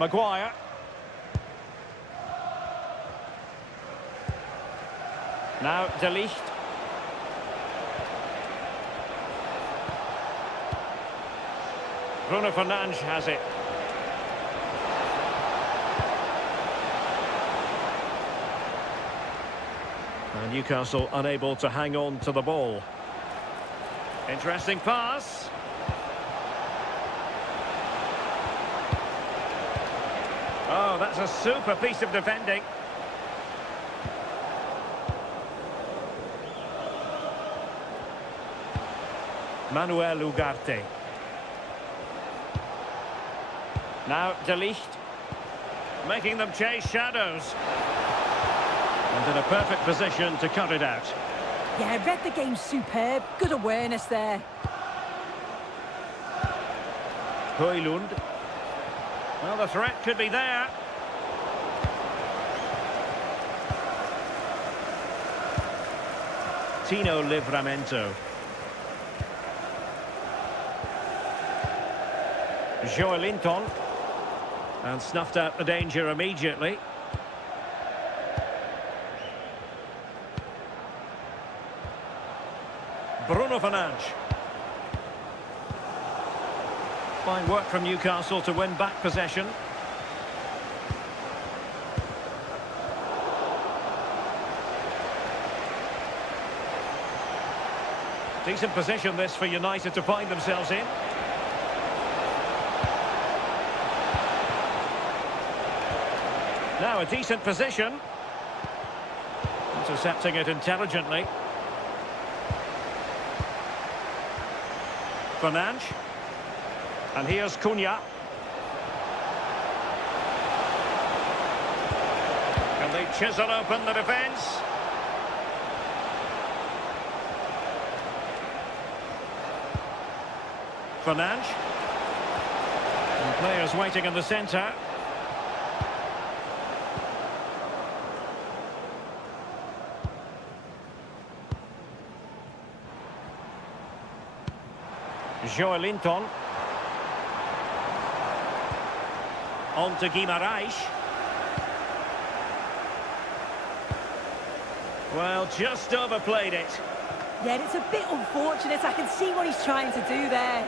Maguire. Now De Ligt. Bruno Fernandes has it. And Newcastle unable to hang on to the ball. Interesting pass. Oh, that's a super piece of defending. Manuel Ugarte. Now De Ligt, making them chase shadows. And in a perfect position to cut it out. Yeah, read the game superb. Good awareness there. Højlund. Well, the threat could be there. Tino Livramento. Joelinton. And snuffed out the danger immediately. Bruno Fernandes. Fine work from Newcastle to win back possession. Decent position this for United to find themselves in. Now a decent position. Intercepting it intelligently. Fernandes. And here's Cunha. And they chisel open the defence. Fernandes. And players waiting in the centre. Joelinton. On to Guimarães. Well, just overplayed it. Yeah, it's a bit unfortunate. I can see what he's trying to do there.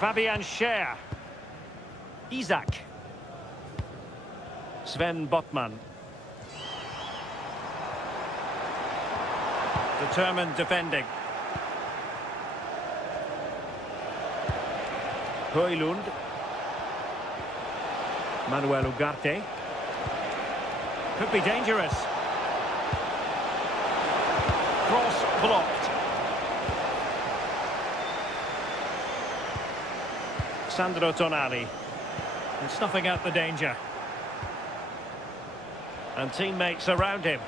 Fabian Schär. Isaac. Sven Botman. Determined defending. Højlund. Manuel Ugarte. Could be dangerous. Cross blocked. Sandro Tonali. And snuffing out the danger. And teammates around him.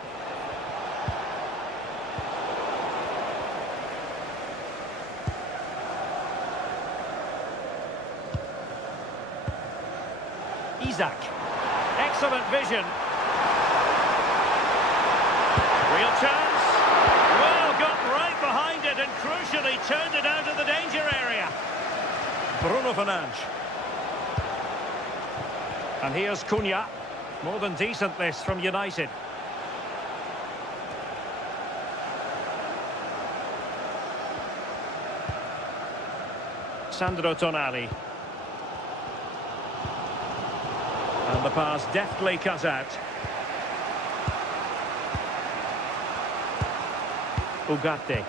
Isaac. Excellent vision. Real chance. Well, got right behind it and crucially turned it out of the danger area. Bruno Fernandes. And here's Cunha. More than decent this from United. Sandro Tonali. And the pass deftly cut out. Ugarte.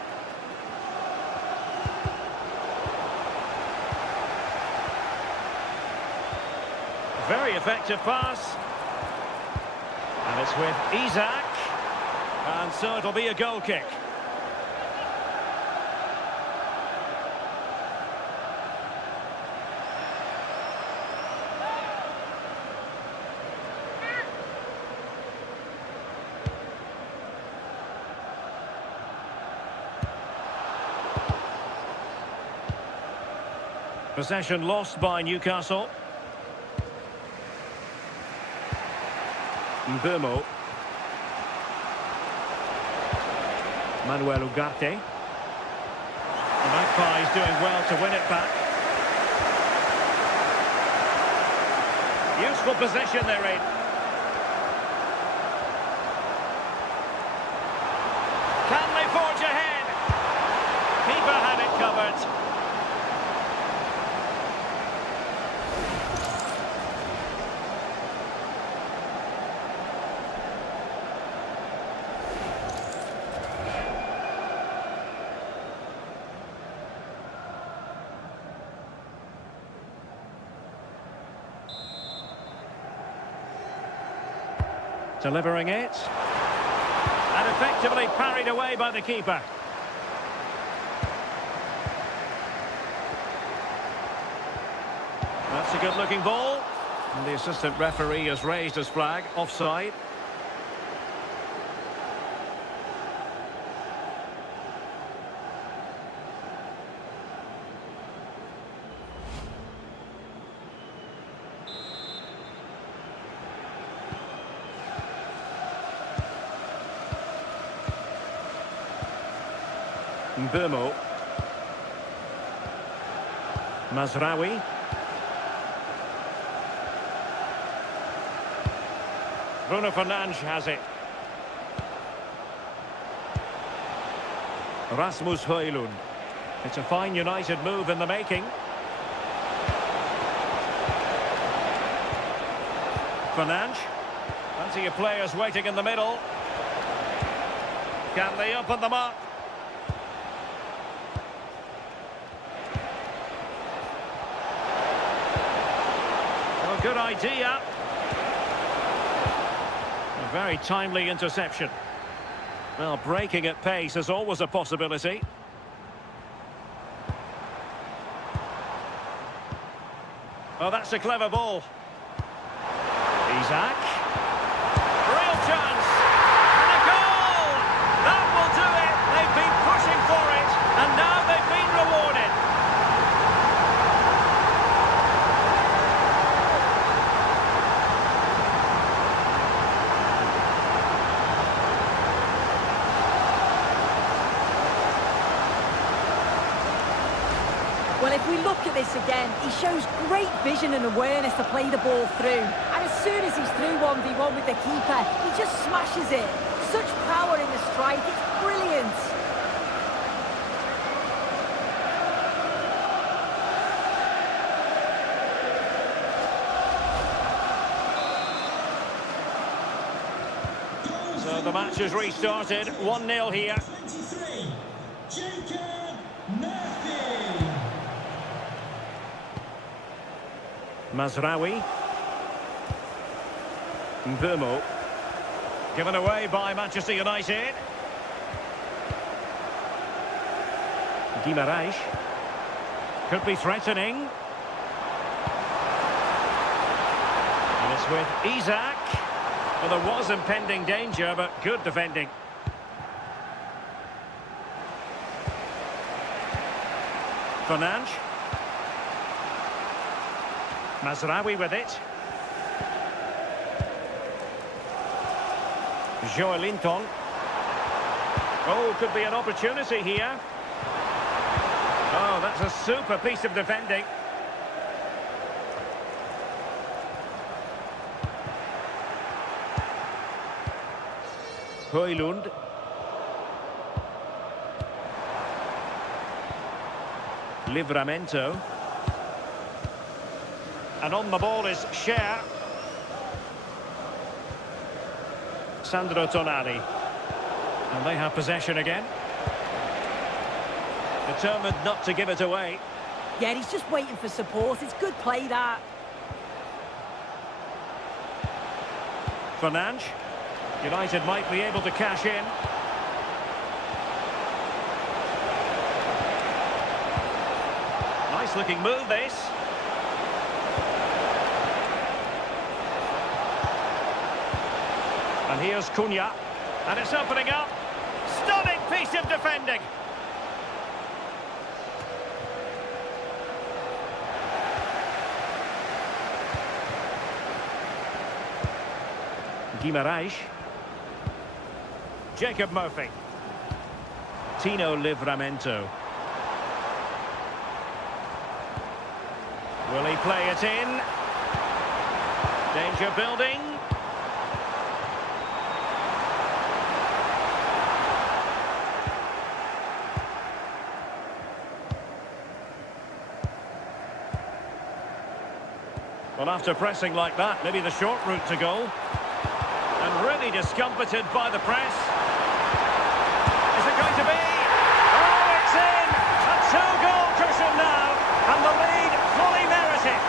Very effective pass. And it's with Isaac. And so it'll be a goal kick. Possession lost by Newcastle. Mbeumo. Manuel Ugarte. Magpies doing well to win it back. Useful position they're in. Can they forge ahead? Keeper had it covered. Delivering it. And effectively parried away by the keeper. That's a good-looking ball. And the assistant referee has raised his flag. Offside. Burmo. Mazraoui. Bruno Fernandes has it. Rasmus Højlund. It's a fine United move in the making. Fernandes. Plenty of players waiting in the middle. Can they open them up? Good idea. A very timely interception. Well, breaking at pace is always a possibility. Oh, that's a clever ball. Isaac. Real chance. And a goal! That will do it. They've been pushing for it. And now they've been rewarded. Well, if we look at this again, he shows great vision and awareness to play the ball through. And as soon as he's through 1v1 with the keeper, he just smashes it. Such power in the strike, it's brilliant. So the match has restarted, 1-0 here. Mazraoui. Burmo. Given away by Manchester United. Guimaraes. Could be threatening. And it's with Isaac. Well, there was impending danger, but good defending. Fernandes. Mazraoui with it. Joelinton. Oh, could be an opportunity here. Oh, that's a super piece of defending. Højlund. Livramento. And on the ball is Cher. Sandro Tonali. And they have possession again. Determined not to give it away. Yeah, he's just waiting for support. It's good play, that. Fernandes. United might be able to cash in. Nice looking move, this. And here's Cunha. And it's opening up. Stunning piece of defending. Guimaraes. Jacob Murphy. Tino Livramento. Will he play it in? Danger building. Well, after pressing like that, maybe the short route to goal. And really discomfited by the press. Is it going to be? Oh, it's in! A two-goal cushion now, and the lead fully merited.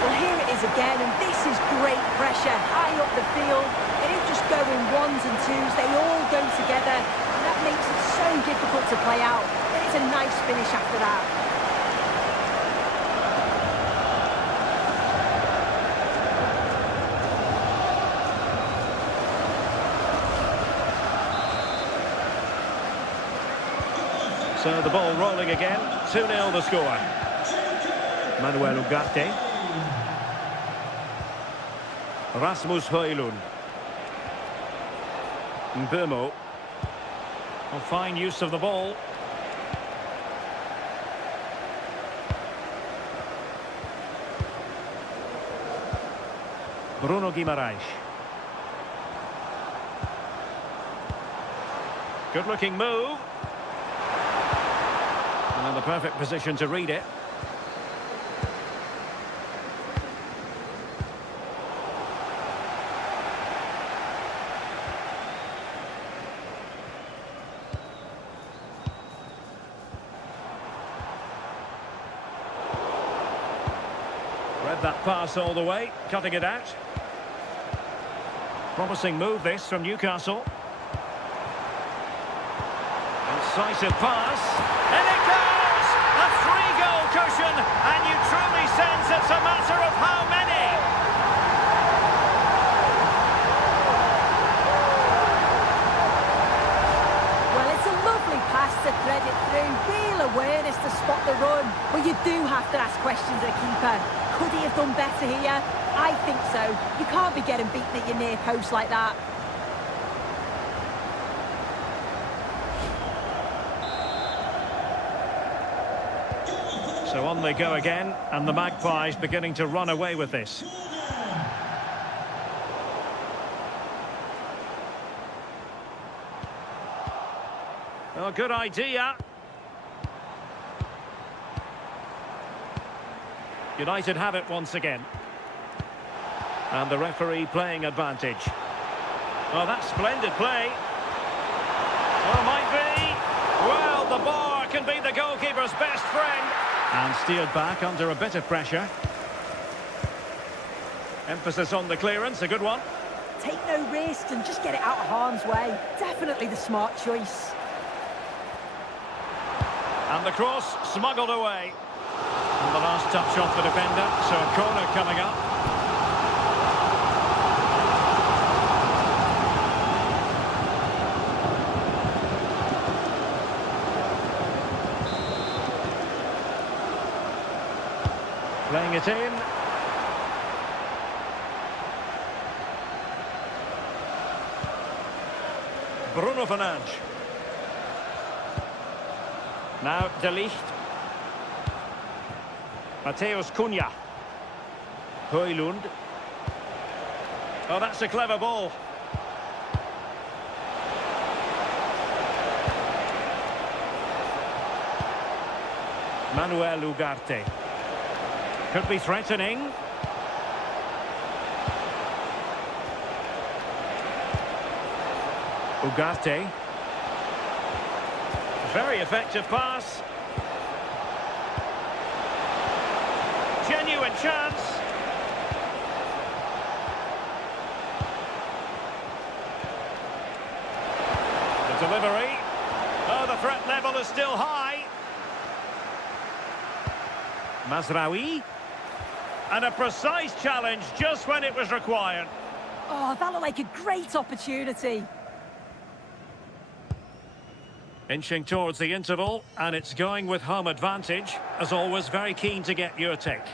Well, here it is again, and this is great pressure, high up the field. They don't just go in ones and twos, they all go together, and that makes it so difficult to play out. Then it's a nice finish after that. So the ball rolling again, 2-0 the score. Manuel Ugarte. Rasmus Højlund. Mbeumo. Well, fine use of the ball. Bruno Guimaraes. Good looking move. And the perfect position to read it. Read that pass all the way, cutting it out. Promising move this from Newcastle. Incisive pass. And it goes! A three-goal cushion, and you truly sense it's a matter of how many. Well, it's a lovely pass to thread it through. Real awareness to spot the run. But you do have to ask questions of the keeper. Could he have done better here? I think so. You can't be getting beaten at your near post like that. So on they go again, and the Magpies beginning to run away with this. Oh, good idea. United have it once again. And the referee playing advantage. Oh, that's splendid play. Oh, might be. Well, the bar can be the goalkeeper's best friend. And steered back under a bit of pressure. Emphasis on the clearance, a good one. Take no risks and just get it out of harm's way. Definitely the smart choice. And the cross smuggled away. And the last touch off the defender, so a corner coming up. Playing it in. Bruno Fernandes. Now De Ligt. Mateus Cunha. Højlund. Oh, that's a clever ball. Manuel Ugarte. Could be threatening. Ugarte. Very effective pass. Genuine chance. The delivery. Oh, the threat level is still high. Mazraoui. And a precise challenge just when it was required. Oh, that looked like a great opportunity. Inching towards the interval, and it's going with home advantage. As always, very keen to get your take.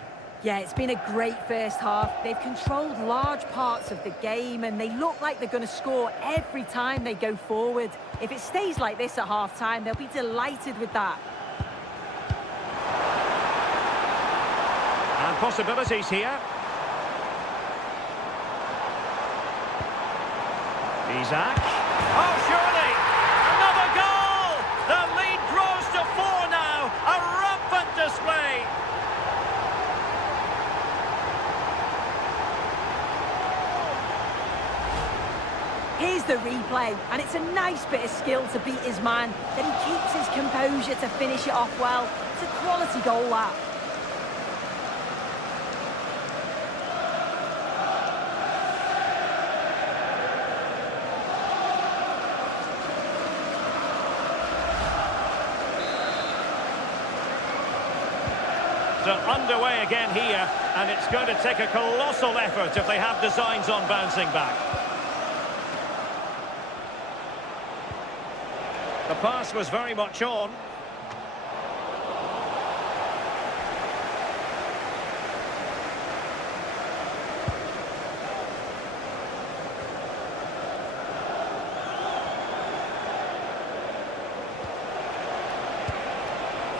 Yeah, it's been a great first half. They've controlled large parts of the game and they look like they're going to score every time they go forward. If it stays like this at half-time, they'll be delighted with that. And possibilities here. Isaac. Oh, surely! Another goal! The lead grows to 4 now. A rampant display. Here's the replay, and it's a nice bit of skill to beat his man. Then he keeps his composure to finish it off well. It's a quality goal, that. So underway again here, and it's going to take a colossal effort if they have designs on bouncing back. The pass was very much on.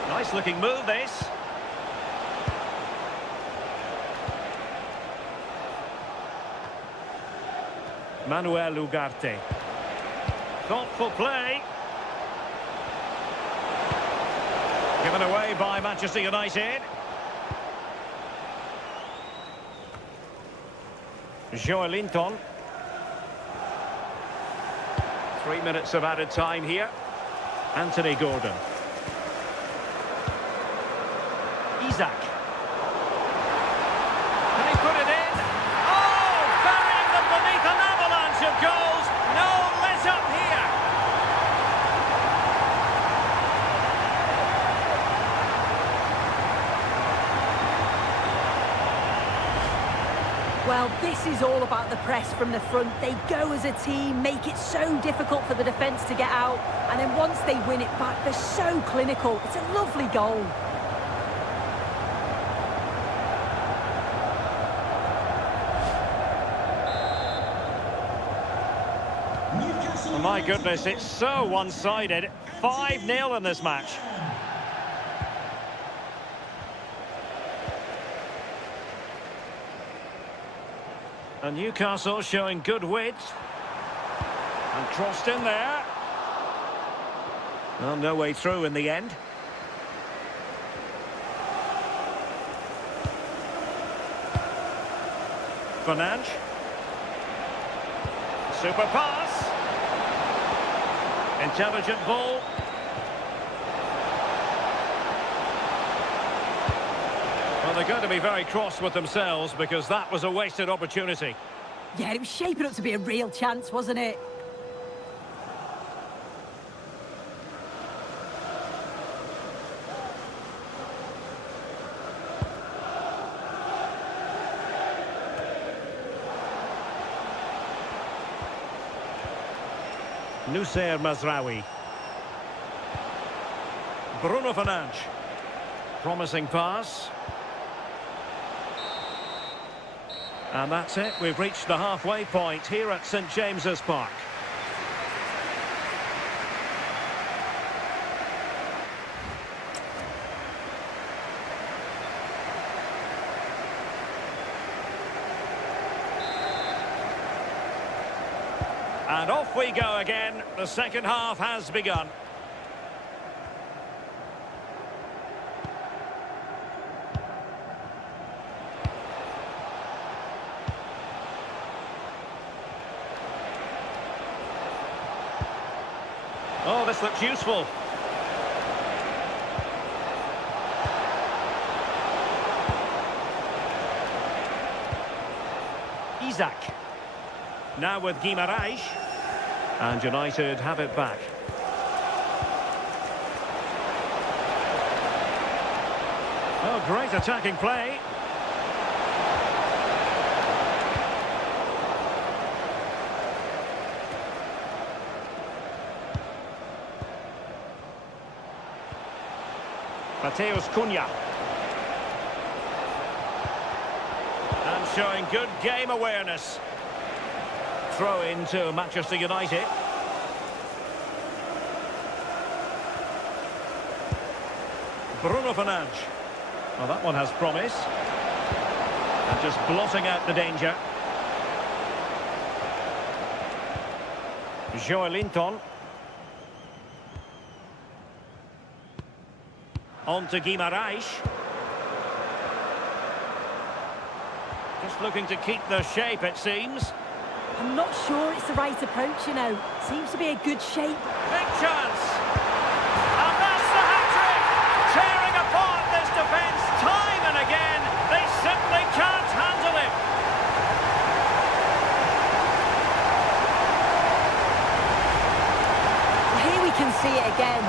Nice looking move, this. Manuel Ugarte. Thoughtful play. Given away by Manchester United. Joelinton. 3 minutes of added time here. Anthony Gordon. Isaac. Can he put it in? Oh, burying them beneath an avalanche of goals. No let up here. Well, this is all about the press from the front. They go as a team, make it so difficult for the defence to get out, and then once they win it back, they're so clinical. It's a lovely goal. Oh my goodness, it's so one-sided. 5-0 in this match. And Newcastle showing good width. And crossed in there. Well, no way through in the end. Fernandes. Super pass. Intelligent ball. Well, they're going to be very cross with themselves because that was a wasted opportunity. Yeah, it was shaping up to be a real chance, wasn't it? Nussair Mazraoui. Bruno Fernandes. Promising pass. And that's it. We've reached the halfway point here at St James's Park. And off we go again. The second half has begun. Oh, this looks useful. Isaac. Now with Guimaraes. And United have it back. Oh, great attacking play. Mateus Cunha. showing good game awareness. Throw into Manchester United. Bruno Fernandes. Well, that one has promise. And just blotting out the danger. Joelinton. On to Guimaraes. Just looking to keep the shape, it seems. I'm not sure it's the right approach, you know. Seems to be a good shape. Big chance! And that's the hat-trick! Tearing apart this defence time and again. They simply can't handle him. Here we can see it again.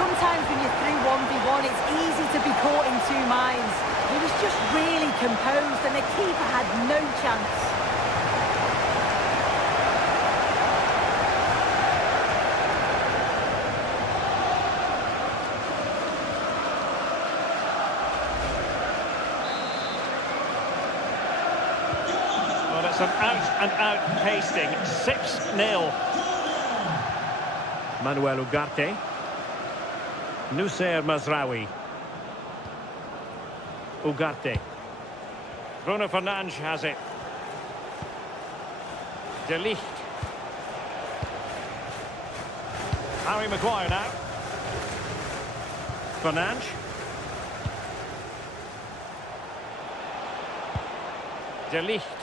Sometimes when you're through 1v1, it's easy to be caught in two minds. He was just really composed and the keeper had no chance. Well, it's an out-and-out pasting. 6-0. Manuel Ugarte. Nusser Mazraoui. Ugarte. Bruno Fernandes has it. De Ligt. Harry Maguire now. Fernandes. De Ligt.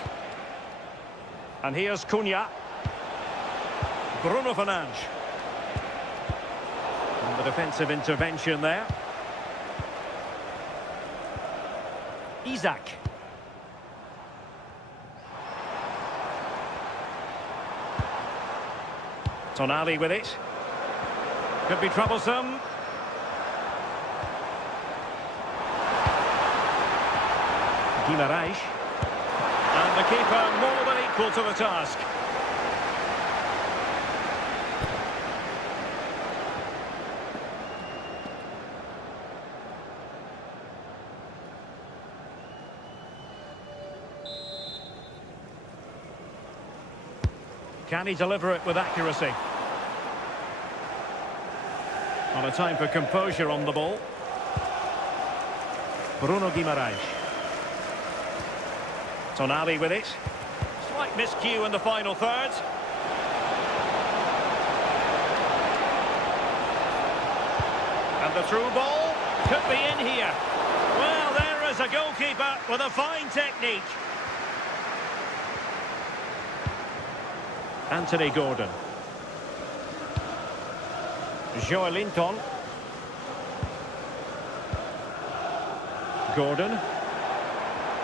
And here's Cunha. Bruno Fernandes. And the defensive intervention there. Isaac. Tonali with it. Could be troublesome. Guimaraes. And the keeper more than equal to the task. Can he deliver it with accuracy? On a time for composure on the ball. Bruno Guimaraes. Tonali with it. Slight miscue in the final third. And the through ball could be in here. Well, there is a goalkeeper with a fine technique. Anthony Gordon. Joelinton. Gordon.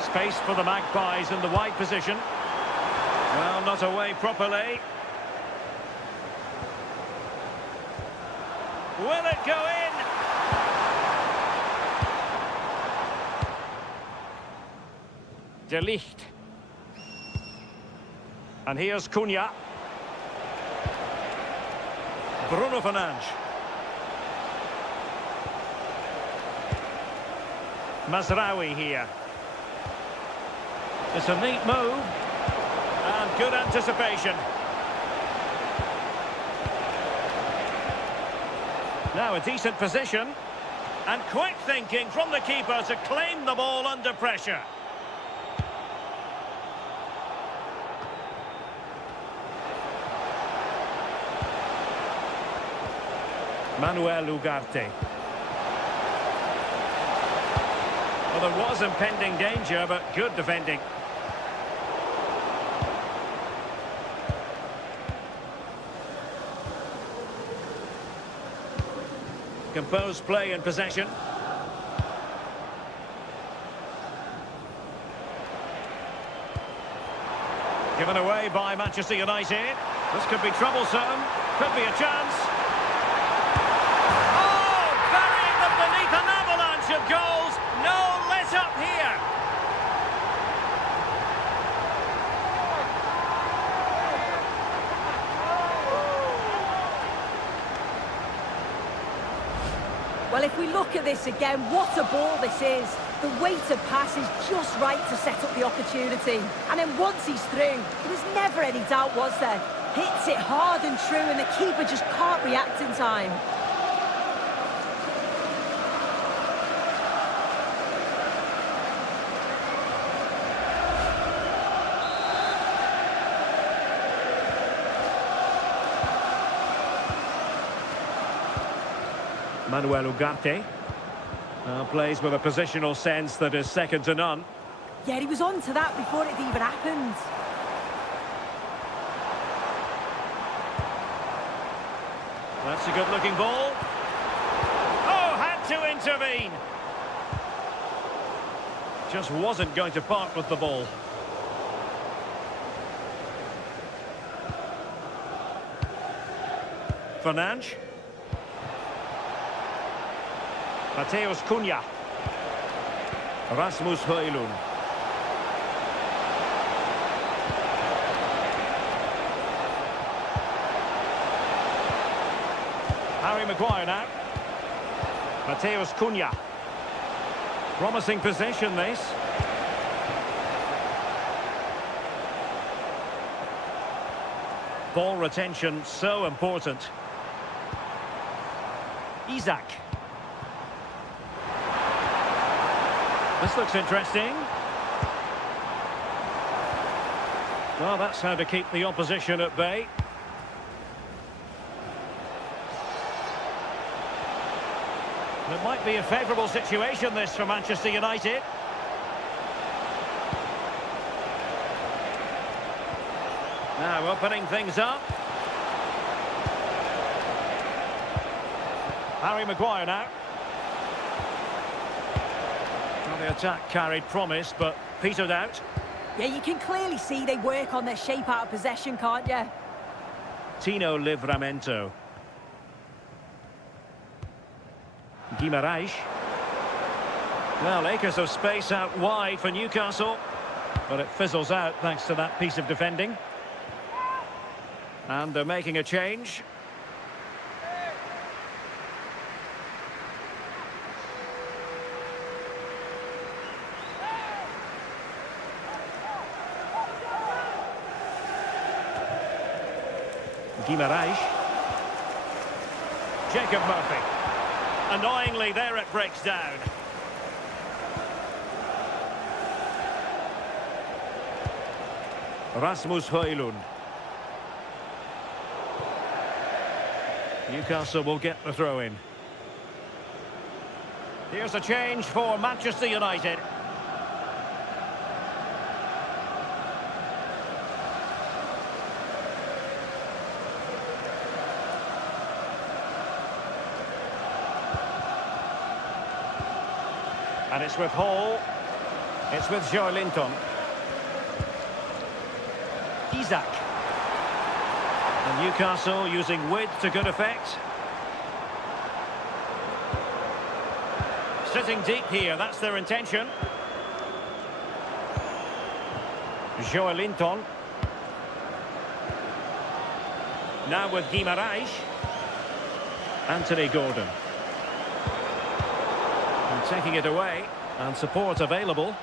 Space for the Magpies in the wide position. Well, not away properly. Will it go in? De Ligt. And here's Cunha. Bruno Fernandes. Mazraoui here. It's a neat move. And good anticipation. Now a decent position. And quick thinking from the keeper to claim the ball under pressure. Manuel Ugarte. Well, there was impending danger, but good defending. Composed play in possession. Given away by Manchester United. This could be troublesome. Could be a chance. Beneath an avalanche of goals, no let up here. Well, if we look at this again, what a ball this is. The weighted pass is just right to set up the opportunity. And then once he's through, there was never any doubt, was there? Hits it hard and true, and the keeper just can't react in time. Manuel Ugarte plays with a positional sense that is second to none. Yeah, he was on to that before it even happened. That's a good-looking ball. Oh, had to intervene. Just wasn't going to part with the ball. Fernandes. Mateus Cunha. Rasmus Højlund. Harry Maguire now. Mateus Cunha. Promising possession, this. Ball retention so important. Isaac. This looks interesting. Well, that's how to keep the opposition at bay. It might be a favourable situation, this, for Manchester United. Now opening things up. Harry Maguire now. Well, the attack carried promise, but petered out. Yeah, you can clearly see they work on their shape out of possession, can't you? Tino Livramento. Guimarães. Well, acres of space out wide for Newcastle, but it fizzles out thanks to that piece of defending. And they're making a change. Guimarães. Jacob Murphy. Annoyingly, there it breaks down. Rasmus Højlund. Newcastle will get the throw in. Here's a change for Manchester United. And it's with Hall. It's with Joelinton. Isaac. And Newcastle using width to good effect. Sitting deep here, that's their intention. Joelinton. Now with Guimarães. Anthony Gordon. And taking it away, and support available.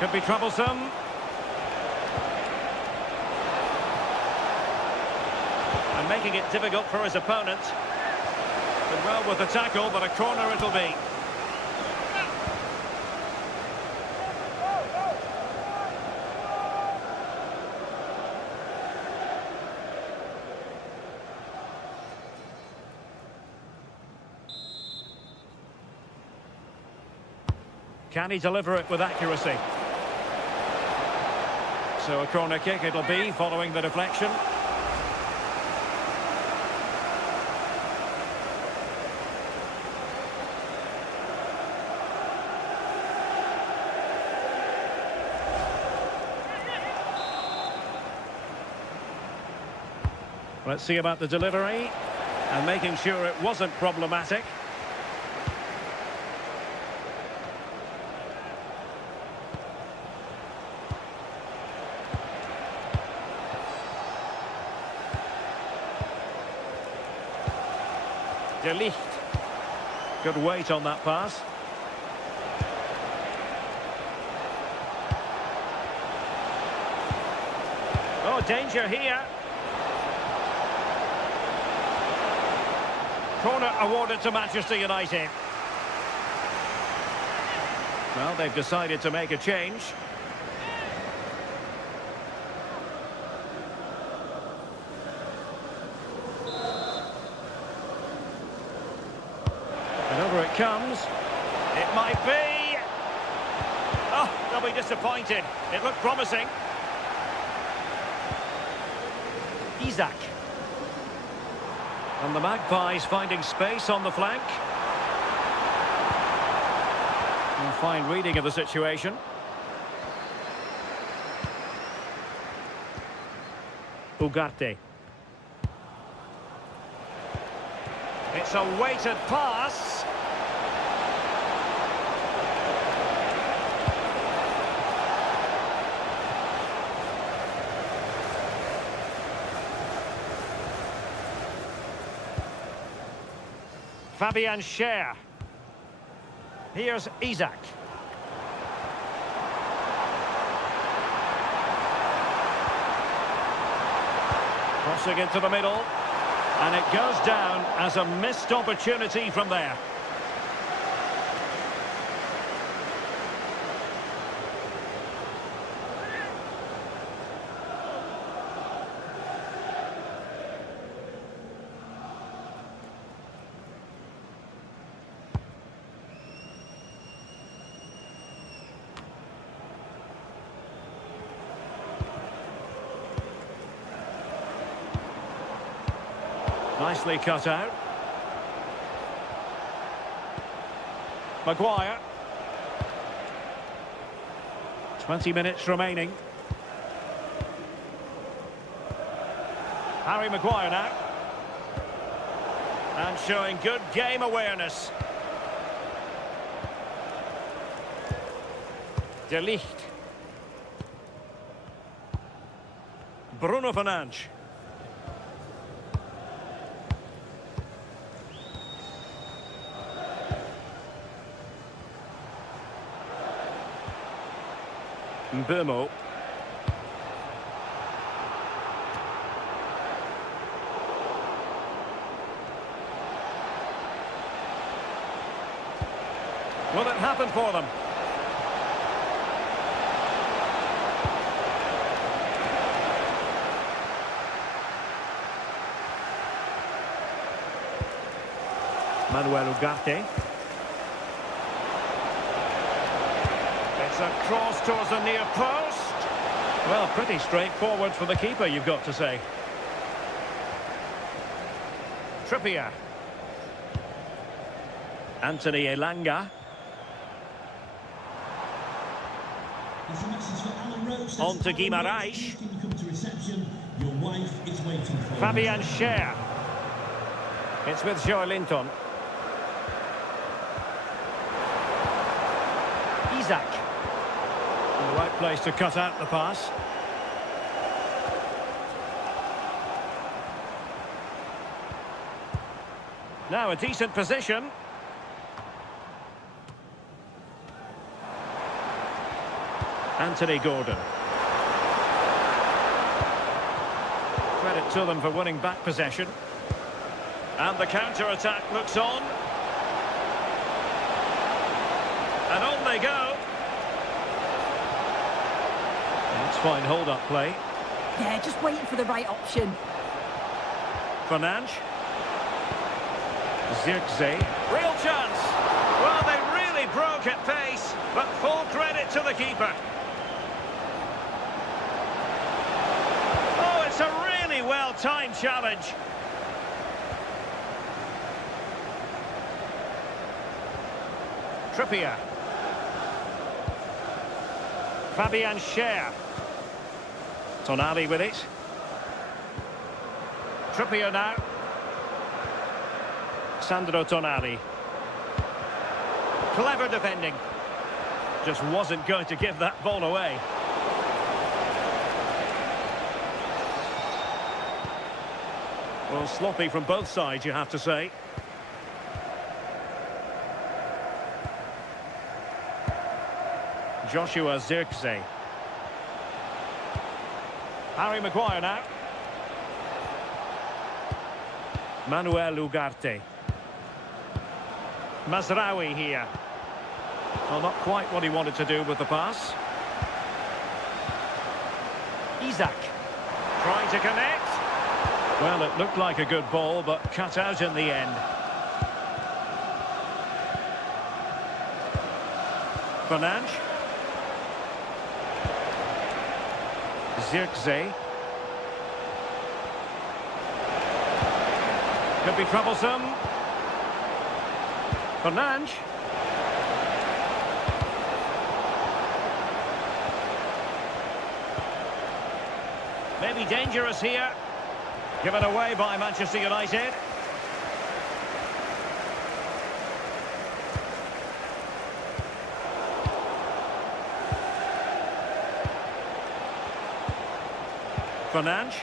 Could be troublesome. And making it difficult for his opponent. Did well with the tackle, but a corner it'll be. Can he deliver it with accuracy? So a corner kick it'll be, following the deflection. Let's see about the delivery, and making sure it wasn't problematic. De Ligt. Good weight on that pass. Oh, danger here. Corner awarded to Manchester United. Well, they've decided to make a change. And over it comes. It might be. Oh, they'll be disappointed. It looked promising. Isaac. And the Magpies finding space on the flank. A fine reading of the situation. Ugarte. It's a weighted pass. Fabian Schär. Here's Isaac. Crossing into the middle. And it goes down as a missed opportunity from there. Nicely cut out. Maguire. 20 minutes remaining. Harry Maguire now. And showing good game awareness. De Ligt. Bruno Fernandes. Burmo. Will it happen for them? Manuel Ugarte. It's a cross towards the near post. Well, pretty straightforward for the keeper, you've got to say. Trippier. Anthony Elanga. On to Guimaraes. Fabian Schär. It's with Joe Linton. Isaac. In the right place to cut out the pass. Now a decent position. Anthony Gordon. Credit to them for winning back possession. And the counter-attack looks on. And on they go. That's fine hold-up play. Yeah, just waiting for the right option. Fernandes. Zirkzee. Real chance. Well, they really broke at pace, but full credit to the keeper. Oh, it's a really well-timed challenge. Trippier. Fabian Schär. Tonali with it. Trippier now. Sandro Tonali. Clever defending. Just wasn't going to give that ball away. Well, sloppy from both sides, you have to say. Joshua Zirkzee. Harry Maguire now. Manuel Ugarte. Mazraoui here. Well, not quite what he wanted to do with the pass. Isaac. Trying to connect. Well, it looked like a good ball, but cut out in the end. Fernandes. Zirkzee. Could be troublesome. Fernandes. Maybe dangerous here. Given away by Manchester United. Fernandes.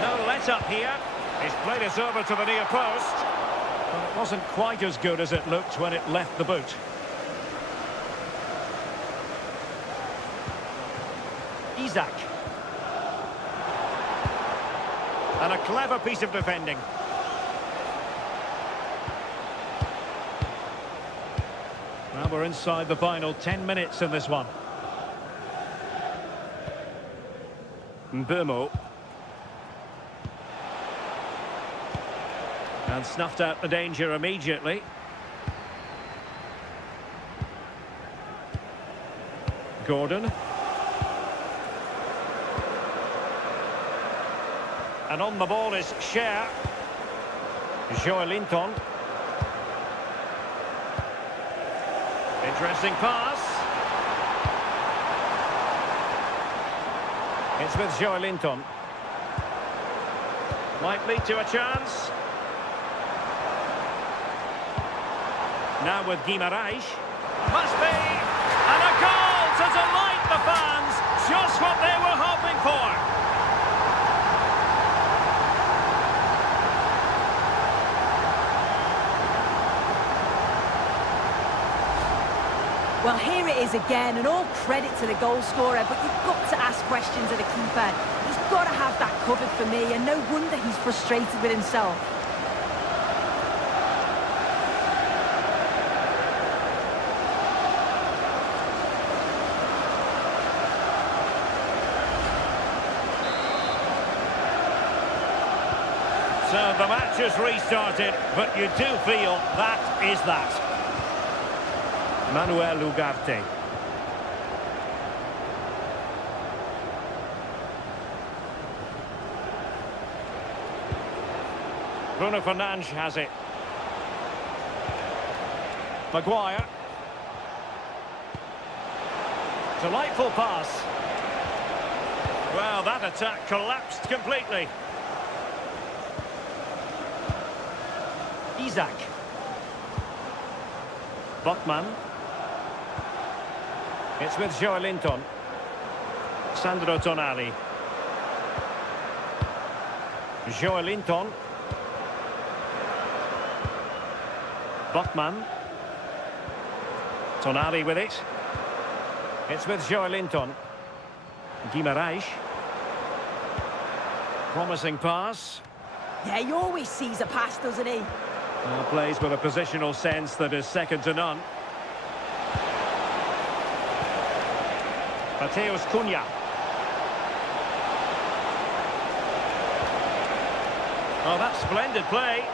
No let-up here. He's played it over to the near post. But it wasn't quite as good as it looked when it left the boot. Isaac. And a clever piece of defending. Well, we're inside the final 10 minutes in this one. Mbeumo. And snuffed out the danger immediately. Gordon. And on the ball is Cher. Joelinton. Interesting pass. It's with Joelinton. Might lead to a chance. Now with Guimaraes. Must be! And a goal to delight the fans. Just what they were hoping for. Well, here it is again, and all credit to the goal scorer, but you've got to ask questions of the keeper. He's got to have that covered for me, and no wonder he's frustrated with himself. So the match has restarted, but you do feel that is that. Manuel Ugarte. Bruno Fernandes has it. Maguire. Delightful pass. Well, that attack collapsed completely. Isaac. Botman. It's with Joelinton. Sandro Tonali. Joelinton. Botman. Tonali with it. It's with Joelinton. Guimaraes. Promising pass. Yeah, he always sees a pass, doesn't he? Plays with a positional sense that is second to none. Mateus Cunha. Oh, that's splendid play.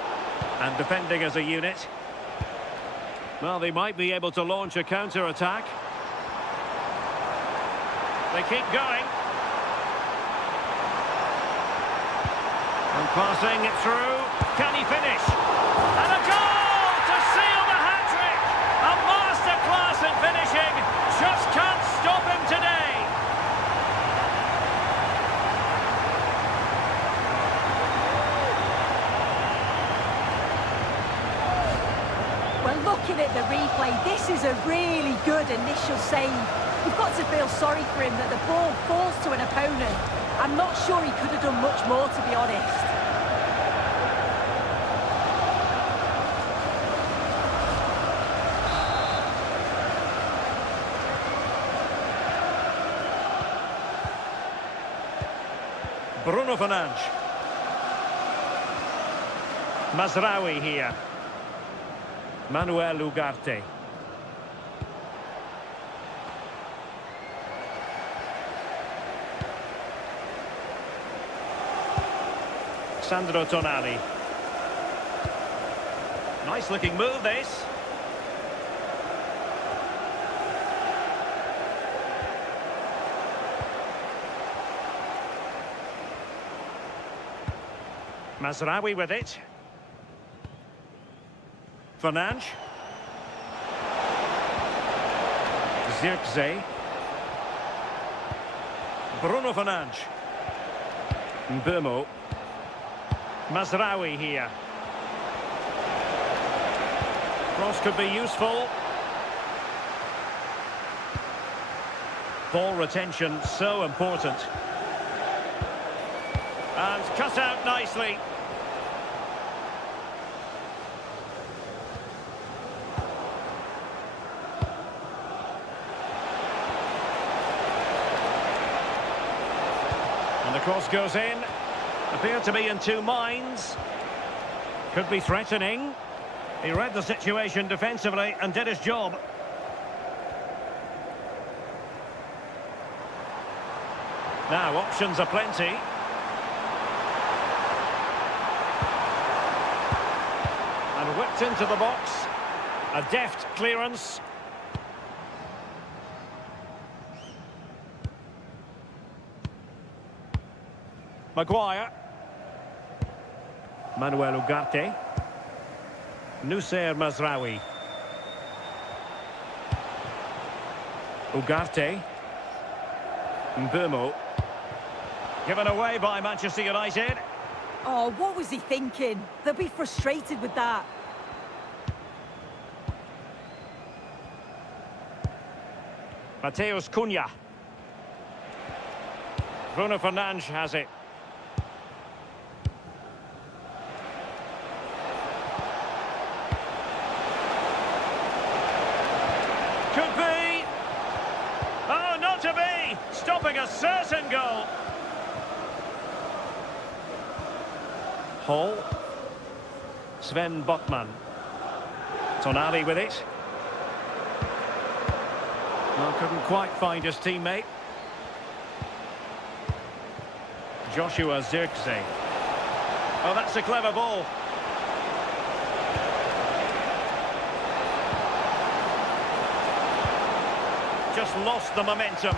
And defending as a unit. Well, they might be able to launch a counter-attack. They keep going. And passing it through. Can he finish? And a goal to seal the hat-trick! A masterclass in finishing. Just can't stop him today. Well, looking at the replay, this is a really good initial save. You've got to feel sorry for him that the ball falls to an opponent. I'm not sure he could have done much more, to be honest. Bruno Fernandes. Mazraoui here. Manuel Ugarte. Sandro Tonali. Nice looking move this. Mazraoui with it. Fernandes. Zirkzee. Bruno Fernandes. Mbeumo. Mazraoui here. Cross could be useful. Ball retention so important. And cut out nicely. And the cross goes in. Appeared to be in two minds. Could be threatening. He read the situation defensively and did his job. Now, options are plenty. And whipped into the box. A deft clearance. Maguire. Manuel Ugarte. Noussair Mazraoui. Ugarte. Mbeumo. Given away by Manchester United. Oh, what was he thinking? They'll be frustrated with that. Mateus Cunha. Bruno Fernandes has it. Could be. Oh, not to be. Stopping a certain goal. Hall. Sven Botman. Tonali with it. Well, couldn't quite find his teammate. Joshua Zirkzee. Oh, that's a clever ball. Just lost the momentum.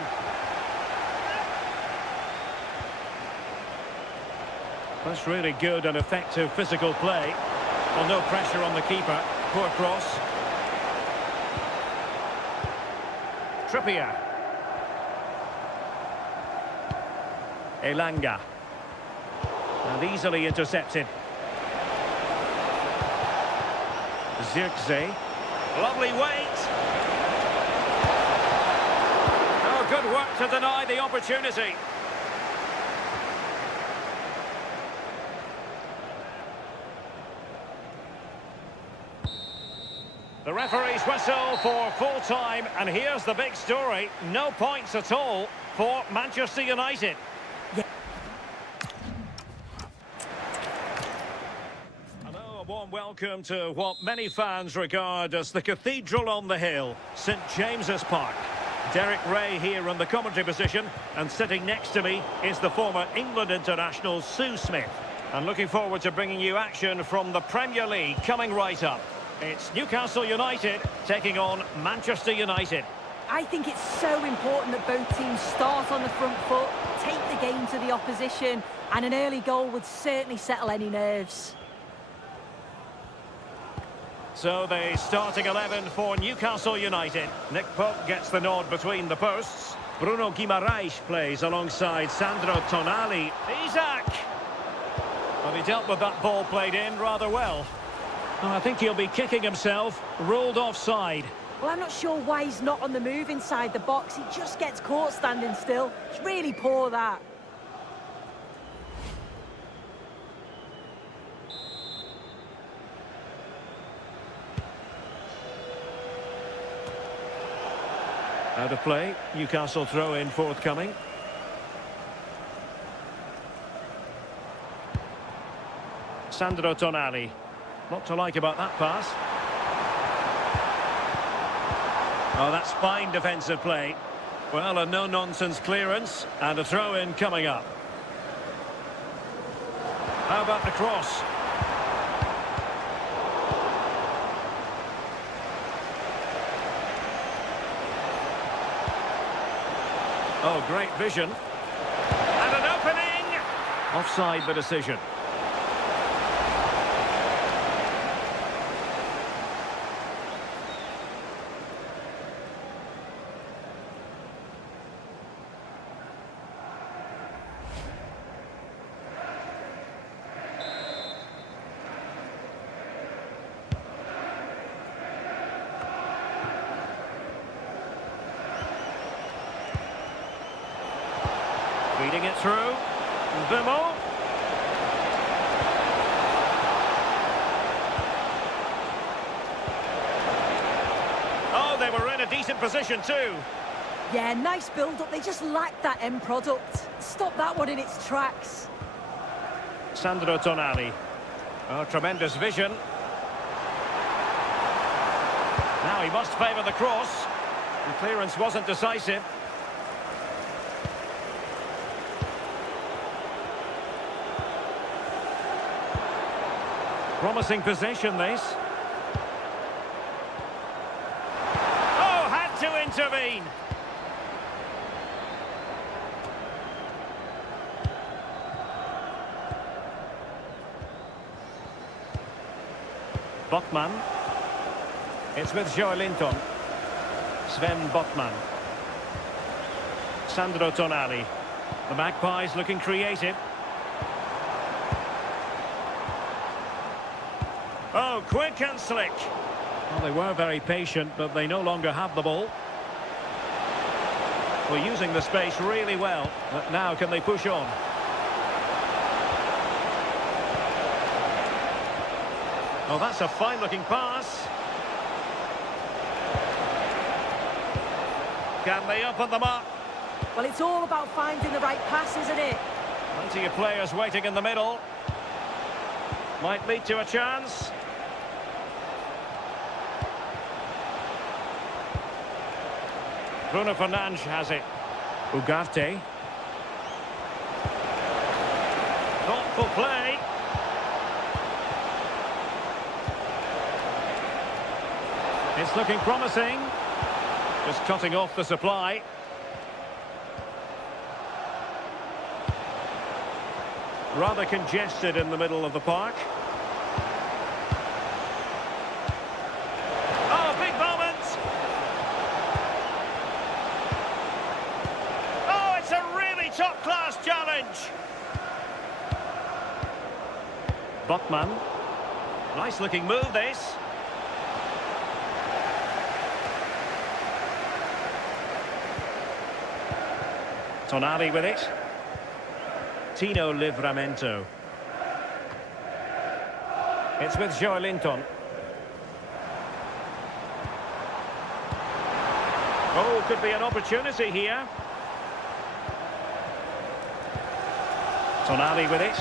That's really good and effective physical play. Well, no pressure on the keeper. Poor cross. Trippier. Elanga. And easily intercepted. Zirkzee. Lovely weight. Oh, good work to deny the opportunity. The referee's whistle for full time, and here's the big story. No points at all for Manchester United. Hello, a warm welcome to what many fans regard as the cathedral on the hill, St James's Park. Derek Ray here in the commentary position, and sitting next to me is the former England international Sue Smith. And looking forward to bringing you action from the Premier League coming right up. It's Newcastle United taking on Manchester United. I think it's so important that both teams start on the front foot, take the game to the opposition, and an early goal would certainly settle any nerves. So the starting 11 for Newcastle United. Nick Pope gets the nod between the posts. Bruno Guimaraes plays alongside Sandro Tonali. Isak! Well, he dealt with that ball played in rather well. Oh, I think he'll be kicking himself. Ruled offside. Well, I'm not sure why he's not on the move inside the box. He just gets caught standing still. It's really poor, that. Out of play. Newcastle throw in forthcoming. Sandro Tonali. Not to like about that pass. Oh, that's fine defensive play. Well, a no-nonsense clearance and a throw-in coming up. How about the cross? Oh, great vision. And an opening! Offside the decision. Feeding it through. Bimo. Oh, they were in a decent position too. Yeah, nice build-up. They just lacked that end product. Stop that one in its tracks. Sandro Tonali. Oh, tremendous vision. Now he must favour the cross. The clearance wasn't decisive. Promising possession, this. Oh, had to intervene. Botman. It's with Joelinton. Sven Botman. Sandro Tonali. The Magpies looking creative. Oh, quick and slick. Well, they were very patient, but they no longer have the ball. We're using the space really well, but now can they push on? Oh, that's a fine-looking pass. Can they open them up? Well, it's all about finding the right pass, isn't it? Plenty of players waiting in the middle. Might lead to a chance. Bruno Fernandes has it. Ugarte. Thoughtful play. It's looking promising. Just cutting off the supply. Rather congested in the middle of the park. Oh, big moment! Oh, it's a really top-class challenge! Botman. Nice-looking move, this. Tonali with it. Tino Livramento. It's with Joelinton. Oh, could be an opportunity here. Tonali with it.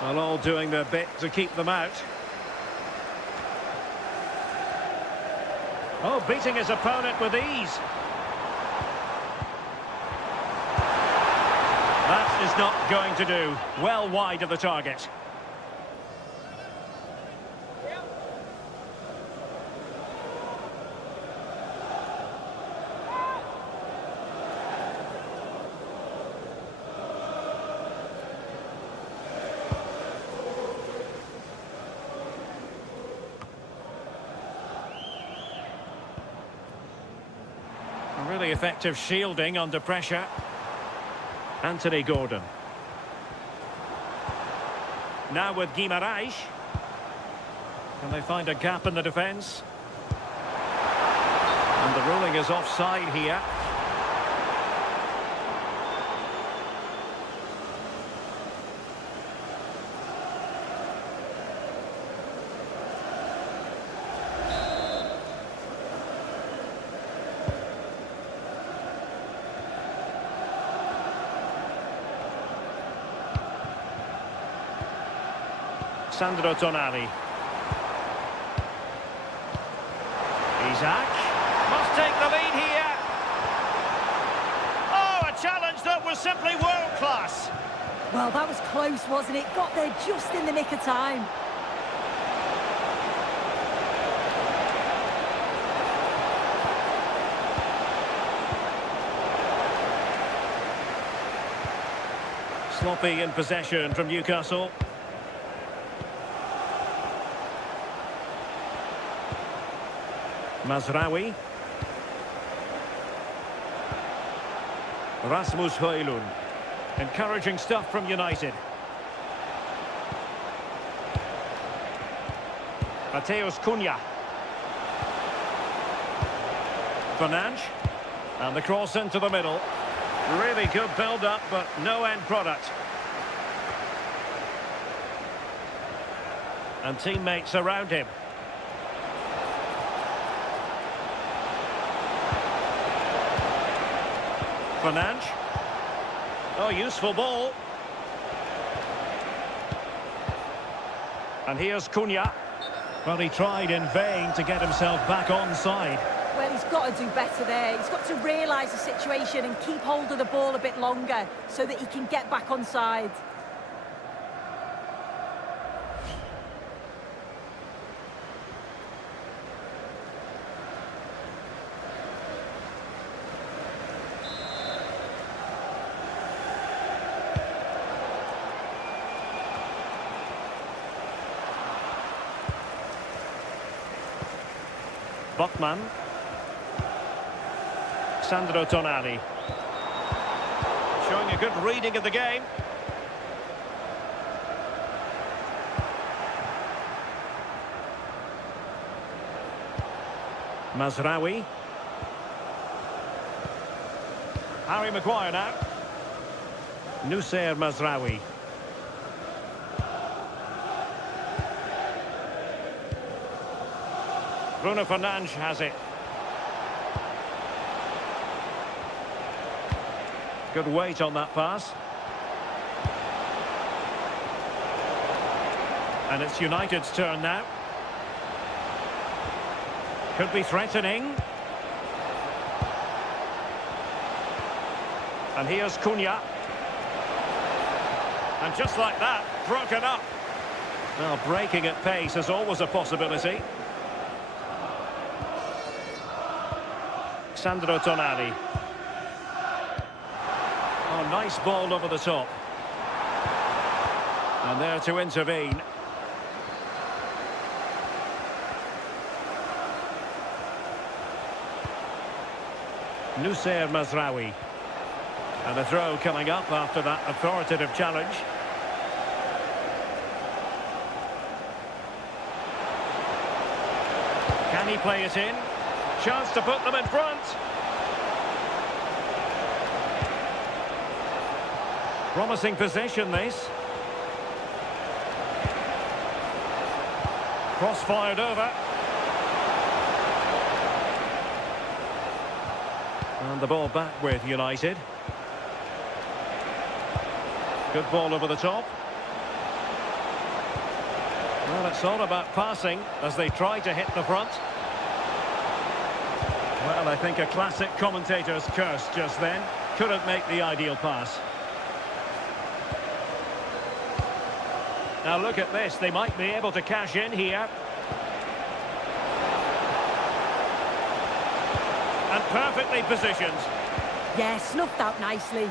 Well, all doing their bit to keep them out. Oh, beating his opponent with ease. That is not going to do. Well wide of the target. A really effective shielding under pressure. Anthony Gordon. Now with Guimaraes. Can they find a gap in the defence? And the ruling is offside here. Sandro Tonali. Isaac must take the lead here. Oh, a challenge that was simply world class. Well, that was close, wasn't it? Got there just in the nick of time. Sloppy in possession from Newcastle. Mazraoui. Rasmus Højlund. Encouraging stuff from United. Mateus Cunha. Fernandes. And the cross into the middle. Really good build-up, but no end product. And teammates around him. Fernandes. Oh, useful ball. And here's Cunha. Well, he tried in vain to get himself back on side. Well, he's got to do better there. He's got to realise the situation and keep hold of the ball a bit longer so that he can get back on side. Botman. Sandro Tonali. Showing a good reading of the game. Mazraoui. Harry Maguire now. Nussair Mazraoui. Bruno Fernandes has it. Good weight on that pass. And it's United's turn now. Could be threatening. And here's Cunha. And just like that, broken up. Well, breaking at pace is always a possibility. Sandro Tonali. Oh, nice ball over the top. And there to intervene. Nussair Mazraoui. And a throw coming up after that authoritative challenge. Can he play it in? Chance to put them in front. Promising possession, this. Cross fired over. And the ball back with United. Good ball over the top. Well, it's all about passing as they try to hit the front. Well, I think a classic commentator's curse just then. Couldn't make the ideal pass. Now look at this. They might be able to cash in here. And perfectly positioned. Yeah, snuffed out nicely.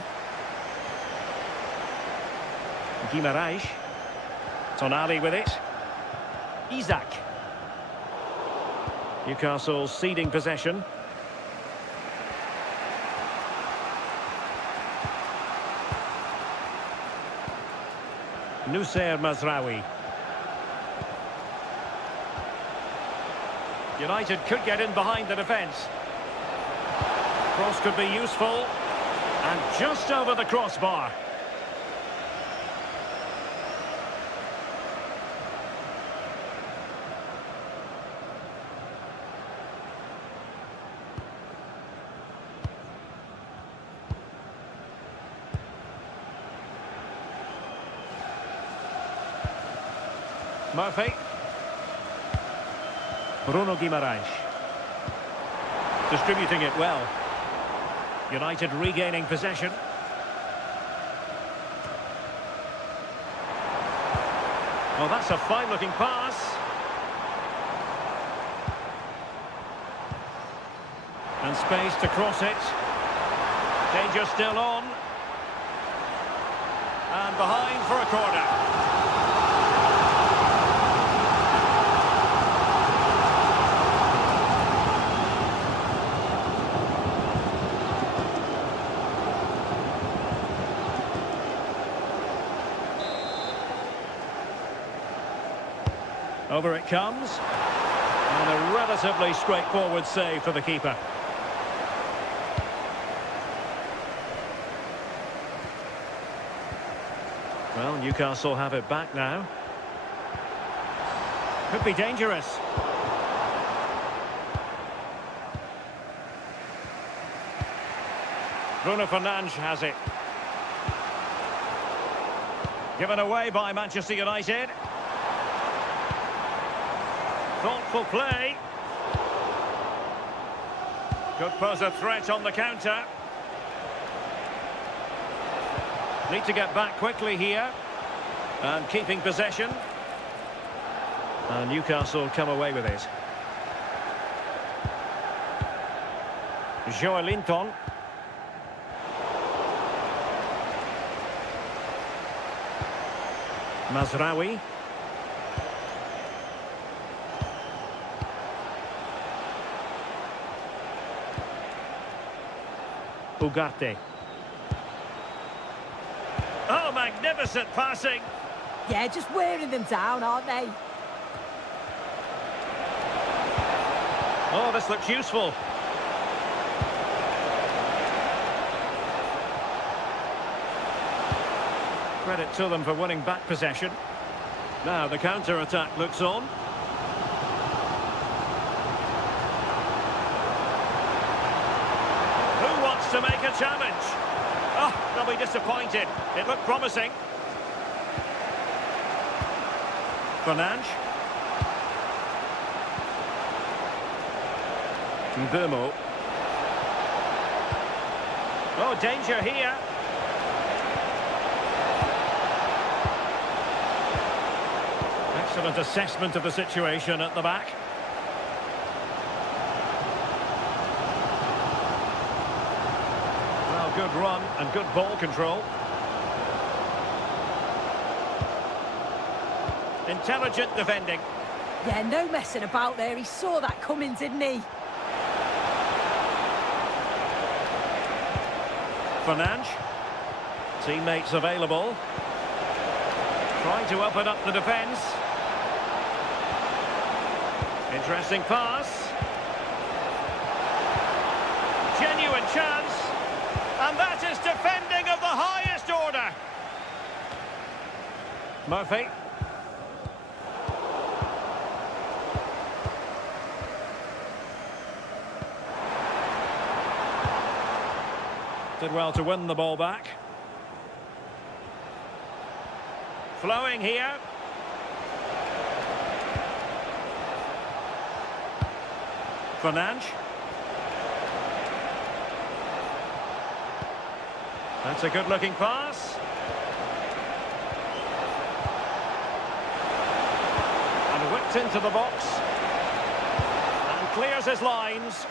Guimaraes. Tonali with it. Isaac. Newcastle ceding possession. Nussair Mazraoui. United could get in behind the defence. Cross could be useful. And just over the crossbar. Murphy. Bruno Guimaraes. Distributing it well. United regaining possession. Oh, that's a fine-looking pass. And space to cross it. Danger still on. And behind for a corner. Over it comes. And a relatively straightforward save for the keeper. Well, Newcastle have it back now. Could be dangerous. Bruno Fernandes has it. Given away by Manchester United. Thoughtful play. Could pose a threat on the counter. Need to get back quickly here. And keeping possession. And Newcastle come away with it. Joelinton. Mazraoui. Ugarte. Oh, magnificent passing. Yeah, just wearing them down, aren't they? Oh, this looks useful. Credit to them for winning back possession. Now the counter-attack looks on. Who wants to make a challenge? Oh, they'll be disappointed. It looked promising. Fernandes. Mbeumo. Oh, danger here. Excellent assessment of the situation at the back. Well, good run and good ball control. Intelligent defending. Yeah, no messing about there. He saw that coming, didn't he? Fernandes. Teammates available. Trying to open up the defence. Interesting pass. Genuine chance. And that is defending of the highest order. Murphy. Did well to win the ball back. Flowing here. Fernandes. That's a good-looking pass. And whipped into the box. And clears his lines.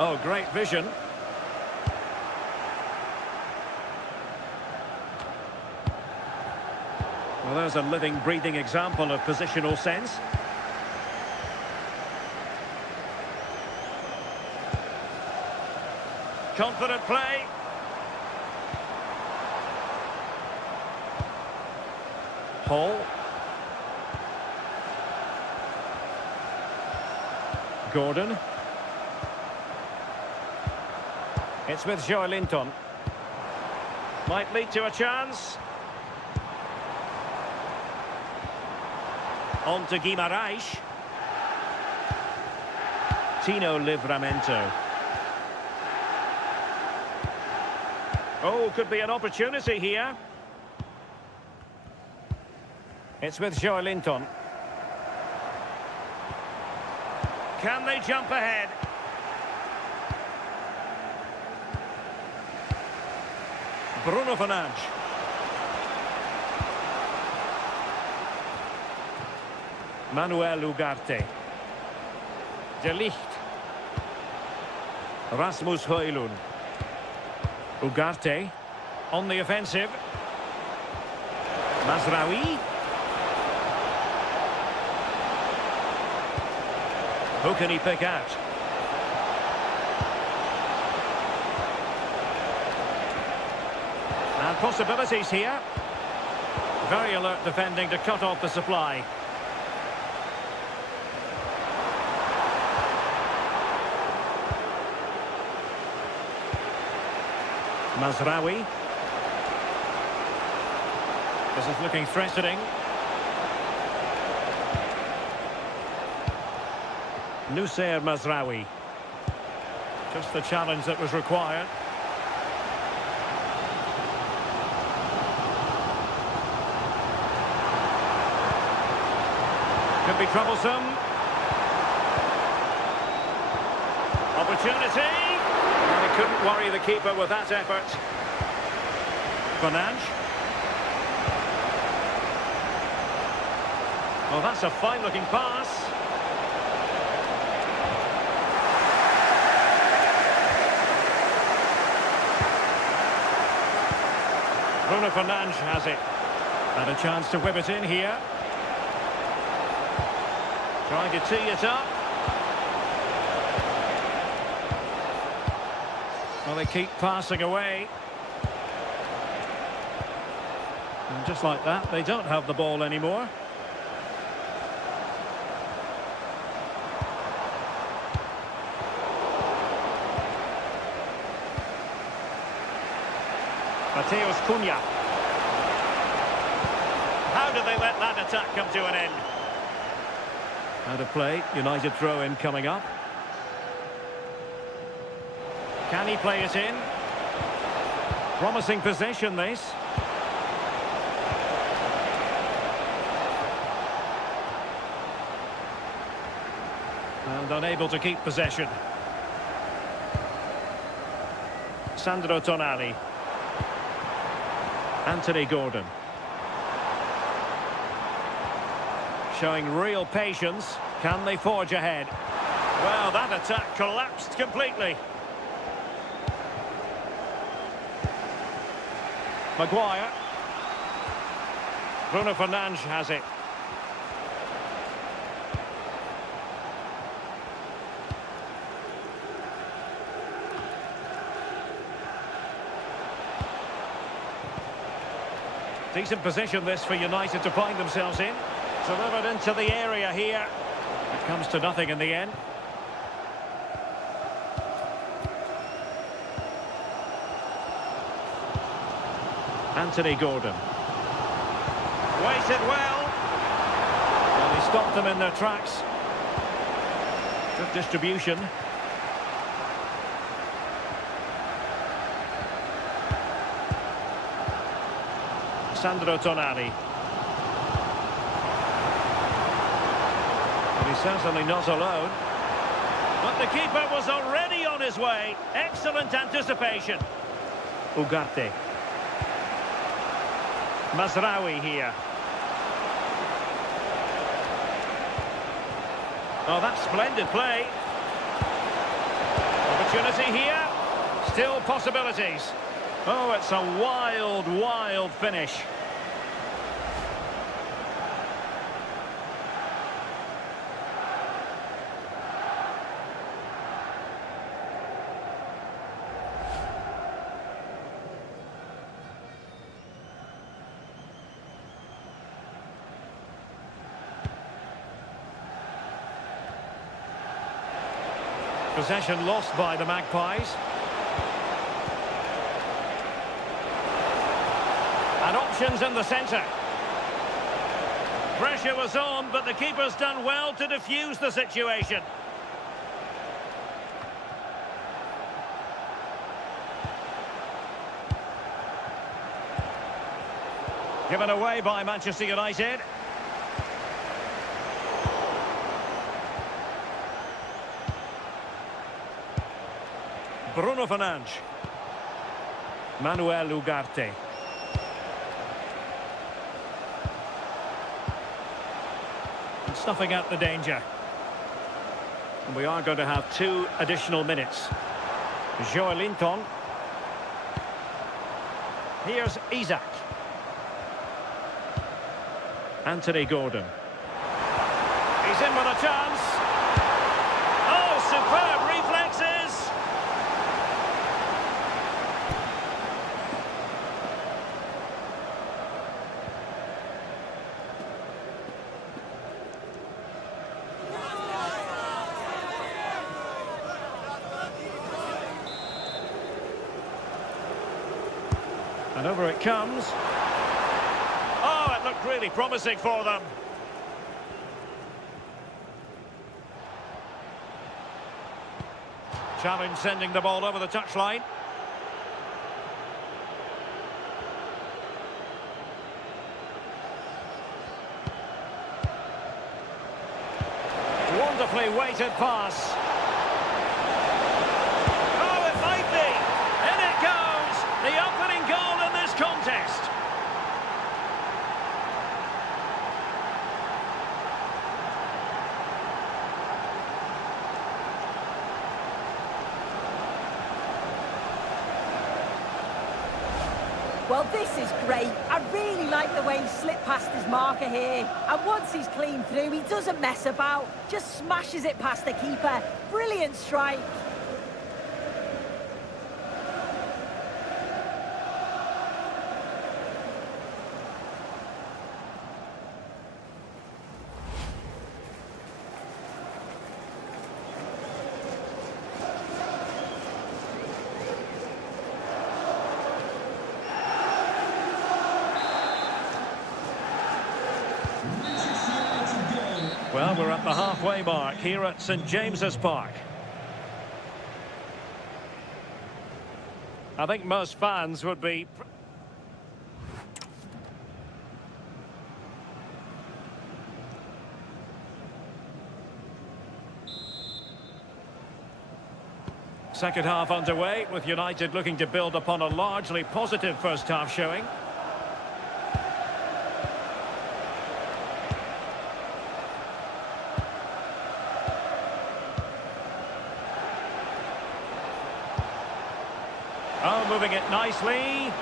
Oh, great vision. Well, there's a living, breathing example of positional sense. Confident play. Hall. Gordon. It's with Joelinton. Might lead to a chance. On to Guimaraes. Tino Livramento. Oh, could be an opportunity here. It's with Joelinton. Can they jump ahead? Bruno Fernandes. Manuel Ugarte. De Ligt. Rasmus Højlund. Ugarte on the offensive. Mazraoui. Who can he pick out? And possibilities here. Very alert defending to cut off the supply. Mazraoui. This is looking threatening. Nussair Mazraoui. Just the challenge that was required. Could be troublesome. Opportunity. And he couldn't worry the keeper with that effort. Fernandes. Well, that's a fine-looking pass. Bruno Fernandes has it. And a chance to whip it in here. Trying to tee it up. Well, they keep passing away. And just like that, they don't have the ball anymore. Mateus Cunha. How do they let that attack come to an end? Out of play, United throw-in coming up. Can he play it in? Promising possession, this. And unable to keep possession. Sandro Tonali. Anthony Gordon. Showing real patience. Can they forge ahead? Well, that attack collapsed completely. Maguire. Bruno Fernandes has it. Decent position this for United to find themselves in. Delivered into the area here. It comes to nothing in the end. Anthony Gordon. Waited well. And he stopped them in their tracks. Good distribution. Sandro Tonali. And he's certainly not alone. But the keeper was already on his way. Excellent anticipation. Ugarte. Mazraoui here. Oh, that's splendid play. Opportunity here. Still possibilities. Oh, it's a wild, wild finish. Possession lost by the Magpies. And options in the centre. Pressure was on, but the keeper's done well to defuse the situation. Given away by Manchester United. Bruno Fernandes. Manuel Ugarte. And snuffing out the danger. And we are going to have 2 additional minutes. Joelinton. Here's Isaac. Anthony Gordon. He's in with a chance. Oh, superb reflexes. And over it comes. Oh, it looked really promising for them. Challenge sending the ball over the touchline. Wonderfully weighted pass. Oh, it might be. In it goes. The opening goal in this contest. Well, this is great. I really like the way he slipped past his marker here. And once he's clean through, he doesn't mess about. Just smashes it past the keeper. Brilliant strike. Well, we're at the halfway mark here at St James's Park. I think most fans would be... Second half underway, with United looking to build upon a largely positive first half showing. Oh, moving it nicely.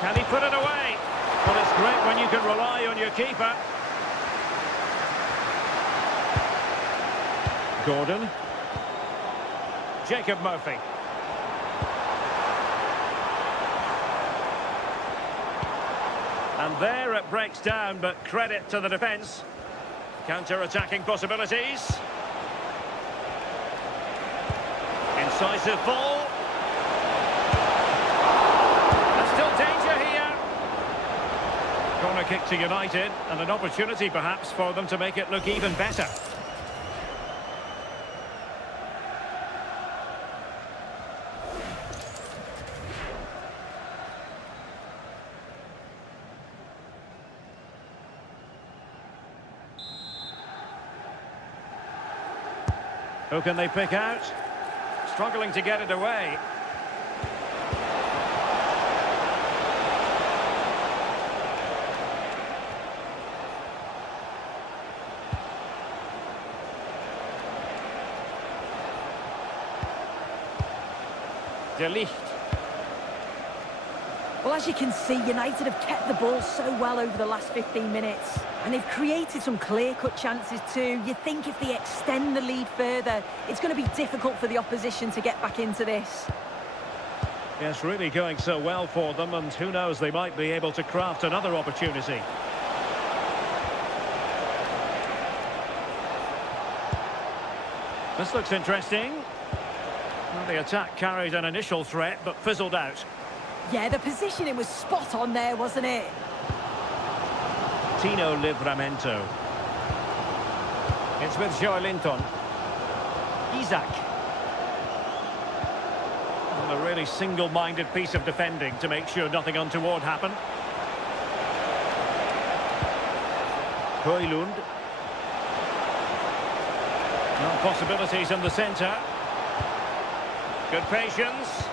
Can he put it away? Well, it's great when you can rely on your keeper. Gordon. Jacob Murphy. And there it breaks down, but credit to the defence. Counter-attacking possibilities. Incisive ball. There's still danger here. Corner kick to United, and an opportunity perhaps for them to make it look even better. Who can they pick out? Struggling to get it away. De Ligt. Well, as you can see, United have kept the ball so well over the last 15 minutes. And they've created some clear-cut chances too. You think if they extend the lead further, it's going to be difficult for the opposition to get back into this. Yes, really going so well for them, and who knows, they might be able to craft another opportunity. This looks interesting. Well, the attack carried an initial threat, but fizzled out. Yeah, the positioning was spot on there, wasn't it? Tino Livramento. It's with Joelinton. Isaac. Well, a really single-minded piece of defending to make sure nothing untoward happened. Højlund. No possibilities in the centre. Good patience.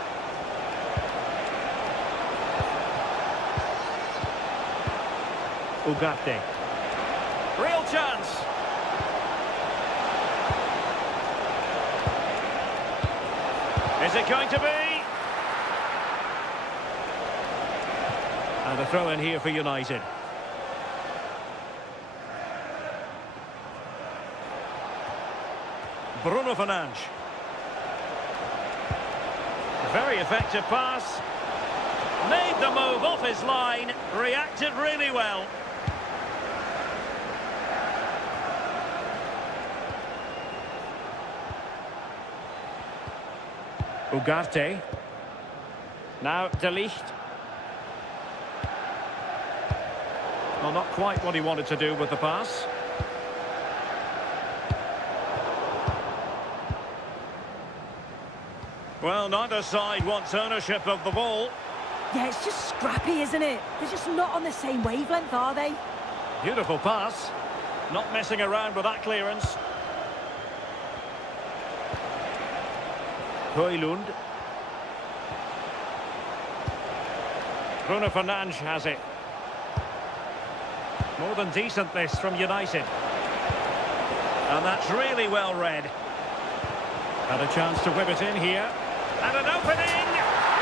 Ugarte. Real chance. Is it going to be? And a throw in here for United. Bruno Fernandes. Very effective pass. Made the move off his line. Reacted really well. Ugarte. Now De Ligt. Well, not quite what he wanted to do with the pass. Well, neither side wants ownership of the ball. Yeah, it's just scrappy, isn't it? They're just not on the same wavelength, are they? Beautiful pass. Not messing around with that clearance. Højlund. Bruno Fernandes has it. More than decent this from United. And that's really well read. Had a chance to whip it in here. And an opening!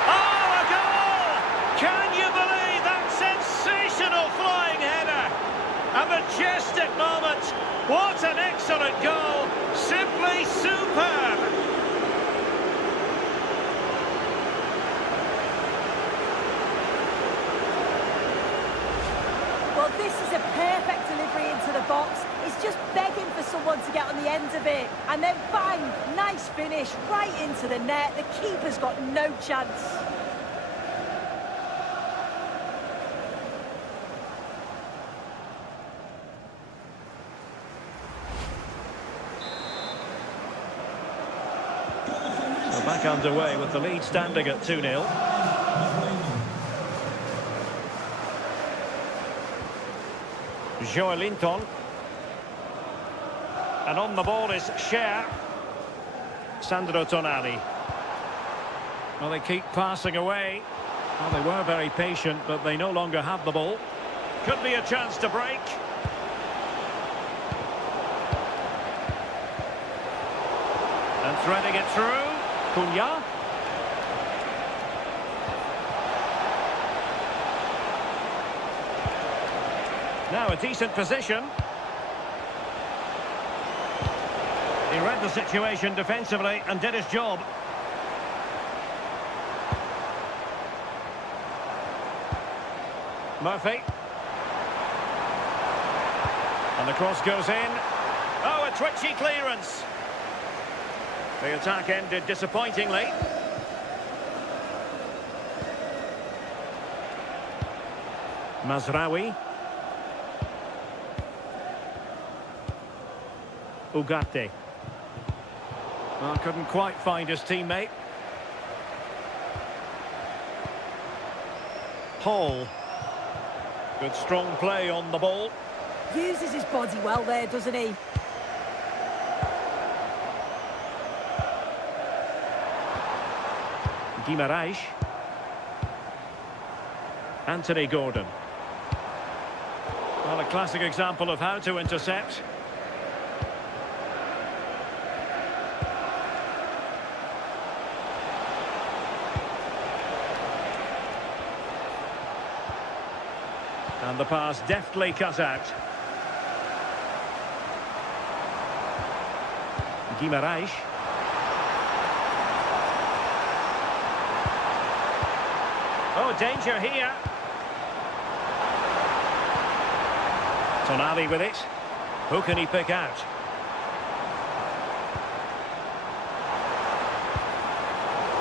Oh, a goal! Can you believe that sensational flying header? A majestic moment. What an excellent goal. Simply superb. Well, this is a perfect delivery into the box. It's just begging for someone to get on the end of it. And then bang, nice finish, right into the net. The keeper's got no chance. So back underway with the lead standing at 2-0. Joelinton. And on the ball is Cher. Sandro Tonali. Well, they keep passing away. Well, they were very patient, but they no longer have the ball. Could be a chance to break. And threading it through. Cunha. Now a decent position. He read the situation defensively and did his job. Murphy. And the cross goes in. Oh, a twitchy clearance. The attack ended disappointingly. Mazraoui. Ugarte. Well, couldn't quite find his teammate. Hall. Good strong play on the ball. Uses his body well there, doesn't he? Guimaraes. Anthony Gordon. Well, a classic example of how to intercept. And the pass deftly cut out. Guimaraes. Oh, danger here. Tonali with it. Who can he pick out?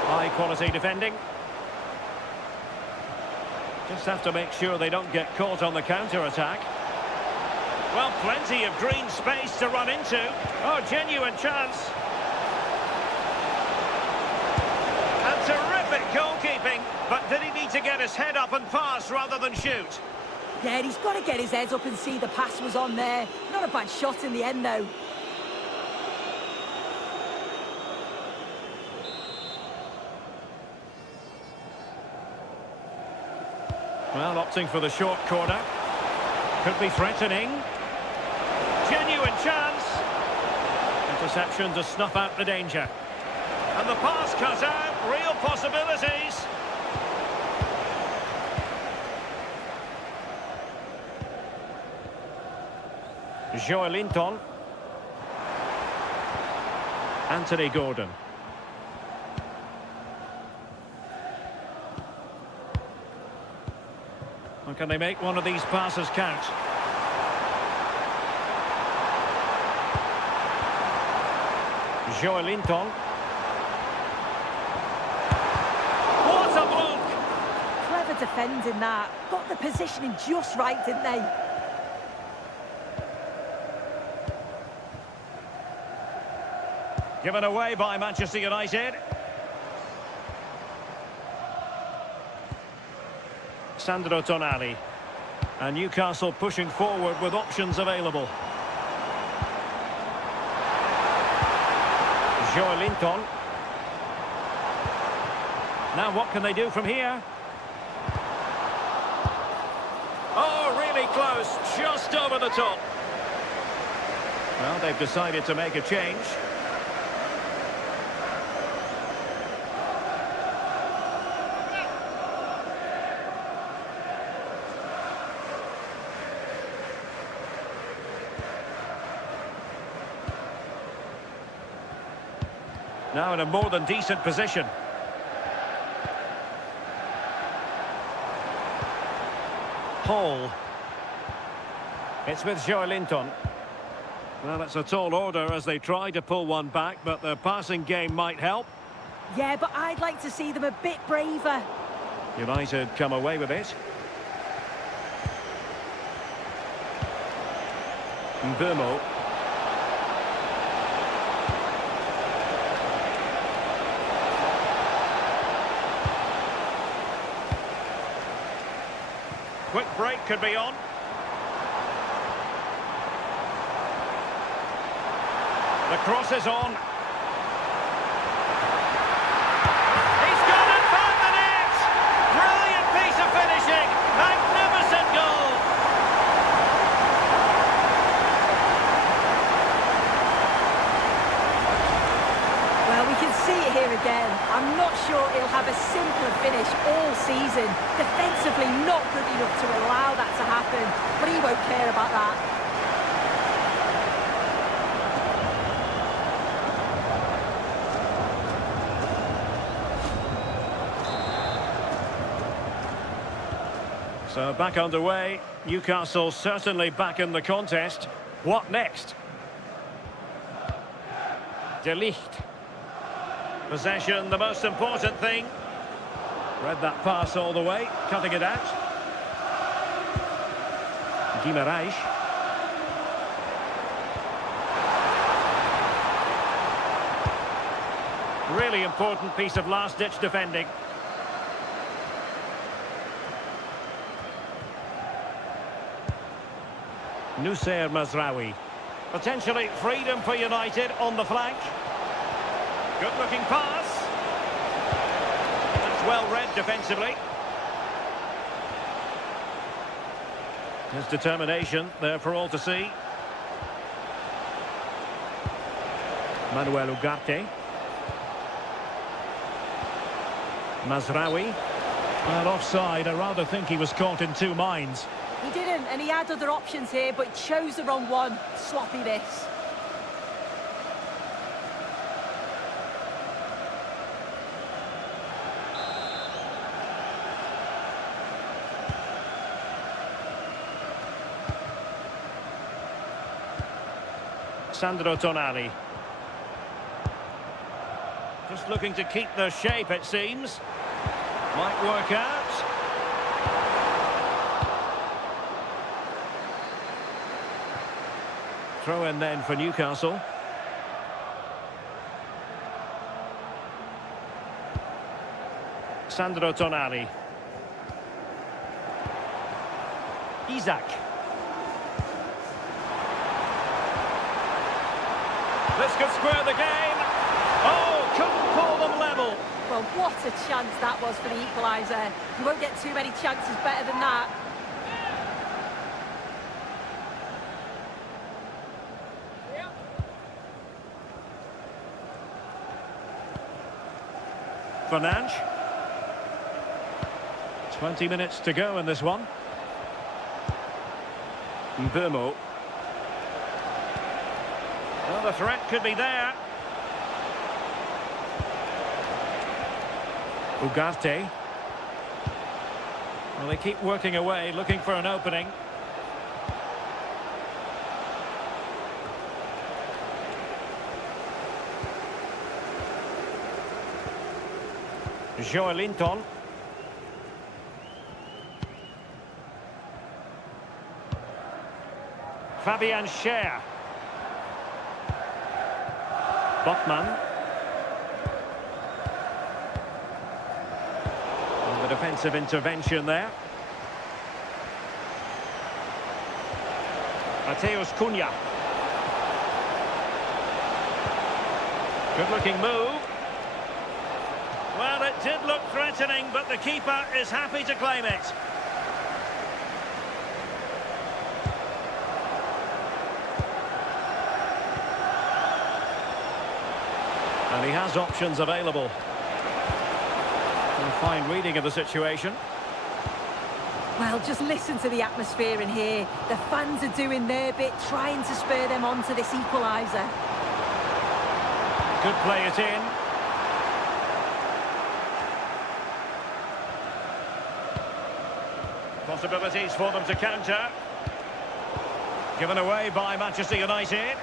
High quality defending. Just have to make sure they don't get caught on the counter-attack. Well, plenty of green space to run into. Oh, genuine chance. And terrific. this head up and pass rather than shoot. Yeah, he's got to get his head up and see the pass was on there. Not a bad shot in the end, though. Well, opting for the short corner. Could be threatening. Genuine chance. Interception to snuff out the danger. And the pass cut out. Real possibilities. Joelinton. Anthony Gordon. Or can they make one of these passes count? Joelinton. What a block! Clever defending that. Got the positioning just right, didn't they? Given away by Manchester United. Sandro Tonali. And Newcastle pushing forward with options available. Joelinton. Now what can they do from here? Oh, really close. Just over the top. Well, they've decided to make a change. Now in a more than decent position. Hall. It's with Joelinton. Well, it's a tall order as they try to pull one back, but their passing game might help. Yeah, but I'd like to see them a bit braver. United come away with it. Mbumo. Quick break could be on. The cross is on. He's gone and found the net! Brilliant piece of finishing! Magnificent goal! Well, we can see it here again. I'm not sure he'll have a simpler finish all season. Defensively not good enough to allow that to happen, but he won't care about that. So back underway. Newcastle certainly back in the contest. What next? De Ligt. Possession, the most important thing. Read that pass all the way, cutting it out. Guimaraes. Really important piece of last-ditch defending. Nussair Mazraoui. Potentially freedom for United on the flank. Good-looking pass. That's well read defensively. His determination there for all to see. Manuel Ugarte. Mazraoui. Well, offside. I rather think he was caught in two minds. He didn't, and he had other options here, but chose the wrong one. Sloppy this. Sandro Tonali. Just looking to keep their shape, it seems. Might work out. Throw in then for Newcastle. Sandro Tonali. Isak. This could square the game. Oh, couldn't pull them level. Well, what a chance that was for the equaliser. You won't get too many chances better than that. Fernandes. 20 minutes to go in this one. Mbumo. Well, the threat could be there. Ugarte. Well, they keep working away, looking for an opening. Joelinton. Fabian Schär. Botman. And the defensive intervention there. Mateus Cunha. Good looking move. Well, it did look threatening, but the keeper is happy to claim it. And he has options available. A fine reading of the situation. Well, just listen to the atmosphere in here. The fans are doing their bit, trying to spur them on to this equaliser. Could play it in. Possibilities for them to counter. Given away by Manchester United.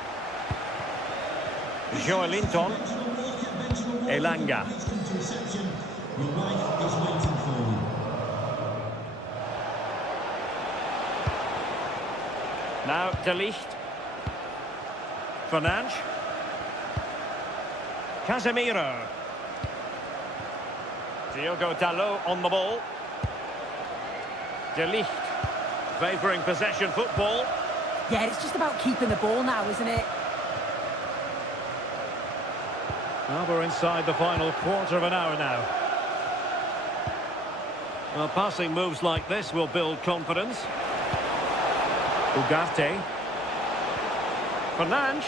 Joelinton. Elanga. Now De Ligt. Fernandes. Casemiro. Diogo Dalot on the ball. De Ligt. Favouring possession football. Yeah, it's just about keeping the ball now, isn't it? Well, we're inside the final quarter of an hour now. Well, passing moves like this will build confidence. Ugarte. Fernandes.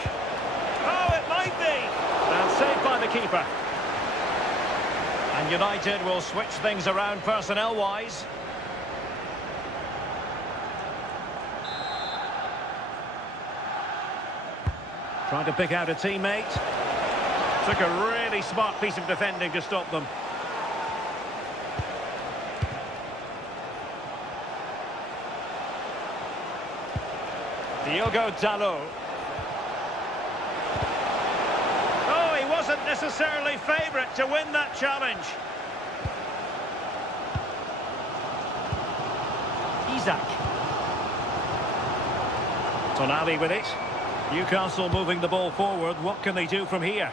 Oh, it might be! And saved by the keeper. And United will switch things around personnel-wise. Trying to pick out a teammate. Took a really smart piece of defending to stop them. Diogo Dalot. Oh, he wasn't necessarily favourite to win that challenge. Isak. Tonali with it. Newcastle moving the ball forward. What can they do from here?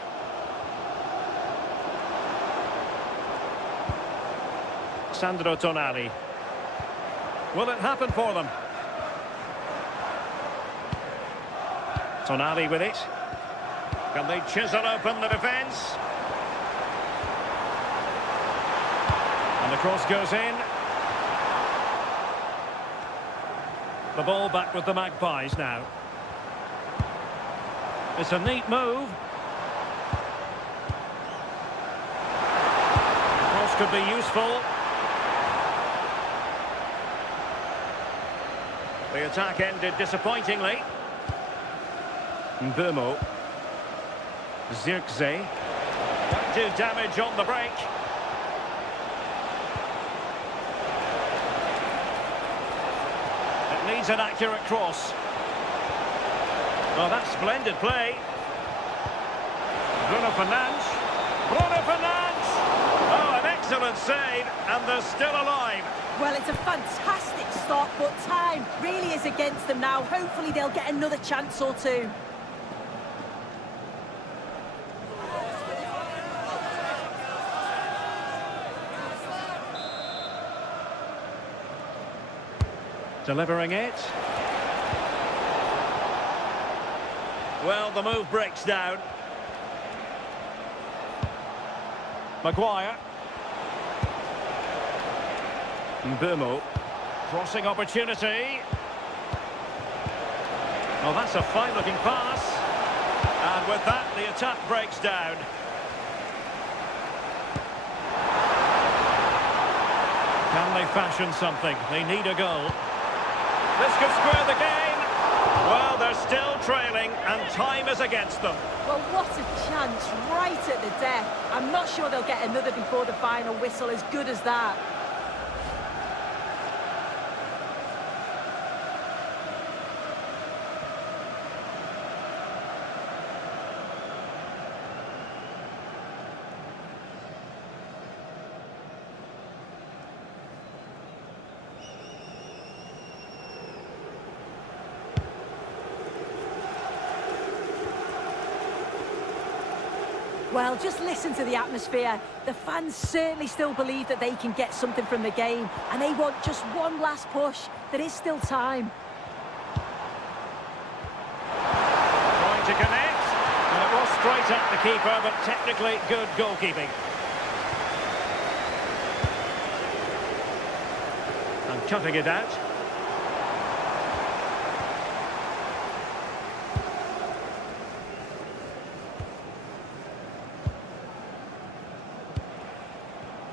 Sandro Tonali. Will it happen for them? Tonali with it. Can they chisel open the defence? And the cross goes in. The ball back with the Magpies now. It's a neat move. The cross could be useful. The attack ended disappointingly. Mbumo. Zirkzee. Won't do damage on the break. It needs an accurate cross. Well, that's splendid play. Bruno Fernandes. Bruno Fernandes! Oh, an excellent save, and they're still alive. Well, it's a fantastic start, but time really is against them now. Hopefully they'll get another chance or two. Delivering it. Well, the move breaks down. Maguire. Mbumo. Crossing opportunity. Oh, that's a fine-looking pass. And with that, the attack breaks down. Can they fashion something? They need a goal. This could square the game. Well, they're still trailing, and time is against them. Well, what a chance right at the death. I'm not sure they'll get another before the final whistle, as good as that. Well, just listen to the atmosphere. The fans certainly still believe that they can get something from the game, and they want just one last push. There is still time. Trying to connect, and it was straight at the keeper, but technically good goalkeeping. And cutting it out.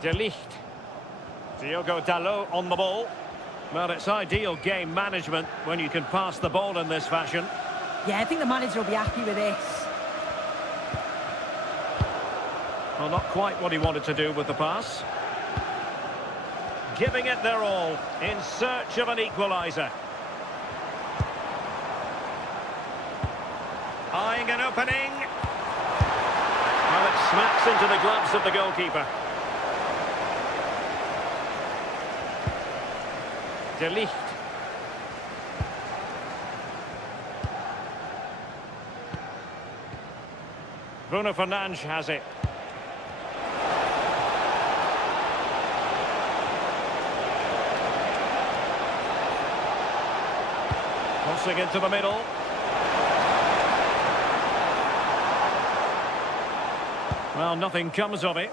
De Ligt. Diogo Dalot on the ball. Well, it's ideal game management when you can pass the ball in this fashion. Yeah, I think the manager will be happy with this. Well, not quite what he wanted to do with the pass. Giving it their all in search of an equaliser. Eyeing an opening. Well, it smacks into the gloves of the goalkeeper. De Ligt. Bruno Fernandes has it. Crossing into the middle. Well, nothing comes of it.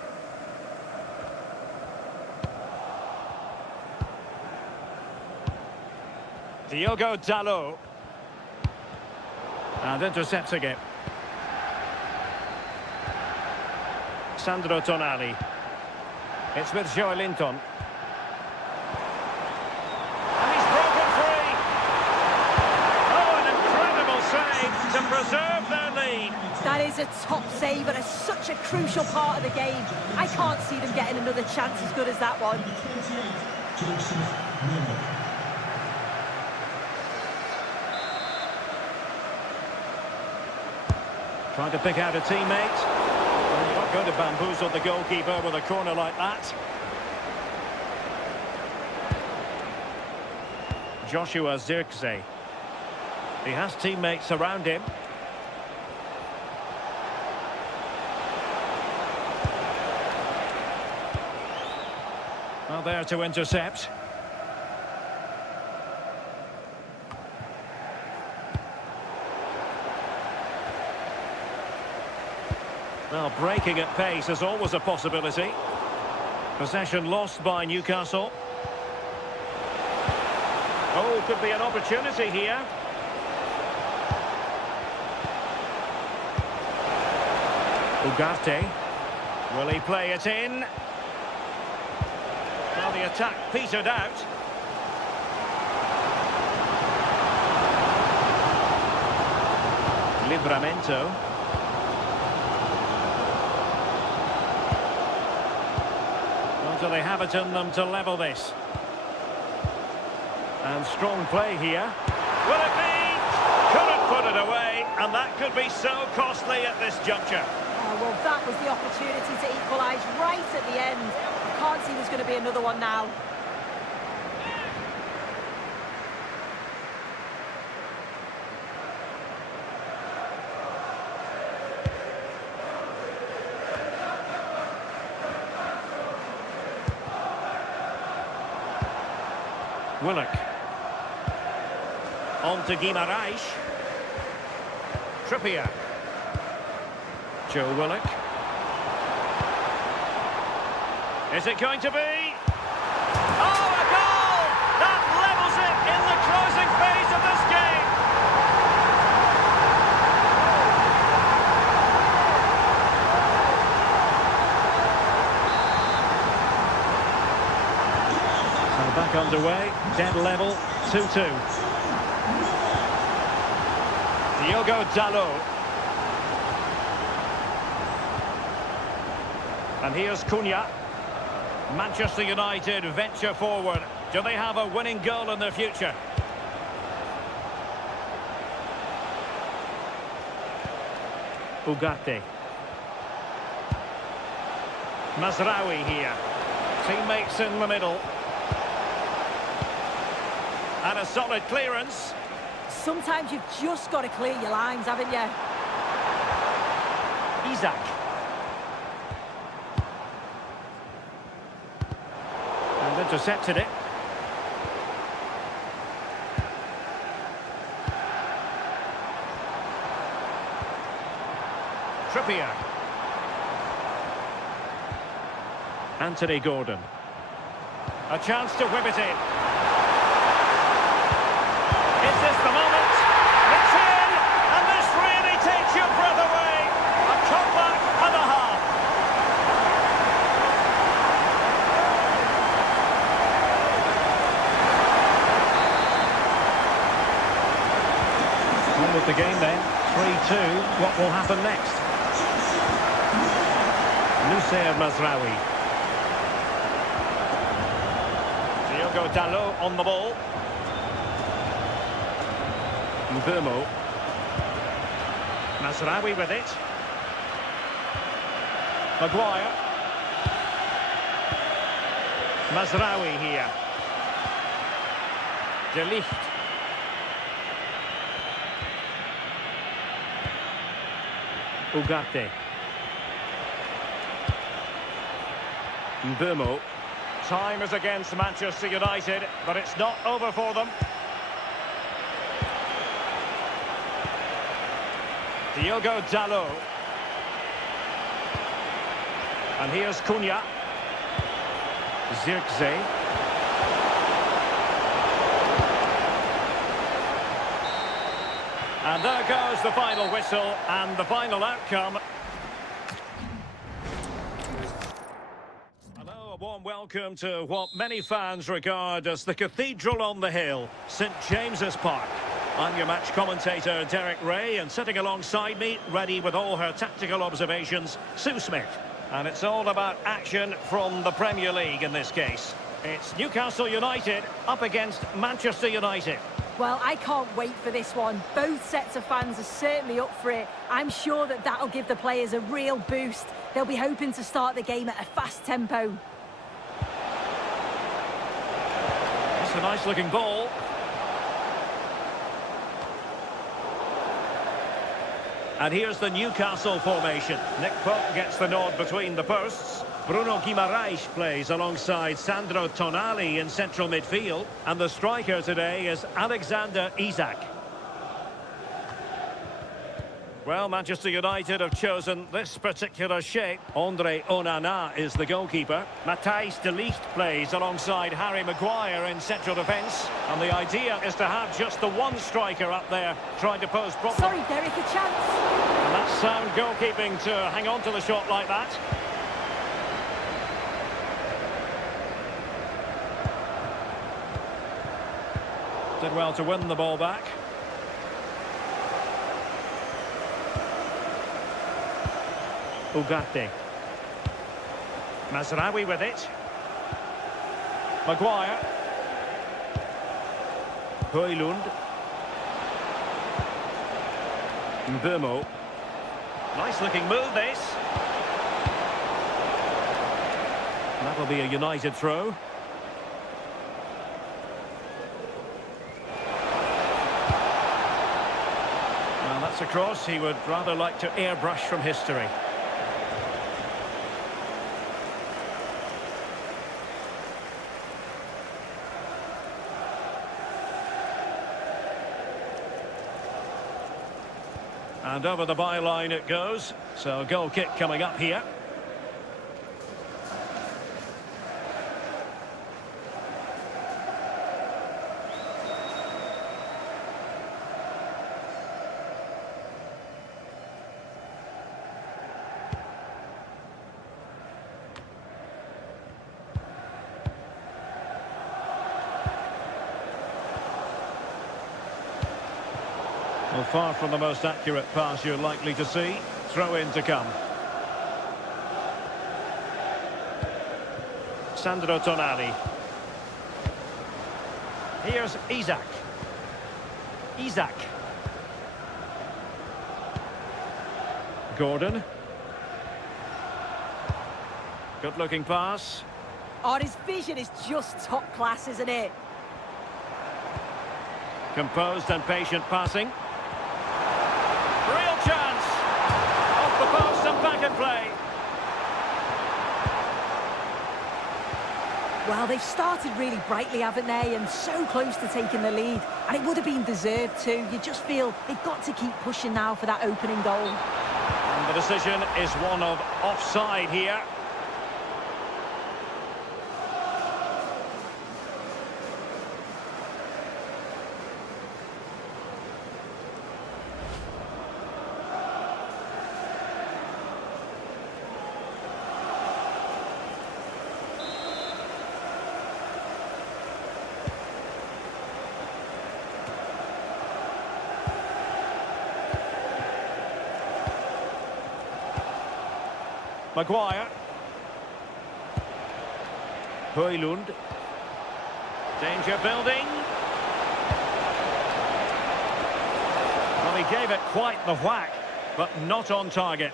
Diogo Dalot. And intercepting it. Sandro Tonali. It's with Joe Linton. And he's broken free. Oh, an incredible save to preserve their lead. That is a top save, and it's such a crucial part of the game. I can't see them getting another chance as good as that one. Trying to pick out a teammate. Well, you're not going to bamboozle the goalkeeper with a corner like that. Joshua Zirkzee. He has teammates around him. Well, there to intercept. Well, breaking at pace is always a possibility. Possession lost by Newcastle. Oh, could be an opportunity here. Ugarte. Will he play it in? Well, the attack petered out. Livramento. Do they have it in them to level this? And strong play here. Will it be? Couldn't put it away, and that could be so costly at this juncture. Oh, well, that was the opportunity to equalise right at the end. I can't see there's going to be another one now. Willock. On to Guimaraes. Trippier. Joe Willock. Is it going to be? Oh, a goal! That levels it in the closing phase of this game. So back underway, dead level, 2-2. Diogo Dalot. And here's Cunha. Manchester United venture forward. Do they have a winning goal in their future? Ugarte. Mazraoui here. Teammates in the middle. And a solid clearance. Sometimes you've just got to clear your lines, haven't you? Isak. And intercepted it. Trippier. Anthony Gordon. A chance to whip it in. Is this the moment? It's in! And this really takes your breath away. A comeback and a half. On with the game then. 3-2. What will happen next? Nussair Mazraoui. Diogo Dalot on the ball. Mbermo. Mazraoui with it. Maguire. Mazraoui here. De Ligt. Ugarte. Mbermo. Time is against Manchester United, but it's not over for them. Diogo Dalot. And here's Cunha. Zirkzee. And there goes the final whistle and the final outcome. Hello, a warm welcome to what many fans regard as the cathedral on the hill, St James's Park. I'm your match commentator, Derek Ray, and sitting alongside me, ready with all her tactical observations, Sue Smith. And it's all about action from the Premier League in this case. It's Newcastle United up against Manchester United. Well, I can't wait for this one. Both sets of fans are certainly up for it. I'm sure that that'll give the players a real boost. They'll be hoping to start the game at a fast tempo. That's a nice-looking ball. And here's the Newcastle formation. Nick Pope gets the nod between the posts. Bruno Guimaraes plays alongside Sandro Tonali in central midfield. And the striker today is Alexander Isak. Well, Manchester United have chosen this particular shape. Andre Onana is the goalkeeper. Matthijs de Ligt plays alongside Harry Maguire in central defence. And the idea is to have just the one striker up there trying to pose problems. Sorry, Derek, a chance. And that's sound goalkeeping to hang on to the shot like that. Did well to win the ball back. Ugarte. Mazraoui with it. Maguire. Højlund. Mbermo. Nice looking move this. That'll be a United throw. Well, that's a cross he would rather like to airbrush from history. And over the byline it goes. So goal kick coming up here. Well, far from the most accurate pass you're likely to see. Throw in to come. Sandro Tonali. Here's Isak. Isak. Gordon. Good looking pass. Oh, his vision is just top class, isn't it? Composed and patient passing. Real chance! Off the post and back in play. Well, they've started really brightly, haven't they? And so close to taking the lead. And it would have been deserved too. You just feel they've got to keep pushing now for that opening goal. And the decision is one of offside here. Maguire. Højlund. Danger building. Well, he gave it quite the whack, but not on target.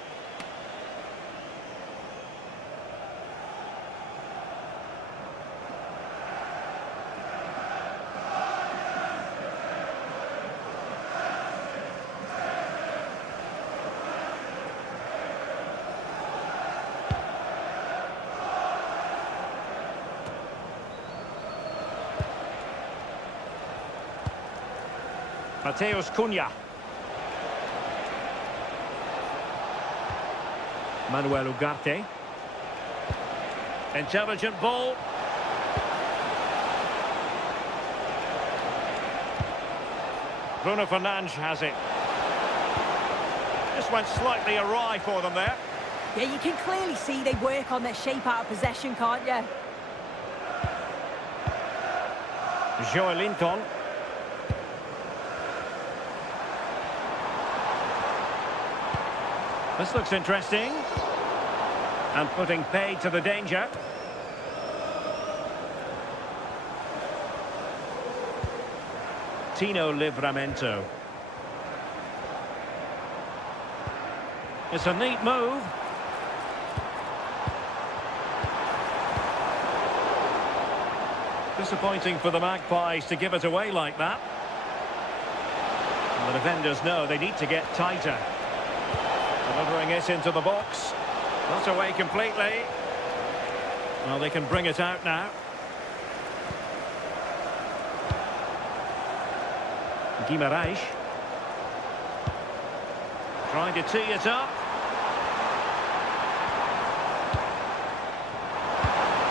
Mateus Cunha. Manuel Ugarte. Intelligent ball. Bruno Fernandes has it. Just went slightly awry for them there. Yeah, you can clearly see they work on their shape out of possession, can't you? Joelinton. This looks interesting. And putting paid to the danger. Tino Livramento. It's a neat move. Disappointing for the Magpies to give it away like that. And the defenders know they need to get tighter. Delivering it into the box. Not away completely. Well, they can bring it out now. Guimarães. Trying to tee it up.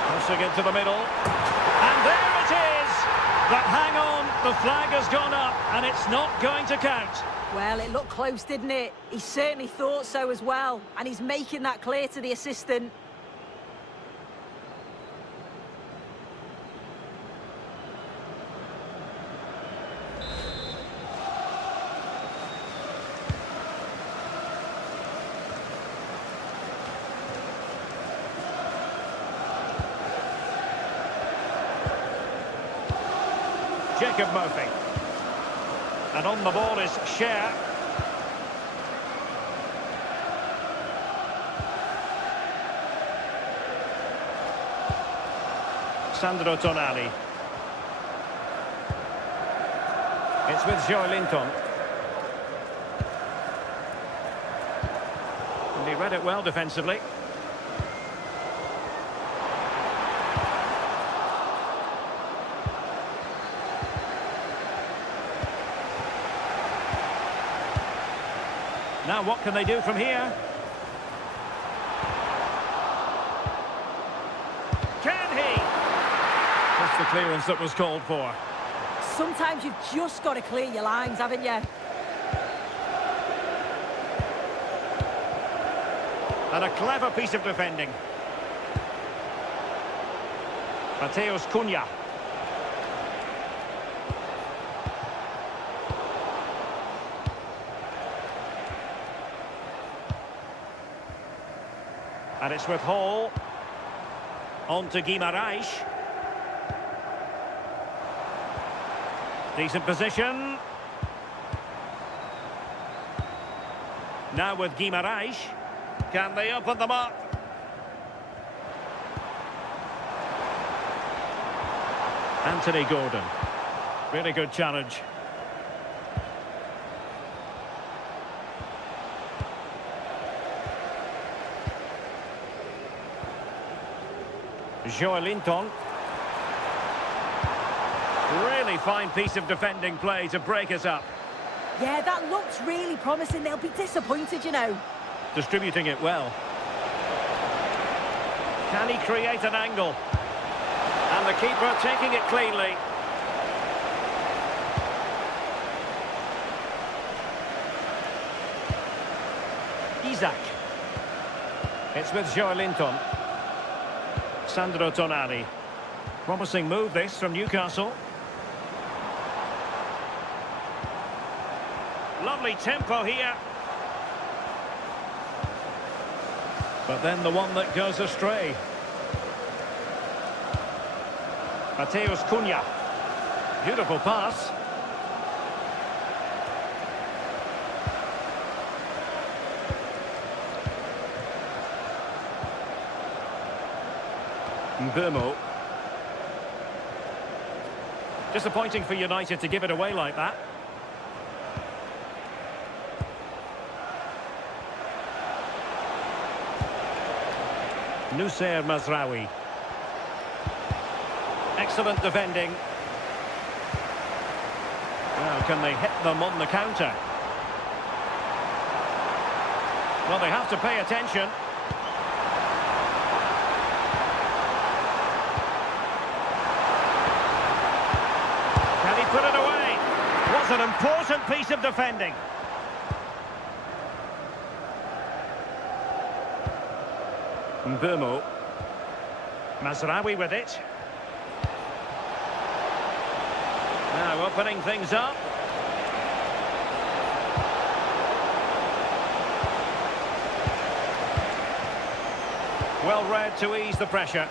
Crossing into the middle. And there it is! But hang on, the flag has gone up and it's not going to count. Well, it looked close, didn't it? He certainly thought so as well. And he's making that clear to the assistant. Jacob Murphy. And on the ball is Cher. Sandro Tonali. It's with Joelinton. And he read it well defensively. Now what can they do from here? Can he? That's the clearance that was called for. Sometimes you've just got to clear your lines, haven't you? And a clever piece of defending. Mateus Cunha. And it's with Hall. On to Guimarães. Decent position. Now with Guimarães. Can they open them up? Anthony Gordon. Really good challenge. Joelinton. Really fine piece of defending play to break us up. Yeah, that looks really promising. They'll be disappointed, you know. Distributing it well. Can he create an angle? And the keeper taking it cleanly. Isaac. It's with Joelinton. Sandro Tonali. Promising move this from Newcastle. Lovely tempo here. But then the one that goes astray. Mateus Cunha. Beautiful pass. Mbeumo. Disappointing for United to give it away like that. Nussair Mazraoui. Excellent defending. Well, can they hit them on the counter? Well, they have to pay attention. Can he put it away? Was an important piece of defending. Mbeumo. Mazraoui with it. Now opening things up. Well read to ease the pressure.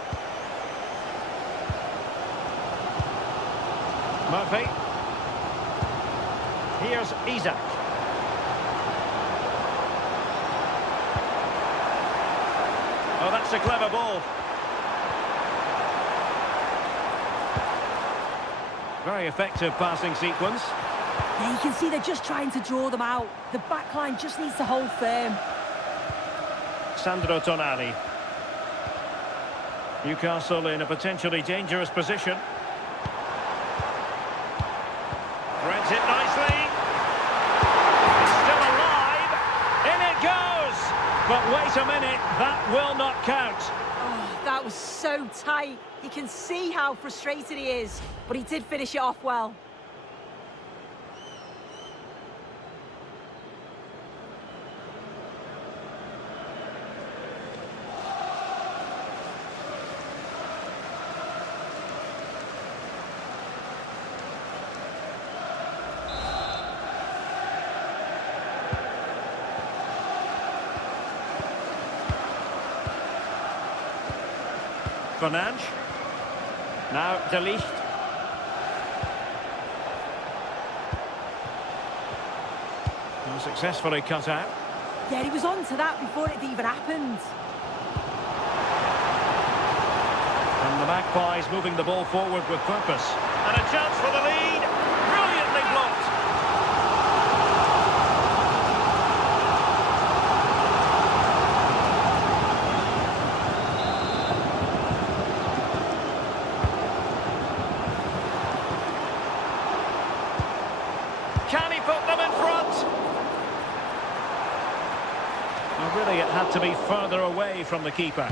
Murphy. Here's Isaac. Oh, that's a clever ball. Very effective passing sequence. Yeah, you can see they're just trying to draw them out. The back line just needs to hold firm. Sandro Tonali. Newcastle in a potentially dangerous position. Threads it nicely. It's still alive. In it goes. But wait a minute, that will not count. Oh, that was so tight. You can see how frustrated he is, but he did finish it off well. Fernandes. Now De Ligt. And successfully cut out. Yeah, he was on to that before it even happened. And the Magpies moving the ball forward with purpose. And a chance for the lead. Brilliantly blocked. Can he put them in front? had to be further away from the keeper.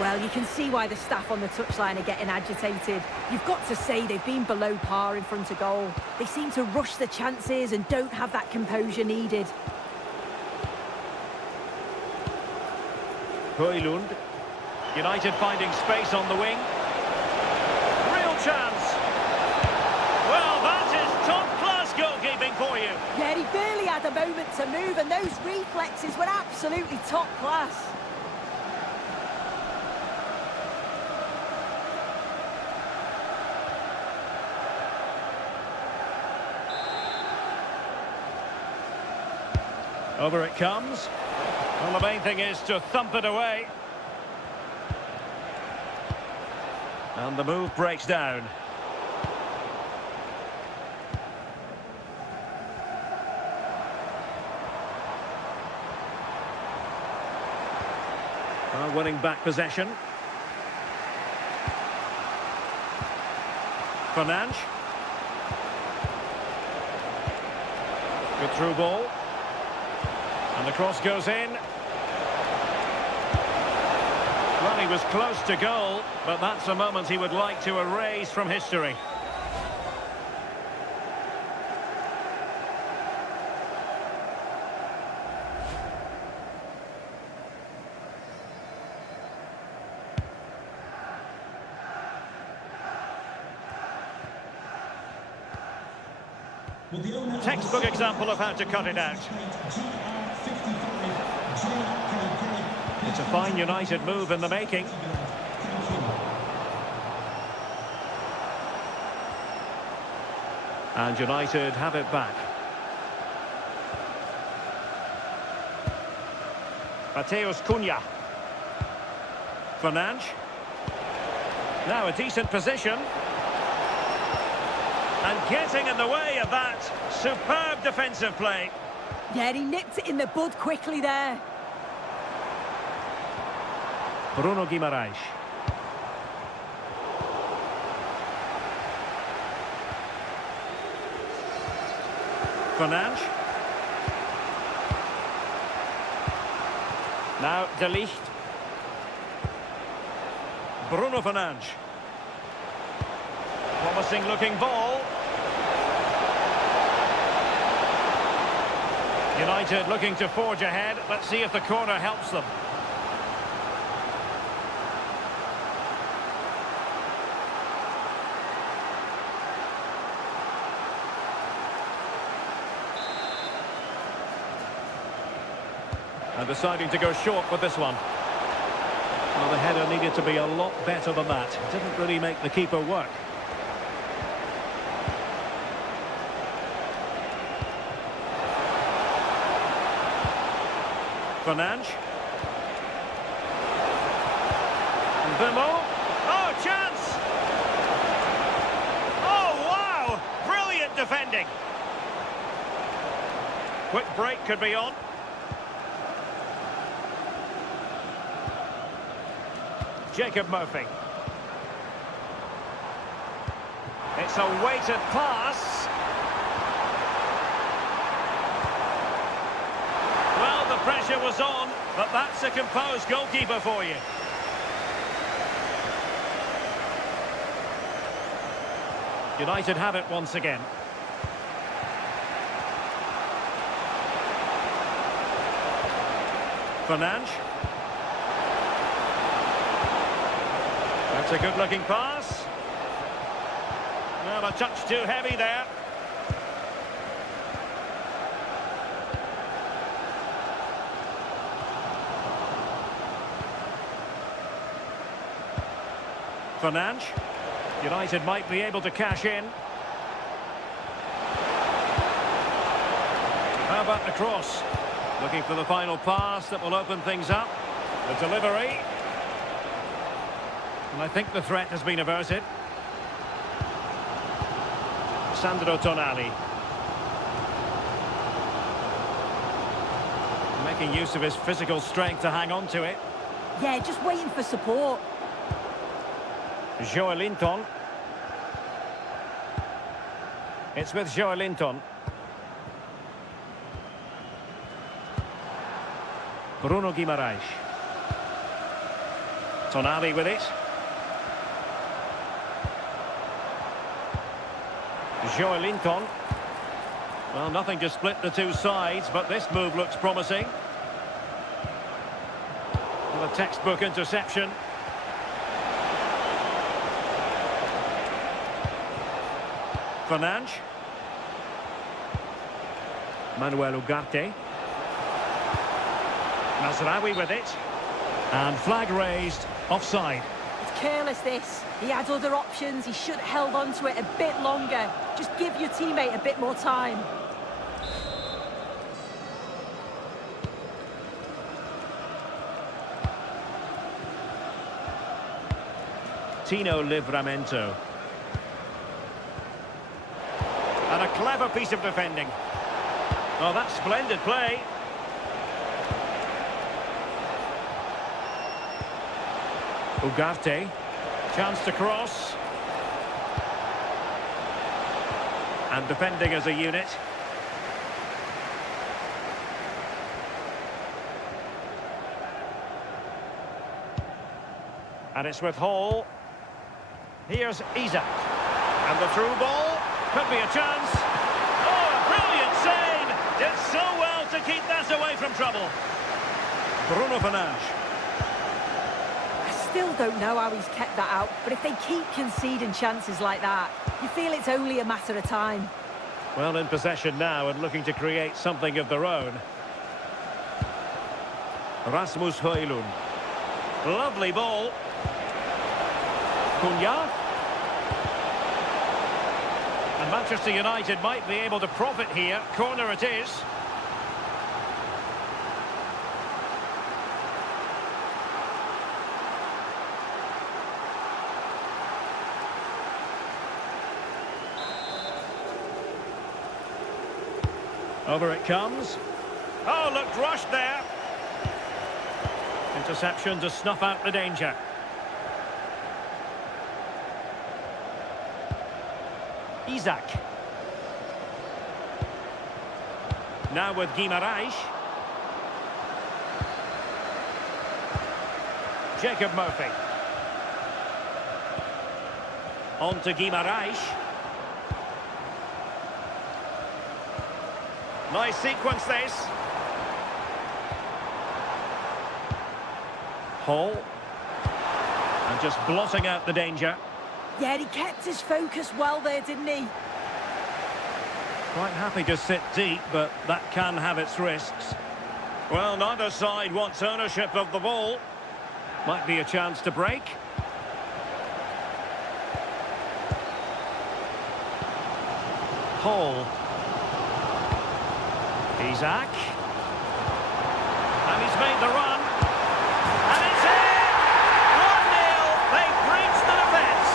Well, you can see why the staff on the touchline are getting agitated. You've got to say they've been below par in front of goal. They seem to rush the chances and don't have that composure needed. Højlund. United finding space on the wing. Real chance. Well, that is top-class goalkeeping for you. Yeah, he barely had a moment to move, and those reflexes were absolutely top class. Over it comes. Well, the main thing is to thump it away. And the move breaks down. Well, winning back possession. Fernandes. Good through ball. And the cross goes in. Well, he was close to goal, but that's a moment he would like to erase from history. Textbook example of how to cut it out. It's a fine United move in the making. And United have it back. Mateus Cunha. Fernandes. Now a decent position. And getting in the way of that. Superb defensive play. Yeah, he nipped it in the bud quickly there. Bruno Guimaraes. Fernandes. Now De Ligt. Bruno Fernandes. Promising looking ball. United looking to forge ahead. Let's see if the corner helps them. And deciding to go short with this one. Well, the header needed to be a lot better than that. It didn't really make the keeper work. Fernandes. Bimo. Oh, chance! Oh, wow! Brilliant defending. Quick break could be on. Jacob Murphy. It's a weighted pass. Well, the pressure was on, but that's a composed goalkeeper for you. United have it once again. Fernandes. That's a good-looking pass. Well, a touch too heavy there. Fernandes. United might be able to cash in. How about the cross? Looking for the final pass that will open things up. The delivery. And I think the threat has been averted. Sandro Tonali. Making use of his physical strength to hang on to it. Yeah, just waiting for support. Joelinton. It's with Joelinton. Bruno Guimaraes. Tonali with it. Joelinton. Well, nothing to split the two sides, but this move looks promising. Well, a textbook interception. Fernandes. Manuel Ugarte. Mazraoui with it. And flag raised, offside. It's careless, this. He had other options. He should have held on to it a bit longer. Just give your teammate a bit more time. Tino Livramento. And a clever piece of defending. Oh, that's splendid play. Ugarte. Chance to cross. And defending as a unit. And it's with Hall. Here's Isak. And the through ball. Could be a chance. Oh, a brilliant save! Did so well to keep that away from trouble. Bruno Fernandes. I still don't know how he's kept that out, but if they keep conceding chances like that, you feel it's only a matter of time. Well, in possession now and looking to create something of their own. Rasmus Højlund. Lovely ball. Cunha. And Manchester United might be able to profit here. Corner it is. Over it comes. Oh, looked rushed there. Interception to snuff out the danger. Isak. Now with Guimaraes. Jacob Murphy. On to Guimaraes. Nice sequence this. Hall. And just blotting out the danger. Yeah, he kept his focus well there, didn't he? Quite happy to sit deep, but that can have its risks. Well, neither side wants ownership of the ball. Might be a chance to break. Hall. Isak. And he's made the run. And it's in! 1-0. They've breached the defence.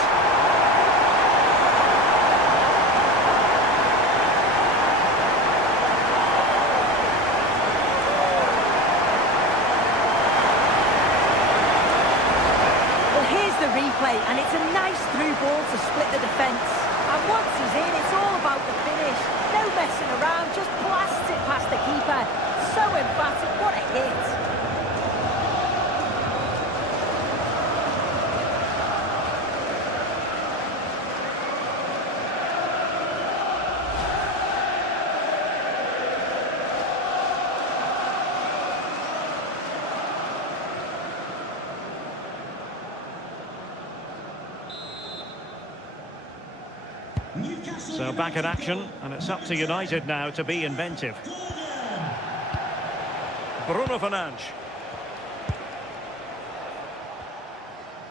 Well, here's the replay, and it's a nice through ball to split the defence. And once he's in, it's all about the finish. No messing around, just blasts it past the keeper. So emphatic, what a hit. So back in action, and it's up to United now to be inventive. Bruno Fernandes.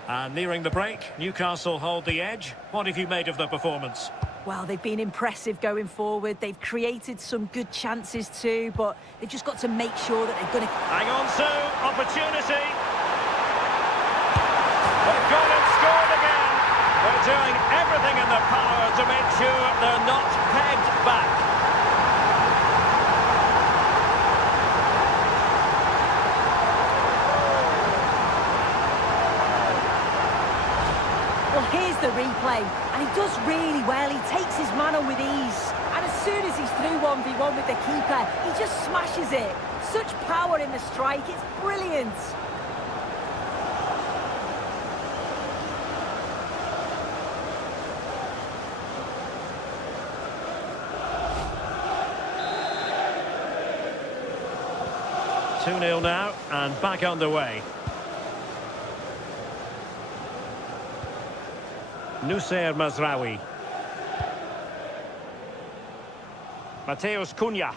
And nearing the break, Newcastle hold the edge. What have you made of the performance? Well, they've been impressive going forward. They've created some good chances too, but they've just got to make sure that they're going to... Hang on, Sue. Opportunity. They've gone and scored again. They're doing everything in their power to make sure they're not pegged back. Well, here's the replay, and he does really well. He takes his man on with ease. And as soon as he's through 1v1 with the keeper, he just smashes it. Such power in the strike, it's brilliant. Two 0 now, and back underway. Nusser Mazraoui. Mateus Cunha.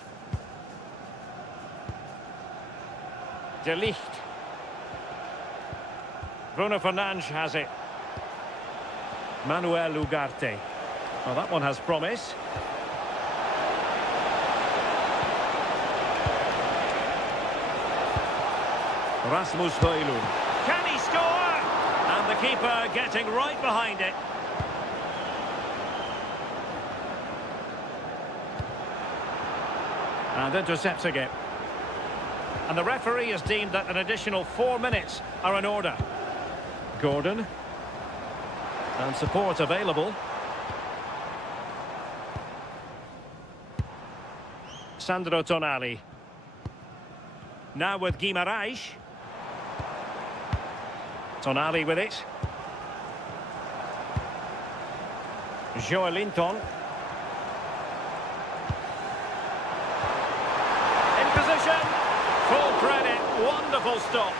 De Ligt. Bruno Fernandes has it. Manuel Ugarte. Well, that one has promise. Rasmus Højlund. Can he score? And the keeper getting right behind it. And intercepting it. And the referee has deemed that an additional 4 minutes are in order. Gordon. And support available. Sandro Tonali. Now with Guimarães. Tonali with it. Joelinton. In position. Full credit. Wonderful stop.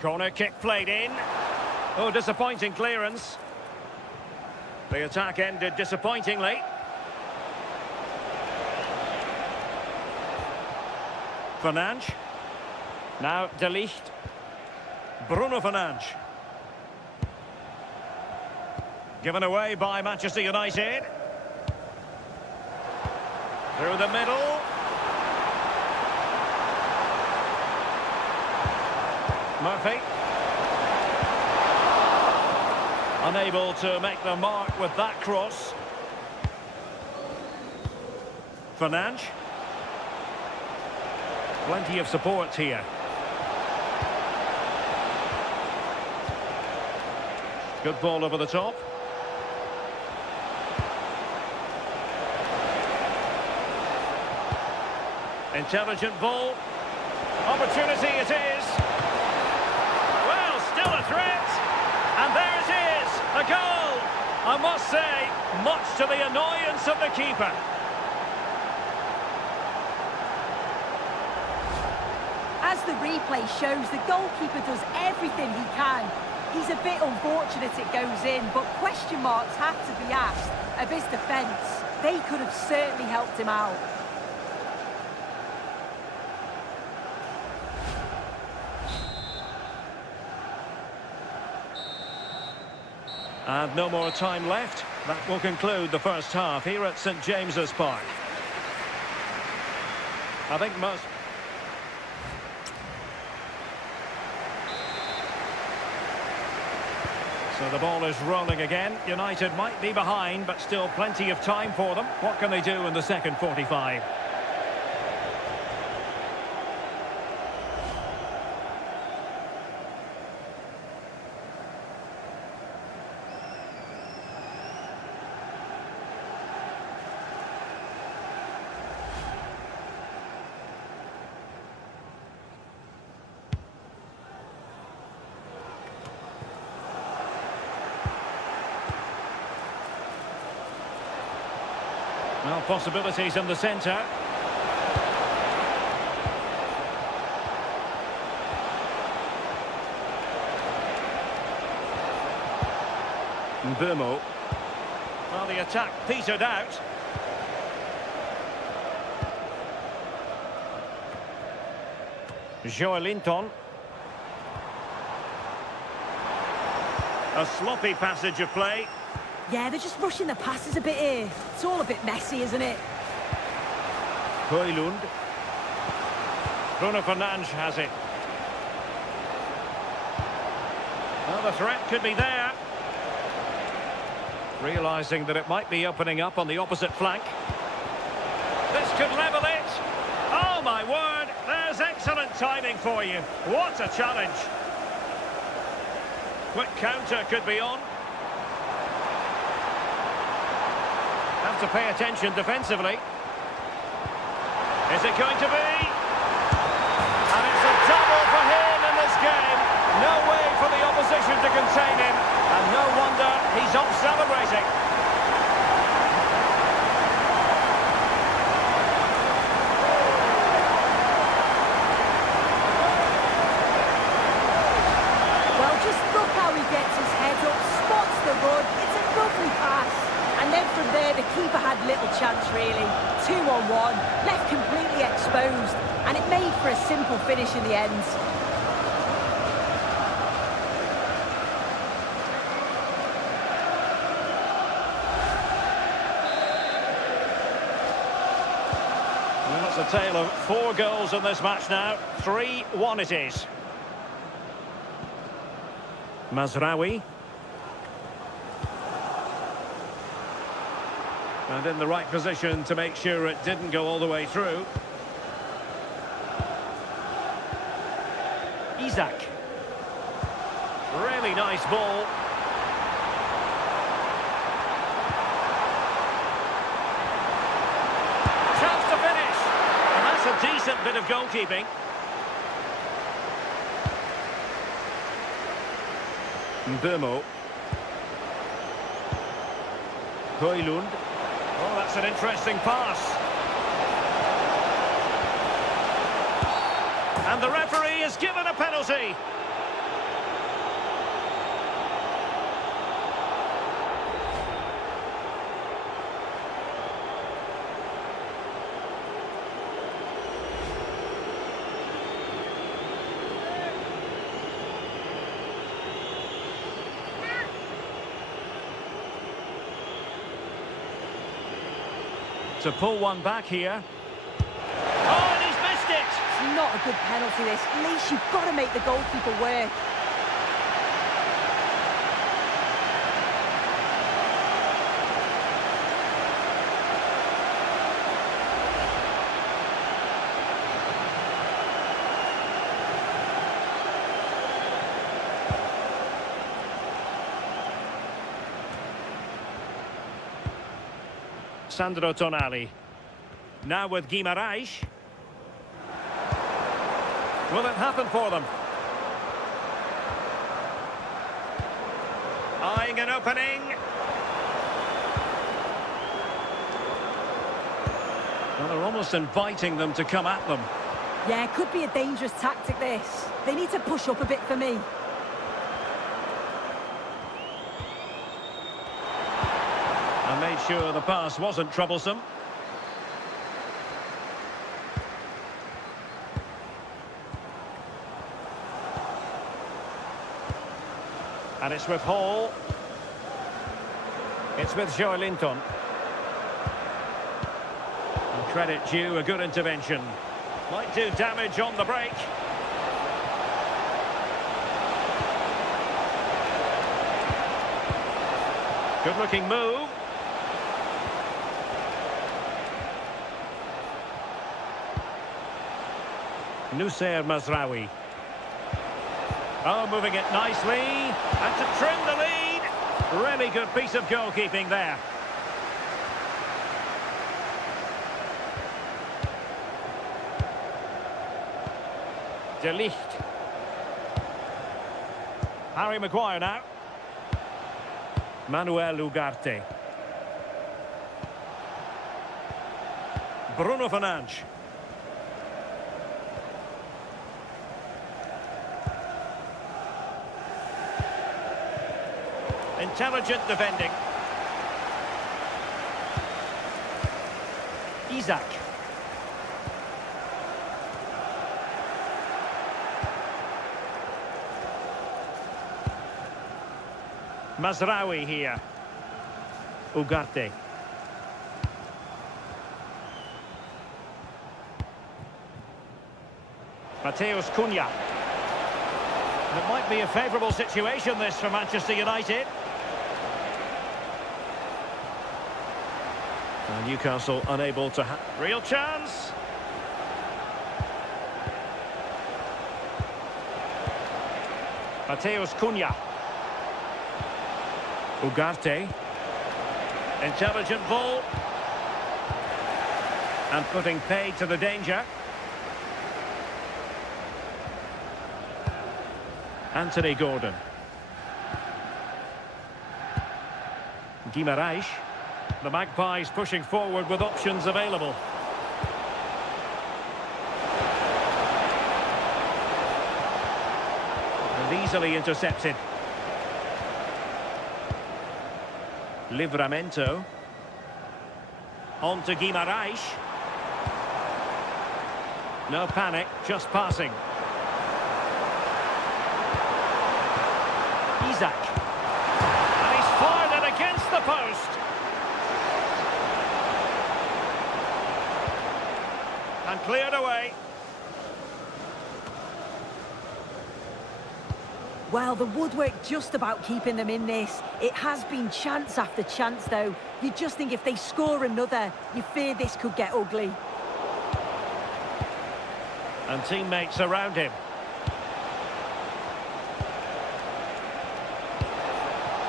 Corner kick played in. Oh, disappointing clearance. The attack ended disappointingly. Fernandes. Now De Ligt. Bruno Fernandes. Given away by Manchester United. Through the middle. Murphy. Unable to make the mark with that cross. Fernandes. Plenty of support here. Good ball over the top. Intelligent ball. Opportunity it is. Well, still a threat. And there it is. A goal. I must say, much to the annoyance of the keeper. As the replay shows, the goalkeeper does everything he can. He's a bit unfortunate it goes in, but question marks have to be asked of his defence. They could have certainly helped him out. And no more time left. That will conclude the first half here at St James's Park. I think most... So the ball is rolling again. United might be behind, but still plenty of time for them. What can they do in the second 45? Well, possibilities in the centre. Mbeumo. Well, the attack petered out. Joelinton. A sloppy passage of play. Yeah, they're just rushing the passes a bit here. It's all a bit messy, isn't it? Højlund. Bruno Fernandes has it. Well, the threat could be there. Realising that it might be opening up on the opposite flank. This could level it. Oh, my word. There's excellent timing for you. What a challenge. Quick counter could be on. Have to pay attention defensively. Is it going to be? And it's a double for him in this game. No way for the opposition to contain him. And no wonder he's off celebrating. Well, just look how he gets his head up, spots the run. It's a lovely pass. And then from there, the keeper had little chance, really. 2-on-1, left completely exposed. And it made for a simple finish in the end. Well, it's a tale of 4 goals in this match now. 3-1 it is. Mazraoui. And in the right position to make sure it didn't go all the way through. Isaac. Really nice ball. Chance to finish. And that's a decent bit of goalkeeping. Mbemo. Højlund. Oh, that's an interesting pass. And the referee is given a penalty. To pull one back here. Oh, and he's missed it! It's not a good penalty, this. At least you've got to make the goalkeeper work. Sandro Tonali. Now with Guimarães. Will it happen for them? Eyeing an opening. Well, they're almost inviting them to come at them. Yeah, it could be a dangerous tactic, this. They need to push up a bit for me. And made sure the pass wasn't troublesome. And it's with Hall. It's with Joelinton. And credit due, a good intervention. Might do damage on the break. Good looking move. Nusser Mazraoui. Oh, moving it nicely. And to trim the lead. Really good piece of goalkeeping there. De Ligt. Harry Maguire now. Manuel Ugarte. Bruno Fernandes. Intelligent defending. Isaac. Mazraoui here. Ugarte. Mateus Cunha. It might be a favourable situation, this, for Manchester United. Newcastle unable to real chance. Mateus Cunha. Ugarte. Intelligent ball. And putting pay to the danger. Anthony Gordon. Guimarães. The Magpies pushing forward with options available. And easily intercepted. Livramento. On to Guimarães. No panic, just passing. Isaac. And he's fired it against the post. And cleared away. Well, the woodwork just about keeping them in this. It has been chance after chance, though. You just think if they score another, you fear this could get ugly. And teammates around him.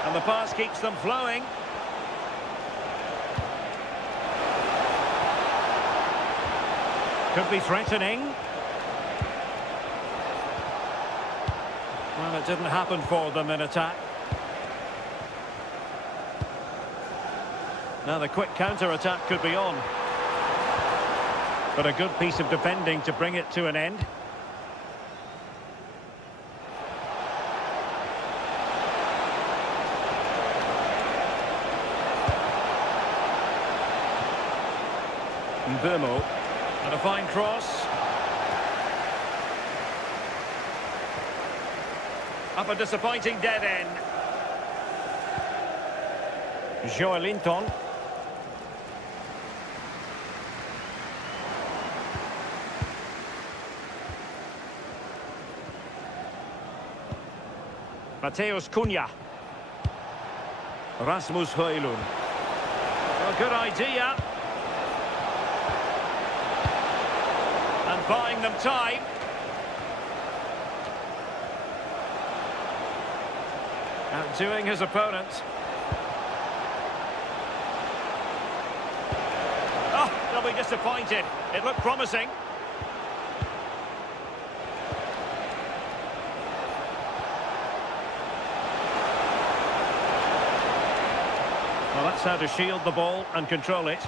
And the pass keeps them flowing. Could be threatening. Well, it didn't happen for them in attack. Now the quick counter-attack could be on. But a good piece of defending to bring it to an end. Mbeumo. And a fine cross. Up a disappointing dead end. Joelinton. Mateus Cunha. Rasmus Højlund. A good idea. And buying them time. Outdoing his opponent. Oh, they'll be disappointed. It looked promising. Well, that's how to shield the ball and control it.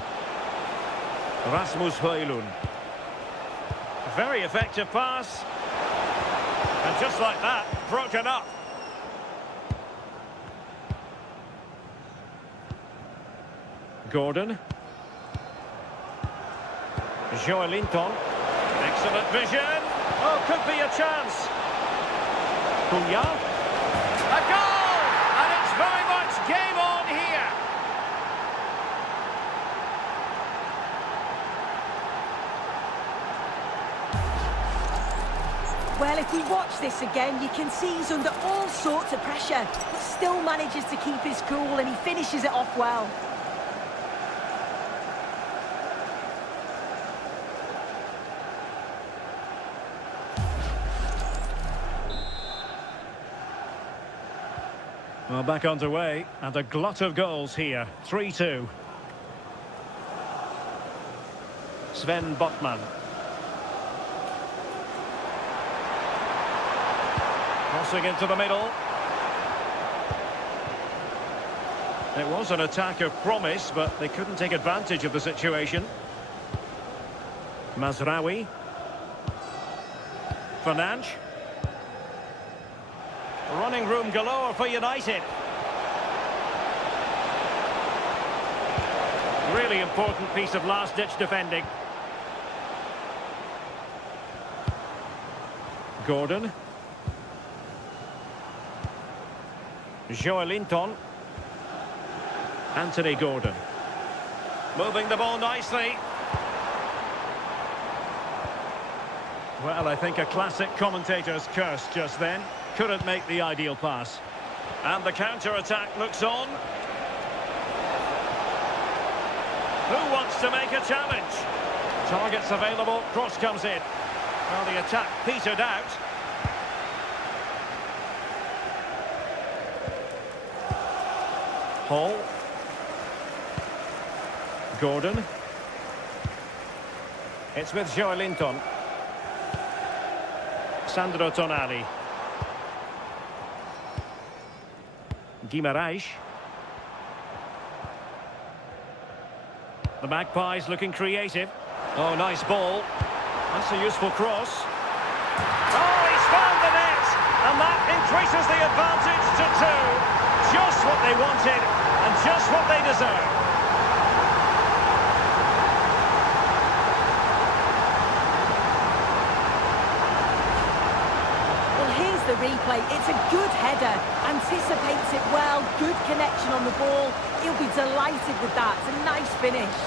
Rasmus Højlund. Very effective pass. And just like that, broken up. Gordon. Joelinton. Excellent vision. Oh, could be a chance. Cunha. A goal! And it's very much game on here. Well, if we watch this again, you can see he's under all sorts of pressure, but still manages to keep his cool and he finishes it off well. Well, back underway, and a glut of goals here. 3-2. Sven Botman. Crossing into the middle. It was an attack of promise, but they couldn't take advantage of the situation. Mazraoui. Fernandes. Running room galore for United. Really important piece of last-ditch defending. Gordon. Joelinton. Anthony Gordon. Moving the ball nicely. Well, I think a classic commentator's curse just then. Couldn't make the ideal pass. And the counter-attack looks on. Who wants to make a challenge? Targets available, cross comes in. Well, the attack petered out. Hall. Gordon. It's with Joelinton. Sandro Tonali. Guimaraes. The Magpies looking creative. Oh, nice ball. That's a useful cross. Oh, he's found the net! And that increases the advantage to 2. Just what they wanted, and just what they deserve. Well, here's the replay. It's a good header. Anticipates it well. Good connection on the ball. He'll be delighted with that. It's a nice finish.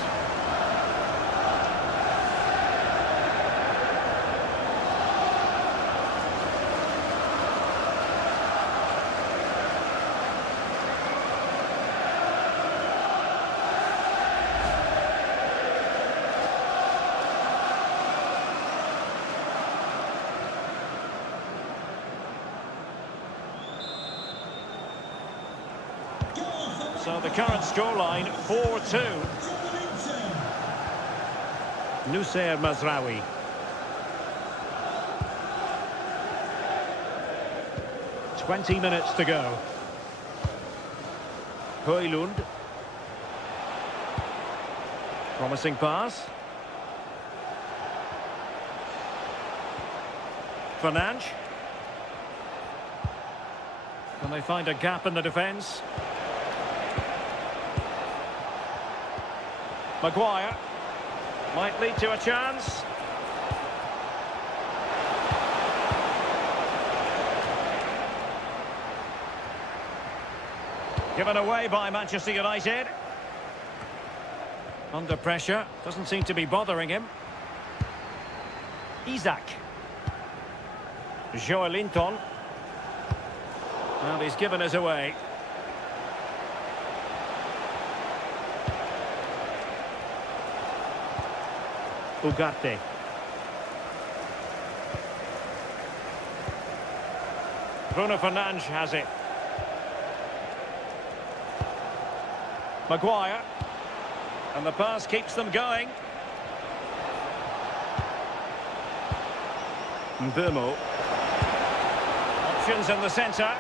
So the current scoreline, 4-2. Nussair Mazraoui. Twenty minutes to go. Højlund. Promising pass. Fernandes. Can they find a gap in the defence? Maguire. Might lead to a chance. Given away by Manchester United. Under pressure. Doesn't seem to be bothering him. Isaac. Joelinton. And he's given us away. Ugarte. Bruno Fernandes has it. Maguire. And the pass keeps them going. Mbeumo. Options in the centre.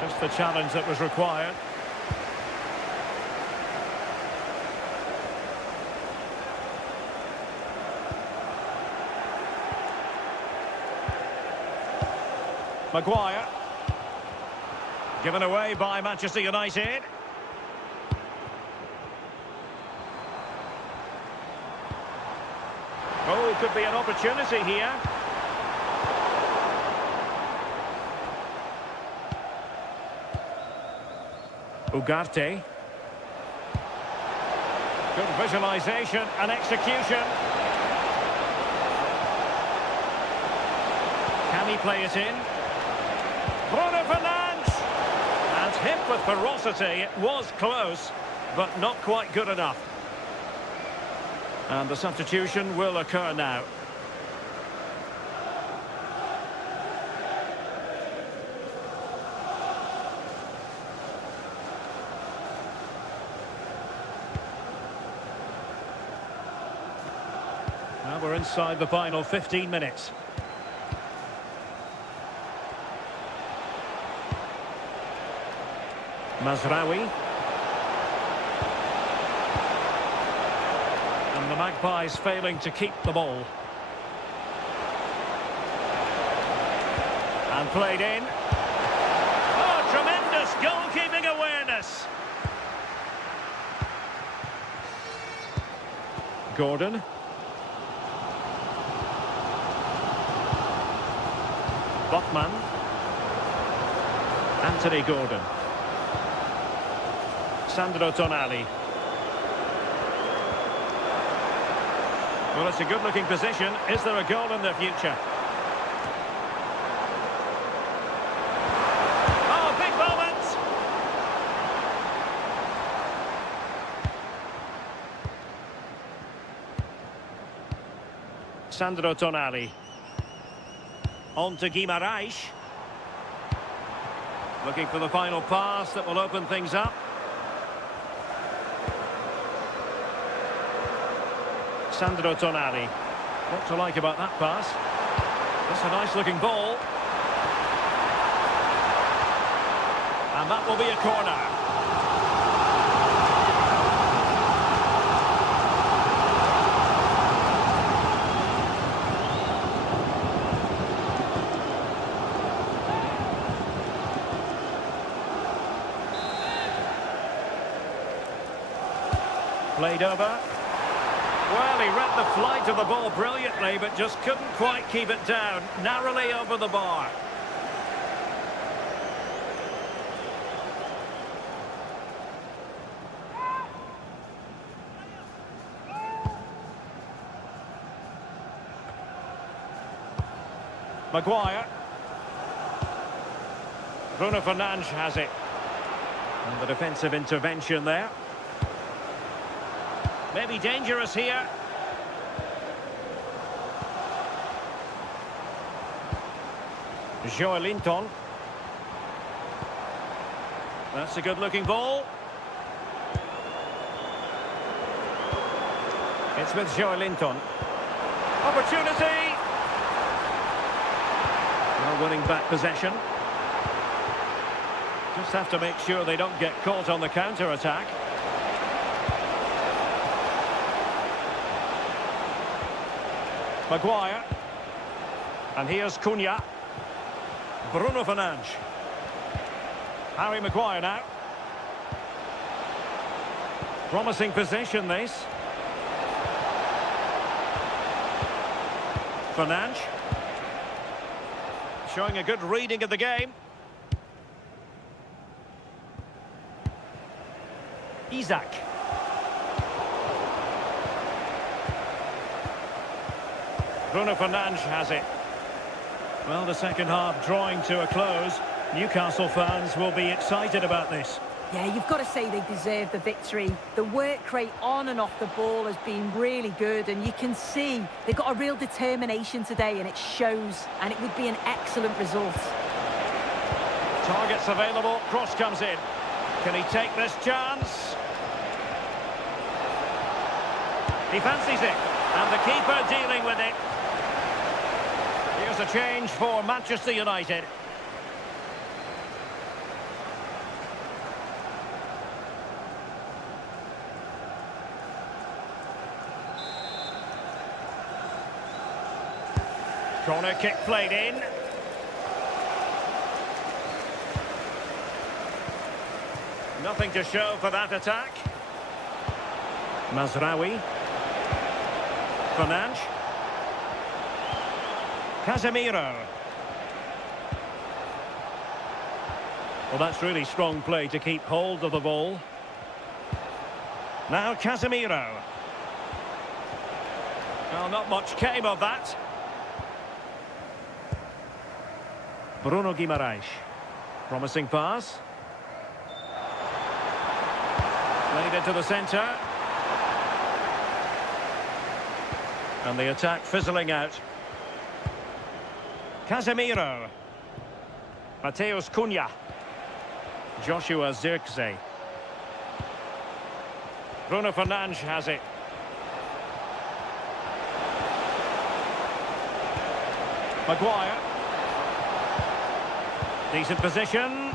Just the challenge that was required. Maguire. Given away by Manchester United. Oh, could be an opportunity here. Ugarte. Good visualisation and execution. Can he play it in? Bruno Fernandes! And hit with ferocity. It was close, but not quite good enough. And the substitution will occur now. Now we're inside the final 15 minutes. Mazraoui. And the Magpies failing to keep the ball. And played in. Oh, tremendous goalkeeping awareness. Gordon. Botman. Anthony Gordon. Sandro Tonali. Well, it's a good-looking position. Is there a goal in the future? Oh, big moment! Sandro Tonali. On to Guimarães. Looking for the final pass that will open things up. Sandro Tonali. What to like about that pass? That's a nice looking ball. And that will be a corner. Played over. Well, he read the flight of the ball brilliantly, but just couldn't quite keep it down. Narrowly over the bar. Maguire. Bruno Fernandes has it. And the defensive intervention there. Maybe dangerous here. Joelinton. That's a good-looking ball. It's with Joelinton. Opportunity! Well, winning back possession. Just have to make sure they don't get caught on the counter-attack. Maguire. And here's Cunha. Bruno Fernandes. Harry Maguire now. Promising position, this. Fernandes. Showing a good reading of the game. Isaac. Bruno Fernandes has it. Well, the second half drawing to a close. Newcastle fans will be excited about this. Yeah, you've got to say they deserve the victory. The work rate on and off the ball has been really good, and you can see they've got a real determination today, and it shows, and it would be an excellent result. Targets available, cross comes in. Can he take this chance? He fancies it, and the keeper dealing with it. Here's a change for Manchester United. Corner kick played in. Nothing to show for that attack. Mazraoui. Fernandes. Casemiro. Well, that's really strong play to keep hold of the ball. Now Casemiro. Well, not much came of that. Bruno Guimarães. Promising pass. Played into the centre. And the attack fizzling out. Casemiro. Matheus Cunha. Joshua Zirkzee. Bruno Fernandes has it. Maguire. Decent position.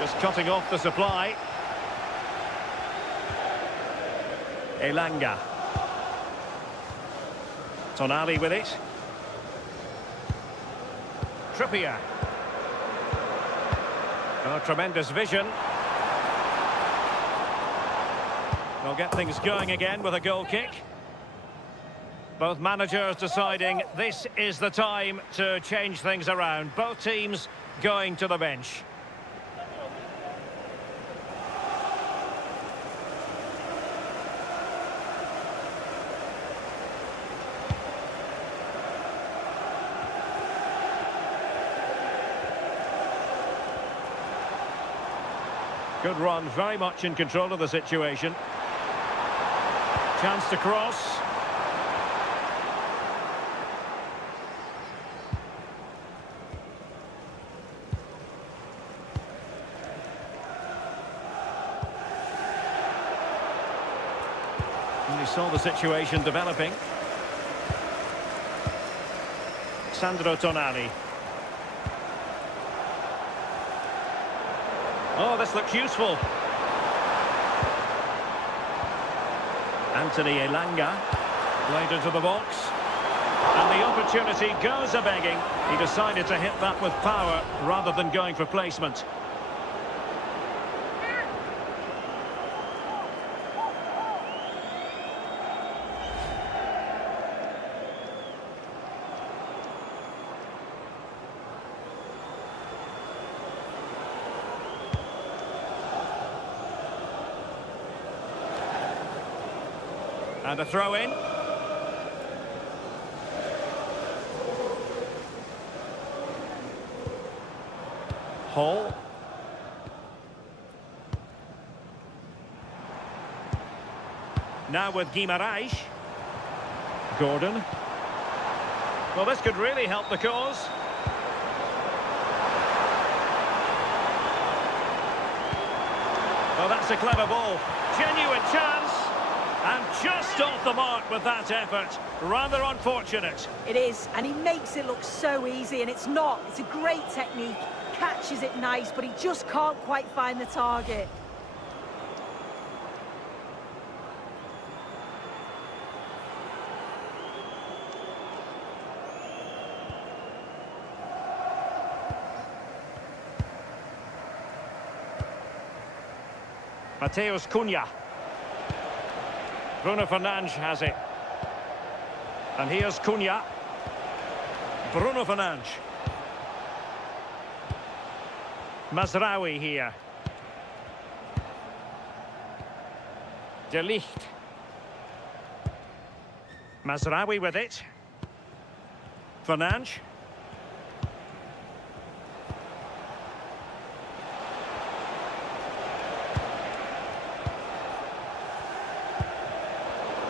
Just cutting off the supply. Elanga. Tonali with it. Trippier. Oh, tremendous vision. They'll get things going again with a goal kick. Both managers deciding this is the time to change things around. Both teams going to the bench. Good run, very much in control of the situation. Chance to cross. saw the situation developing. Sandro Tonali. Oh, this looks useful. Anthony Elanga. Played into the box. And the opportunity goes a-begging. He decided to hit that with power rather than going for placement. And a throw-in. Hall. Now with Guimaraes. Gordon. Well, this could really help the cause. Well, that's a clever ball. Genuine chance. And just off the mark with that effort. Rather unfortunate. It is, and he makes it look so easy, and it's not. It's a great technique. Catches it nice, but he just can't quite find the target. Mateus Cunha. Bruno Fernandes has it. And here's Cunha. Bruno Fernandes. Mazraoui here. De Ligt. Mazraoui with it. Fernandes.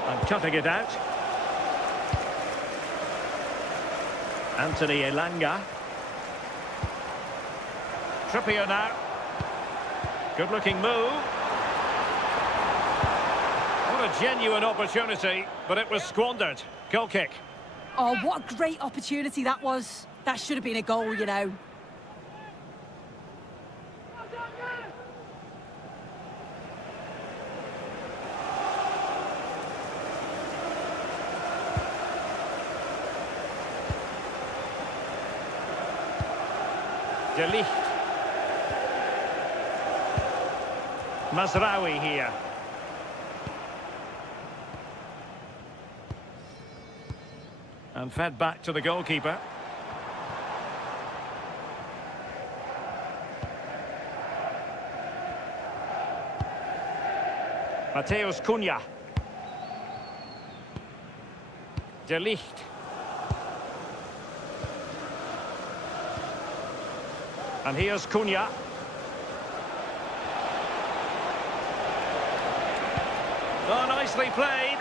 And cutting it out. Anthony Elanga. Trippier now. Good-looking move. What a genuine opportunity, but it was squandered. Goal kick. Oh, what a great opportunity that was. That should have been a goal, you know. De Ligt. Mazraoui here. And fed back to the goalkeeper. Mateus Cunha. De Ligt. And here's Cunha. Oh, nicely played.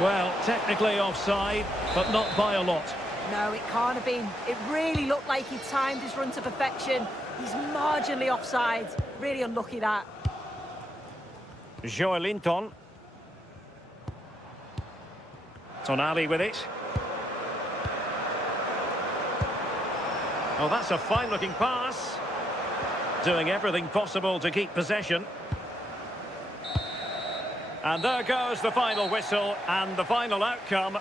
Well, technically offside, but not by a lot. No, it can't have been. It really looked like he timed his run to perfection. He's marginally offside. Really unlucky, that. Joelinton. Tonali with it. Oh, that's a fine-looking pass. Doing everything possible to keep possession. And there goes the final whistle and the final outcome.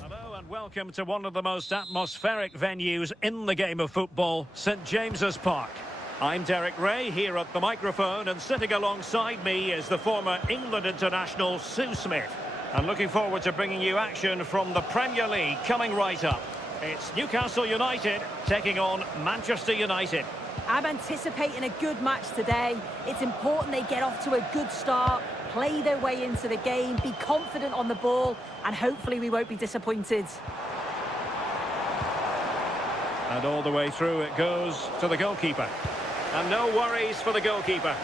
Hello and welcome to one of the most atmospheric venues in the game of football, St James's Park. I'm Derek Ray here at the microphone, and sitting alongside me is the former England international Sue Smith. And looking forward to bringing you action from the Premier League coming right up. It's Newcastle United taking on Manchester United. I'm anticipating a good match today. It's important they get off to a good start, play their way into the game, be confident on the ball, and hopefully we won't be disappointed. And all the way through it goes to the goalkeeper. And no worries for the goalkeeper.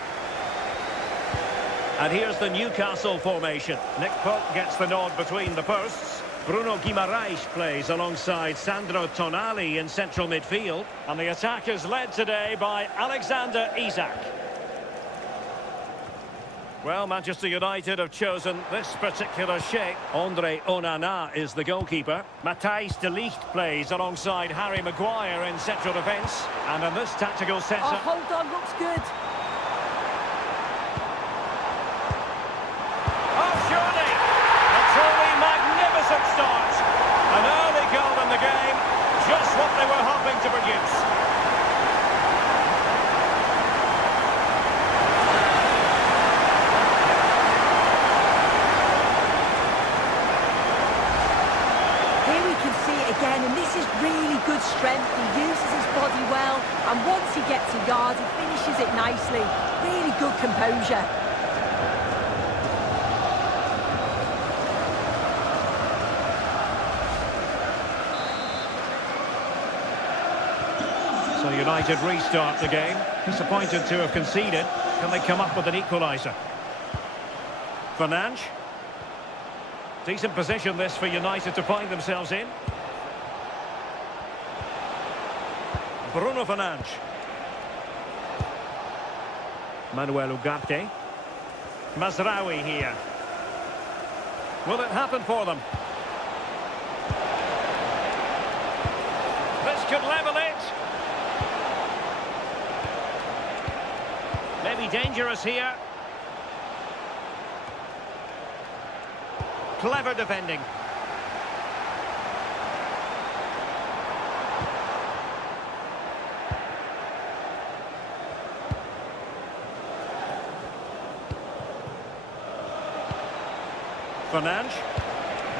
And here's the Newcastle formation. Nick Pope gets the nod between the posts. Bruno Guimaraes plays alongside Sandro Tonali in central midfield. And the attack is led today by Alexander Isak. Well, Manchester United have chosen this particular shape. Andre Onana is the goalkeeper. Matthijs de Ligt plays alongside Harry Maguire in central defence. And in this tactical sense... Oh, hold on, looks good. Oh, surely! A truly magnificent start. An early goal in the game. Just what they were hoping to produce. Again, and this is really good strength. He uses his body well, and once he gets a yard, he finishes it nicely. Really good composure. So United restart the game. Disappointed to have conceded. Can they come up with an equaliser? Fernandes. Decent position this for United to find themselves in. Bruno Fernandes. Manuel Ugarte. Mazraoui here. Will it happen for them? This could level it. Maybe dangerous here. Clever defending. Fernandes.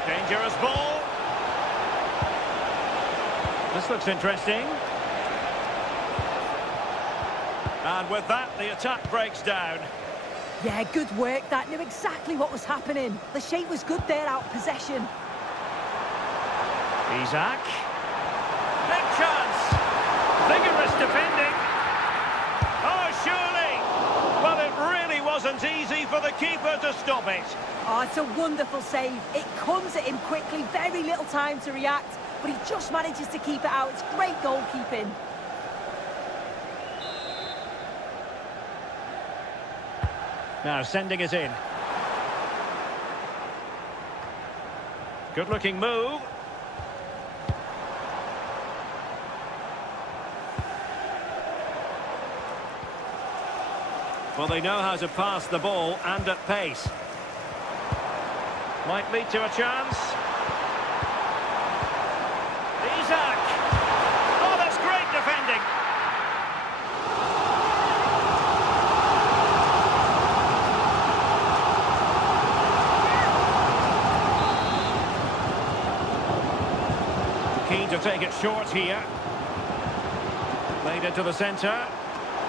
Dangerous ball. This looks interesting. And with that, the attack breaks down. Yeah, good work. That knew exactly what was happening. The shape was good there, out of possession. Isaac. Big chance. Vigorous defending. Oh, surely. Well, it really wasn't easy for the keeper to stop it. Oh, it's a wonderful save. It comes at him quickly, very little time to react, but he just manages to keep it out. It's great goalkeeping. Now sending it in. Good looking move. Well, they know how to pass the ball and at pace. Might lead to a chance. Isaac. Oh, that's great defending. Keen to take it short here. Played it to the centre.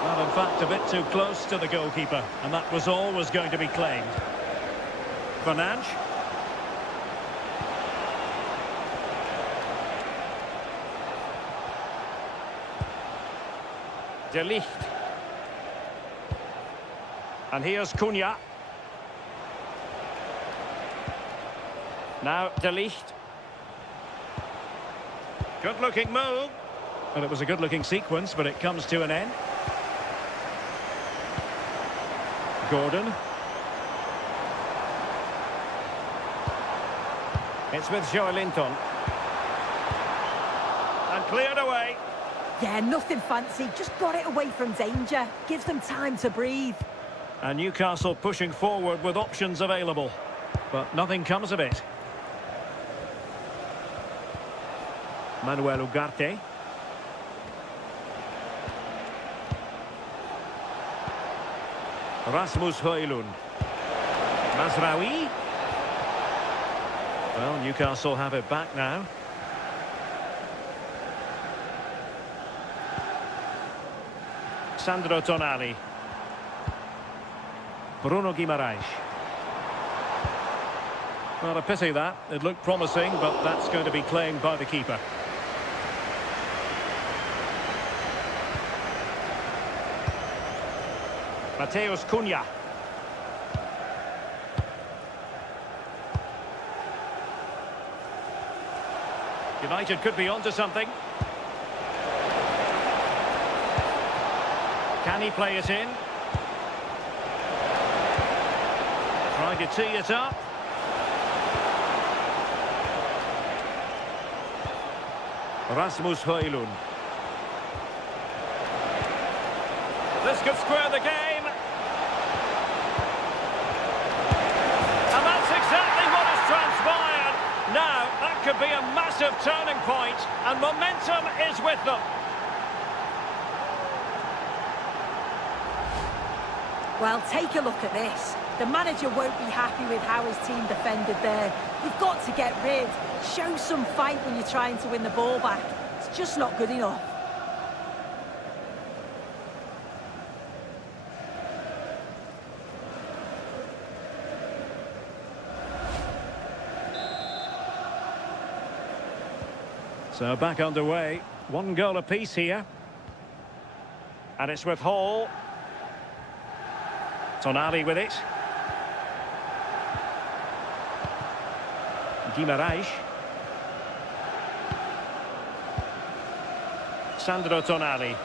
Well, in fact, a bit too close to the goalkeeper. And that was always going to be claimed. Fernandes. De Ligt. And here's Cunha. Now De Ligt. Good-looking move. Well, it was a good-looking sequence, but it comes to an end. Gordon. It's with Joelinton. And cleared away. Yeah, nothing fancy. Just got it away from danger. Gives them time to breathe. And Newcastle pushing forward with options available. But nothing comes of it. Manuel Ugarte. Rasmus Højlund. Mazraoui. Well, Newcastle have it back now. Sandro Tonali. Bruno Guimaraes. Well, a pity that. It looked promising, but that's going to be claimed by the keeper. Mateus Cunha. United could be onto something. Can he play it in? Trying to tee it up. Rasmus Højlund. This could square the game. And that's exactly what has transpired. Now, that could be a massive turning point, and momentum is with them. Well, take a look at this. The manager won't be happy with how his team defended there. You've got to get rid. Show some fight when you're trying to win the ball back. It's just not good enough. So back underway. 1 goal apiece here. And it's with Hall. Tonali with it. Guimarães. Sandro Tonali.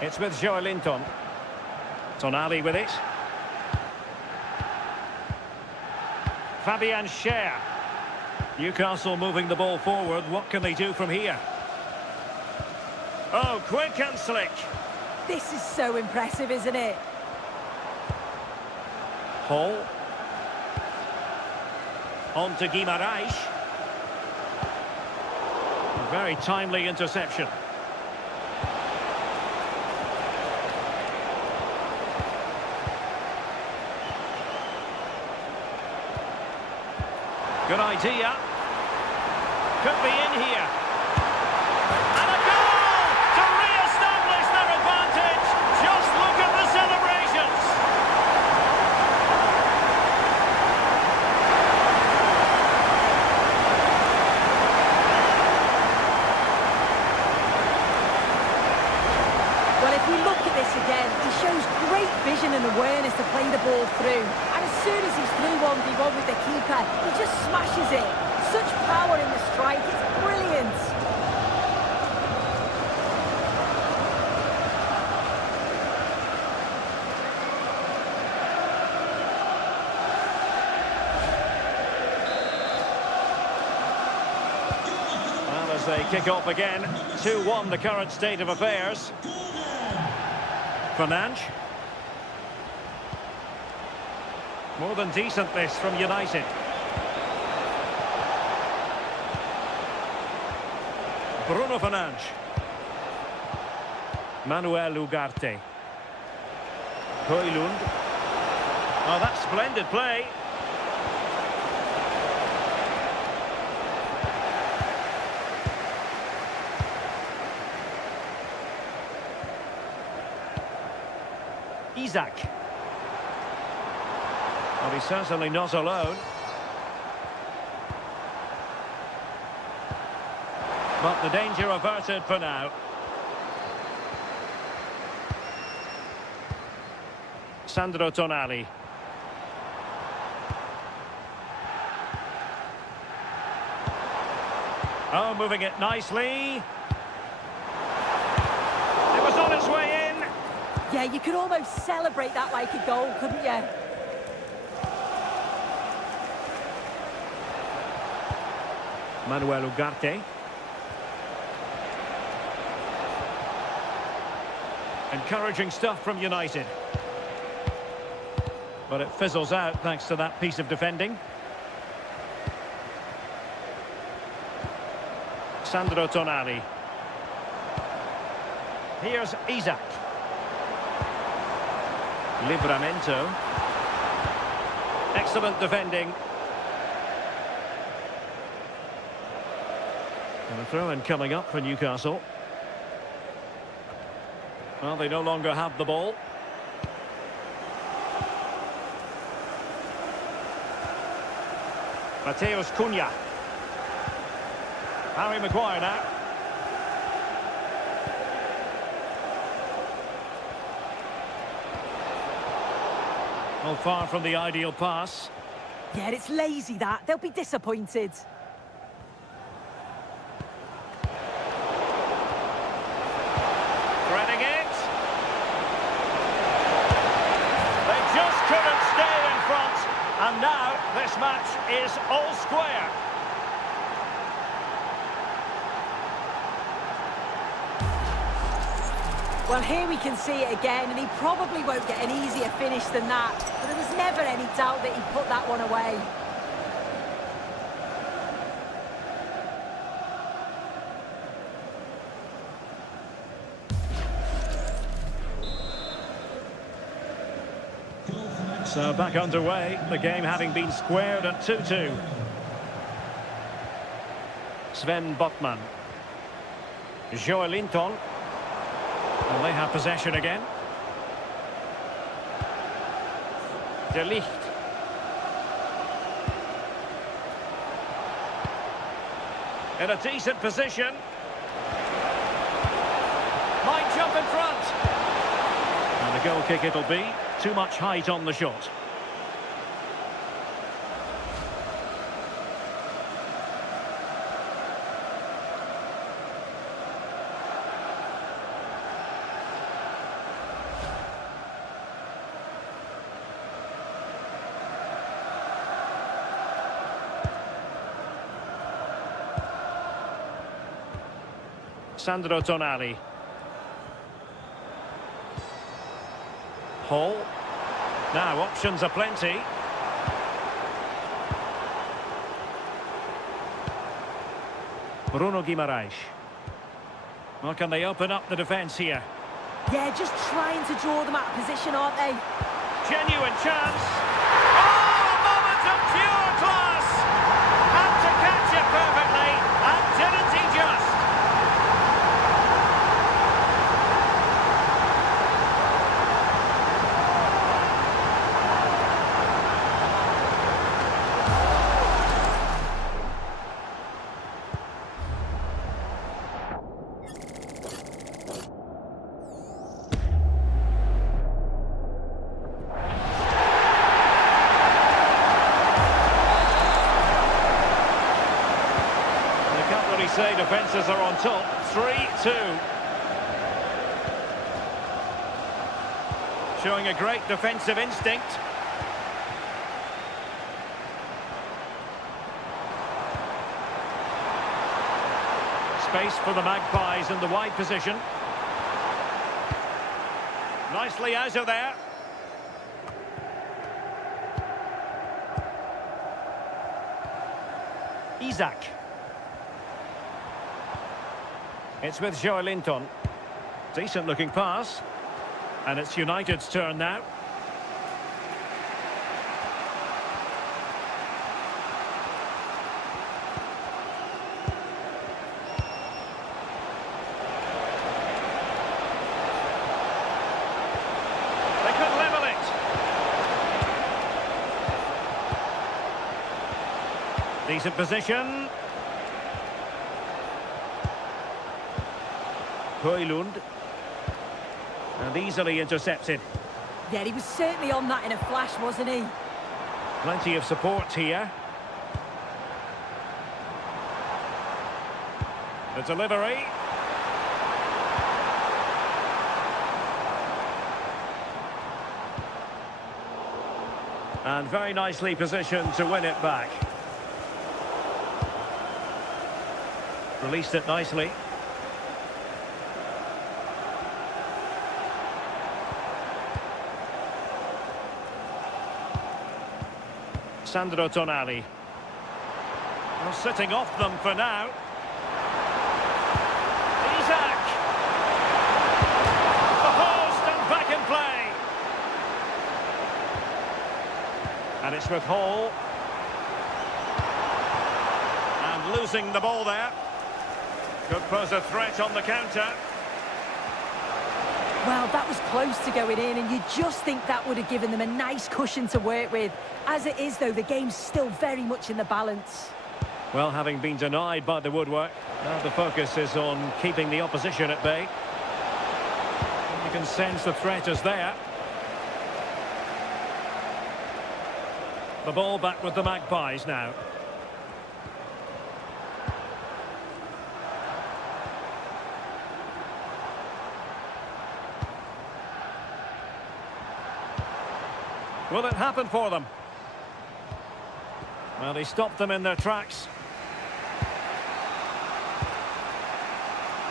It's with Joelinton. Tonali with it. Fabian Schär. Newcastle moving the ball forward. What can they do from here? Oh, quick and slick. This is so impressive, isn't it? Hall. On to Guimarães. Very timely interception. Good idea. Could be in here. And a goal to re-establish their advantage. Just look at the celebrations. Well, if we look at this again, he shows great vision and awareness to play the ball through. And as soon as he's through 1v1 with the keeper, he just smashes it. Such power in the strike, it's brilliant. Well, as they kick off again, 2-1 the current state of affairs. Fernandes. More than decent this from United. Bruno Fernandes. Manuel Ugarte. Højlund. Oh, that's splendid play. Isak. Well, he's certainly not alone. But the danger averted for now. Sandro Tonali. Oh, moving it nicely. It was on its way in. Yeah, you could almost celebrate that like a goal, couldn't you? Manuel Ugarte. Encouraging stuff from United. But it fizzles out thanks to that piece of defending. Sandro Tonali. Here's Isak. Livramento. Excellent defending. And a throw-in coming up for Newcastle. Well, they no longer have the ball. Mateus Cunha. Harry Maguire now. Well, far from the ideal pass. Yeah, it's lazy that. They'll be disappointed. Threading it. They just couldn't front, and now this match is all square. Well, here we can see it again, and he probably won't get an easier finish than that. But there was never any doubt that he'd put that one away. So back underway, the game having been squared at 2-2. Sven Botman. Joelinton. And they have possession again. De Ligt. In a decent position. Might jump in front. And a goal kick it'll be. Too much height on the shot. Sandro Tonali. Hall. Now options are plenty. Bruno Guimaraes. Well, can they open up the defence here? Yeah, just trying to draw them out of position, aren't they? Genuine chance. Oh, a moment of pure class. Had to catch it perfectly, and didn't he just? Say defences are on top. 3-2. Showing a great defensive instinct. Space for the Magpies in the wide position. Nicely out of there. Isaac. It's with Joelinton. Decent looking pass. And it's United's turn now. They could level it. Decent position. Højlund. And easily intercepted. Yeah, he was certainly on that in a flash, wasn't he? Plenty of support here. The delivery. And very nicely positioned to win it back. Released it nicely. Sandro Tonali. Well, sitting off them for now. Isaac! The post and back in play. And it's with Hall. And losing the ball there. Could pose a threat on the counter. Well, that was close to going in, and you just think that would have given them a nice cushion to work with. As it is, though, the game's still very much in the balance. Well, having been denied by the woodwork, now the focus is on keeping the opposition at bay. You can sense the threat is there. The ball back with the Magpies now. Will it happen for them? Well, he stopped them in their tracks.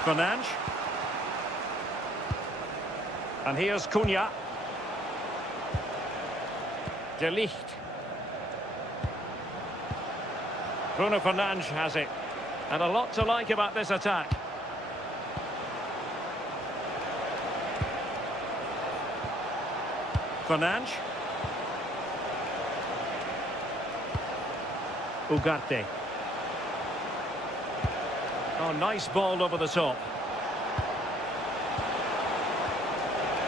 Fernandes. And here's Cunha. De Ligt. Bruno Fernandes has it. And a lot to like about this attack. Fernandes. Ugarte. Oh, nice ball over the top.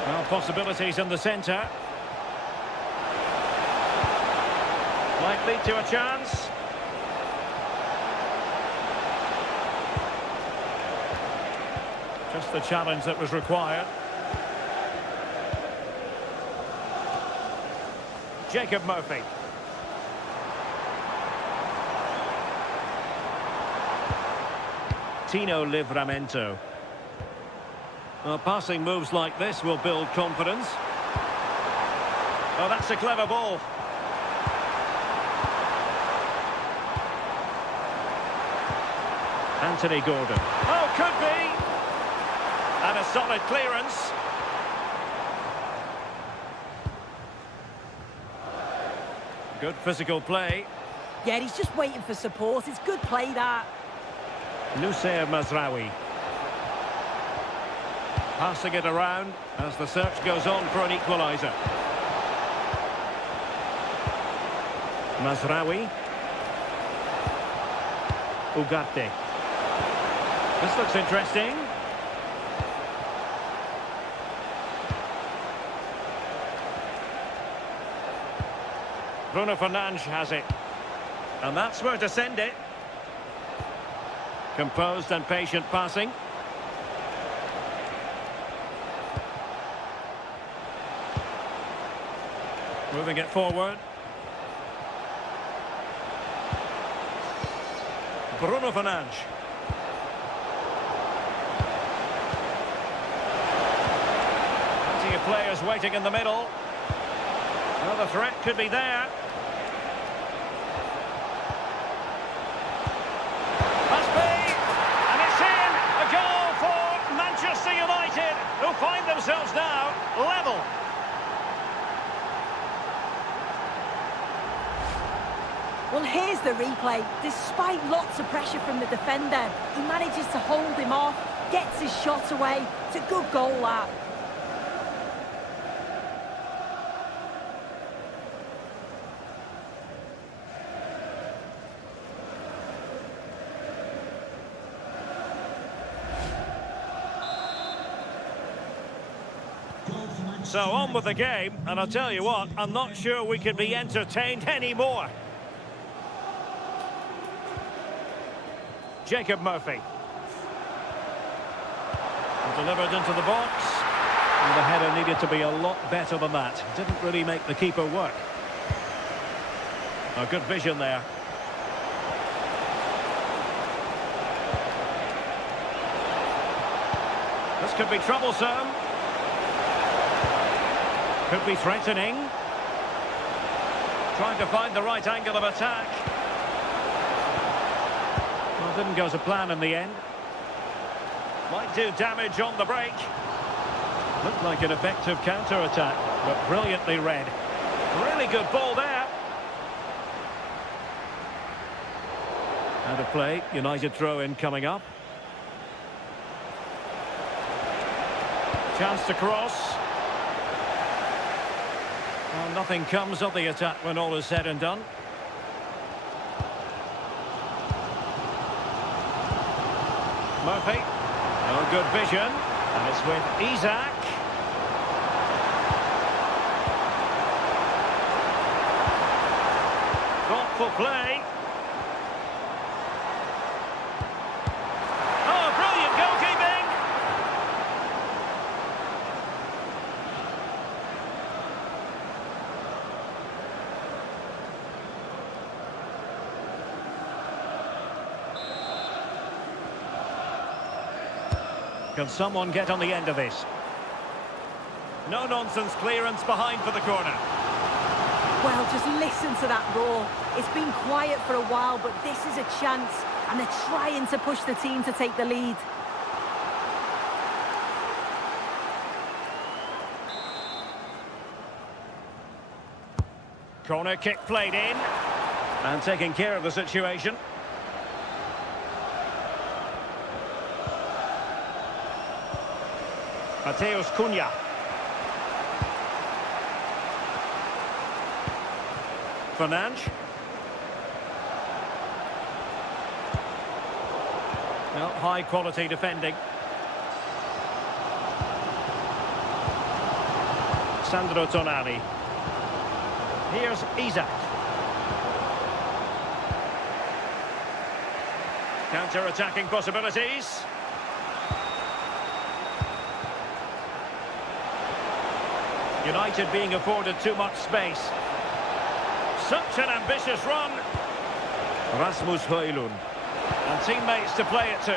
Well, possibilities in the centre. Might lead to a chance. Just the challenge that was required. Jacob Murphy. Tino Livramento. Well, passing moves like this will build confidence. Oh, that's a clever ball. Anthony Gordon. Oh, could be! And a solid clearance. Good physical play. Yeah, he's just waiting for support. It's good play, that. Nusayr Mazraoui. Passing it around as the search goes on for an equaliser. Mazraoui. Ugarte. This looks interesting. Bruno Fernandes has it. And that's where to send it. Composed and patient passing. Moving it forward. Bruno Fernandes. Plenty of players waiting in the middle. Well, the threat could be there. Must be! And it's in! A goal for Manchester United, who find themselves now level. Well, here's the replay. Despite lots of pressure from the defender, he manages to hold him off, gets his shot away. It's a good goal, that. So on with the game, and I'll tell you what, I'm not sure we can be entertained anymore. Jacob Murphy. Delivered into the box. And the header needed to be a lot better than that. Didn't really make the keeper work. A good vision there. This could be troublesome. Could be threatening. Trying to find the right angle of attack. Well, didn't go to plan in the end. Might do damage on the break. Looked like an effective counter-attack, but brilliantly read. Really good ball there. Out of play, United throw-in coming up. Chance to cross. Well, nothing comes of the attack when all is said and done. Murphy. Oh, good vision. And it's with Isak. Thoughtful play. Oh, brilliant goalkeeping. Can someone get on the end of this? No-nonsense clearance behind for the corner. Well, just listen to that roar. It's been quiet for a while, but this is a chance, and they're trying to push the team to take the lead. Corner kick played in, and taking care of the situation. Mateus Cunha. Fernandes. Well, high quality defending. Sandro Tonali. Here's Isak. Counter-attacking possibilities. United being afforded too much space. Such an ambitious run. Rasmus Højlund. And teammates to play it to.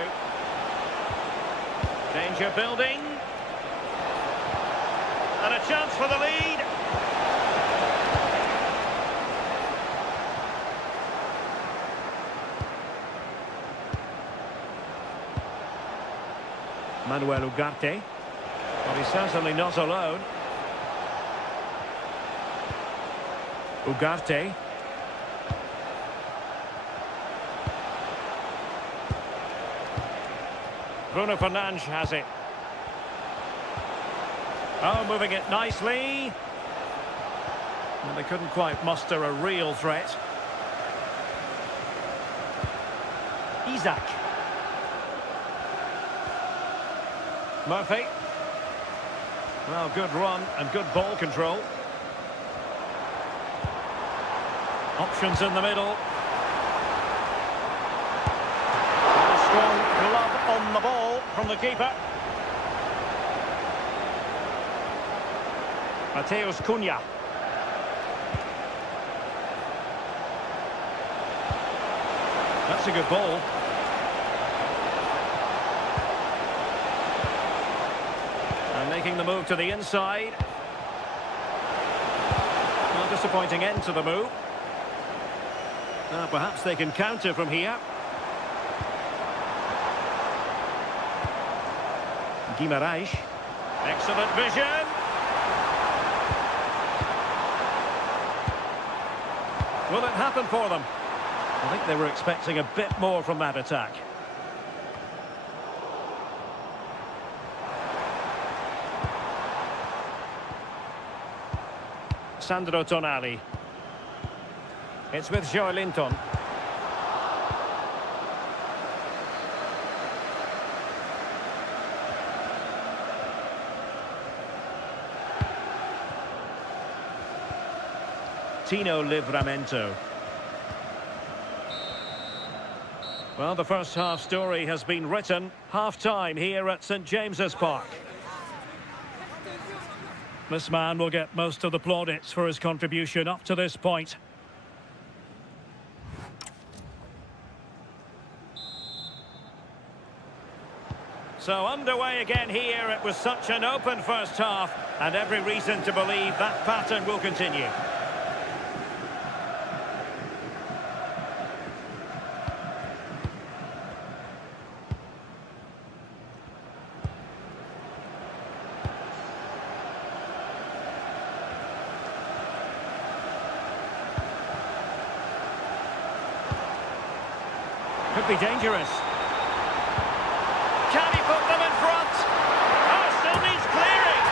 Danger building. And a chance for the lead. Manuel Ugarte. Well, he's certainly not alone. Ugarte. Bruno Fernandes has it. Oh, moving it nicely. And they couldn't quite muster a real threat. Isak. Murphy. Well, good run and good ball control. Options in the middle. A strong glove on the ball from the keeper. Mateus Cunha. That's a good ball. And making the move to the inside. Well, disappointing end to the move. Perhaps they can counter from here. Guimarães. Excellent vision. Will it happen for them? I think they were expecting a bit more from that attack. Sandro Tonali. It's with Joelinton. Tino Livramento. Well, the first half story has been written. Half-time here at St James's Park. This man will get most of the plaudits for his contribution up to this point. So underway again here. It was such an open first half, and every reason to believe that pattern will continue. Could be dangerous. Can he put them in front? Oh, still needs clearing.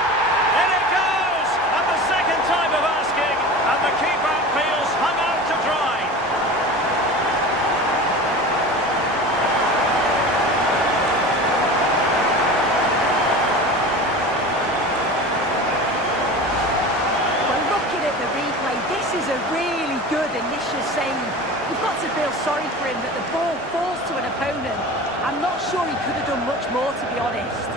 In it goes! At the second time of asking, and the keeper feels hung out to dry. Well, looking at the replay, this is a really good initial save. You've got to feel sorry for him that the ball falls to an opponent. I'm not sure he could have done much more, to be honest.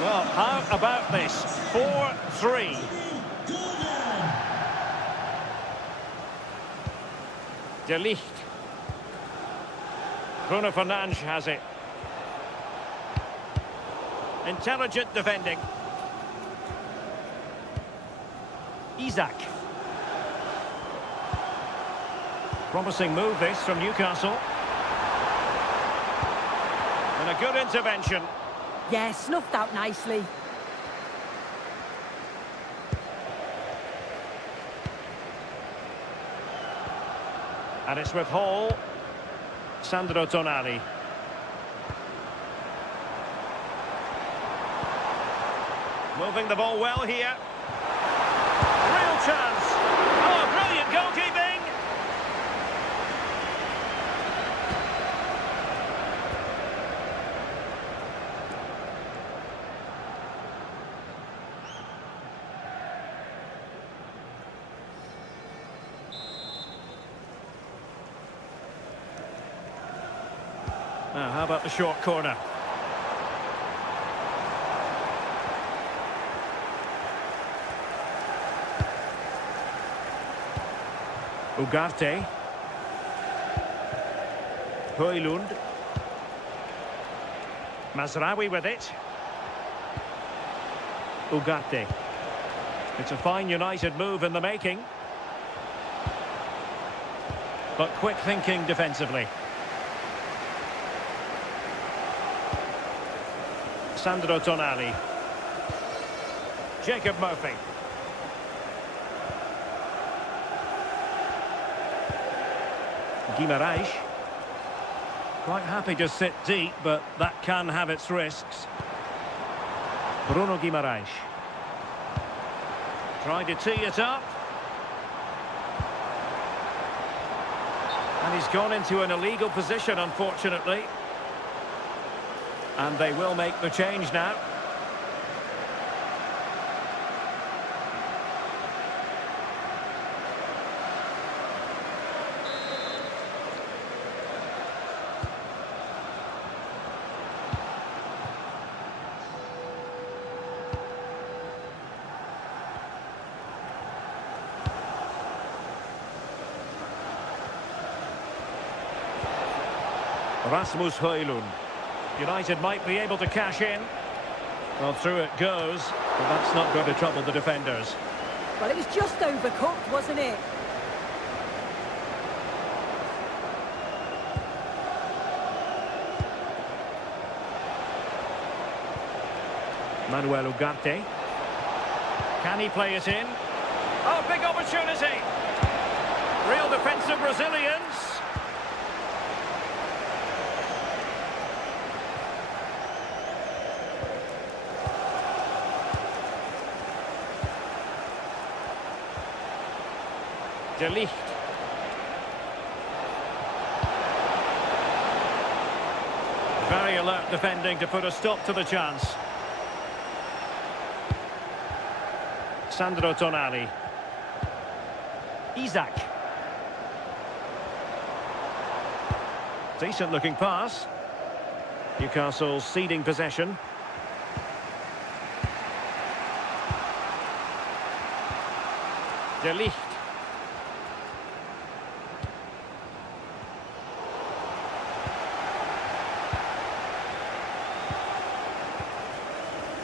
Well, how about this? 4-3. De Ligt. Bruno Fernandes has it. Intelligent defending. Isaac. Promising move this from Newcastle. And a good intervention. Yeah, snuffed out nicely. And it's with Hall. Sandro Tonali. Moving the ball well here. Real chance. Oh, brilliant goalkeeping. Now, how about the short corner? Ugarte. Højlund. Mazraoui with it. Ugarte. It's a fine United move in the making. But quick thinking defensively. Sandro Tonali. Jacob Murphy. Guimarães. Quite happy to sit deep, but that can have its risks. Bruno Guimarães. Tried to tee it up. And he's gone into an illegal position, unfortunately. And they will make the change now. Rasmus Højlund. United might be able to cash in. Well, through it goes, but that's not going to trouble the defenders. Well, it was just overcooked, wasn't it? Manuel Ugarte. Can he play it in? Oh, big opportunity! Real defensive resilience. De Ligt. Very alert defending to put a stop to the chance. Sandro Tonali. Isaac. Decent looking pass. Newcastle ceding possession. De Ligt.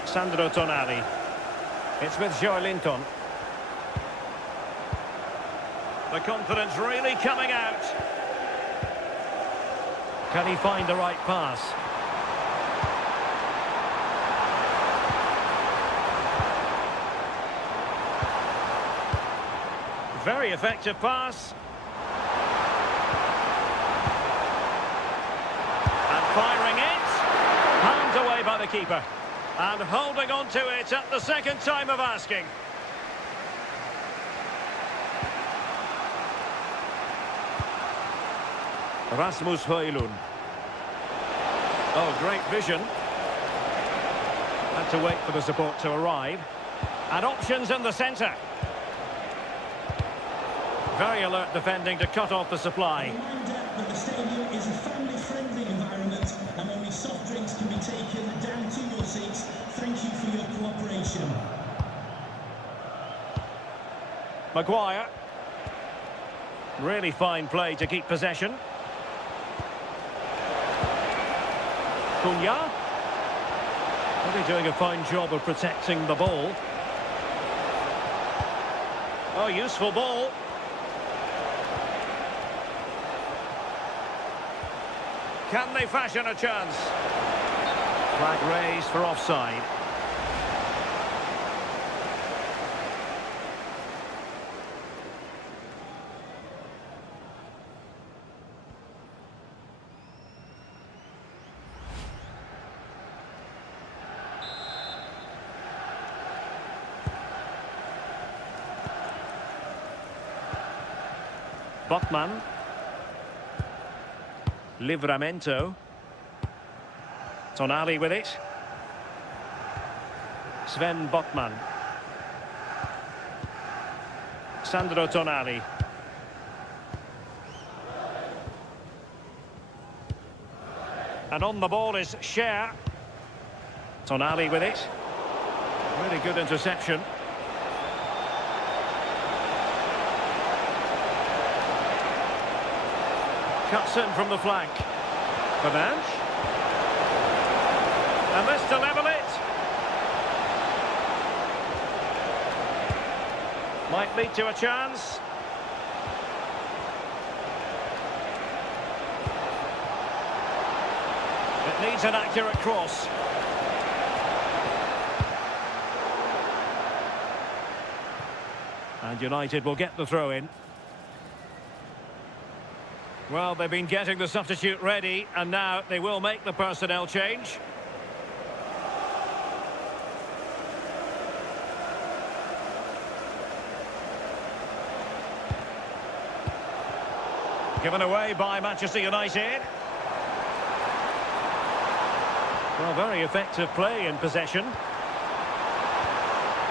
Sandro Tonali. It's with Joelinton. The confidence really coming out. Can he find the right pass? Very effective pass. And firing it. Palmed away by the keeper. And holding on to it at the second time of asking. Rasmus Højlund. Oh, great vision. Had to wait for the support to arrive. And options in the centre. Very alert defending to cut off the supply. The stadium is a family-friendly environment and only soft drinks can be taken down to your seats. Thank you for your cooperation. Maguire. Really fine play to keep possession. Cunha. Really doing a fine job of protecting the ball. Oh, useful ball. Can they fashion a chance? Flag raised for offside. Botman. Livramento. Tonali with it. Sven Botman. Sandro Tonali. And on the ball is Scher. Tonali with it. Really good interception. Cuts in from the flank. Fernandes. And this to level it. Might lead to a chance. It needs an accurate cross. And United will get the throw in. Well, they've been getting the substitute ready, and now they will make the personnel change. Given away by Manchester United. Well, very effective play in possession.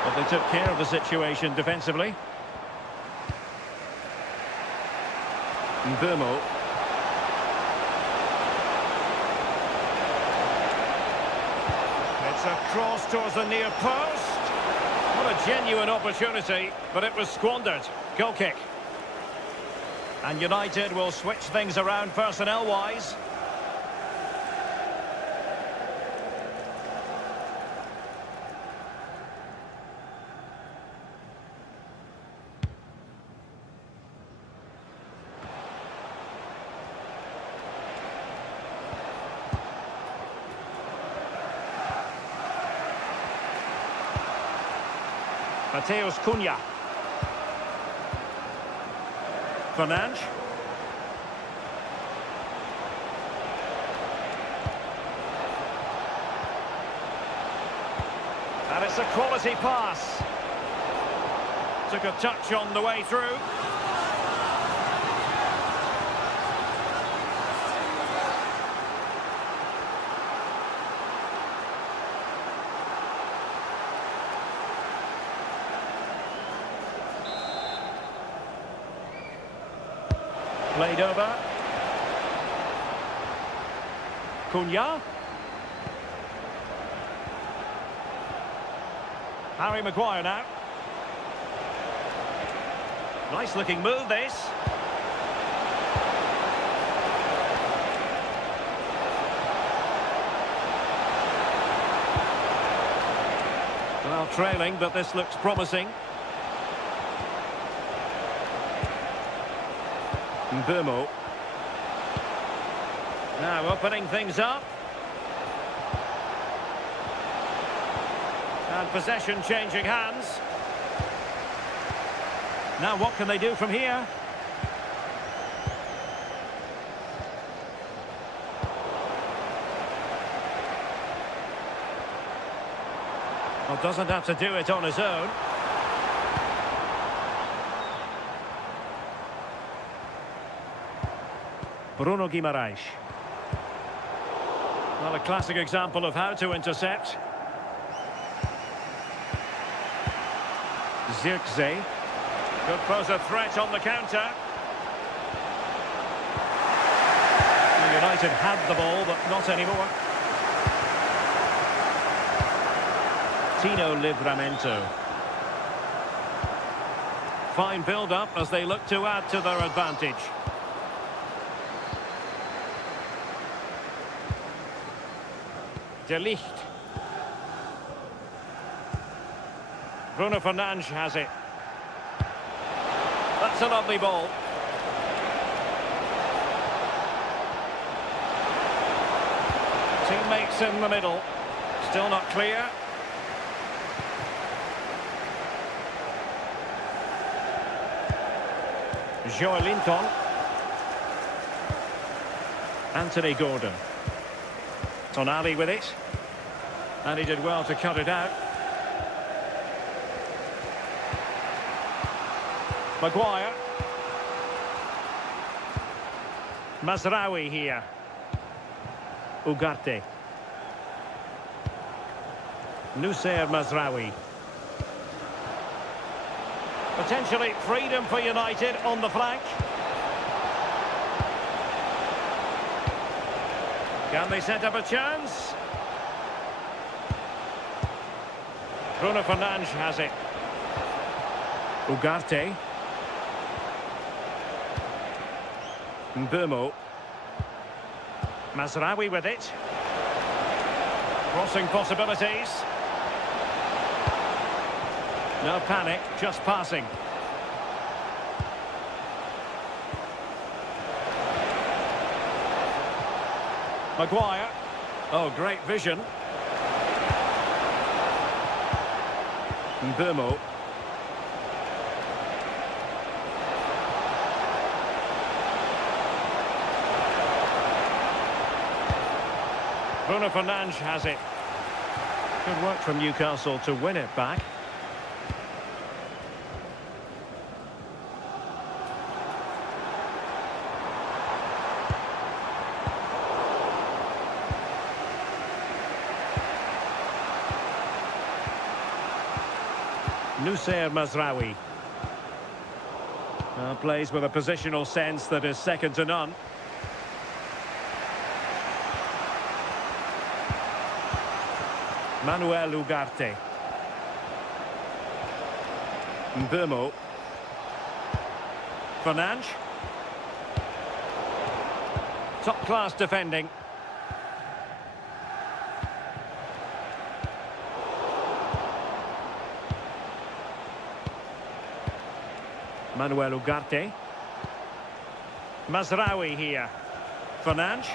But they took care of the situation defensively. Mbeumo. It's a cross towards the near post. What a genuine opportunity, but it was squandered. Goal kick. And United will switch things around personnel-wise. Mateus Cunha. Fernandes. And it's a quality pass. Took a touch on the way through. Played over. Cunha. Harry Maguire now. Nice looking move this. Well, trailing, but this looks promising. Mbeumo. Now opening things up. And possession changing hands. Now what can they do from here? Well, doesn't have to do it on his own. Bruno Guimaraes. Well, a classic example of how to intercept. Zirkzee. Could pose a threat on the counter. United had the ball, but not anymore. Tino Livramento. Fine build-up as they look to add to their advantage. De Ligt. Bruno Fernandes has it. That's a lovely ball. Teammates in the middle. Still not clear. Joelinton. Anthony Gordon. Tonali with it. And he did well to cut it out. Maguire. Mazraoui here. Ugarte. Nusser Mazraoui. Potentially freedom for United on the flank. Can they set up a chance? Bruno Fernandes has it. Ugarte. Mbumo. Mazraoui with it. Crossing possibilities. No panic, just passing. Maguire. Oh, great vision. Mbumo. Bruno Fernandes has it. Good work from Newcastle to win it back. Nusser Mazraoui. Plays with a positional sense that is second to none. Manuel Ugarte. Mbumo. Fernandes. Top-class defending. Manuel Ugarte. Mazraoui here. Fernandes.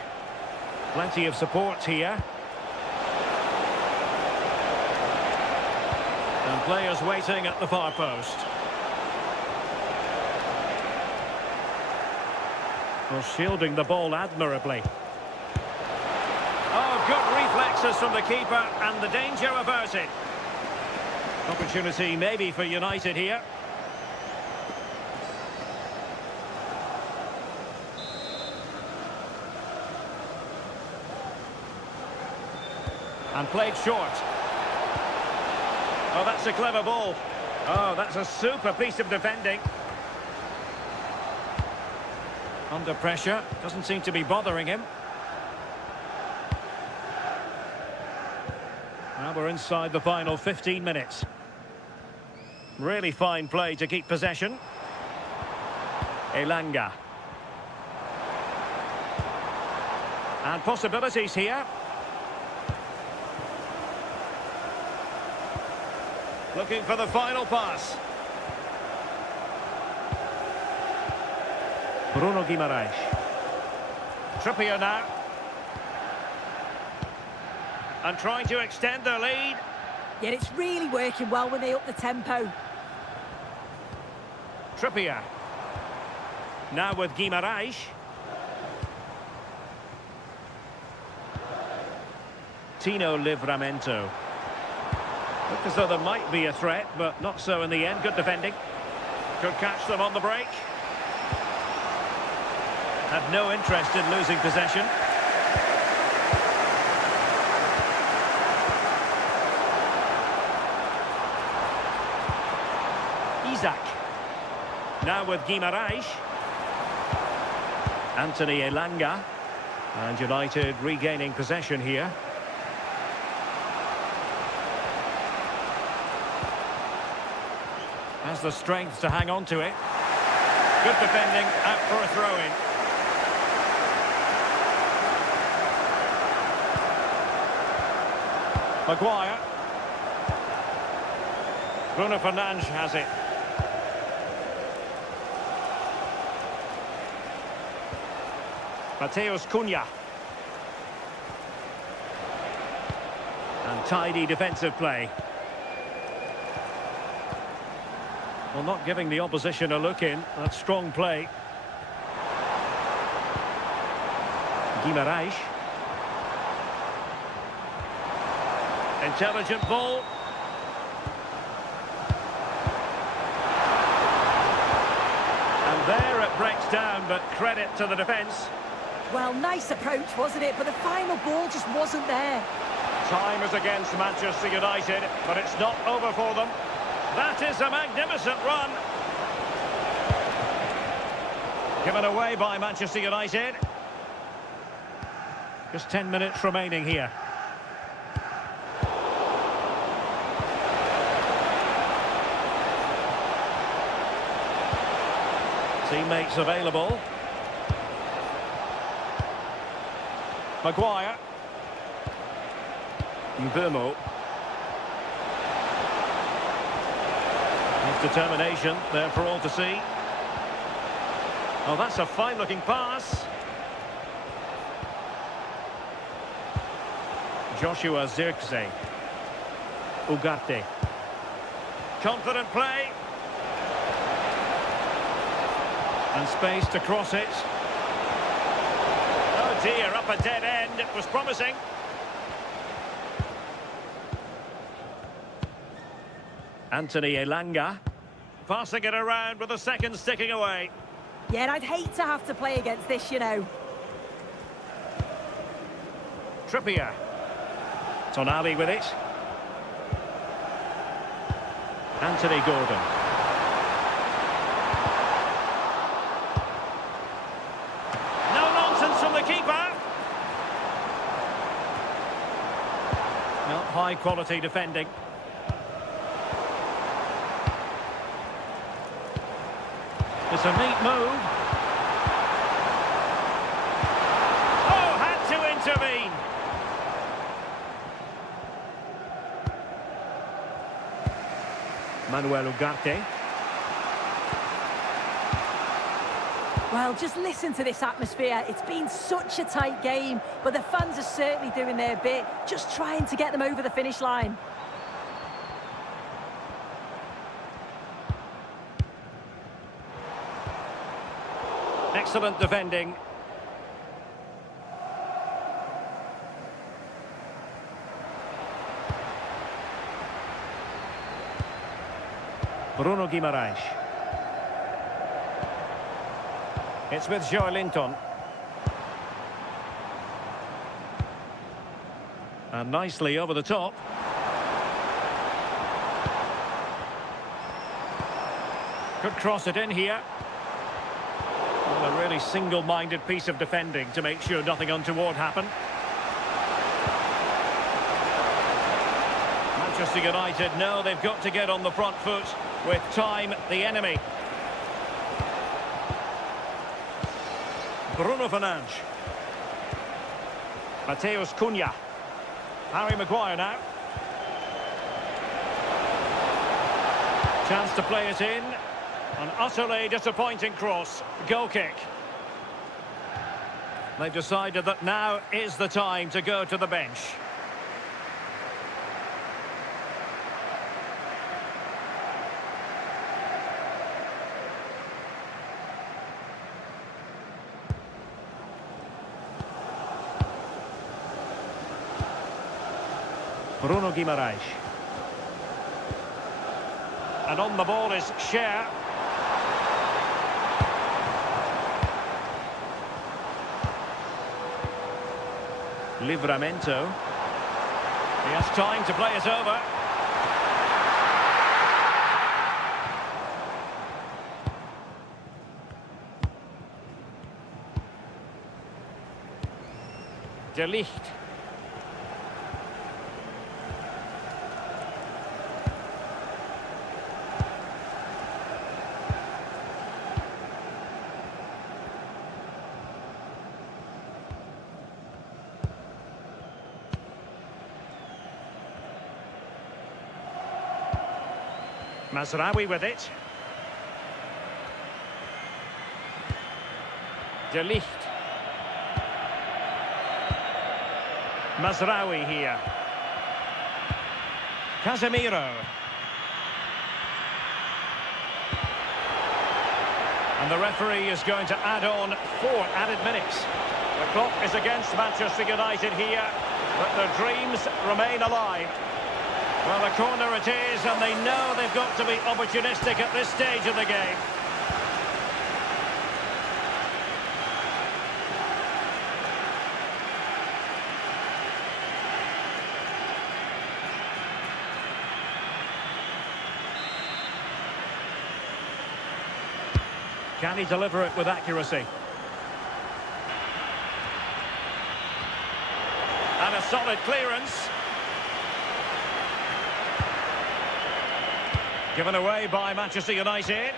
Plenty of support here. And players waiting at the far post. Well, shielding the ball admirably. Oh, good reflexes from the keeper and the danger averted. Opportunity maybe for United here. And played short. Oh, that's a clever ball. Oh, that's a super piece of defending. Under pressure. Doesn't seem to be bothering him. Now we're inside the final 15 minutes. Really fine play to keep possession. Elanga. And possibilities here. Looking for the final pass. Bruno Guimaraes. Trippier now. And trying to extend their lead. Yeah, it's really working well when they up the tempo. Trippier. Now with Guimaraes. Tino Livramento. Looked as though there might be a threat, but not so in the end. Good defending. Could catch them on the break. Had no interest in losing possession. Isaac. Now with Guimaraes. Anthony Elanga. And United regaining possession here. Has the strength to hang on to it. Good defending, out for a throw-in. Maguire. Bruno Fernandes has it. Mateus Cunha. And tidy defensive play. Well, not giving the opposition a look in. That's strong play. Guimarães. Intelligent ball. And there it breaks down, but credit to the defence. Well, nice approach, wasn't it? But the final ball just wasn't there. Time is against Manchester United, but it's not over for them. That is a magnificent run. Given away by Manchester United. Just 10 minutes remaining here. Teammates available. Maguire. Mbumo. His determination there for all to see. Oh, that's a fine-looking pass. Joshua Zirkzee. Ugarte. Confident play. And space to cross it. Oh dear, up a dead end. It was promising. Anthony Elanga. Passing it around with a second sticking away. Yeah, and I'd hate to have to play against this, you know. Trippier. Tonali with it. Anthony Gordon. No nonsense from the keeper. Well, high quality defending. It's a neat move. Oh, had to intervene. Manuel Ugarte. Well, just listen to this atmosphere. It's been such a tight game, but the fans are certainly doing their bit, just trying to get them over the finish line. Excellent defending. Bruno Guimarães. It's with Joelinton. And nicely over the top. Could cross it in here. Well, a really single-minded piece of defending to make sure nothing untoward happened. Manchester United know they've got to get on the front foot with time the enemy. Bruno Fernandes. Mateus Cunha. Harry Maguire now. Chance to play it in. An utterly disappointing cross. Goal kick. They've decided that now is the time to go to the bench. Bruno Guimarães. And on the ball is Cher. Livramento. He has time to play it over. De Ligt. Mazraoui with it. De Ligt. Mazraoui here. Casemiro. And the referee is going to add on 4 added minutes. The clock is against Manchester United here, but their dreams remain alive. Well, the corner it is, and they know they've got to be opportunistic at this stage of the game. Can he deliver it with accuracy? And a solid clearance. Given away by Manchester United.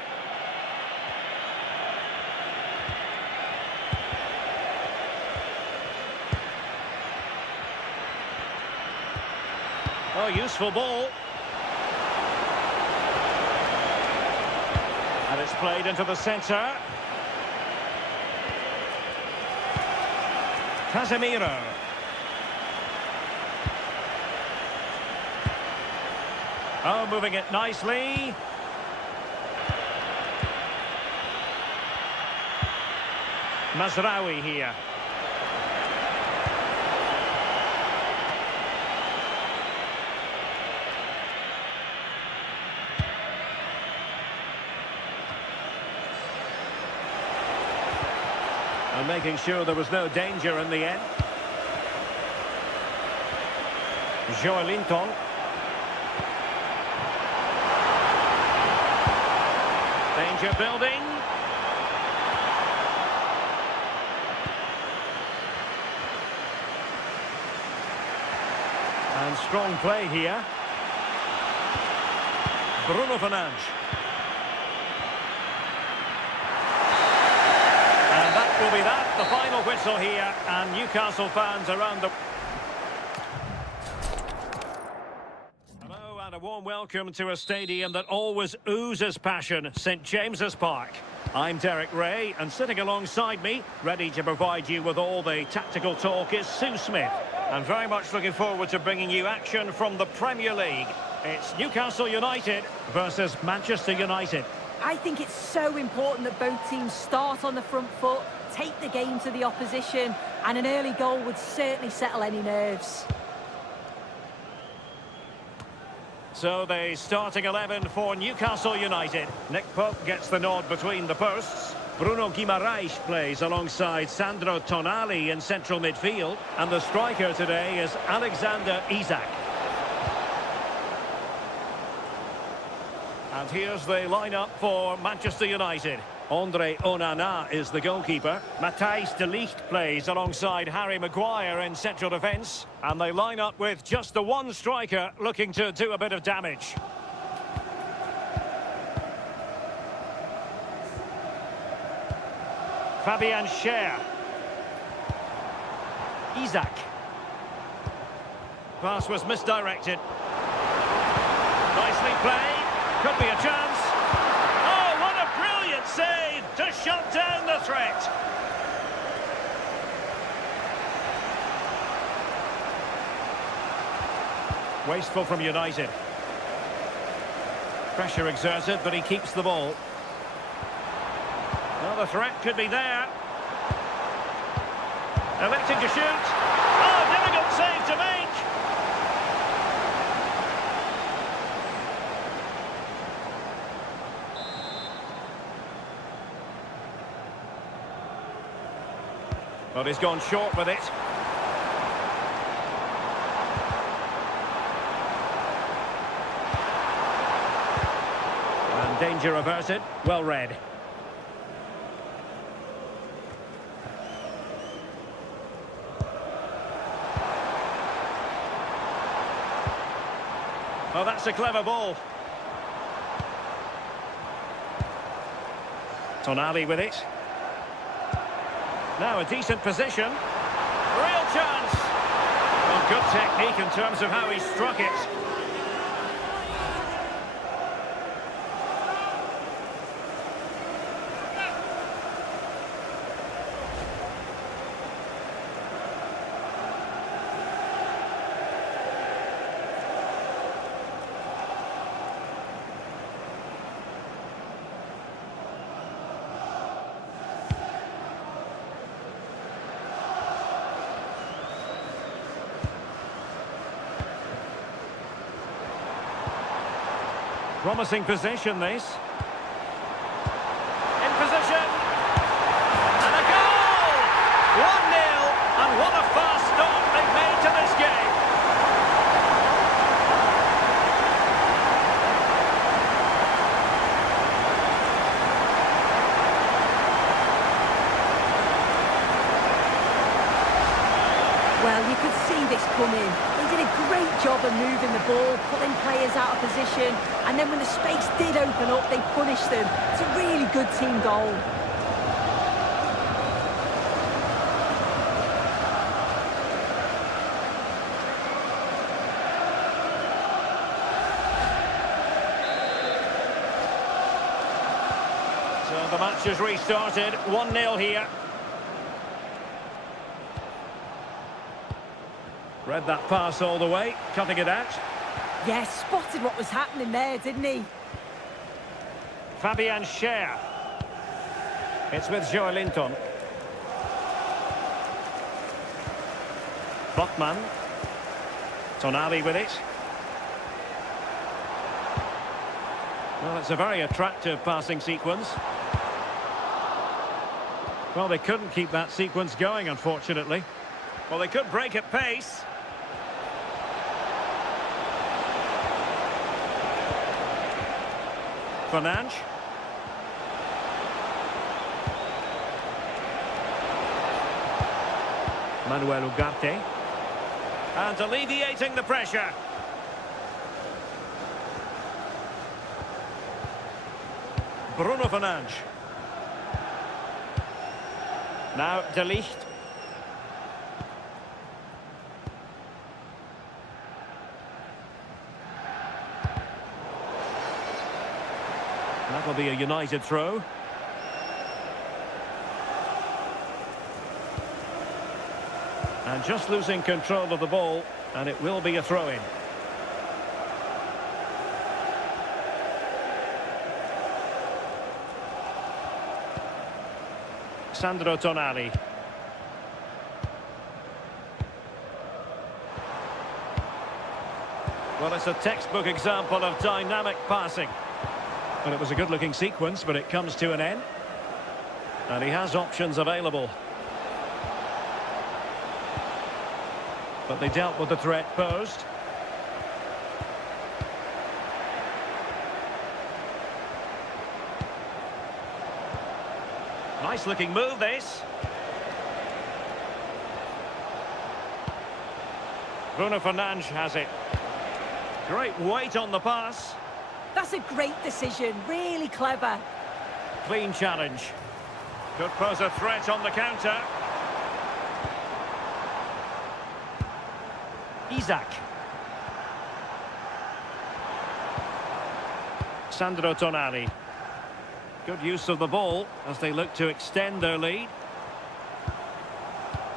Oh, useful ball. And it's played into the centre. Casemiro. Oh, moving it nicely. Mazraoui here. And making sure there was no danger in the end. Joelinton. Danger building. And strong play here. Bruno Fernandes. And that will be that, the final whistle here, and Newcastle fans around the... Hello and a warm welcome to a stadium that always oozes passion, St James's Park. I'm Derek Ray, and sitting alongside me, ready to provide you with all the tactical talk, is Sue Smith. I'm very much looking forward to bringing you action from the Premier League. It's Newcastle United versus Manchester United. I think it's so important that both teams start on the front foot, take the game to the opposition, and an early goal would certainly settle any nerves. So the starting 11 for Newcastle United. Nick Pope gets the nod between the posts. Bruno Guimaraes plays alongside Sandro Tonali in central midfield. And the striker today is Alexander Isak. And here's the lineup for Manchester United. Andre Onana is the goalkeeper. Matthijs de Ligt plays alongside Harry Maguire in central defence. And they line up with just the one striker looking to do a bit of damage. Fabian Schär. Isak. Pass was misdirected. Nicely played. Could be a chance. Oh, what a brilliant save to shut down the threat. Wasteful from United. Pressure exerted, but he keeps the ball. Well, the threat could be there. Electing to shoot. Oh, difficult save to make. But he's gone short with it. And danger averted. Well read. Oh, that's a clever ball. Tonali with it. Now a decent position. Real chance. Well, good technique in terms of how he struck it. Promising position, this. In position. And a goal! 1-0. And what a fast start they've made to this game. Well, you could see this coming. They did a great job of moving the ball, pulling players out of position, and then when the space did open up, they punished them. It's a really good team goal. So the match has restarted, 1-0 here. Read that pass all the way, cutting it out. Yeah, spotted what was happening there, didn't he? Fabian Schär. It's with Joelinton. Botman. Tonali with it. Well, it's a very attractive passing sequence. Well, they couldn't keep that sequence going, unfortunately. Well, they could break at pace. Fernandes. Manuel Ugarte. And alleviating the pressure. Bruno Fernandes. Now De Ligt. That will be a United throw. And just losing control of the ball, and it will be a throw-in. Sandro Tonali. Well, it's a textbook example of dynamic passing. Well, it was a good-looking sequence, but it comes to an end. And he has options available. But they dealt with the threat posed. Nice-looking move, this. Bruno Fernandes has it. Great weight on the pass. That's a great decision, really clever. Clean challenge. Could pose a threat on the counter. Isak. Sandro Tonali. Good use of the ball as they look to extend their lead.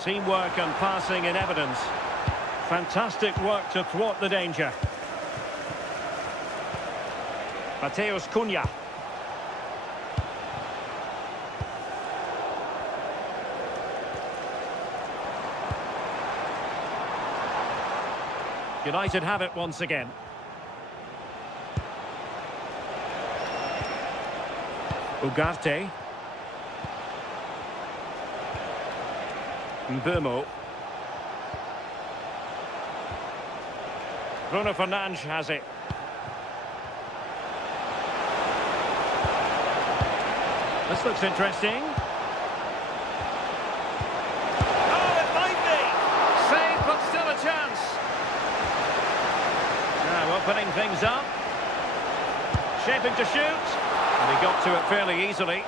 Teamwork and passing in evidence. Fantastic work to thwart the danger. Mateus Cunha. United have it once again. Ugarte. Mbeumo. Bruno Fernandes has it. This looks interesting. Oh, it might be! Save, but still a chance. Now opening things up. Shaping to shoot. And he got to it fairly easily.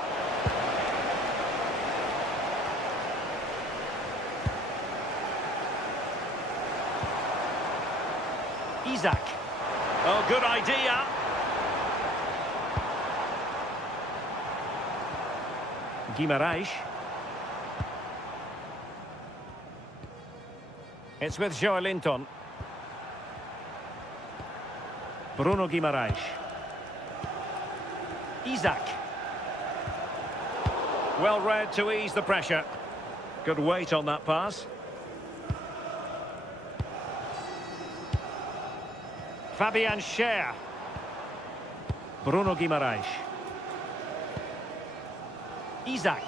Isak. Oh, good idea. Guimarães. It's with Joelinton. Bruno Guimarães. Isak. Well read to ease the pressure. Good weight on that pass. Fabian Schär. Bruno Guimaraes. Isaac.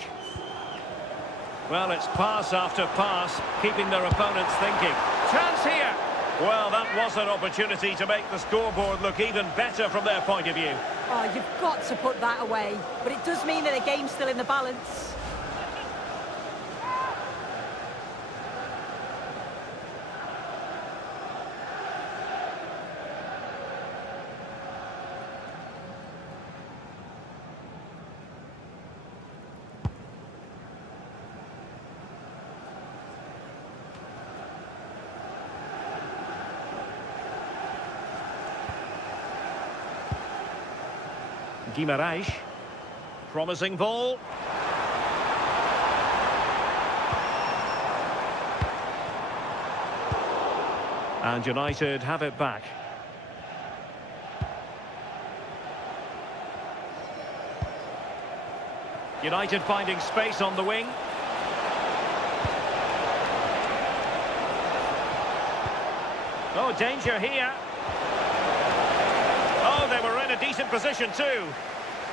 Well, it's pass after pass, keeping their opponents thinking. Chance here. Well, that was an opportunity to make the scoreboard look even better from their point of view. Oh, you've got to put that away. But it does mean that the game's still in the balance. Guimaraes. Promising ball. And United have it back. United finding space on the wing. Oh, danger here. Oh, they were in a decent position too.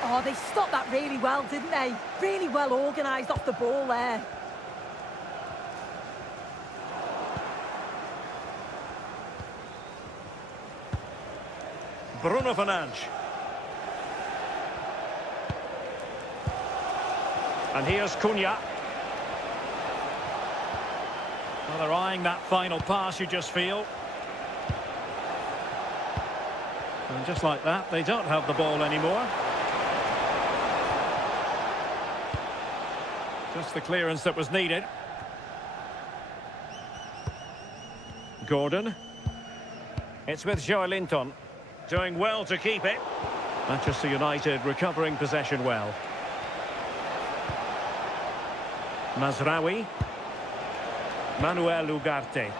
Oh, they stopped that really well, didn't they? Really well organised off the ball there. Bruno Fernandes. And here's Cunha. Well, they're eyeing that final pass, you just feel. And just like that, they don't have the ball anymore. Just the clearance that was needed. Gordon. It's with Joelinton. Doing well to keep it. Manchester United recovering possession well. Mazraoui. Manuel Ugarte.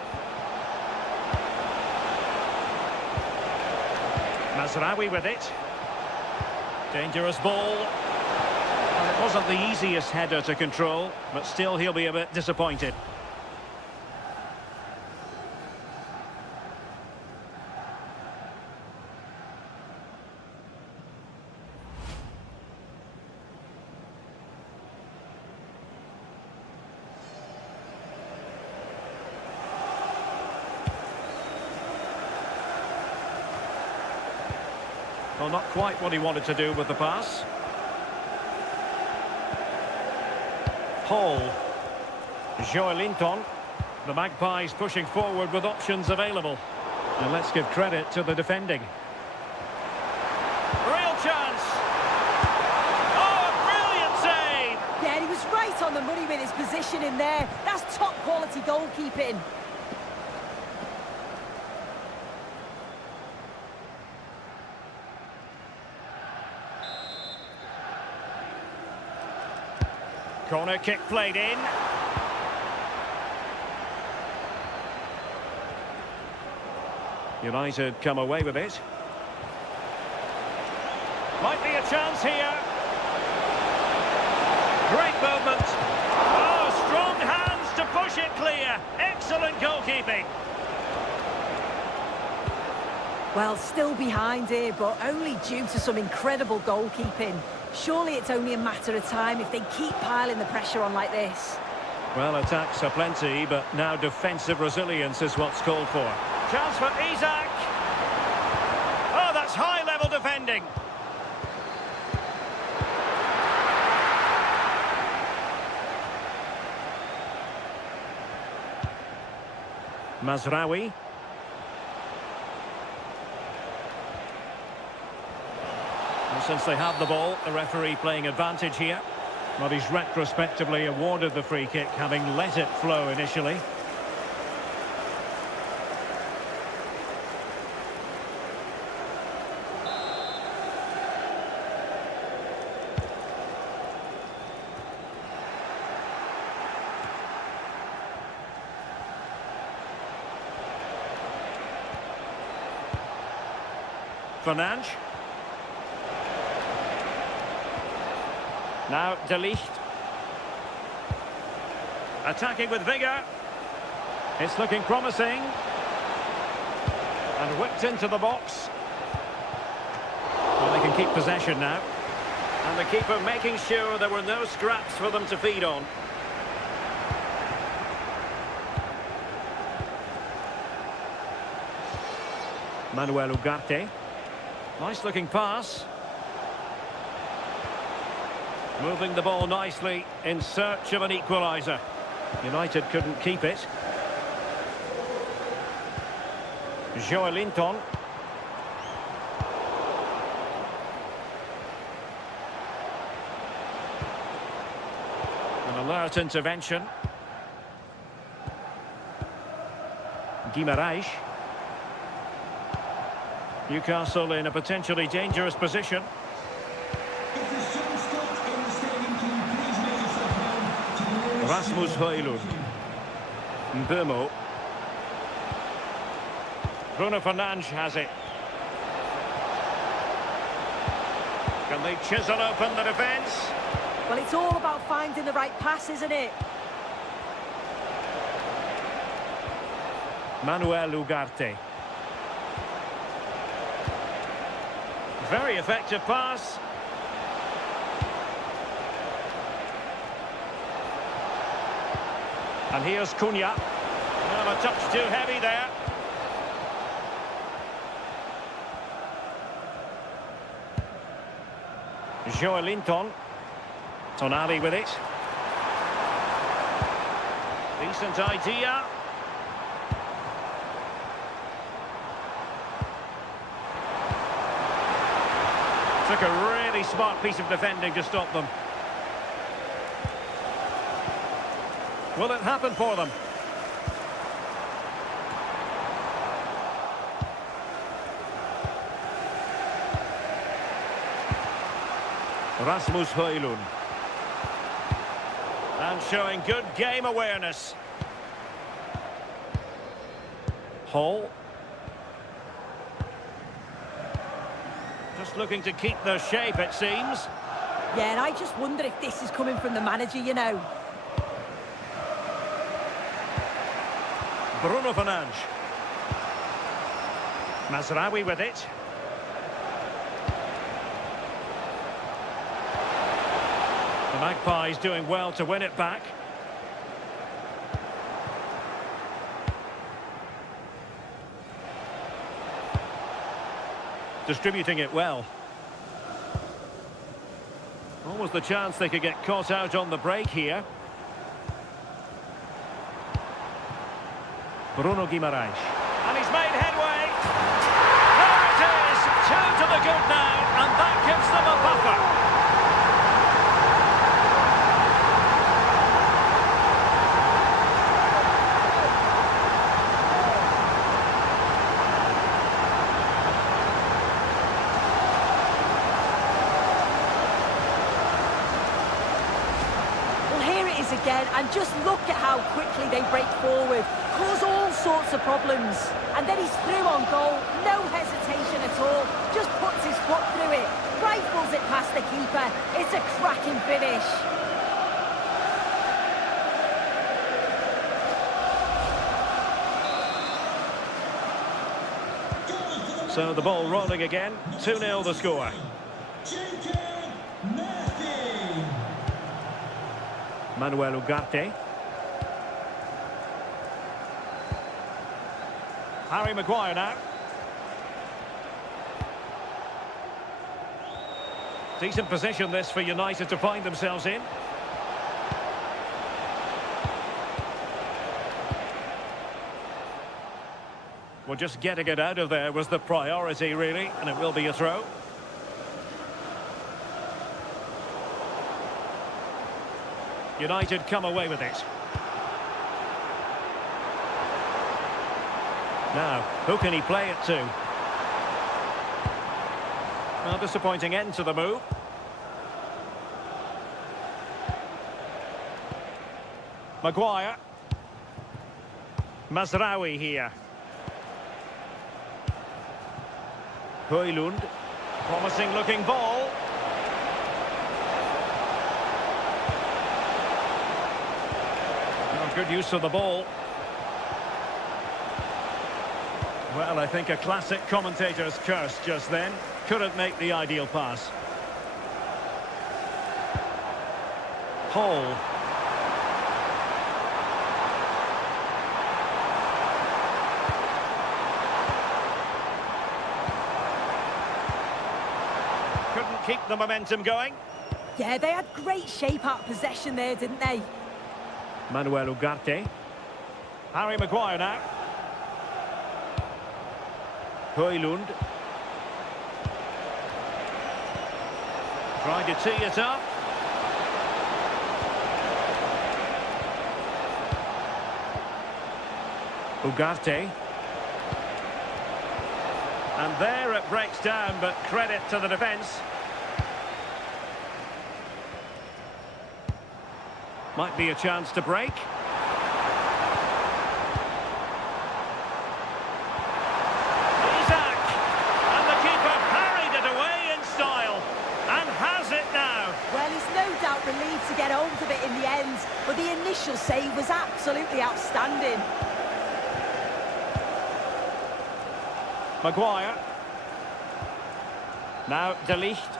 Mazraoui with it. Dangerous ball. Well, it wasn't the easiest header to control, but still he'll be a bit disappointed. Well, not quite what he wanted to do with the pass. Hall. Joelinton. The Magpies pushing forward with options available. And let's give credit to the defending. Real chance! Oh, a brilliant save! Yeah, he was right on the money with his position in there. That's top quality goalkeeping. Corner kick played in. United come away with it. Might be a chance here. Great movement. Oh, strong hands to push it clear. Excellent goalkeeping. Well, still behind here, but only due to some incredible goalkeeping. Surely it's only a matter of time if they keep piling the pressure on like this. Well, attacks are plenty, but now defensive resilience is what's called for. Chance for Isaac. Oh, that's high-level defending. Mazraoui. Well, since they have the ball, the referee playing advantage here. But he's retrospectively awarded the free kick, having let it flow initially. Fernandes. Now De Ligt. Attacking with vigour. It's looking promising. And whipped into the box. Well, they can keep possession now. And the keeper making sure there were no scraps for them to feed on. Manuel Ugarte. Nice looking pass. Moving the ball nicely in search of an equaliser. United couldn't keep it. Joelinton. An alert intervention. Guimarães. Newcastle in a potentially dangerous position. If there's some spot in the stadium, can you please make yourself known to the nearest Rasmus Højlund. Mbeumo. Bruno Fernandes has it. Can they chisel open the defence? Well, it's all about finding the right pass, isn't it? Manuel Ugarte. Very effective pass. And here's Cunha. Well, a touch too heavy there. Joelinton. Tonali with it. Decent idea. Took a really smart piece of defending to stop them. Will it happen for them? Rasmus Højlund. And showing good game awareness. Hall. Just looking to keep their shape, it seems. Yeah, and I just wonder if this is coming from the manager, you know. Bruno Fernandes. Mazraoui with it. The Magpies doing well to win it back. Distributing it well. Almost the chance they could get caught out on the break here. Bruno Guimarães. And he's made headway. There it is. 2 to the good now, and that gives them a buffer. Again, and just look at how quickly they break forward, cause all sorts of problems, and then he's through on goal, no hesitation at all, just puts his foot through it, rifles it past the keeper. It's a cracking finish. So the ball rolling again, 2-0 the score. Manuel Ugarte. Harry Maguire now. Decent position this for United to find themselves in. Well, just getting it out of there was the priority, really, and it will be a throw. United come away with it. Now, who can he play it to? Well, disappointing end to the move. Maguire. Mazraoui here. Højlund. Promising looking ball. Good use of the ball. Well, I think a classic commentator's curse just then. Couldn't make the ideal pass. Hall. Couldn't keep the momentum going. Yeah, they had great shape out of possession there, didn't they? Manuel Ugarte. Harry Maguire now. Højlund. Trying to tee it up. Ugarte. And there it breaks down, but credit to the defence. Might be a chance to break. Isak! And the keeper parried it away in style. And has it now. Well, he's no doubt relieved to get hold of it in the end, but the initial save was absolutely outstanding. Maguire. Now De Ligt.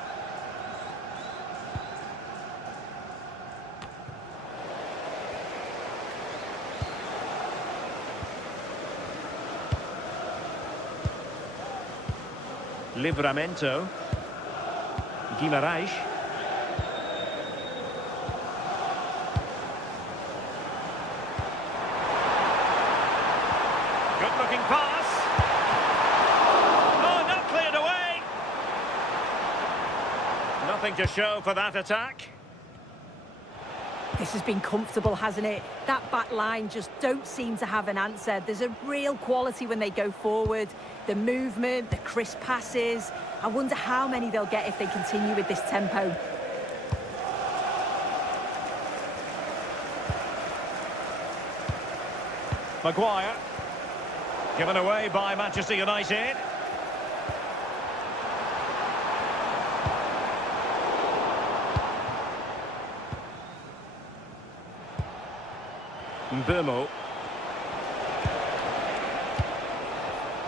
Livramento. Guimarães. Good looking pass. Oh, not cleared away. Nothing to show for that attack. This has been comfortable, hasn't it? That back line just don't seem to have an answer. There's a real quality when they go forward. The movement, the crisp passes. I wonder how many they'll get if they continue with this tempo. Maguire. Given away by Manchester United. Mbeumo.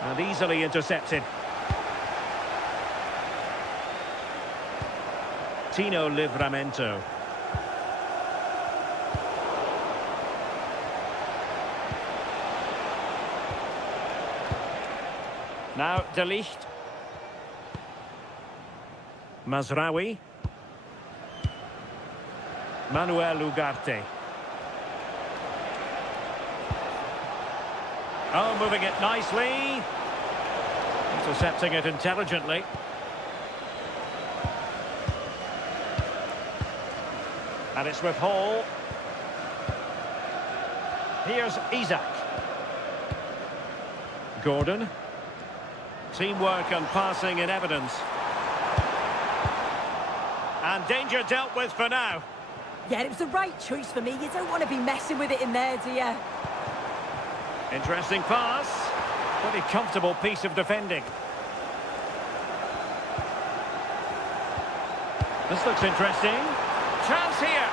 And easily intercepted. Tino Livramento. Now De Ligt. Mazraoui. Manuel Ugarte. Oh, moving it nicely. Intercepting it intelligently. And it's with Hall. Here's Isak. Gordon. Teamwork and passing in evidence. And danger dealt with for now. Yeah, it was the right choice for me. You don't want to be messing with it in there, do you? Interesting pass. Pretty comfortable piece of defending. This looks interesting. Chance here.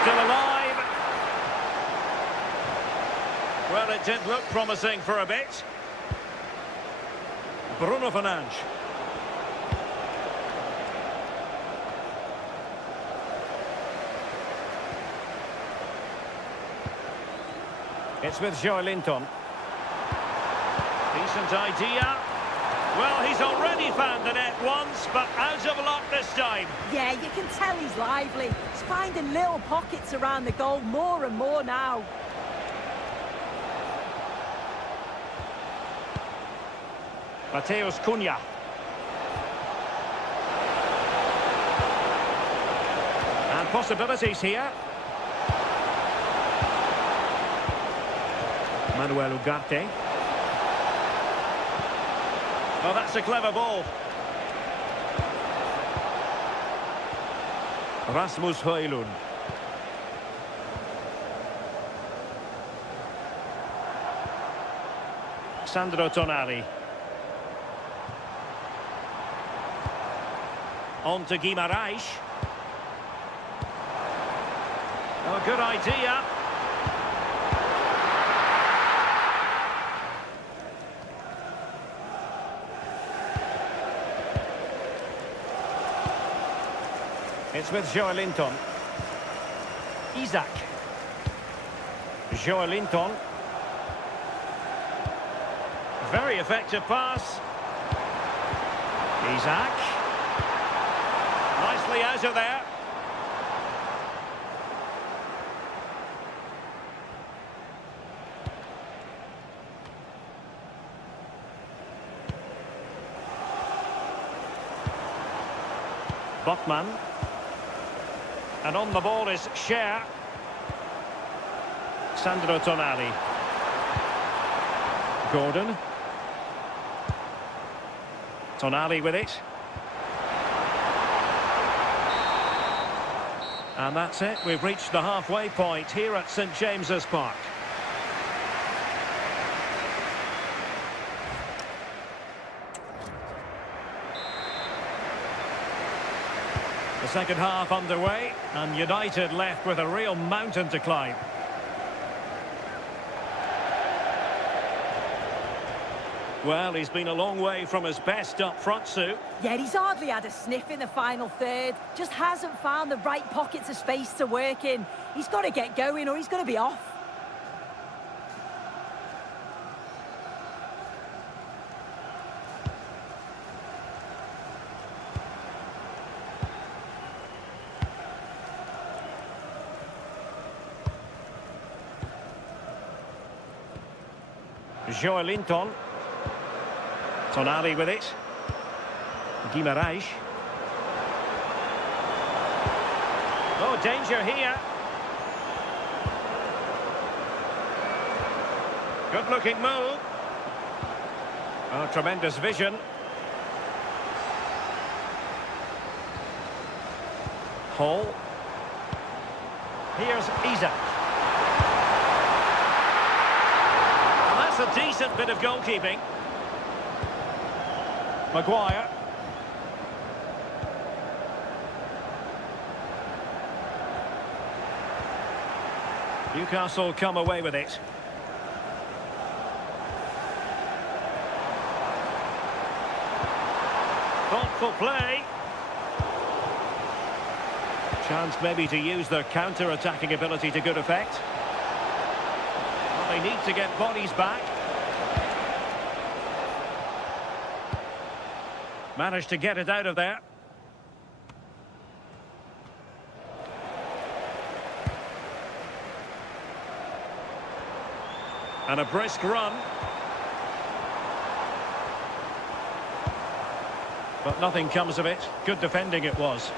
Still alive. Well, it did look promising for a bit. Bruno Fernandes. It's with Joelinton. Decent idea. Well, he's already found the net once, but out of luck this time. Yeah, you can tell he's lively. He's finding little pockets around the goal more and more now. Mateus Cunha. And possibilities here. Manuel Ugarte. Oh, that's a clever ball. Rasmus Højlund. Sandro Tonali. On to Guimarães. Oh, good idea. It's with Joelinton. Isaac. Joelinton. Very effective pass. Isaac. Nicely out of there. Botman. And on the ball is Scher. Sandro Tonali. Gordon. Tonali with it. And that's it. We've reached the halfway point here at St James's Park. The second half underway, and United left with a real mountain to climb. Well, he's been a long way from his best up front, Sue. Yeah, he's hardly had a sniff in the final third. Just hasn't found the right pockets of space to work in. He's got to get going or he's going to be off. Joelinton. Tonali with it. Guimarães. Oh, danger here. Good looking move. Oh, tremendous vision. Hall. Here's Isaac. And that's a decent bit of goalkeeping. Maguire. Newcastle come away with it. Thoughtful play. Chance maybe to use their counter-attacking ability to good effect. Well, they need to get bodies back. Managed to get it out of there. And a brisk run. But nothing comes of it. Good defending it was.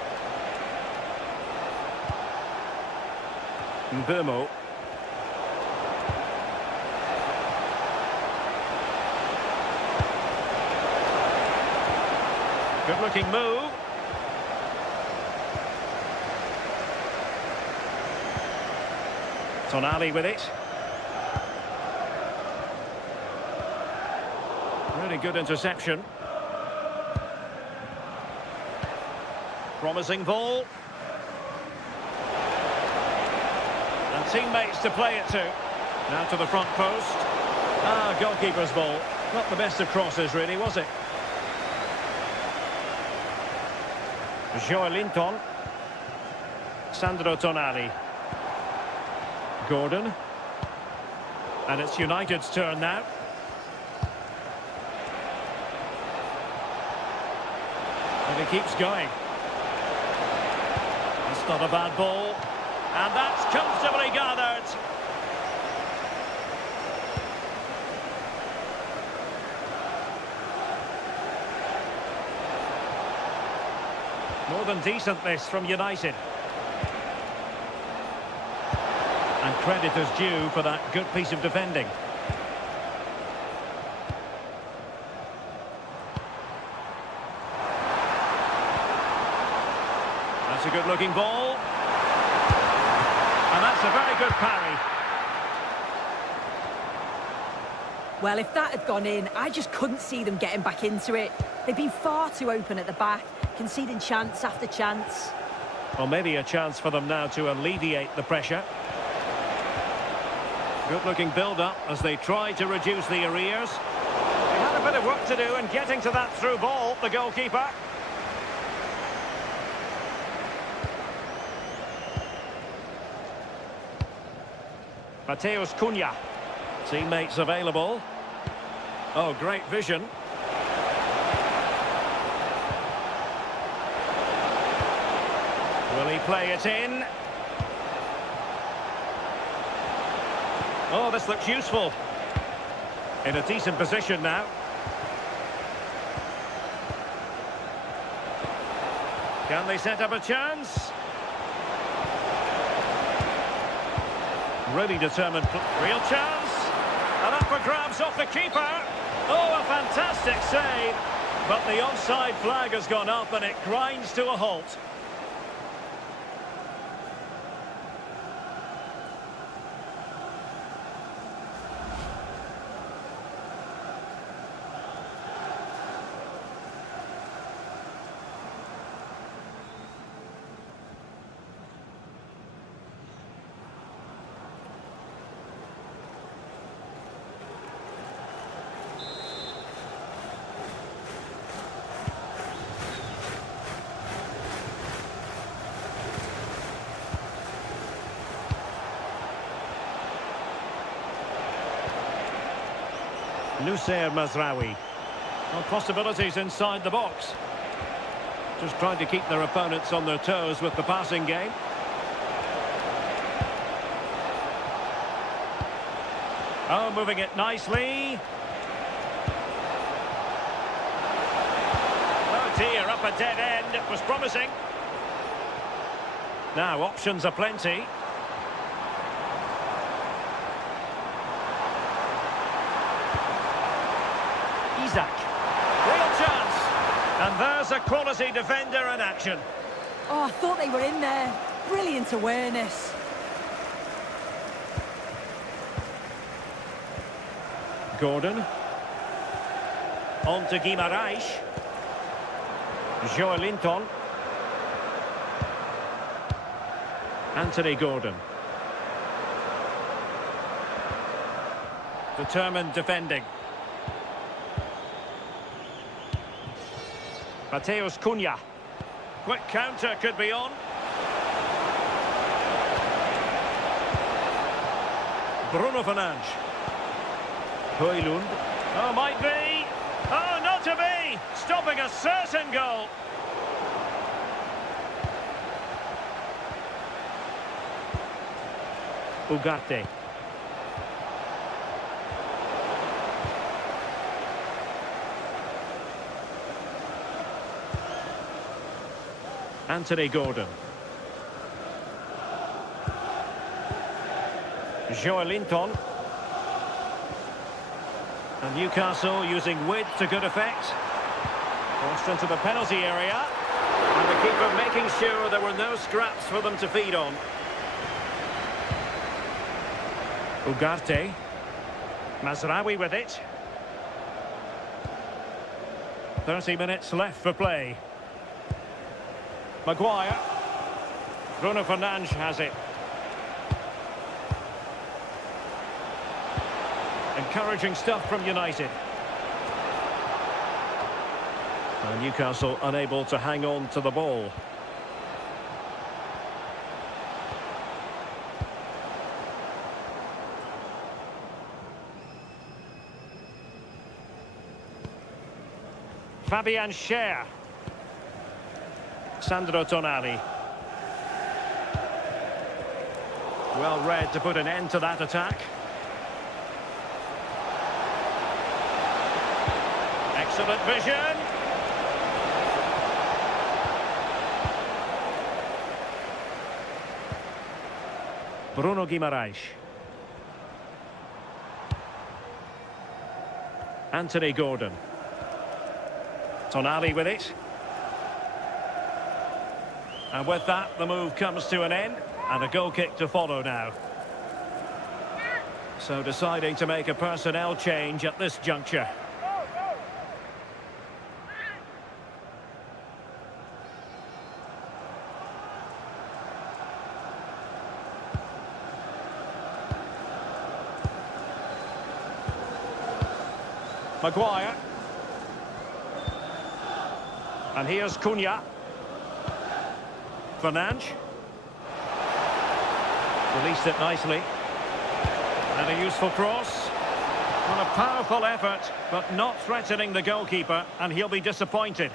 Mbeumo. Good looking move. Tonali with it. Really good interception. Promising ball. And teammates to play it to. Now to the front post. Ah, goalkeeper's ball. Not the best of crosses really, was it? Joelinton. Sandro Tonali. Gordon. And it's United's turn now. And he keeps going. That's not a bad ball. And that's comfortably gathered. More than decent this from United. And credit is due for that good piece of defending. That's a good looking ball. And that's a very good parry. Well, if that had gone in, I just couldn't see them getting back into it. They've been far too open at the back, conceding chance after chance. Well, maybe a chance for them now to alleviate the pressure. Good looking build-up as they try to reduce the arrears. They had a bit of work to do in getting to that through ball, the goalkeeper. Mateus Cunha. Teammates available. Oh, great vision. Will he play it in? Oh, this looks useful. In a decent position now. Can they set up a chance? Really determined. Real chance. And up for grabs off the keeper. Oh, a fantastic save. But the offside flag has gone up and it grinds to a halt. Nussair Mazraoui. Well, possibilities inside the box. Just trying to keep their opponents on their toes with the passing game. Oh, moving it nicely. Oh dear, up a dead end. It was promising. Now, options are plenty. Isaac. Real chance. And there's a quality defender in action. Oh, I thought they were in there. Brilliant awareness. Gordon. On to Guimaraes. Joelinton. Anthony Gordon. Determined defending. Mateus Cunha. Quick counter could be on. Bruno Fernandes. Højlund. Oh, might be. Oh, not to be. Stopping a certain goal. Ugarte. Anthony Gordon. Joelinton. And Newcastle using width to good effect. Crossed into the penalty area. And the keeper making sure there were no scraps for them to feed on. Ugarte. Mazraoui with it. 30 minutes left for play. Maguire. Bruno Fernandes has it. Encouraging stuff from United. And Newcastle unable to hang on to the ball. Fabian Schär. Sandro Tonali. Well read to put an end to that attack. Excellent vision. Bruno Guimaraes. Anthony Gordon. Tonali with it. And with that, the move comes to an end, and a goal kick to follow now. So deciding to make a personnel change at this juncture. Maguire. And here's Cunha. Fernandes. Released it nicely. And a useful cross. Well, a powerful effort, but not threatening the goalkeeper, and he'll be disappointed.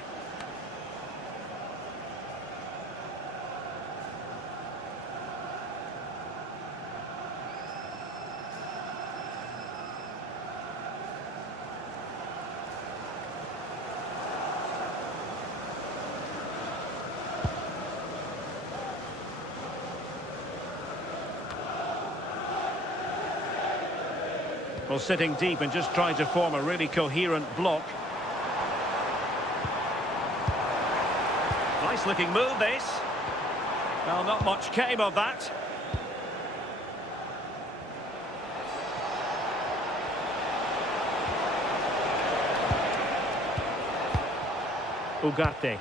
Well, sitting deep and just trying to form a really coherent block. Nice looking move, this. Well, not much came of that. Ugarte.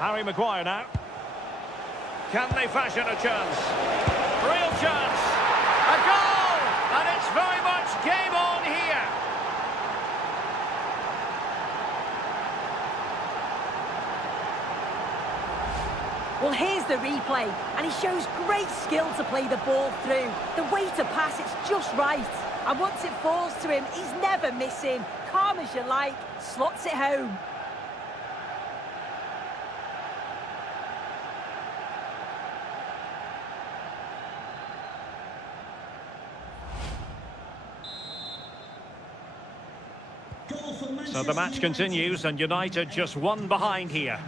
Harry Maguire now. Can they fashion a chance? Real chance. A goal! And it's very much game on here. Well, here's the replay, and he shows great skill to play the ball through. The way to pass, it's just right. And once it falls to him, he's never missing. Calm as you like, slots it home. So the match continues, and United just one behind here.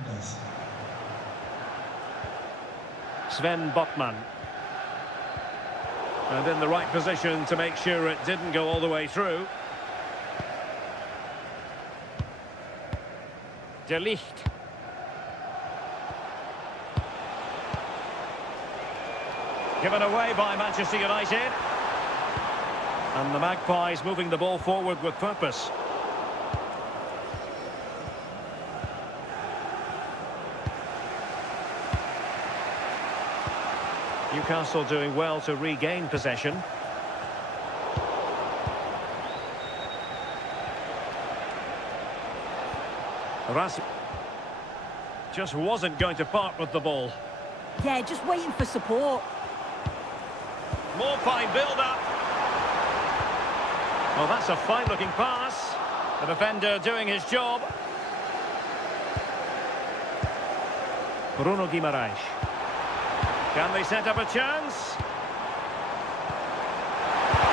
Sven Botman. And in the right position to make sure it didn't go all the way through. De Ligt. Given away by Manchester United. And the Magpies moving the ball forward with purpose. Newcastle doing well to regain possession. Ras just wasn't going to part with the ball. Yeah, just waiting for support. More fine build-up. Well, that's a fine-looking pass. The defender doing his job. Bruno Guimaraes. Can they set up a chance?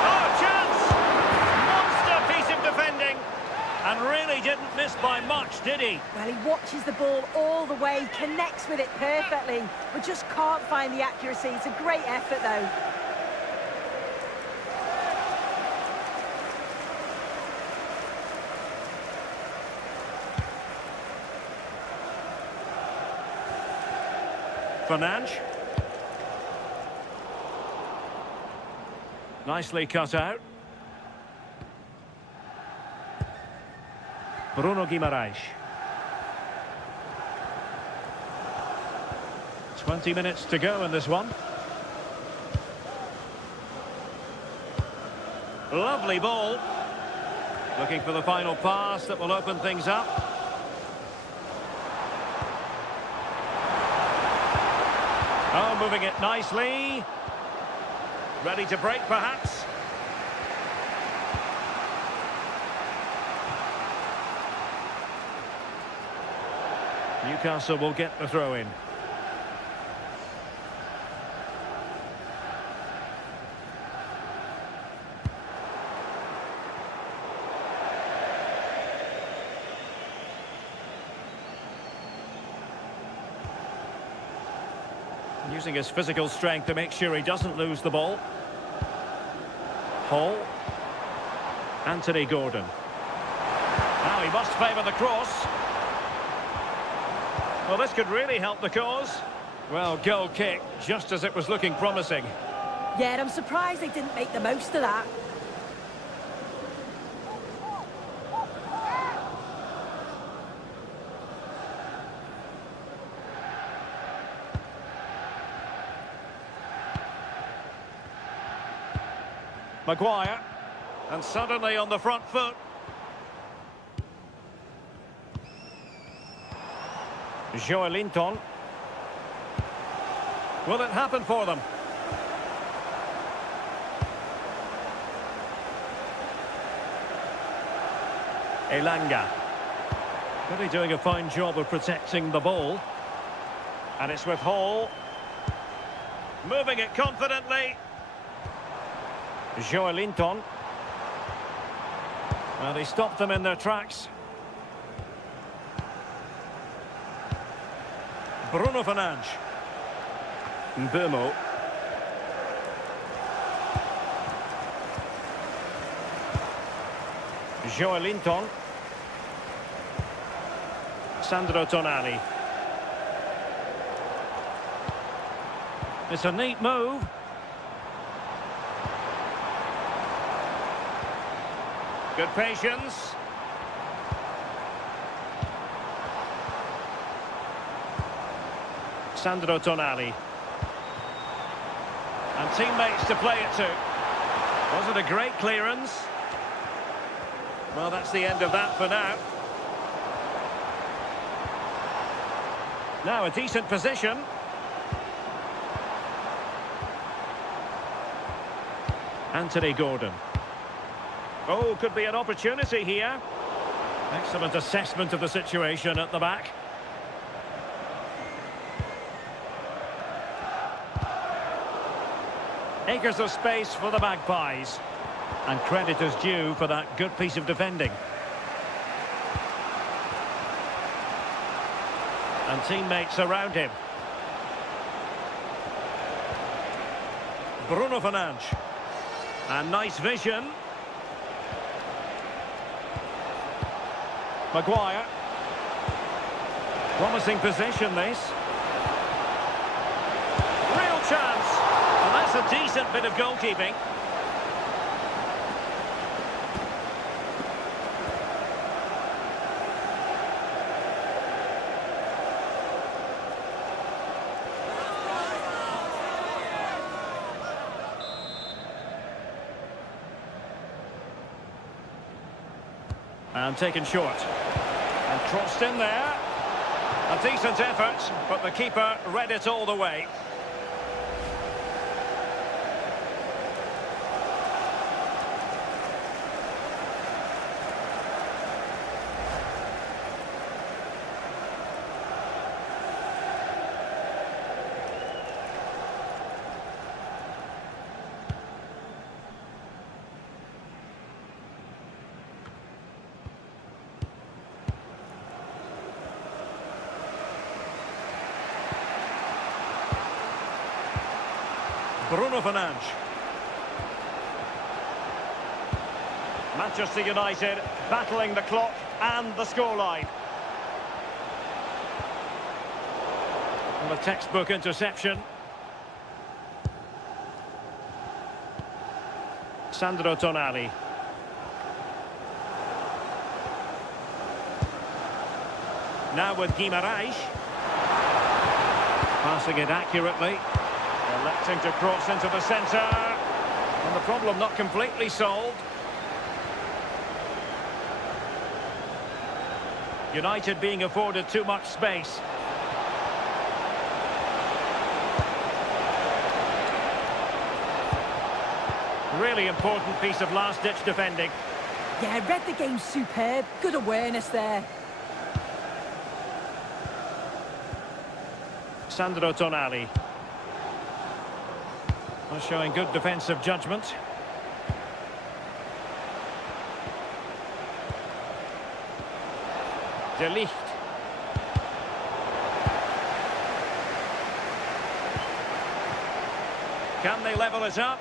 Oh, chance! Monster piece of defending. And really didn't miss by much, did he? Well, he watches the ball all the way, connects with it perfectly, but just can't find the accuracy. It's a great effort, though. Fernandes. Nicely cut out. Bruno Guimaraes. 20 minutes to go in this one. Lovely ball. Looking for the final pass that will open things up. Oh, moving it nicely. Ready to break, perhaps. Newcastle will get the throw in. Using his physical strength to make sure he doesn't lose the ball. Hall. Anthony Gordon. Now he must favour the cross. Well, this could really help the cause. Well, goal kick, just as it was looking promising. Yeah, I'm surprised they didn't make the most of that. Maguire, and suddenly on the front foot. Joelinton. Will it happen for them? Elanga. Really doing a fine job of protecting the ball. And it's with Hall. Moving it confidently. Joelinton. Well, he stopped them in their tracks. Bruno Fernandes. Mbeumo. Joelinton. Sandro Tonali. It's a neat move. Good patience. Sandro Tonali. And teammates to play it to. Was it a great clearance? Well, that's the end of that for now. Now a decent position. Anthony Gordon. Oh, could be an opportunity here. Excellent assessment of the situation at the back. Acres of space for the Magpies. And credit is due for that good piece of defending. And teammates around him. Bruno Fernandes. And nice vision. Maguire. Promising position, this. Real chance. And that's a decent bit of goalkeeping. And taken short. And crossed in there. A decent effort, but the keeper read it all the way. Bruno Fernandes. Manchester United battling the clock and the scoreline. And a textbook interception. Sandro Tonali. Now with Guimarães. Passing it accurately. Electing to cross into the centre. And the problem not completely solved. United being afforded too much space. Really important piece of last-ditch defending. Yeah, read the game superb. Good awareness there. Sandro Tonali. Showing good defensive judgment. De Ligt. Can they level it up?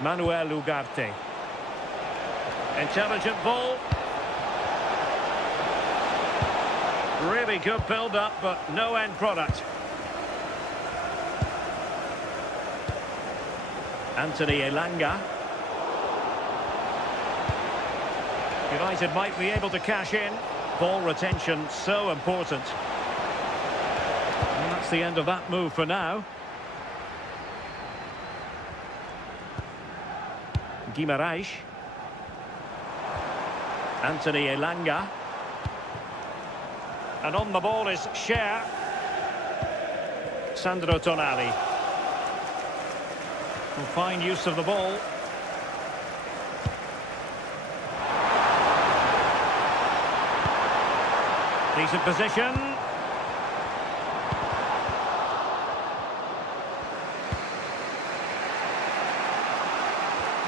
Manuel Ugarte. Intelligent ball. Really good build-up, but no end product. Anthony Elanga. United might be able to cash in. Ball retention so important. And that's the end of that move for now. Guimarães. Anthony Elanga. And on the ball is Cher. Sandro Tonali. Fine use of the ball. Decent position.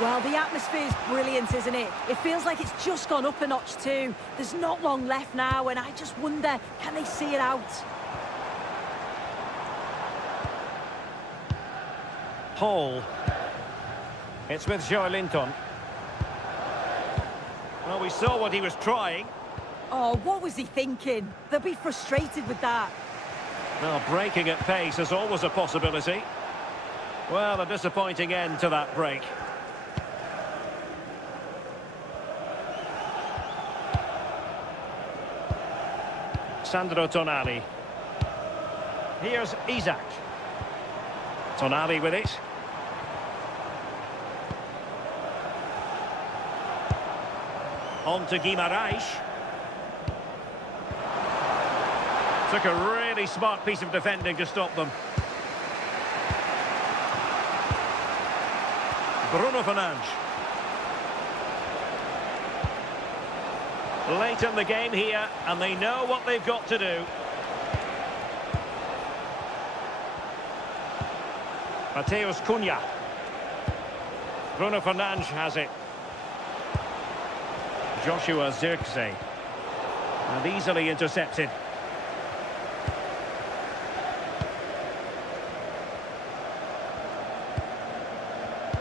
Well, the atmosphere is brilliant, isn't it? It feels like it's just gone up a notch too. There's not long left now, and I just wonder, can they see it out? Hall. It's with Joelinton. Well, we saw what he was trying. Oh, what was he thinking? They'll be frustrated with that. Well, breaking at pace is always a possibility. Well, a disappointing end to that break. Sandro Tonali. Here's Isaac. Tonali with it. On to Guimaraes. Took a really smart piece of defending to stop them. Bruno Fernandes. Late in the game here, and they know what they've got to do. Mateus Cunha. Bruno Fernandes has it. Joshua Zirkzee. And easily intercepted.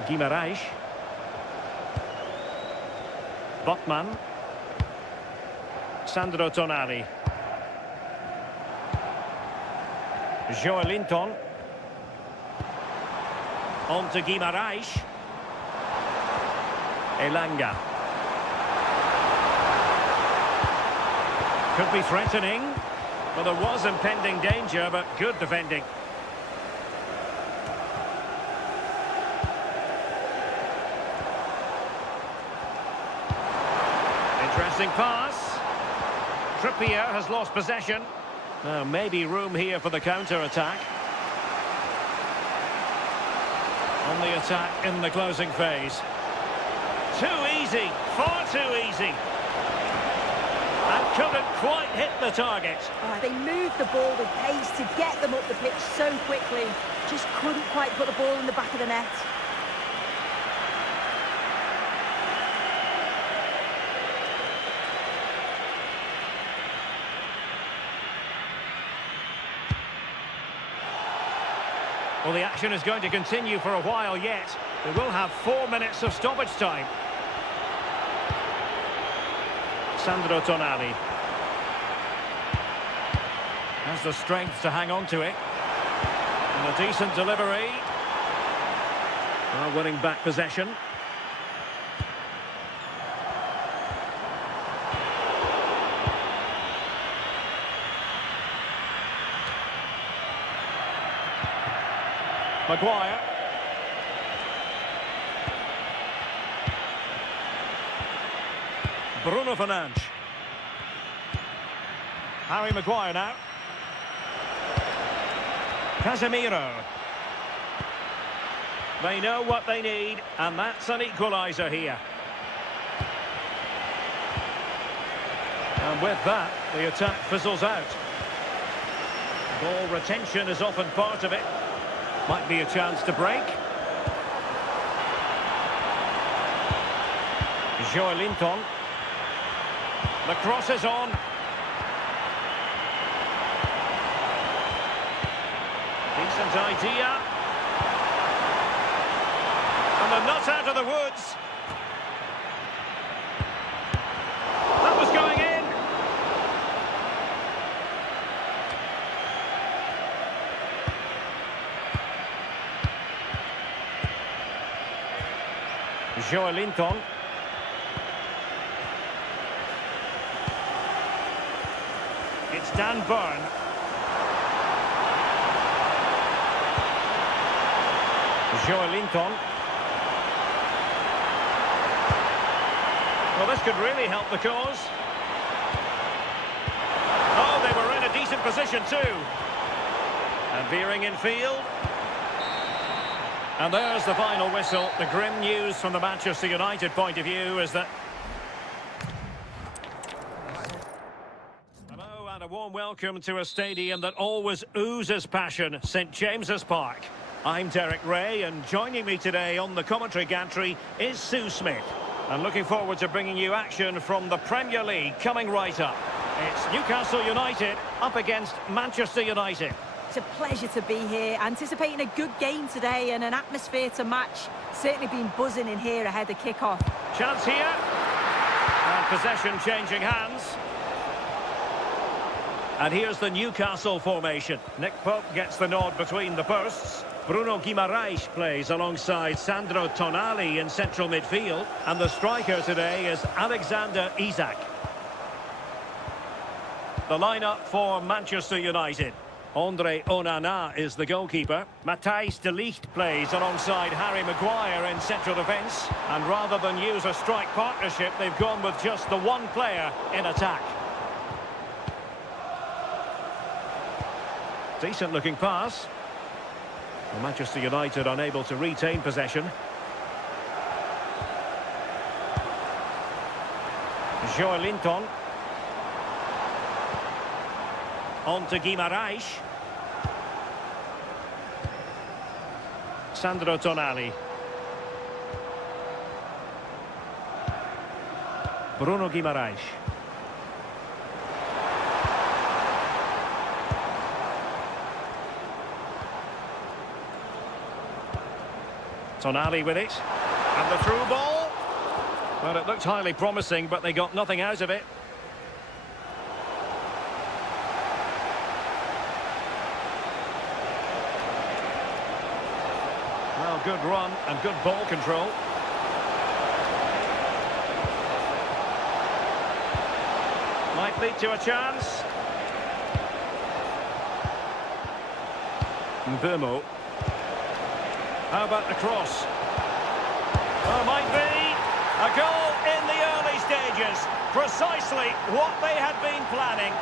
Guimaraes. Botman. Sandro Tonali. Joelinton. On to Guimaraes. Elanga. Could be threatening. Well, there was impending danger, but good defending. Interesting pass. Trippier has lost possession. Now, maybe room here for the counter-attack. On the attack in the closing phase. Too easy, far too easy. And couldn't quite hit the target. They moved the ball with pace to get them up the pitch so quickly. Just couldn't quite put the ball in the back of the net. Well, the action is going to continue for a while yet. They will have 4 minutes of stoppage time. Sandro Tonali has the strength to hang on to it. And a decent delivery. Well, winning back possession. Maguire. Bruno Fernandes. Harry Maguire now. Casemiro. They know what they need, and that's an equaliser here. And with that, the attack fizzles out. Ball retention is often part of it. Might be a chance to break. Joelinton. The cross is on. Decent idea. And they're not out of the woods. That was going in. Joelinton. It's Dan Burn. Joelinton. Well, this could really help the cause. Oh, they were in a decent position too. And veering in field. And there's the final whistle. The grim news from the Manchester United point of view is that... Hello and a warm welcome to a stadium that always oozes passion, St James's Park. I'm Derek Ray, and joining me today on the commentary gantry is Sue Smith. And looking forward to bringing you action from the Premier League coming right up. It's Newcastle United up against Manchester United. It's a pleasure to be here, anticipating a good game today and an atmosphere to match. Certainly been buzzing in here ahead of kick-off. Chance here. And possession changing hands. And here's the Newcastle formation. Nick Pope gets the nod between the posts. Bruno Guimaraes plays alongside Sandro Tonali in central midfield. And the striker today is Alexander Isak. The lineup for Manchester United. Andre Onana is the goalkeeper. Matthijs de Ligt plays alongside Harry Maguire in central defence. And rather than use a strike partnership, they've gone with just the one player in attack. Decent looking pass. Well, Manchester United unable to retain possession. Joelinton. On to Guimaraes. Sandro Tonali. Bruno Guimaraes. Tonali with it. And the through ball. Well, it looked highly promising, but they got nothing out of it. Well, good run and good ball control. Might lead to a chance. Mbeumo. How about the cross? Oh, might be. A goal in the early stages. Precisely what they had been planning.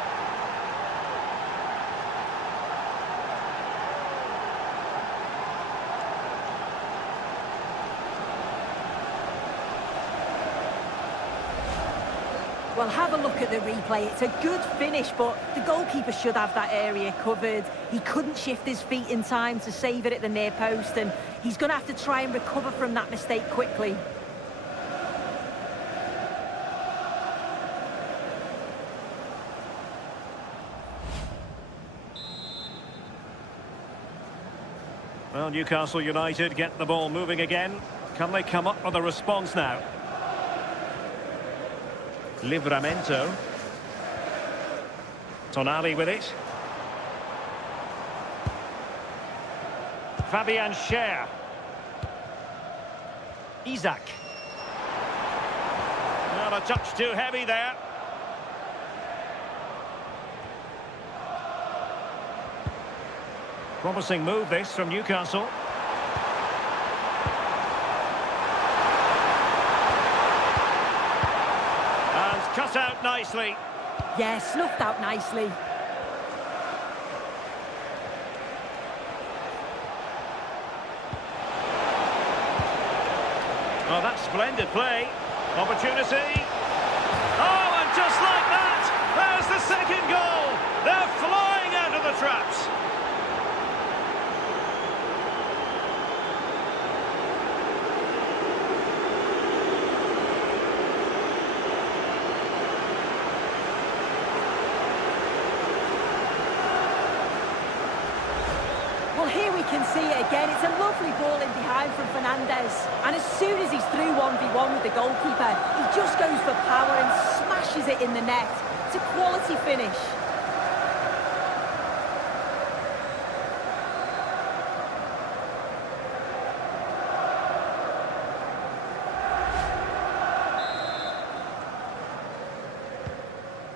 Well, have a look at the replay. It's a good finish, but the goalkeeper should have that area covered. He couldn't shift his feet in time to save it at the near post, and he's going to have to try and recover from that mistake quickly. Well, Newcastle United get the ball moving again. Can they come up with a response now? Livramento. Tonali with it. Fabian Schär. Isak. Not a touch too heavy there. Promising move this from Newcastle. Cut out nicely. Yeah, snuffed out nicely. Oh, that's splendid play. Opportunity. Oh, and just like that, there's the second goal. They're flying out of the traps. Well, here we can see it again. It's a lovely ball in behind from Fernandes. And as soon as he's through 1v1 with the goalkeeper, he just goes for power and smashes it in the net. It's a quality finish.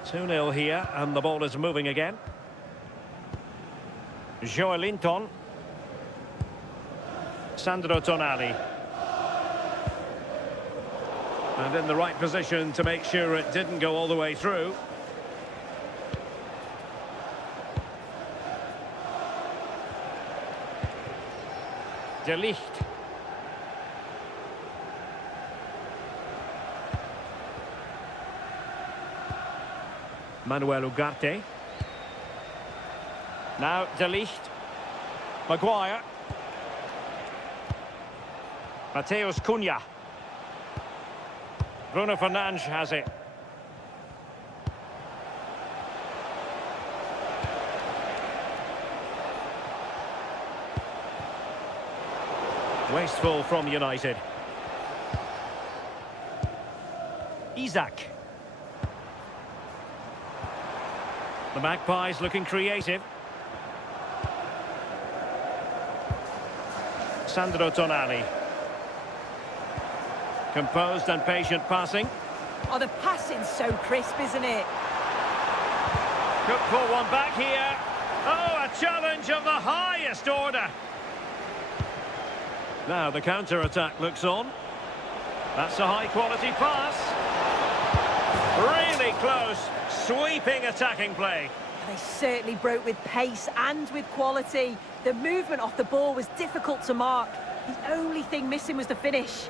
Two 0 here, and the ball is moving again. Joelinton. Sandro Tonali. And in the right position to make sure it didn't go all the way through. De Ligt. Manuel Ugarte. Now, De Ligt. Maguire. Mateus Cunha. Bruno Fernandes has it. Wasteful from United. Isak. The Magpies looking creative. Sandro Tonali. Composed and patient passing. Oh, the passing's so crisp, isn't it? Could pull one back here. Oh, a challenge of the highest order. Now the counter-attack looks on. That's a high-quality pass. Really close, sweeping attacking play. They certainly broke with pace and with quality. The movement off the ball was difficult to mark. The only thing missing was the finish.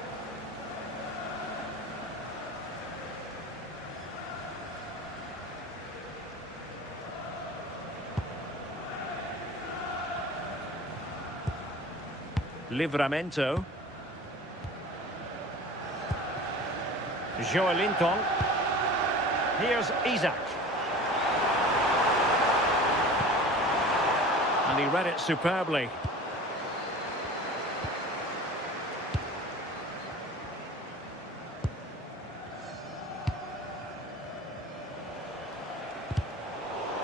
Livramento. Joelinton. Here's Isak. And he read it superbly.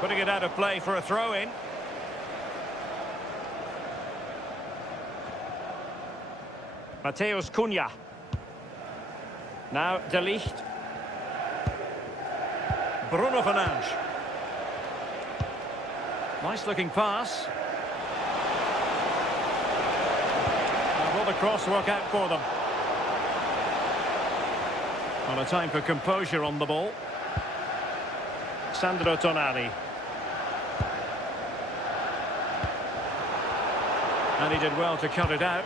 Putting it out of play for a throw-in. Mateus Cunha. Now De Ligt. Bruno Fernandes. Nice looking pass. And will the cross work out for them? On a time for composure on the ball. Sandro Tonali. And he did well to cut it out.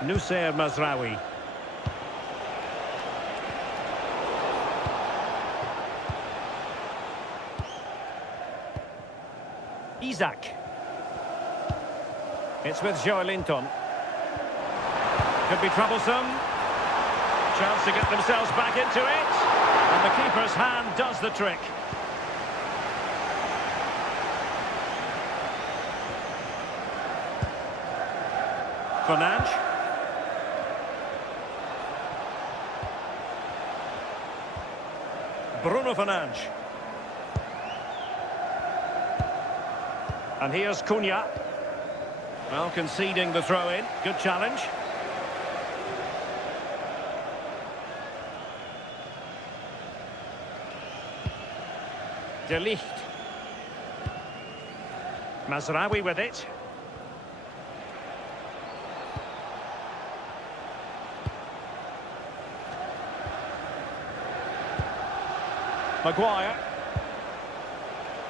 Nusayr Mazraoui. Isak. It's with Joelinton. Could be troublesome. Chance to get themselves back into it. And the keeper's hand does the trick. Fernandes. Bruno Fernandes. And here's Cunha. Well, conceding the throw-in. Good challenge. De Ligt. Mazraoui with it. Maguire.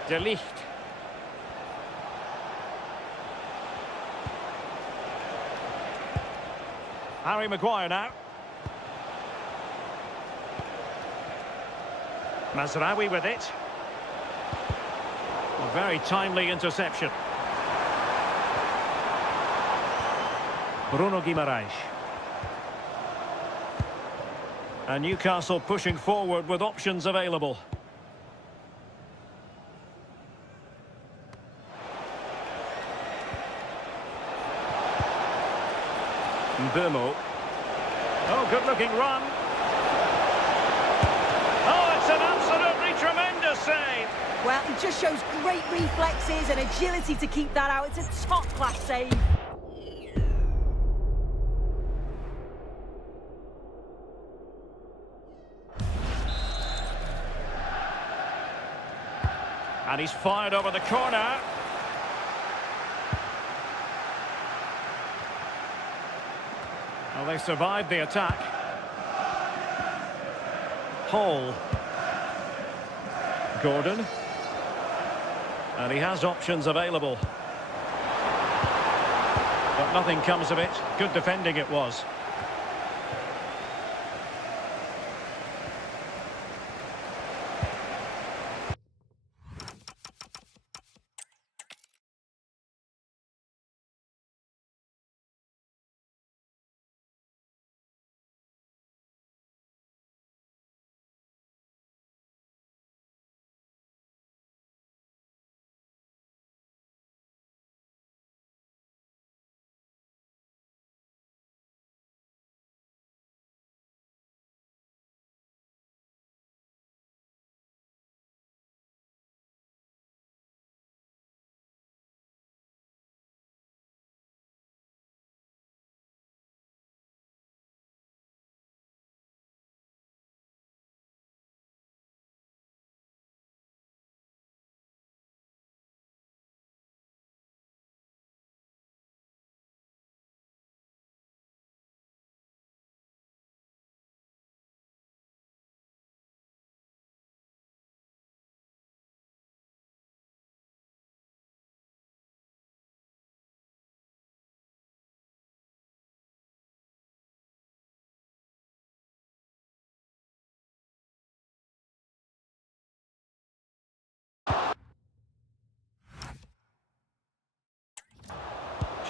De Ligt. Harry Maguire now. Mazraoui with it. A very timely interception. Bruno Guimaraes. And Newcastle pushing forward with options available. Mbeumo. Oh, good-looking run. Oh, it's an absolutely tremendous save. Well, he just shows great reflexes and agility to keep that out. It's a top-class save. And he's fired over the corner. Well, they survived the attack. Hall. Gordon. And he has options available. But nothing comes of it. Good defending it was.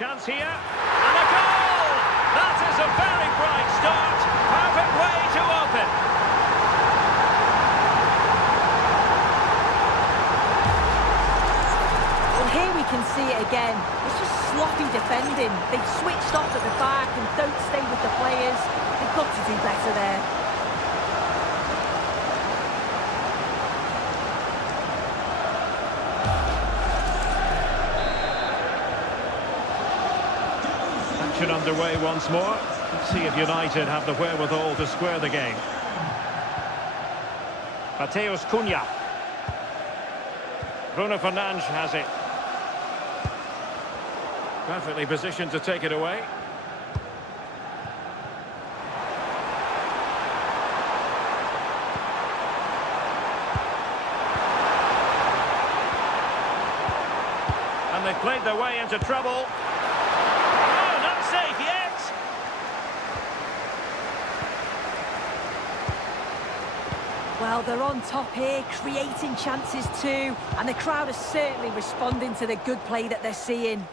Chance here, and a goal! That is a very bright start. Perfect way to open. Well, here we can see it again. It's just sloppy defending. They've switched off at the back and don't stay with the players. They've got to do better there. Action underway once more. Let's see if United have the wherewithal to square the game. Mateus Cunha. Bruno Fernandes has it. Perfectly positioned to take it away. And they've played their way into trouble. Safe yet. Well, they're on top here, creating chances too, and the crowd are certainly responding to the good play that they're seeing.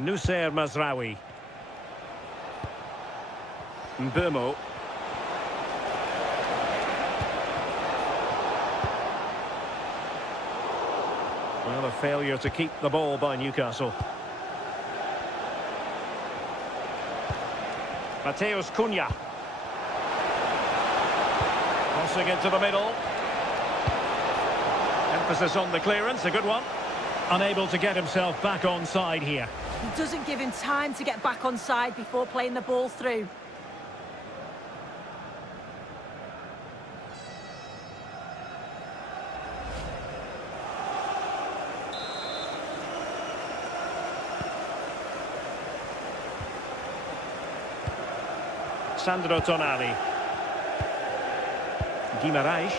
Nussair Mazraoui. Mbeumo. Well, a failure to keep the ball by Newcastle. Mateus Cunha. Crossing into the middle. Emphasis on the clearance, a good one. Unable to get himself back on side here. He doesn't give him time to get back on side before playing the ball through. Sandro Tonali. Guimarães.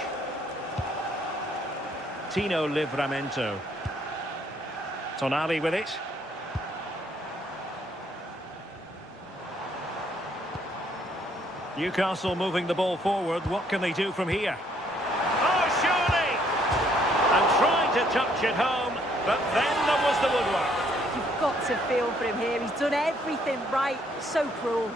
Tino Livramento. Tonali with it. Newcastle moving the ball forward. What can they do from here? Oh, surely! And trying to touch it home, but then there was the woodwork. You've got to feel for him here. He's done everything right. So cruel.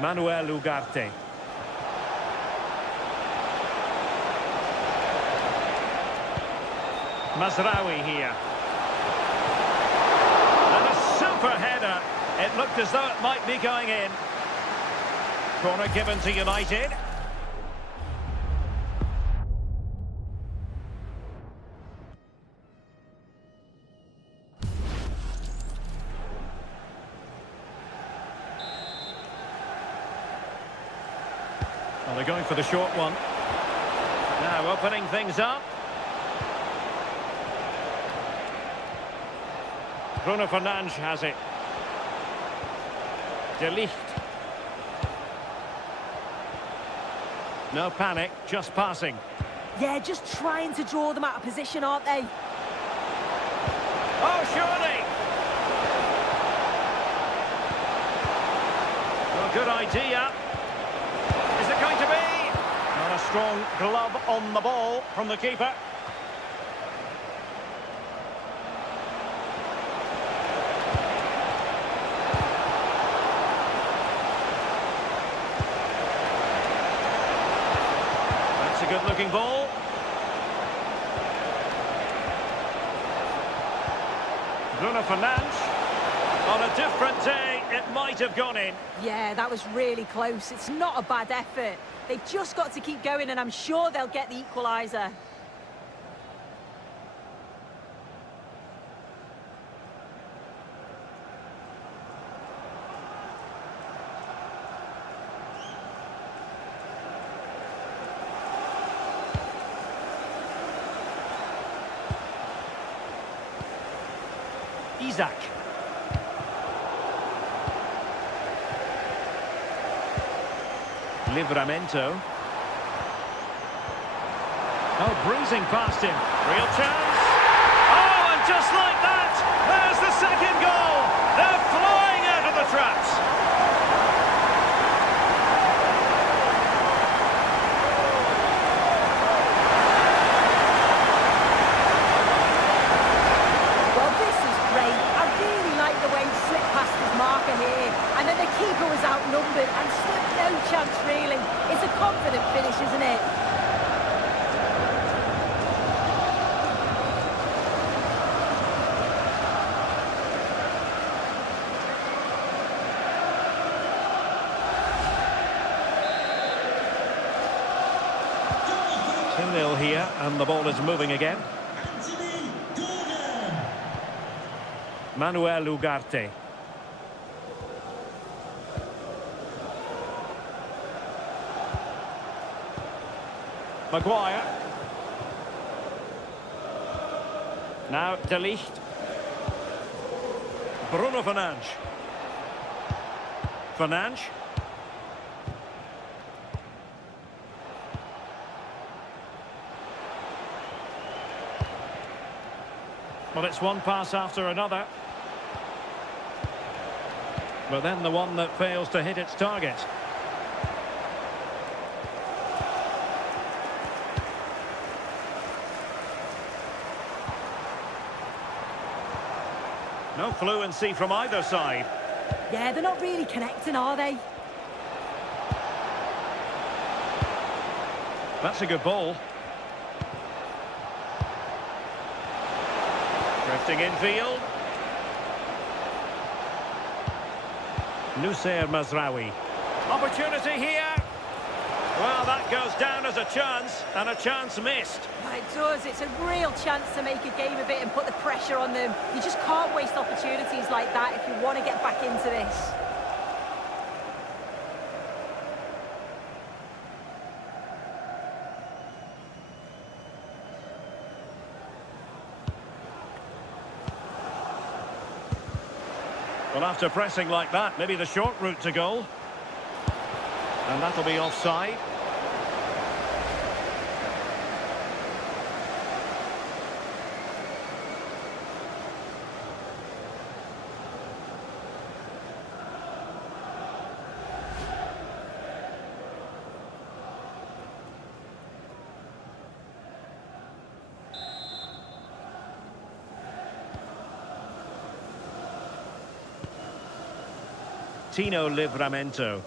Manuel Ugarte. Mazraoui here. And a super header. It looked as though it might be going in. Corner given to United. Well, they're going for the short one. Now opening things up. Bruno Fernandes has it. De Ligt. No panic, just passing. Yeah, just trying to draw them out of position, aren't they? Oh, surely! Well, good idea. Is it going to be? Not a strong glove on the ball from the keeper. That's a good-looking ball. Bruno Fernandes. On a different day, it might have gone in. Yeah, that was really close. It's not a bad effort. They've just got to keep going, and I'm sure they'll get the equaliser. Isaac. Livramento. Oh, breezing past him. Real chance. Oh, and just like that, there's the second goal. They're flying out of the traps. Well, this is great. I really like the way he slipped past his marker here. And then the keeper was outnumbered and stood no chance, really. It's a confident finish, isn't it? Here, and the ball is moving again. Anthony Gordon. Manuel Ugarte. Maguire. Now De Ligt. Bruno Fernandes. Fernandes. Well, it's one pass after another. But then the one that fails to hit its target. No fluency from either side. Yeah, they're not really connecting, are they? That's a good ball. Drifting infield. Nussair Mazraoui. Opportunity here. Well, that goes down as a chance, and a chance missed. Well, it does. It's a real chance to make a game of it and put the pressure on them. You just can't waste opportunities like that if you want to get back into this. Well, after pressing like that, maybe the short route to goal. And that'll be offside. Tino Livramento.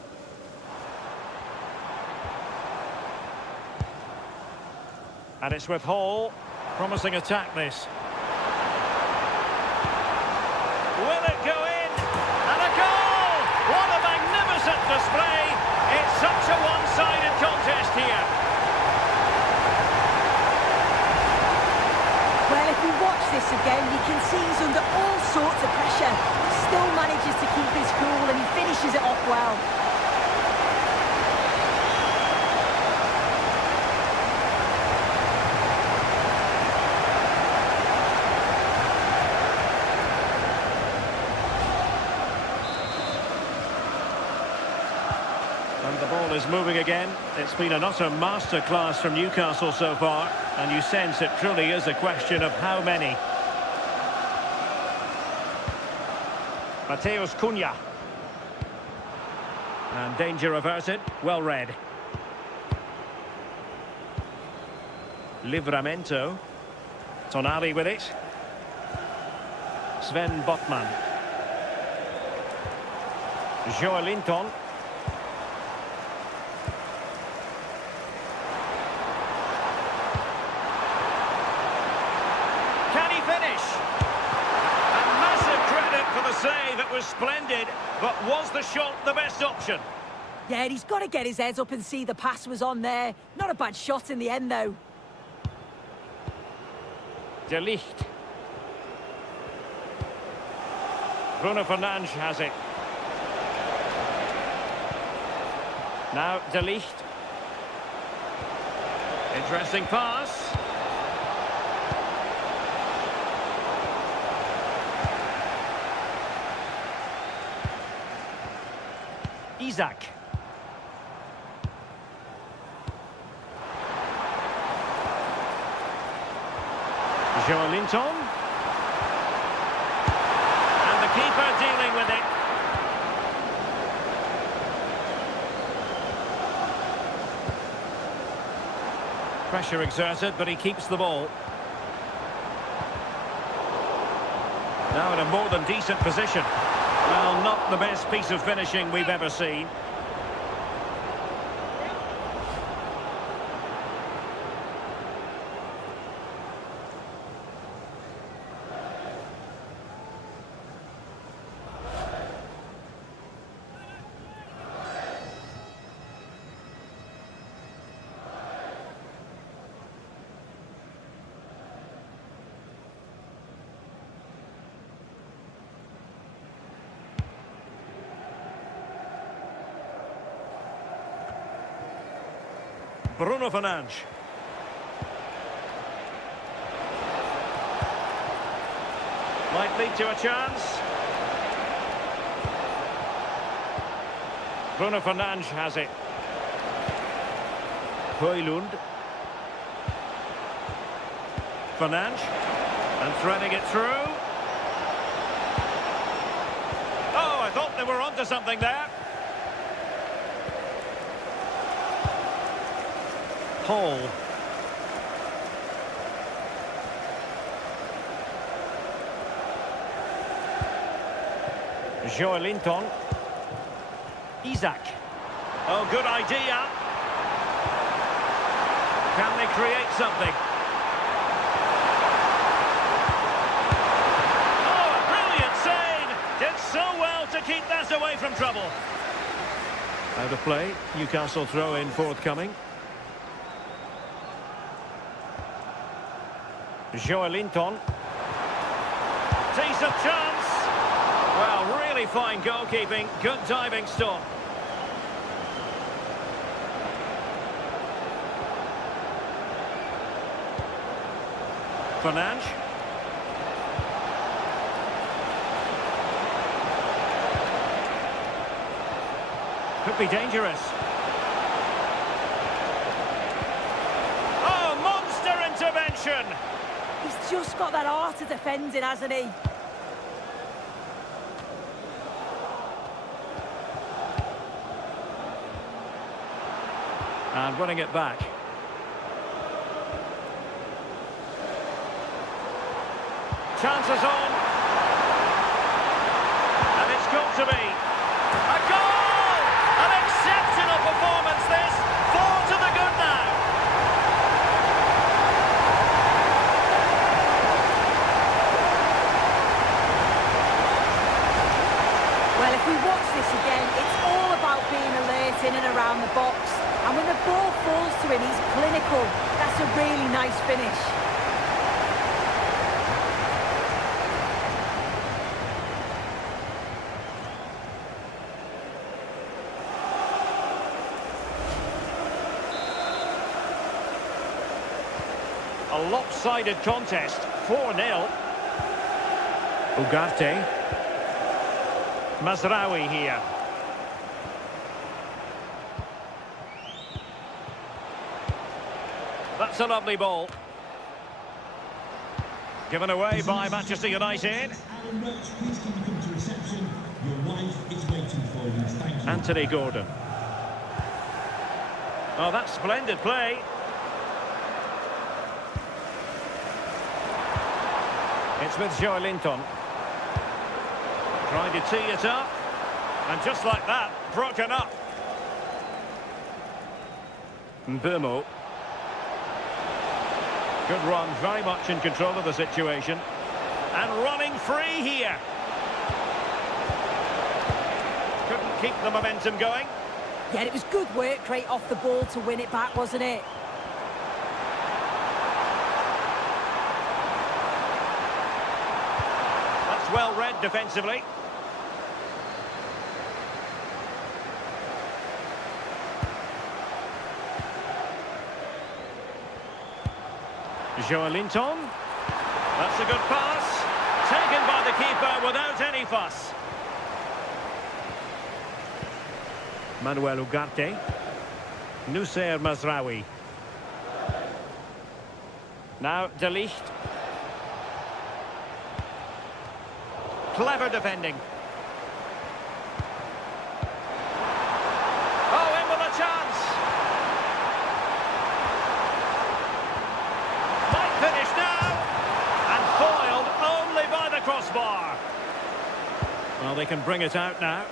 And it's with Hall. Promising attack, this. Will it go in? And a goal! What a magnificent display! It's such a one-sided contest here. Well, if you watch this again, you can see he's under all sorts of pressure. He still manages to keep his cool and he finishes it off well. And the ball is moving again. It's been an utter masterclass from Newcastle so far, and you sense it truly is a question of how many. Mateus Cunha. And danger averted. Well read. Livramento. Tonali with it. Sven Botman. Joelinton. Can he finish? A massive credit for the save. It was splendid, but was the shot the best option? Yeah, he's got to get his head up and see the pass was on there. Not a bad shot in the end, though. De Ligt. Bruno Fernandes has it. Now De Ligt. Interesting pass. Isaac. Joelinton. And the keeper dealing with it. Pressure exerted, but he keeps the ball. Now in a more than decent position. Well, not the best piece of finishing we've ever seen. Bruno Fernandes. Might lead to a chance. Bruno Fernandes has it. Højlund. Fernandes. And threading it through. Oh, I thought they were onto something there. Hall. Joelinton. Isaac. Oh, good idea. Can they create something? Oh, a brilliant save! Did so well to keep that away from trouble. Out of play. Newcastle throw in forthcoming. Joelinton. Decent chance. Well, really fine goalkeeping. Good diving stop. Fernandes. Could be dangerous. Oh, monster intervention! He's just got that art of defending, hasn't he? And winning it back. Chances on. And it's got to be. A goal! An exceptional performance this. 4 to the good now. Well, if we watch this again, it's all about being alert in and around the box. And when the ball falls to him, he's clinical. That's a really nice finish. A lopsided contest, 4-0. Ugarte. Mazraoui here. That's a lovely ball. Given away by Manchester United. Alan Roach, please can you come to reception? Your wife is waiting for you. Thank you. Anthony Gordon. Oh, that's splendid play. It's with Joelinton. Trying to tee it up. And just like that, broken up. Mbeumo. Good run, very much in control of the situation. And running free here. Couldn't keep the momentum going. Yeah, it was good work, Craig, off the ball to win it back, wasn't it? That's well read defensively. Joelinton. That's a good pass. Taken by the keeper without any fuss. Manuel Ugarte. Nusser Mazraoui. Now De Ligt. Clever defending. Oh, in with a chance. Might finish now. And foiled only by the crossbar. Well, they can bring it out now.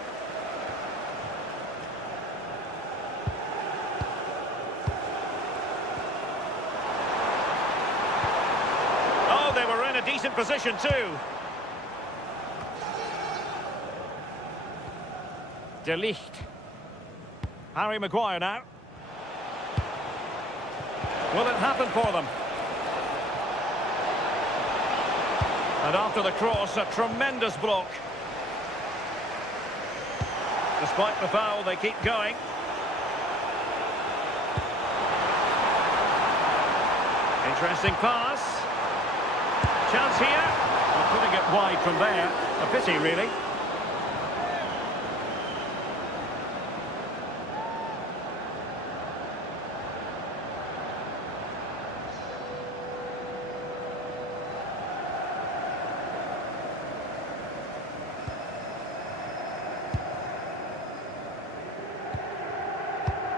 Oh, they were in a decent position too. De Ligt. Harry Maguire now. Will it happen for them? And after the cross, a tremendous block. Despite the foul, they keep going. Interesting pass. Chance here. Well, putting it wide from there. A pity, really.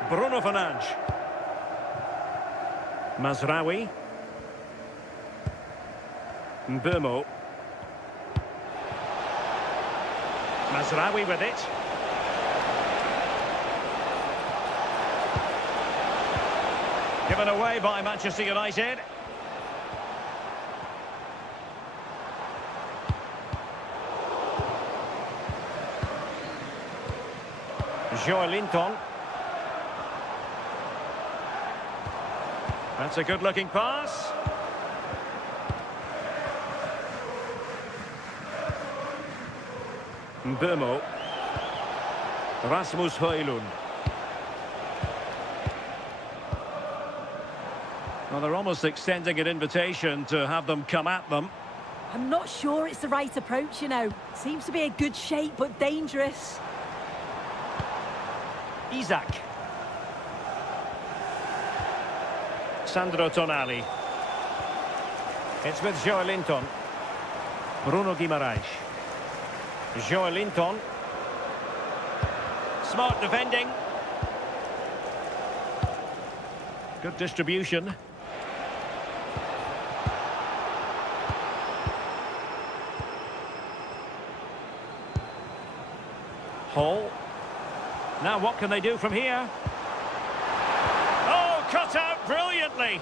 Bruno Fernandes. Mazraoui. Mbomo. Mazraoui with it. Given away by Manchester United. Joelinton. That's a good-looking pass. Mbomo. Rasmus Højlund. Well, they're almost extending an invitation to have them come at them. I'm not sure it's the right approach, you know. Seems to be a good shape, but dangerous. Isak. Sandro Tonali. It's with Joelinton. Bruno Guimaraes. Joelinton. Smart defending. Good distribution. Hall. Now what can they do from here? Oh, cut out brilliantly.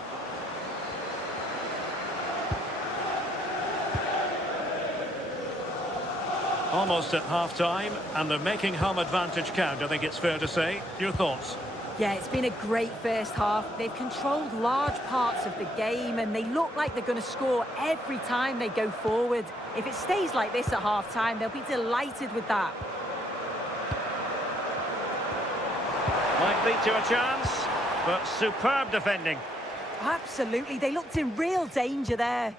Almost at half-time, and they're making home advantage count, I think it's fair to say. Your thoughts? Yeah, it's been a great first half. They've controlled large parts of the game, and they look like they're going to score every time they go forward. If it stays like this at half-time, they'll be delighted with that. Might lead to a chance, but superb defending. Absolutely, they looked in real danger there.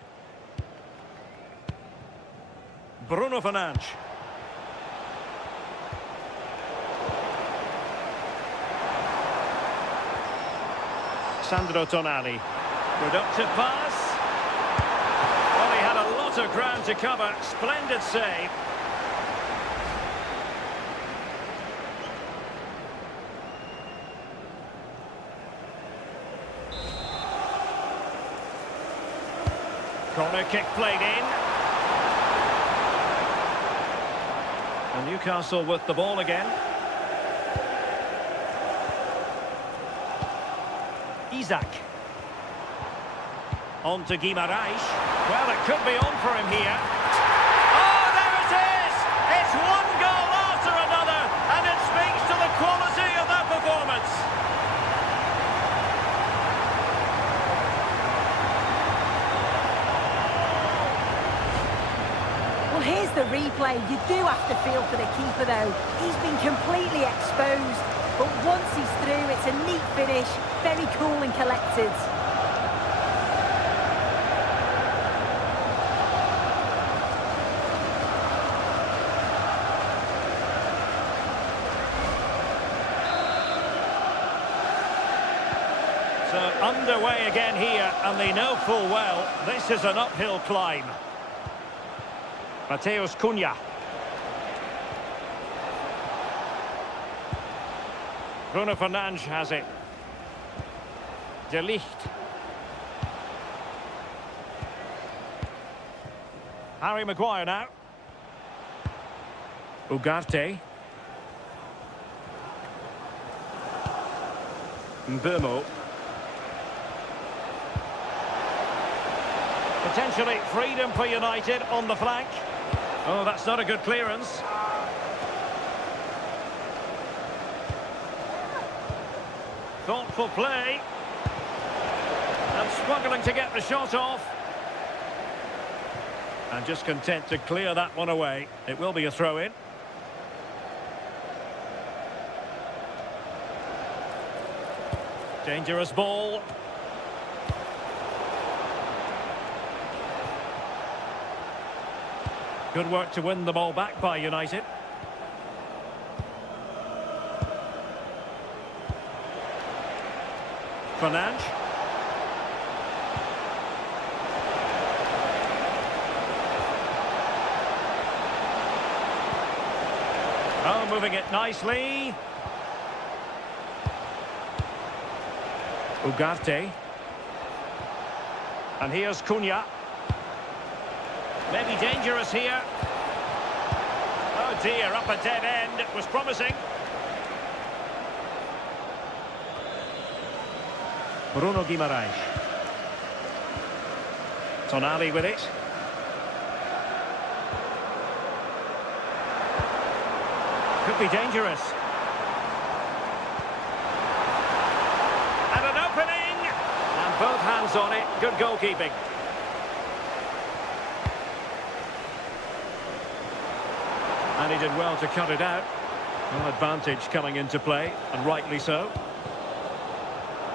Bruno Fernandes. Sandro Tonali. Productive pass. Well, he had a lot of ground to cover. Splendid save. Corner kick played in. And Newcastle with the ball again. Isak. On to Guimaraes. Well, it could be on for him here. Oh, there it is! It's one goal after another, and it speaks to the quality of their performance. Well, here's the replay. You do have to feel for the keeper, though. He's been completely exposed. But once he's through, it's a neat finish. Very cool and collected. So underway again here, and they know full well this is an uphill climb. Mateus Cunha. Bruno Fernandes has it. De Ligt. Harry Maguire now. Ugarte. Mbeumo. Potentially freedom for United on the flank. Oh, that's not a good clearance. Thoughtful play. And struggling to get the shot off. And just content to clear that one away. It will be a throw-in. Dangerous ball. Good work to win the ball back by United. Fernandes. Oh, moving it nicely. Ugarte. And here's Cunha. Maybe dangerous here. Oh dear, up a dead end. It was promising. Bruno Guimaraes. Tonali with it. Could be dangerous. And an opening! And both hands on it. Good goalkeeping. And he did well to cut it out. Well, advantage coming into play, and rightly so.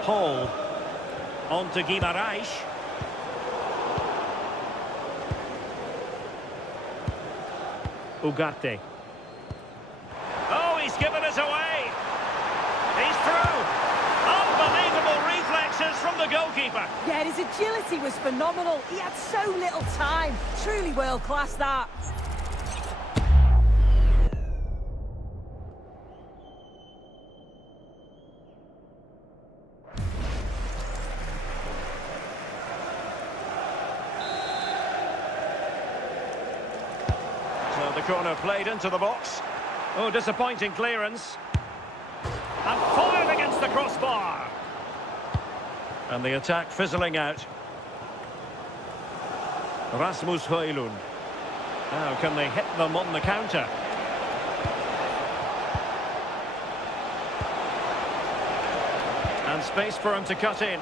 Hall. On to Guimaraes. Ugarte. Oh, he's given us away. He's through. Unbelievable reflexes from the goalkeeper. Yeah, his agility was phenomenal. He had so little time. Truly world class, that. So the corner played into the box. Oh, disappointing clearance. And fired against the crossbar. And the attack fizzling out. Rasmus Højlund. Now, can they hit them on the counter? And space for him to cut in.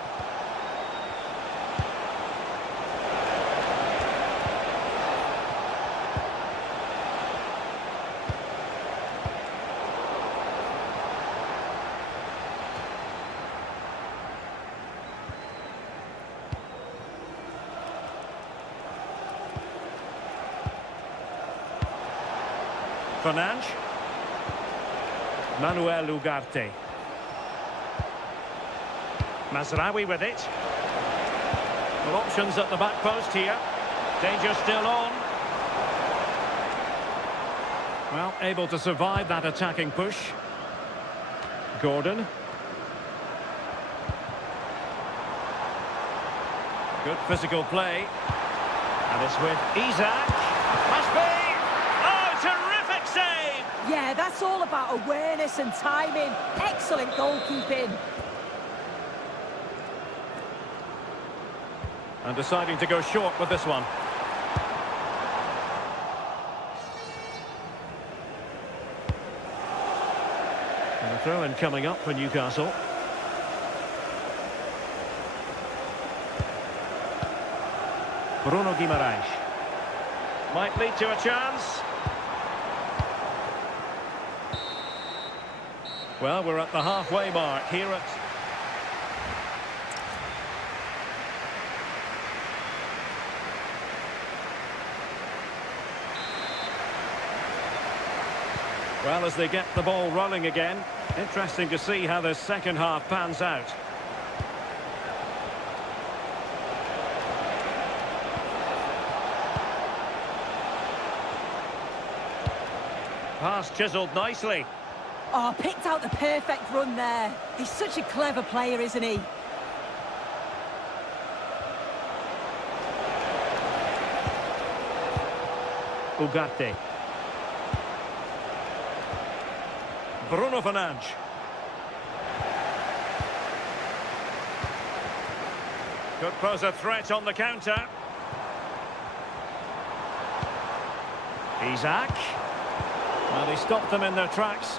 Fernandes. Manuel Ugarte. Mazraoui with it. Well, options at the back post here. Danger still on. Well, able to survive that attacking push. Gordon. Good physical play. And it's with Isak. Must be. Terrific save! Yeah, that's all about awareness and timing. Excellent goalkeeping. And deciding to go short with this one. And a throw-in coming up for Newcastle. Bruno Guimaraes. Might lead to a chance. Well, we're at the halfway mark here at... Well, as they get the ball rolling again, interesting to see how the second half pans out. Pass chiselled nicely. Oh, picked out the perfect run there. He's such a clever player, isn't he? Ugarte. Bruno Fernandes. Could pose a threat on the counter. Isaac. Well, he stopped them in their tracks.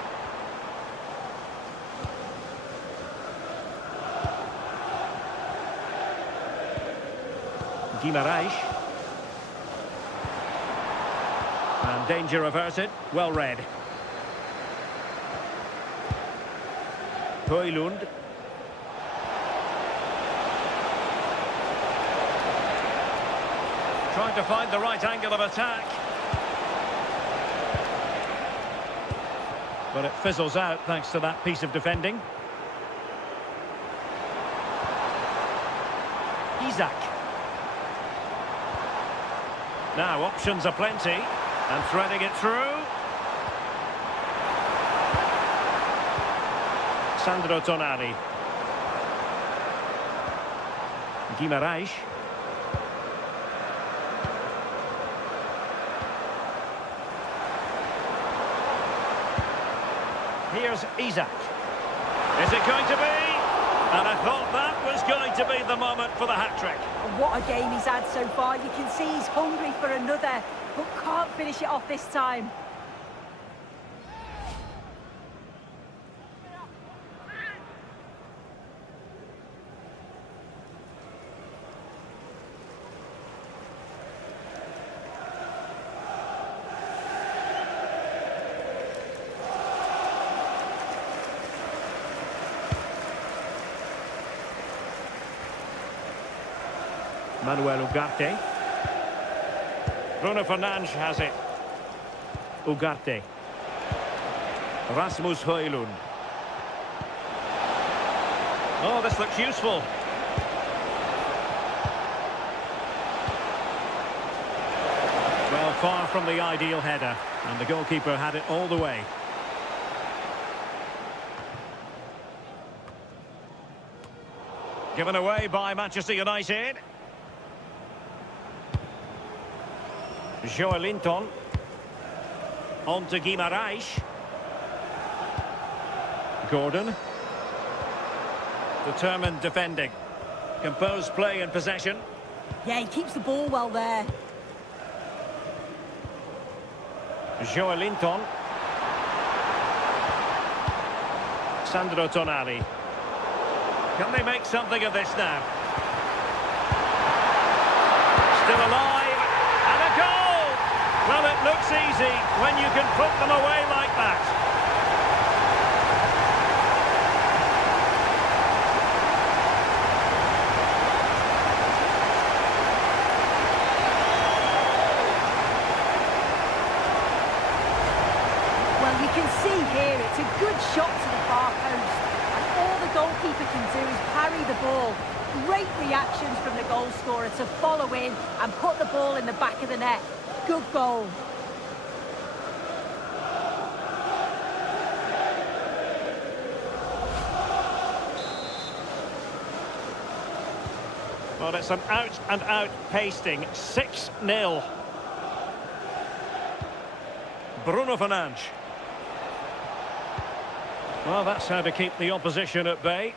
Guimarães. And danger averted. Well read. Højlund. Trying to find the right angle of attack. But it fizzles out thanks to that piece of defending. Isaac. Now options are plenty. And threading it through. Sandro Tonali. Guimarães. Here's Isaac. Is it going to be? And I thought that was going to be the moment for the hat-trick. And what a game he's had so far. You can see he's hungry for another, but can't finish it off this time. Manuel Ugarte. Bruno Fernandes has it. Ugarte. Rasmus Højlund. Oh, this looks useful. Well, far from the ideal header. And the goalkeeper had it all the way. Given away by Manchester United. Joelinton. On to Guimarães. Gordon. Determined defending. Composed play in possession. Yeah, he keeps the ball well there. Joelinton. Sandro Tonali. Can they make something of this now? Still alive. And a goal! Well, it looks easy when you can put them away like that. Well, you can see here it's a good shot to the far post. And all the goalkeeper can do is parry the ball. Great reactions from the goal scorer to follow in and put the ball in the back of the net. Good goal. Well, it's an out-and-out pasting. 6-0. Bruno Fernandes. Well, that's how to keep the opposition at bay.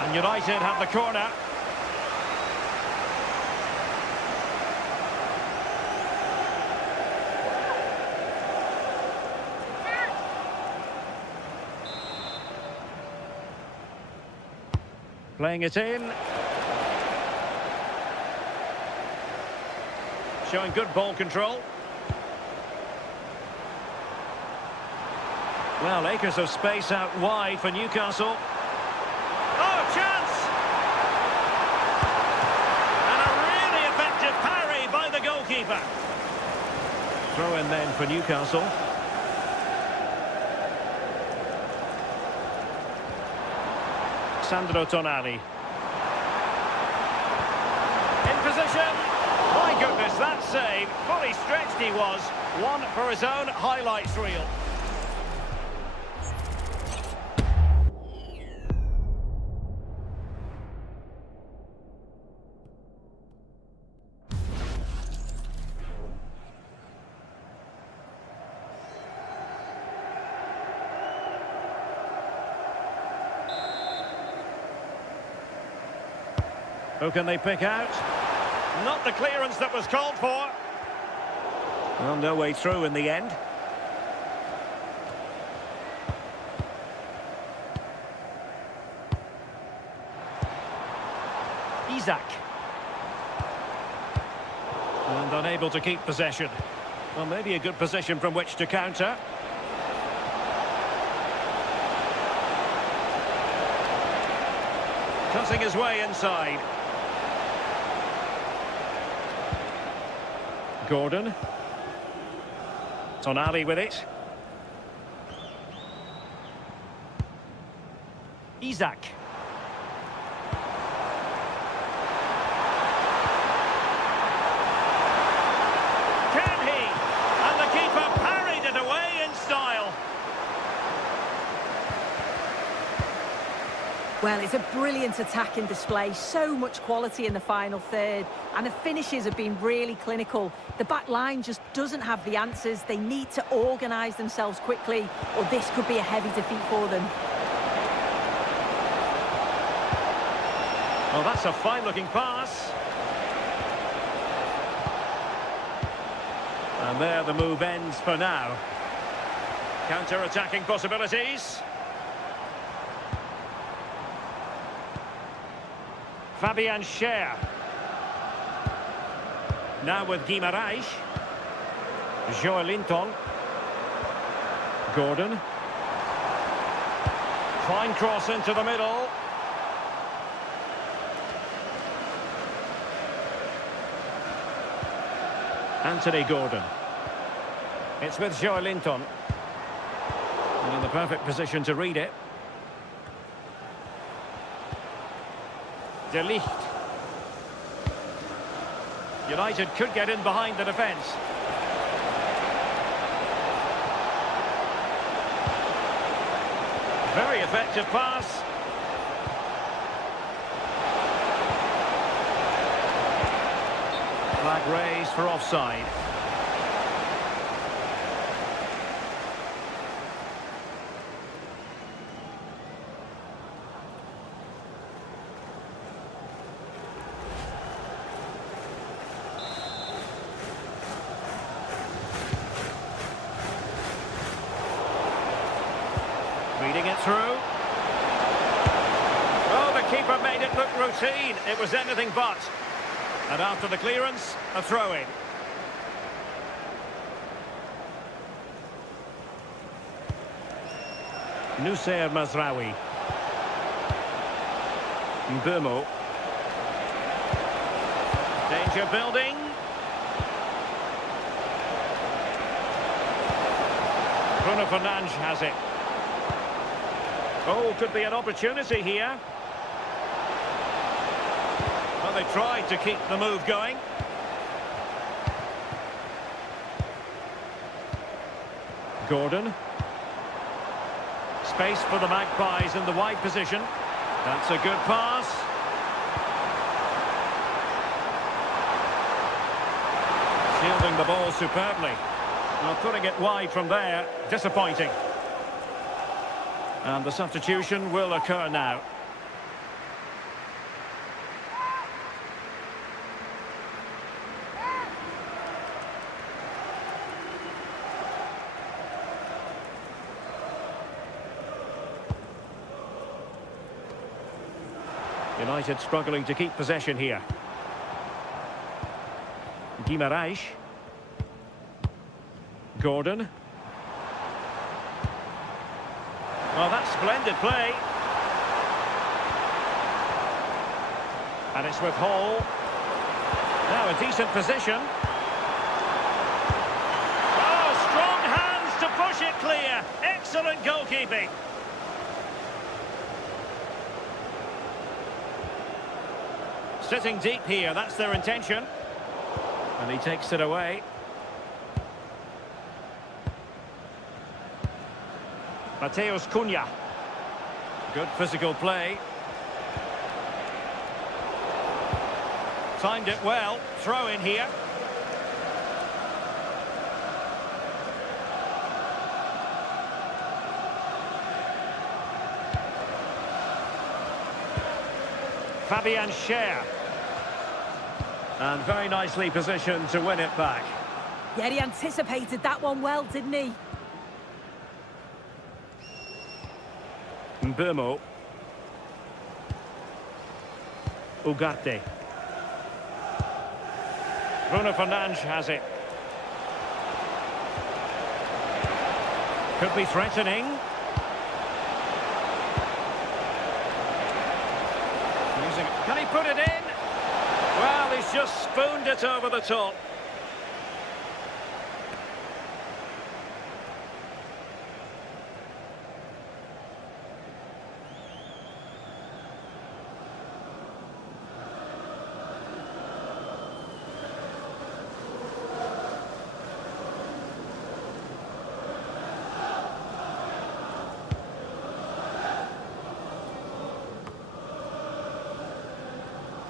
And United have the corner. Playing it in. Showing good ball control. Well, acres of space out wide for Newcastle. Oh, chance! And a really effective parry by the goalkeeper. Throw in then for Newcastle. Sandro Tonali. In position. My goodness, that save. Fully stretched he was. One for his own highlights reel. Who can they pick out? Not the clearance that was called for. Well, no way through in the end. Isak. And unable to keep possession. Well, maybe a good position from which to counter. Cutting his way inside. Gordon. Tonali with it. Isak. Can he? And the keeper parried it away in style. Well, it's a brilliant attacking display. So much quality in the final third. And the finishes have been really clinical. The back line just doesn't have the answers. They need to organise themselves quickly, or this could be a heavy defeat for them. Oh, that's a fine-looking pass. And there the move ends for now. Counter-attacking possibilities. Fabian Schär. Now with Guimaraes. Joelinton. Gordon. Fine cross into the middle. Anthony Gordon. It's with Joelinton. In the perfect position to read it. De Ligt. United could get in behind the defence. Very effective pass. Flag raised for offside. Reading it through. Oh, the keeper made it look routine. It was anything but. And after the clearance, a throw-in. Nussair Mazraoui. Mbeumo. Danger building. Bruno Fernandes has it. Oh, could be an opportunity here. Well, they tried to keep the move going. Gordon. Space for the Magpies in the wide position. That's a good pass. Shielding the ball superbly. Well, putting it wide from there, disappointing. And the substitution will occur now. United struggling to keep possession here. Guimaraes. Gordon. Well, that's splendid play. And it's with Hall. Now a decent position. Oh, strong hands to push it clear. Excellent goalkeeping. Sitting deep here, that's their intention. And he takes it away. Mateus Cunha. Good physical play. Timed it well. Throw in here. Fabian Schär. And very nicely positioned to win it back. Yeah, he anticipated that one well, didn't he? Mbeumo. Ugarte. Bruno Fernandes has it. Could be threatening. Can he put it in? Well, he's just spooned it over the top.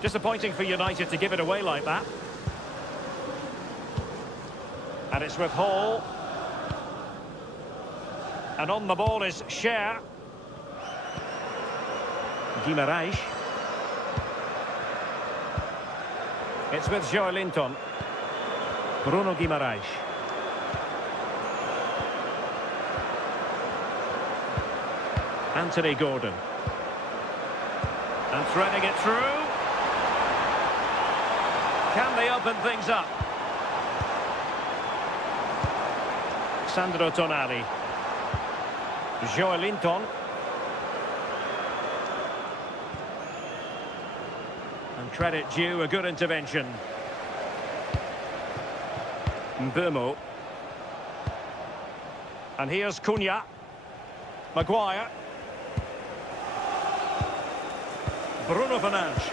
Disappointing for United to give it away like that. And it's with Hall. And on the ball is Schär. Guimarães. It's with Joelinton. Bruno Guimarães. Anthony Gordon. And threading it through. Can they open things up? Sandro Tonali. Joelinton. And credit due, a good intervention. Mbeumo. And here's Cunha. Maguire. Bruno Fernandes.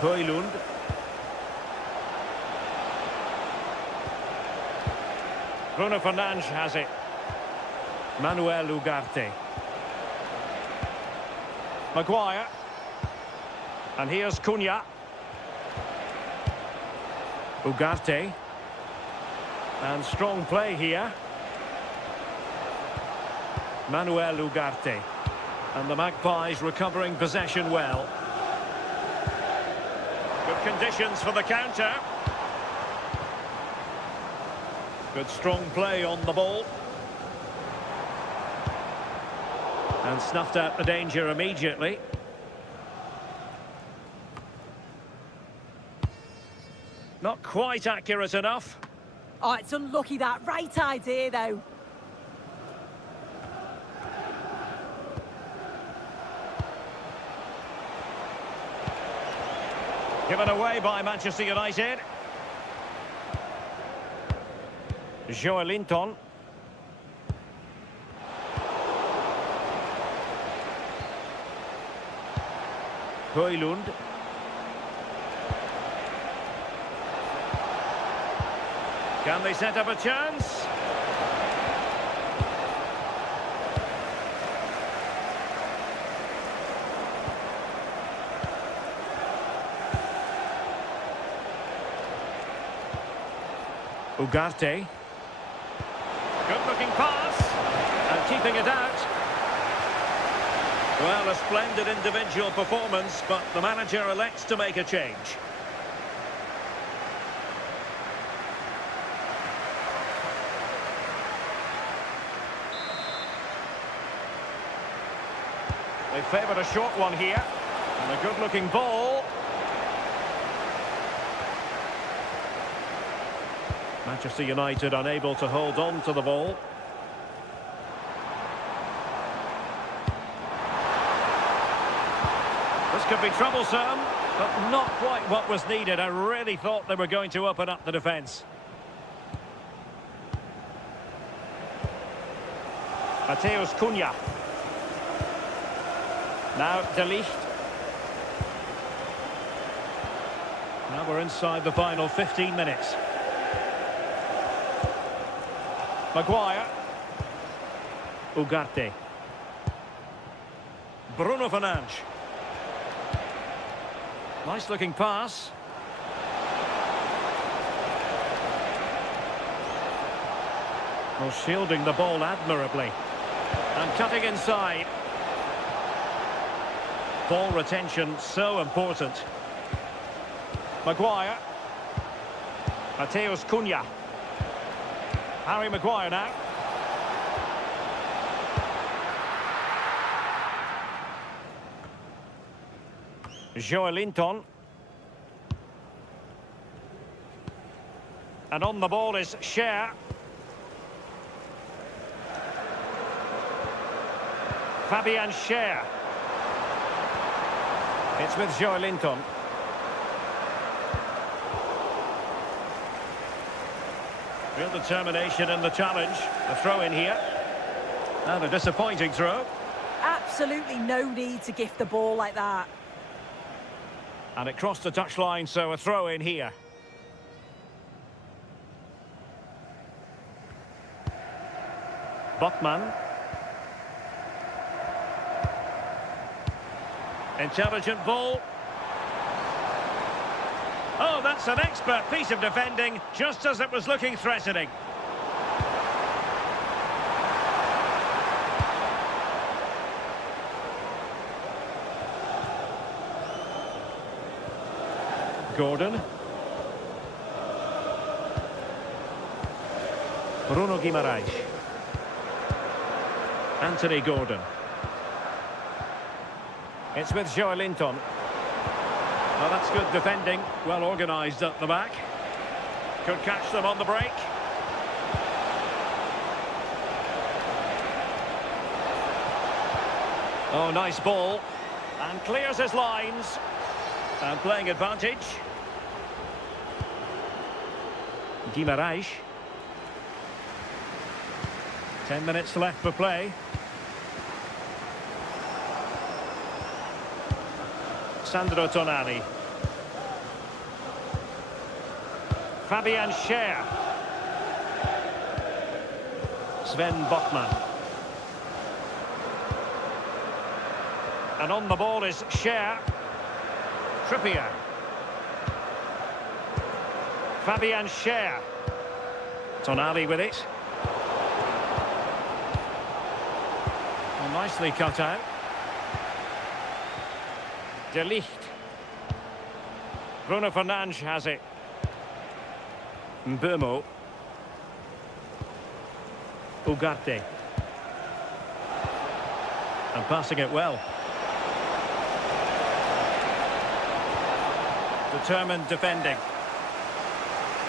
Højlund. Bruno Fernandes has it. Manuel Ugarte. Maguire. And here's Cunha. Ugarte. And strong play here. Manuel Ugarte. And the Magpies recovering possession well. Good conditions for the counter. Good strong play on the ball. And snuffed out the danger immediately. Not quite accurate enough. Oh, it's unlucky that. Right idea, though. Given away by Manchester United. Joelinton. Højlund. Can they set up a chance? Ugarte. Good-looking pass. And keeping it out. Well, a splendid individual performance, but the manager elects to make a change. They favoured a short one here. And a good-looking ball. Manchester United unable to hold on to the ball. This could be troublesome, but not quite what was needed. I really thought they were going to open up the defence. Mateus Cunha. Now De Ligt. Well, we're inside the final 15 minutes. Maguire. Ugarte. Bruno Fernandes. Nice looking pass. Well, shielding the ball admirably. And cutting inside. Ball retention so important. Maguire. Mateus Cunha. Harry Maguire now. Joelinton. And on the ball is Cher. Fabian Cher. It's with Joelinton. Real determination in the challenge. A throw in here. And a disappointing throw. Absolutely no need to gift the ball like that. And it crossed the touchline, so a throw in here. Botman. Intelligent ball. Oh, that's an expert piece of defending, just as it was looking threatening. Gordon. Bruno Guimaraes. Anthony Gordon. It's with Joelinton. Well, that's good defending. Well organised at the back. Could catch them on the break. Oh, nice ball. And clears his lines. And playing advantage. Guimaraes. 10 minutes left for play. Sandro Tonali. Fabian Cher. Sven Botman. And on the ball is Cher. Trippier. Fabian Cher. Tonali with it. Well, nicely cut out. De Ligt. Bruno Fernandes has it. Mbeumo. Ugarte. And passing it well. Determined defending.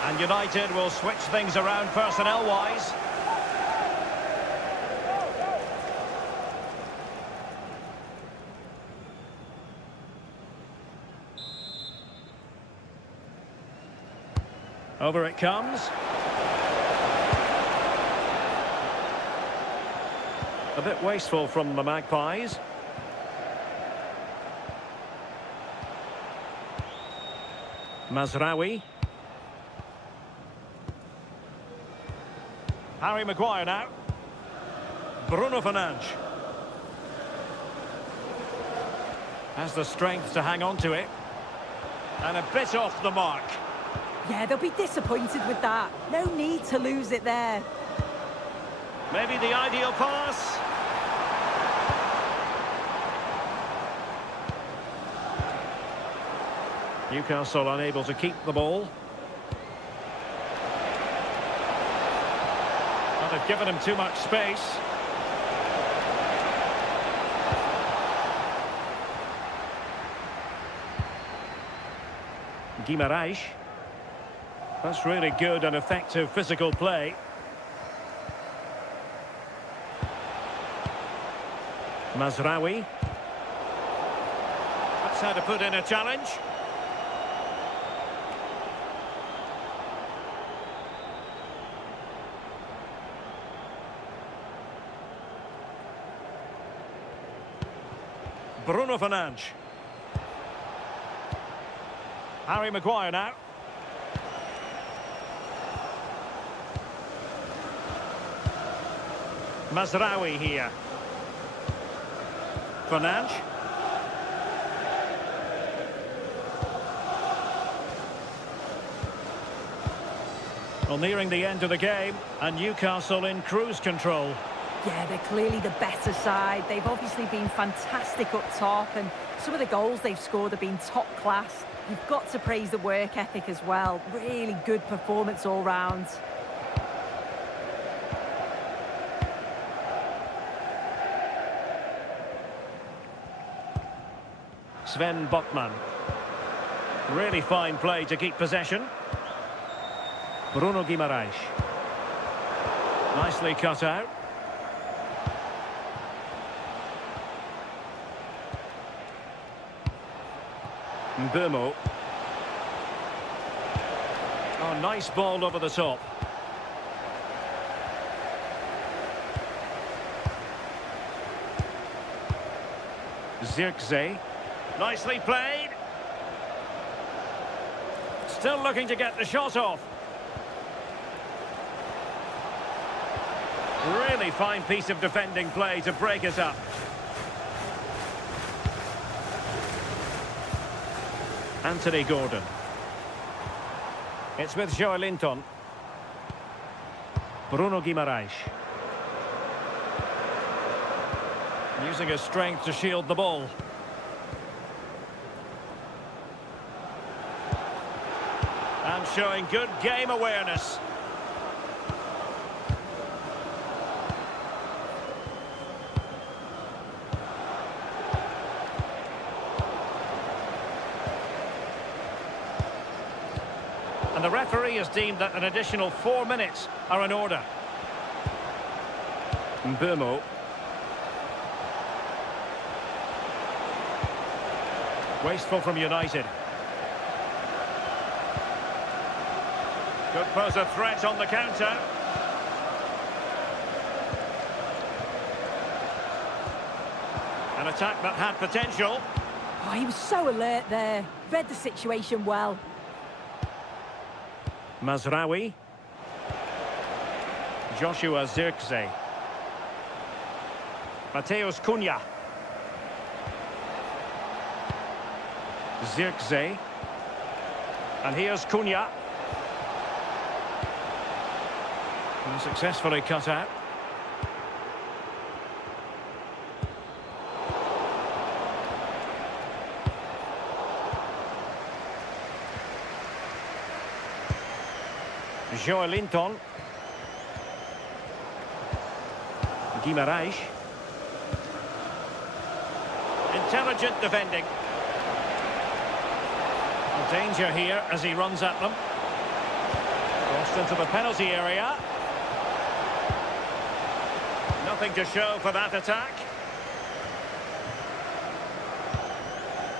And United will switch things around personnel-wise. Over it comes. A bit wasteful from the Magpies. Mazraoui. Harry Maguire now. Bruno Fernandes. Has the strength to hang on to it. And a bit off the mark. Yeah, they'll be disappointed with that. No need to lose it there. Maybe the ideal pass. Newcastle unable to keep the ball. Well, they've given him too much space. Guimaraes. That's really good and effective physical play. Mazraoui. That's how to put in a challenge. Bruno Fernandes. Harry Maguire now. Mazraoui here. Fernandes. Well, nearing the end of the game, and Newcastle in cruise control. Yeah, they're clearly the better side. They've obviously been fantastic up top, and some of the goals they've scored have been top class. You've got to praise the work ethic as well. Really good performance all round. Sven Botman. Really fine play to keep possession. Bruno Guimaraes. Nicely cut out. Mbeumo. Oh, nice ball over the top. Zirkzee. Nicely played. Still looking to get the shot off. Really fine piece of defending play to break it up. Anthony Gordon. It's with Joelinton. Bruno Guimaraes. Using his strength to shield the ball. And showing good game awareness. And the referee has deemed that an additional 4 minutes are in order. Mbeumo. Wasteful from United. Could pose a threat on the counter. An attack that had potential. Oh, he was so alert there. Read the situation well. Mazraoui. Joshua Zirkzee. Mateus Cunha. Zirkzee. And here's Cunha. And successfully cut out. Joelinton. Guimaraes. Intelligent defending. Danger here as he runs at them. Crossed into the penalty area. Nothing to show for that attack.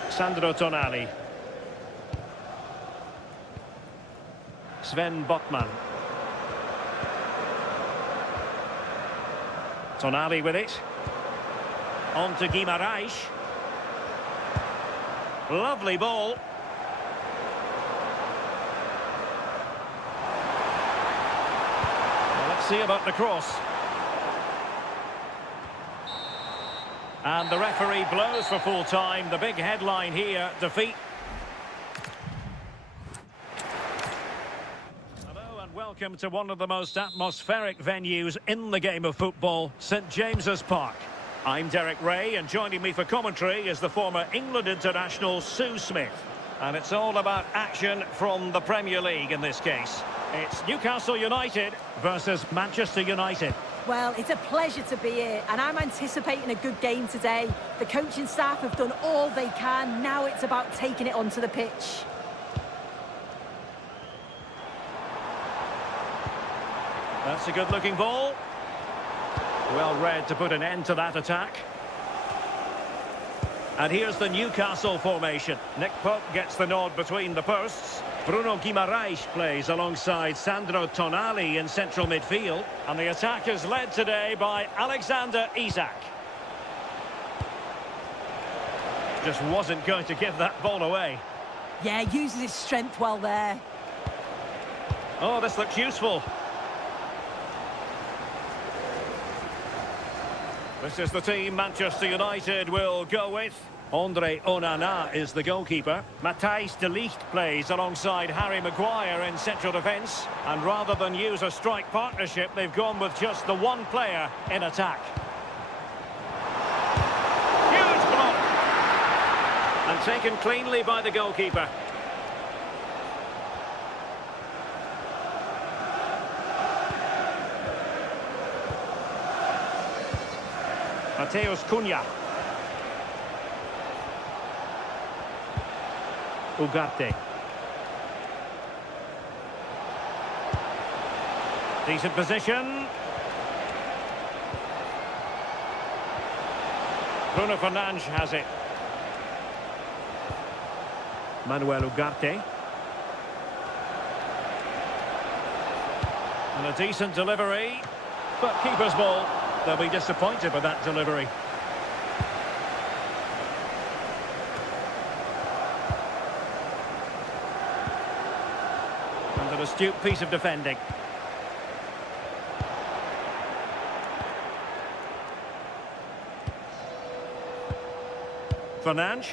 Sandro Tonali. Sven Botman. Tonali with it. On to Guimaraes. Lovely ball. Well, let's see about the cross. And the referee blows for full time. The big headline here, defeat. Hello and welcome to one of the most atmospheric venues in the game of football, St James's Park. I'm Derek Ray, and joining me for commentary is the former England international Sue Smith. And it's all about action from the Premier League in this case. It's Newcastle United versus Manchester United. Well, it's a pleasure to be here, and I'm anticipating a good game today. The coaching staff have done all they can. Now it's about taking it onto the pitch. That's a good-looking ball. Well read to put an end to that attack. And here's the Newcastle formation. Nick Pope gets the nod between the posts. Bruno Guimaraes plays alongside Sandro Tonali in central midfield. And the attack is led today by Alexander Isak. Just wasn't going to give that ball away. Yeah, uses his strength well there. Oh, this looks useful. This is the team Manchester United will go with. Andre Onana is the goalkeeper. Matthijs de Ligt plays alongside Harry Maguire in central defence. And rather than use a strike partnership, they've gone with just the one player in attack. Huge block! And taken cleanly by the goalkeeper. Mateus Cunha. Ugarte. Decent position. Bruno Fernandes has it. Manuel Ugarte. And a decent delivery. But keeper's ball. They'll be disappointed with that delivery. And an astute piece of defending. Fernandes.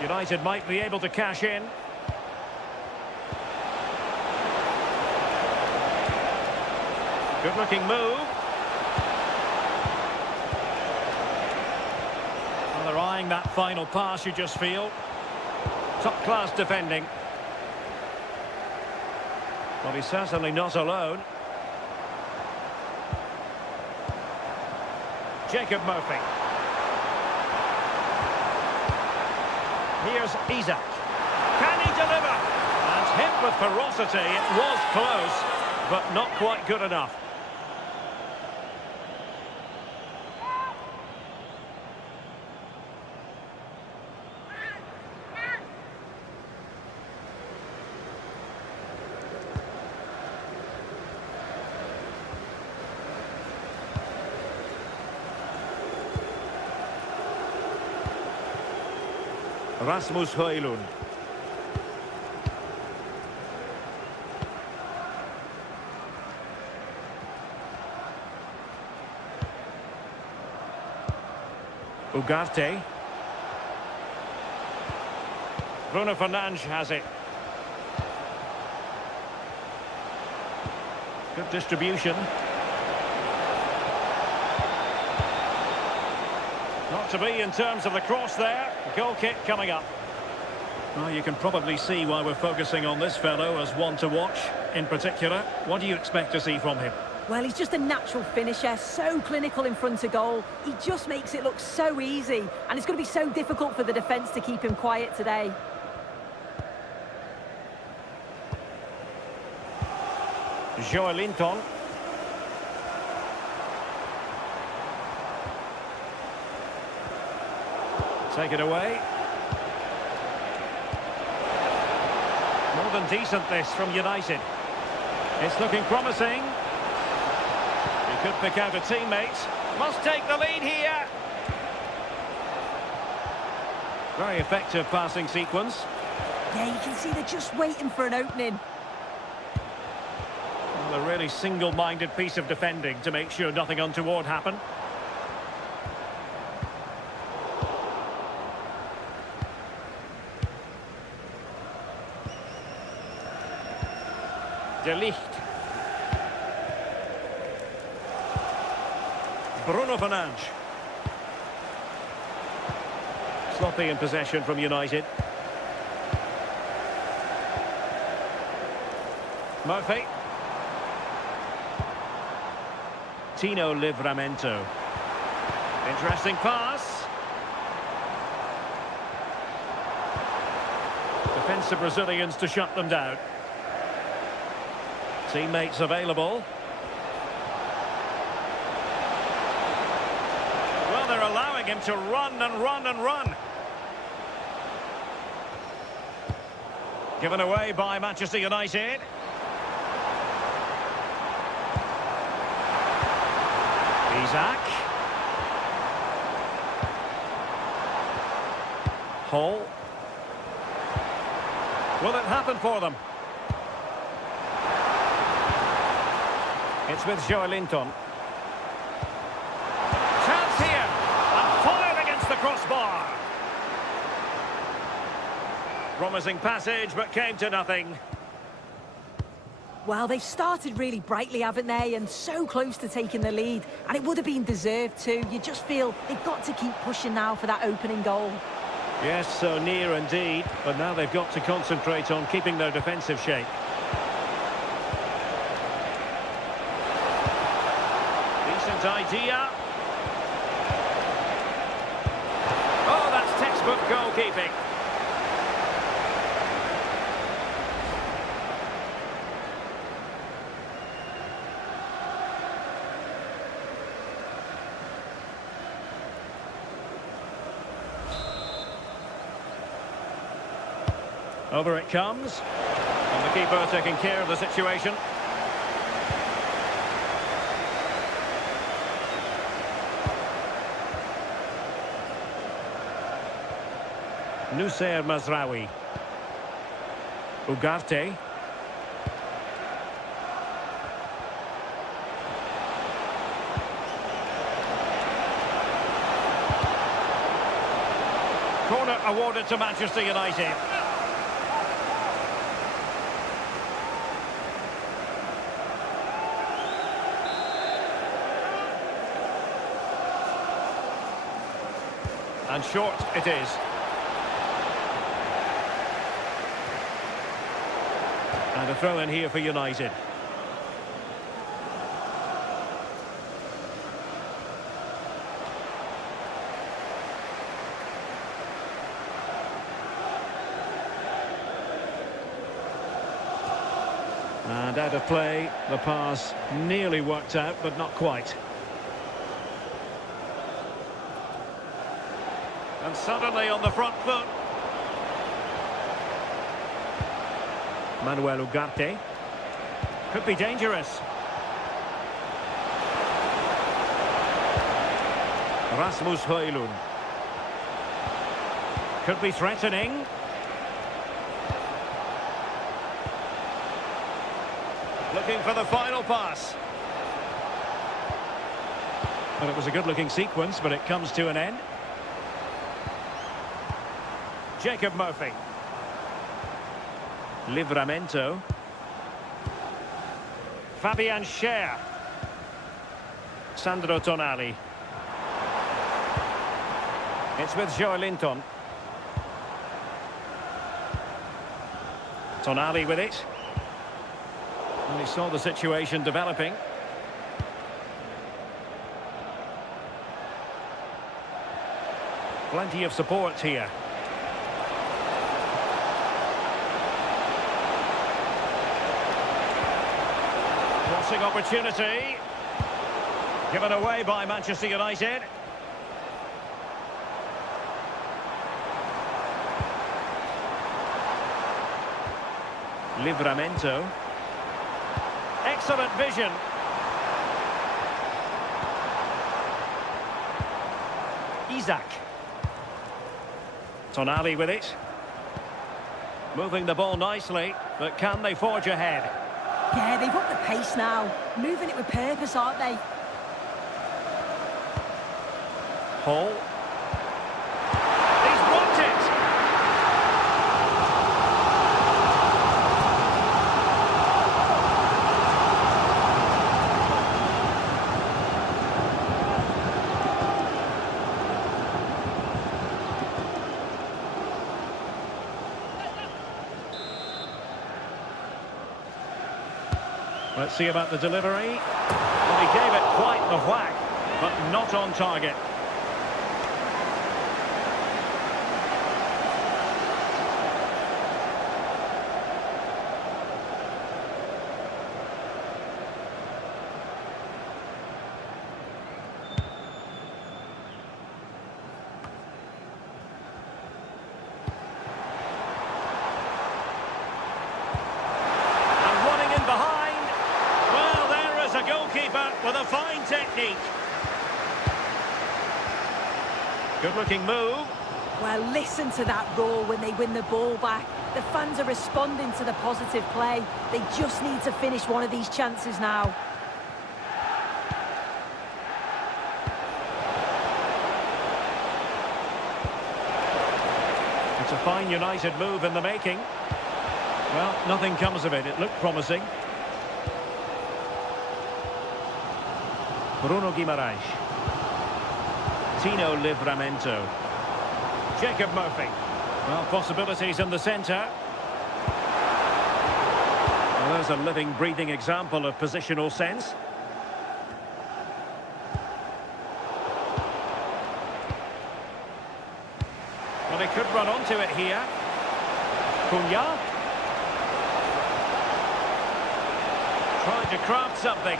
United might be able to cash in. Good-looking move. Well, they're eyeing that final pass, you just feel. Top-class defending. Well, he's certainly not alone. Jacob Murphy. Here's Isak. Can he deliver? And hit with ferocity. It was close, but not quite good enough. Rasmus Højlund. Ugarte. Bruno Fernandes has it. Good distribution. Not to be in terms of the cross there. Goal kick coming up. Well, you can probably see why we're focusing on this fellow as one to watch in particular. What do you expect to see from him? Well, he's just a natural finisher, so clinical in front of goal. He just makes it look so easy, and it's going to be so difficult for the defence to keep him quiet today. Joelinton. Take it away. More than decent this from United. It's looking promising. He could pick out a teammate. Must take the lead here. Very effective passing sequence. Yeah, you can see they're just waiting for an opening. Well, a really single-minded piece of defending to make sure nothing untoward happened. De Ligt. Bruno Fernandes. Sloppy in possession from United. Murphy. Tino Livramento. Interesting pass. Defensive Brazilians to shut them down. Teammates available. Well, they're allowing him to run and run and run. Given away by Manchester United. Isak. Hall. Will it happen for them? It's with Joelinton. Chance here. And fired against the crossbar. Promising passage, but came to nothing. Well, they've started really brightly, haven't they? And so close to taking the lead. And it would have been deserved too. You just feel they've got to keep pushing now for that opening goal. Yes, so near indeed. But now they've got to concentrate on keeping their defensive shape. Decent idea. Oh, that's textbook goalkeeping. Over it comes. And the keeper taking care of the situation. Nussair Mazraoui. Ugarte. Corner awarded to Manchester United. And short it is. And a throw in here for United. And out of play, the pass nearly worked out, but not quite. And suddenly on the front foot. Manuel Ugarte. Could be dangerous. Rasmus Højlund. Could be threatening. Looking for the final pass. Well, it was a good-looking sequence, but it comes to an end. Jacob Murphy. Livramento. Fabian Schär. Sandro Tonali. It's with Joelinton. Tonali with it. And he saw the situation developing. Plenty of support here. Crossing opportunity. Given away by Manchester United. Livramento. Excellent vision. Isak. Tonali with it. Moving the ball nicely, but can they forge ahead? Yeah, they've upped the pace now. Moving it with purpose, aren't they? Hall. He's blocked it! Let's see about the delivery. Well, he gave it quite the whack, but not on target. Goalkeeper with a fine technique. Good looking move. Well, listen to that roar when they win the ball back. The fans are responding to the positive play. They just need to finish one of these chances now. It's a fine United move in the making. Well, nothing comes of it. It looked promising. Bruno Guimaraes. Tino Livramento. Jacob Murphy. Well, possibilities in the centre. Well, there's a living, breathing example of positional sense. Well, they could run onto it here. Cunha. Trying to craft something.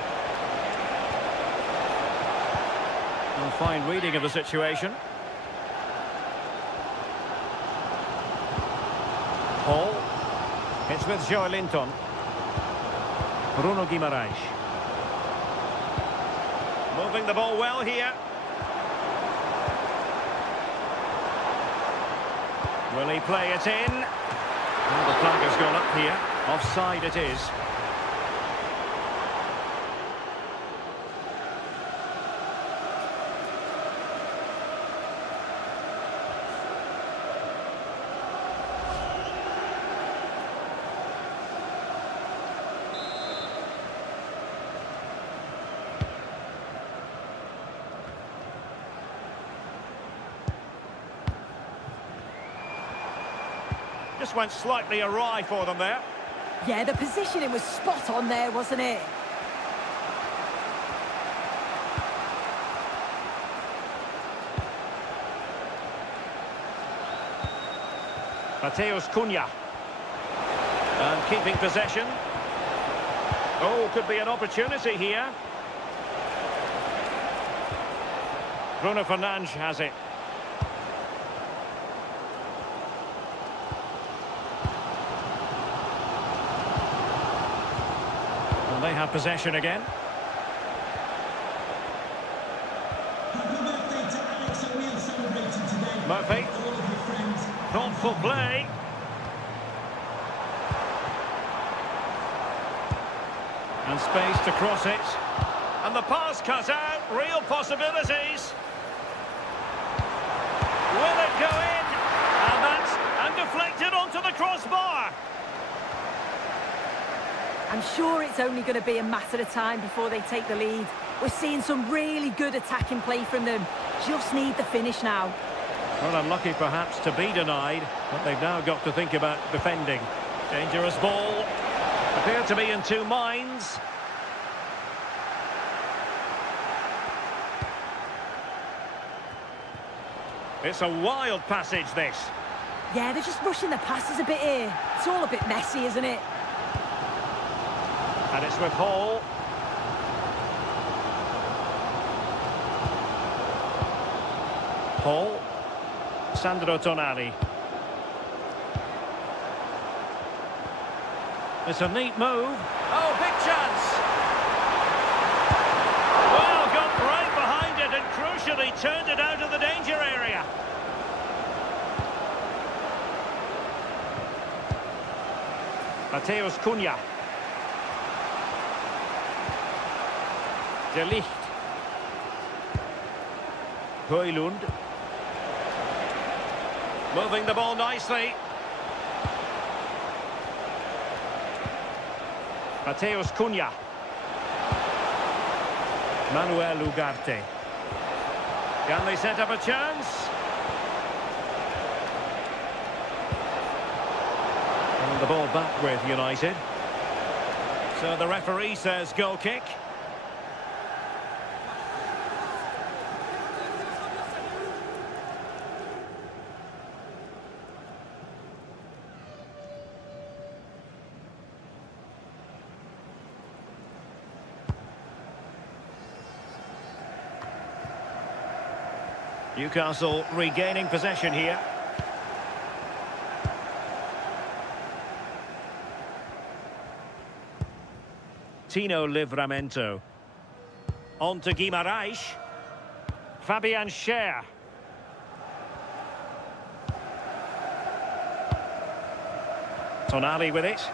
A fine reading of the situation. Paul. It's with Joe Linton. Bruno Guimaraes. Moving the ball well here. Will he play it in? Well, the flag has gone up here. Offside it is. Just went slightly awry for them there. Yeah, the positioning was spot on there, wasn't it? Mateus Cunha. And keeping possession. Oh, could be an opportunity here. Bruno Fernandes has it. They have possession again. Happy birthday to Alex O'Neill celebrating today. Murphy. All of your friends. Thoughtful play. And space to cross it. And the pass cut out. Real possibilities. Will it go in? And deflected onto the crossbar. I'm sure it's only going to be a matter of time before they take the lead. We're seeing some really good attacking play from them. Just need the finish now. Well, unlucky perhaps to be denied, but they've now got to think about defending. Dangerous ball. Appear to be in two minds. It's a wild passage, this. Yeah, they're just rushing the passes a bit here. It's all a bit messy, isn't it? And it's with Hall. Hall. Sandro Tonali. It's a neat move. Oh, big chance. Well, got right behind it and crucially turned it out of the danger area. Mateus Cunha. De Ligt. Højlund. Moving the ball nicely. Mateus Cunha. Manuel Ugarte. Can they set up a chance? And the ball back with United. So the referee says goal kick. Newcastle regaining possession here. Tino Livramento. On to Guimaraes. Fabian Schär. Tonali with it.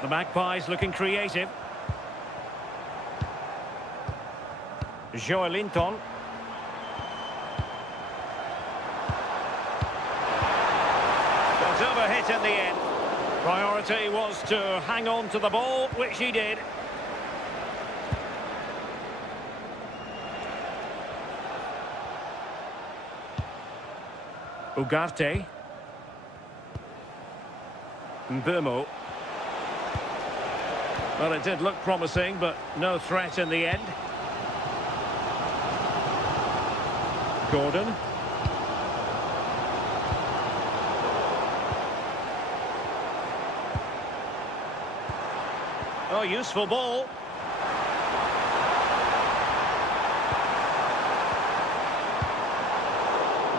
The Magpies looking creative. Joelinton. Got overhit in the end. Priority was to hang on to the ball, which he did. Ugarte. Mbumo. Well, it did look promising, but no threat in the end. Gordon. Oh, useful ball.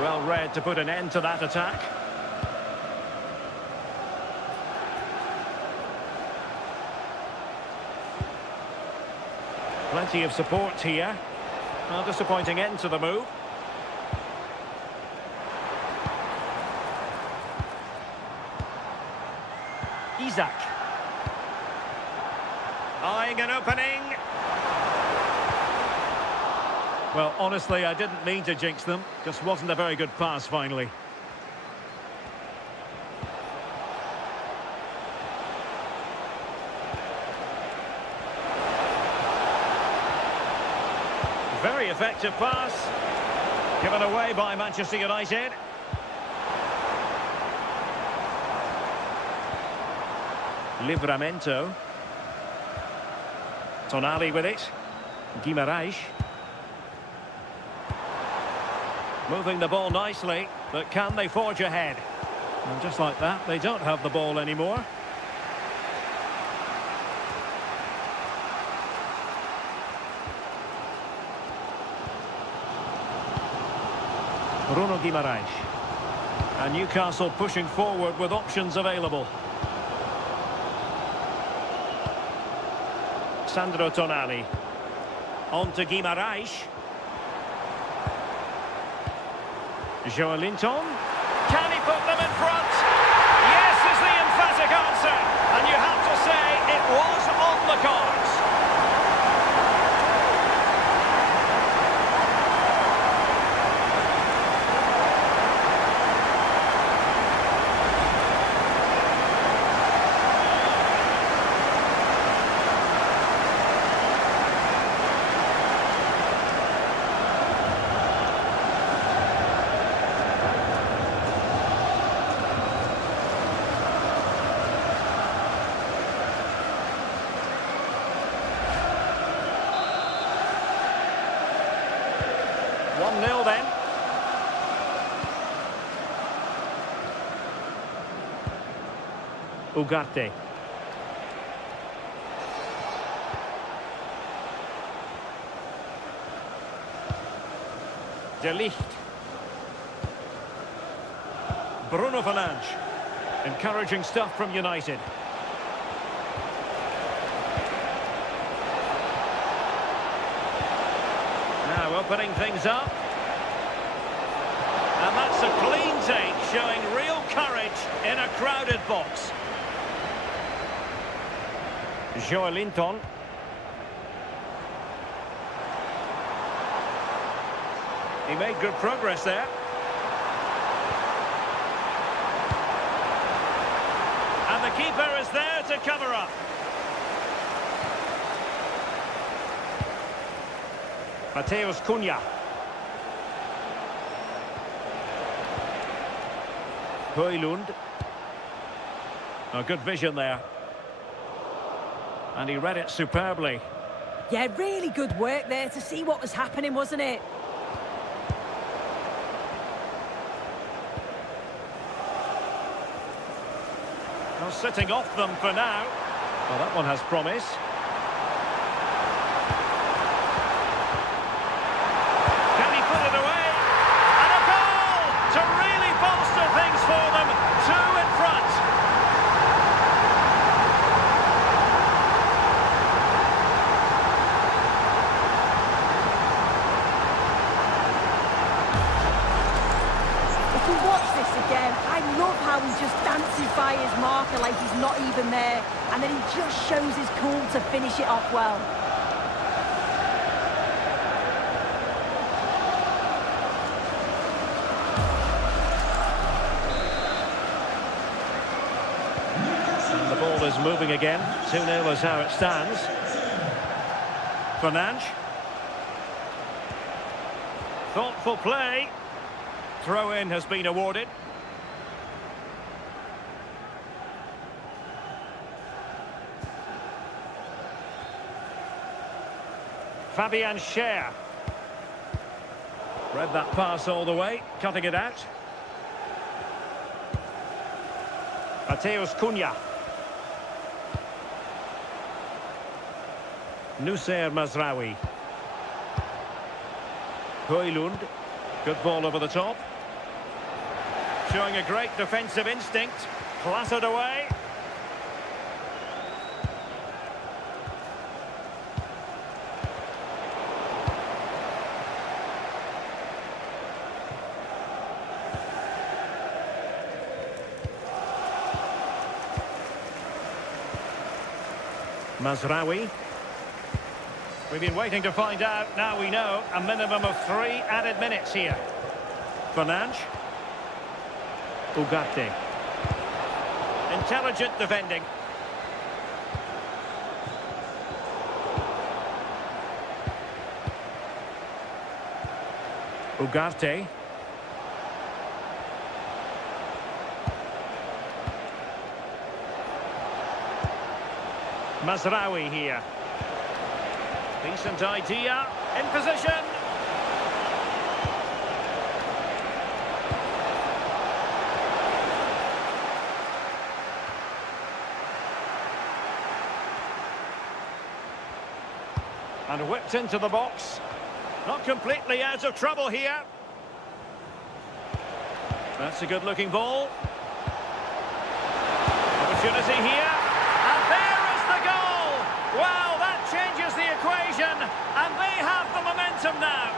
Well read to put an end to that attack. Plenty of support here. Well, disappointing end to the move. Isaac. Eyeing an opening. Well, honestly, I didn't mean to jinx them. Just wasn't a very good pass, finally. Very effective pass. Given away by Manchester United. Livramento. Tonali with it. Guimarães. Moving the ball nicely, but can they forge ahead? And just like that, they don't have the ball anymore. Bruno Guimarães. And Newcastle pushing forward with options available. Sandro Tonali. On to Guimarães. Joelinton. Can he put them in front? Yes is the emphatic answer. And you have to say it was on the cards. Nil then. Ugarte. De Ligt. Bruno Fernandes. Encouraging stuff from United. Now opening things up. And that's a clean take, showing real courage in a crowded box. Joelinton. He made good progress there. And the keeper is there to cover up. Mateus Cunha. Højlund. Oh, good vision there. And he read it superbly. Yeah, really good work there to see what was happening, wasn't it? Well, sitting off them for now. Well, that one has promise. Can he put it away? And a goal to really bolster things for them. 2 in front. If we watch this again. I love how he just dances by his marker like he's not even there. And then he just shows his cool to finish it off well. And the ball is moving again. 2-0 is how it stands. Fernandes. Thoughtful play. Throw-in has been awarded. Fabian Schär. Read that pass all the way, cutting it out. Mateus Cunha. Nusser Mazraoui. Højlund. Good ball over the top. Showing a great defensive instinct. Clattered away. Mazraoui. We've been waiting to find out. Now we know. A minimum of 3 added minutes here. Fernandes. Ugarte. Intelligent defending. Ugarte. Mazraoui here. Decent idea. In position. And whipped into the box. Not completely out of trouble here. That's a good-looking ball. Opportunity here. And there is the goal! Well, that changes the equation. And they have the momentum now.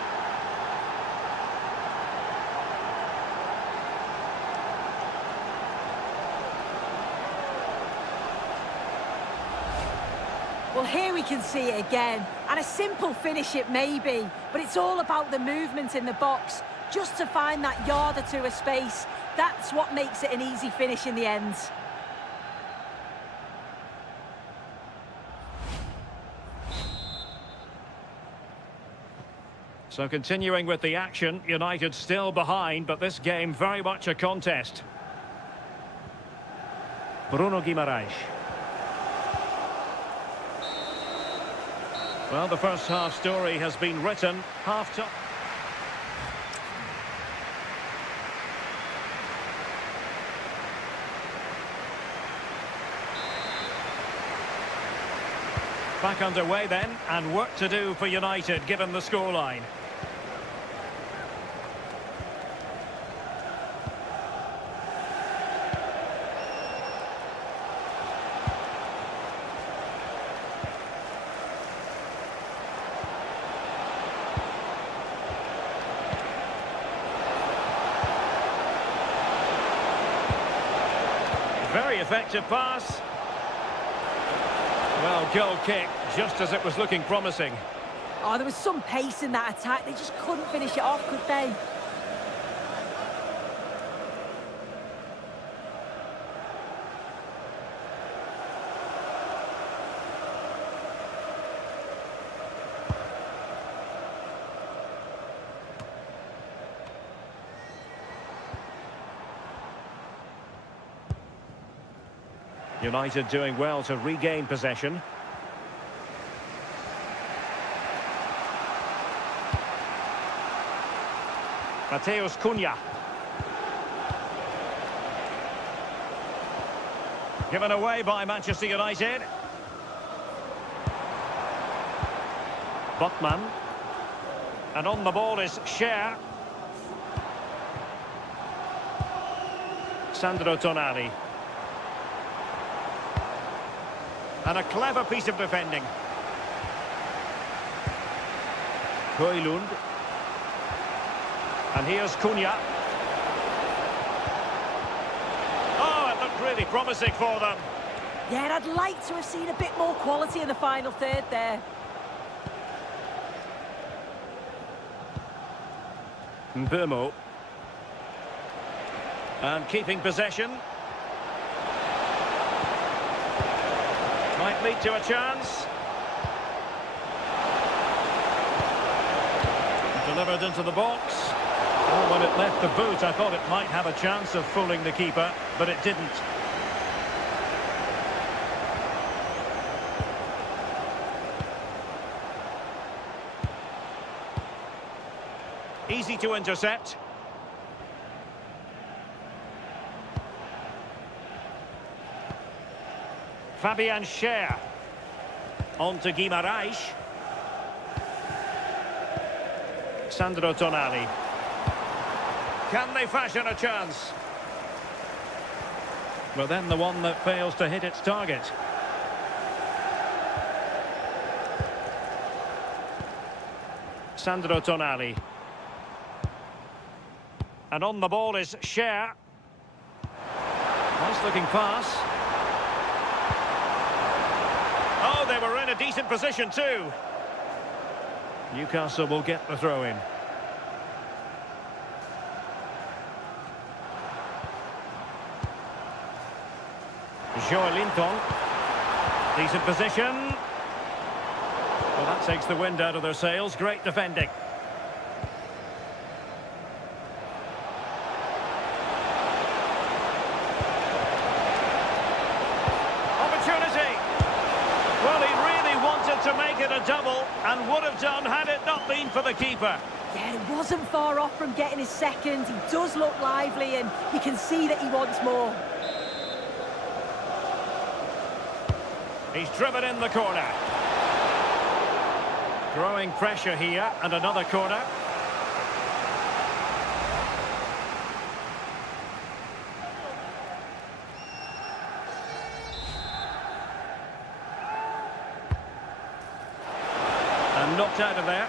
Well, here we can see it again. And a simple finish it may be, but it's all about the movement in the box. Just to find that yard or two of space, that's what makes it an easy finish in the end. So continuing with the action, United still behind, but this game very much a contest. Bruno Guimaraes. Well, the first half story has been written. Half time. Back underway then, and work to do for United given the scoreline. Very effective pass. Well, goal kick, just as it was looking promising. Oh, there was some pace in that attack. They just couldn't finish it off, could they? United doing well to regain possession. Mateus Cunha. Given away by Manchester United. Botman. And on the ball is Schär. Sandro Tonali. And a clever piece of defending. Højlund. And here's Cunha. looked really promising for them. Yeah, I'd like to have seen a bit more quality in the final third there. Mbumo. And keeping possession. Might lead to a chance. Delivered into the box. Oh, when it left the boot, I thought it might have a chance of fooling the keeper, but it didn't. Easy to intercept. Fabian Schär. On to Guimaraes. Sandro Tonali. Can they fashion a chance? Well, then the one that fails to hit its target. Sandro Tonali. And on the ball is Schär. Nice looking pass. Oh, they were in a decent position too. Newcastle will get the throw in. Joelinton. Decent position. Well, that takes the wind out of their sails. Great defending. Opportunity. Well, he really wanted to make it a double and would have done had it not been for the keeper. Yeah, it wasn't far off from getting his second. He does look lively and you can see that he wants more. He's driven in the corner. Growing pressure here, and another corner. And knocked out of there.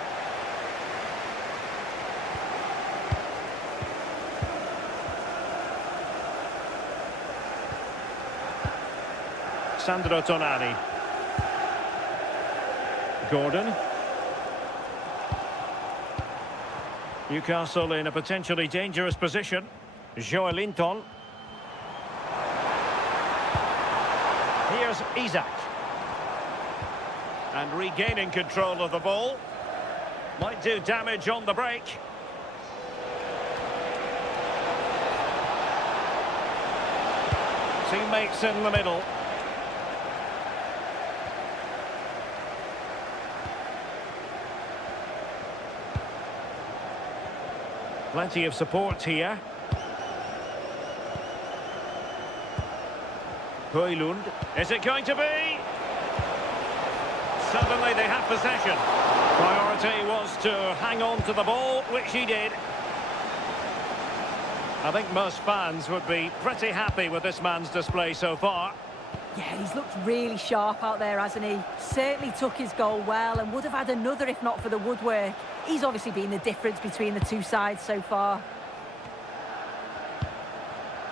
Sandro Tonali. Gordon. Newcastle in a potentially dangerous position. Joelinton. Here's Isak. And regaining control of the ball. Might do damage on the break. Teammates in the middle. Plenty of support here. Højlund. Is it going to be? Suddenly they have possession. Priority was to hang on to the ball, which he did. I think most fans would be pretty happy with this man's display so far. Yeah, he's looked really sharp out there, hasn't he? Certainly took his goal well and would have had another if not for the woodwork. He's obviously been the difference between the two sides so far.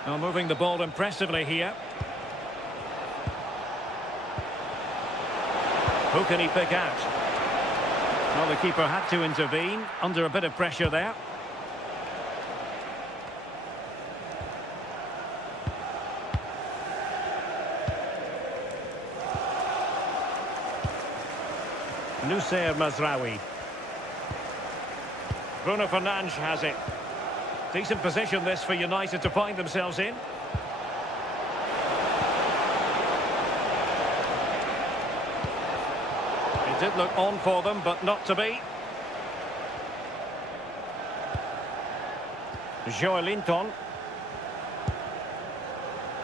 Now moving the ball impressively here. Who can he pick out? Well, the keeper had to intervene under a bit of pressure there. Noussair Mazraoui. Bruno Fernandes has it. Decent position this for United to find themselves in. It did look on for them, but not to be. Joelinton.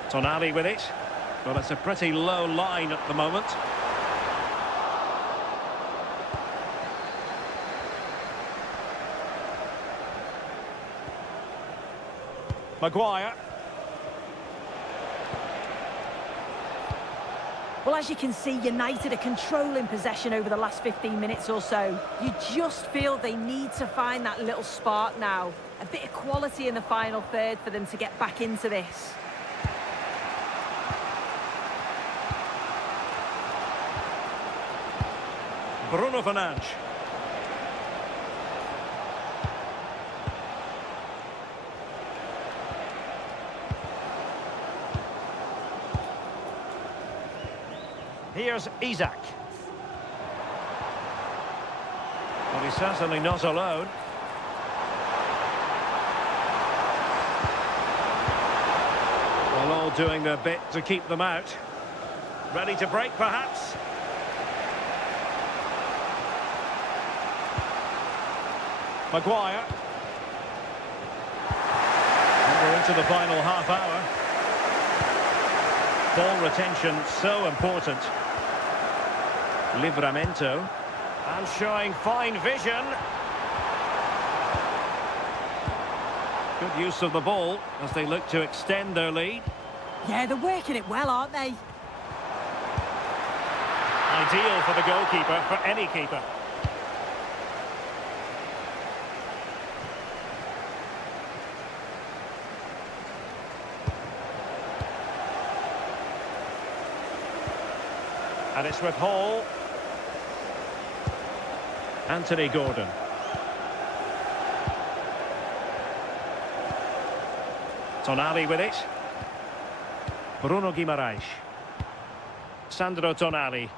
Tonali with it. Well, it's a pretty low line at the moment. Maguire. Well, as you can see, United are controlling possession over the last 15 minutes or so. You just feel they need to find that little spark now. A bit of quality in the final third for them to get back into this. Bruno Fernandes. Here's Isaac. Well, he's certainly not alone. Well, all doing their bit to keep them out. Ready to break, perhaps? Maguire. And we're into the final half hour. Ball retention so important. Livramento. And showing fine vision. Good use of the ball as they look to extend their lead. Yeah, they're working it well, aren't they? Ideal for the goalkeeper, for any keeper. And it's with Hall. Anthony Gordon. Tonali with it. Bruno Guimaraes. Sandro Tonali.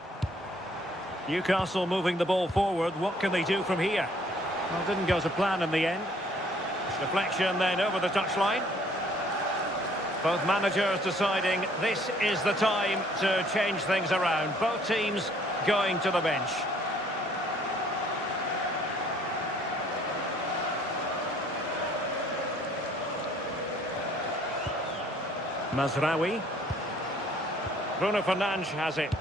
Newcastle moving the ball forward. What can they do from here? Well, didn't go to plan in the end. Deflection then over the touchline. Both managers deciding this is the time to change things around. Both teams going to the bench. Mazraoui. Bruno Fernandes has it.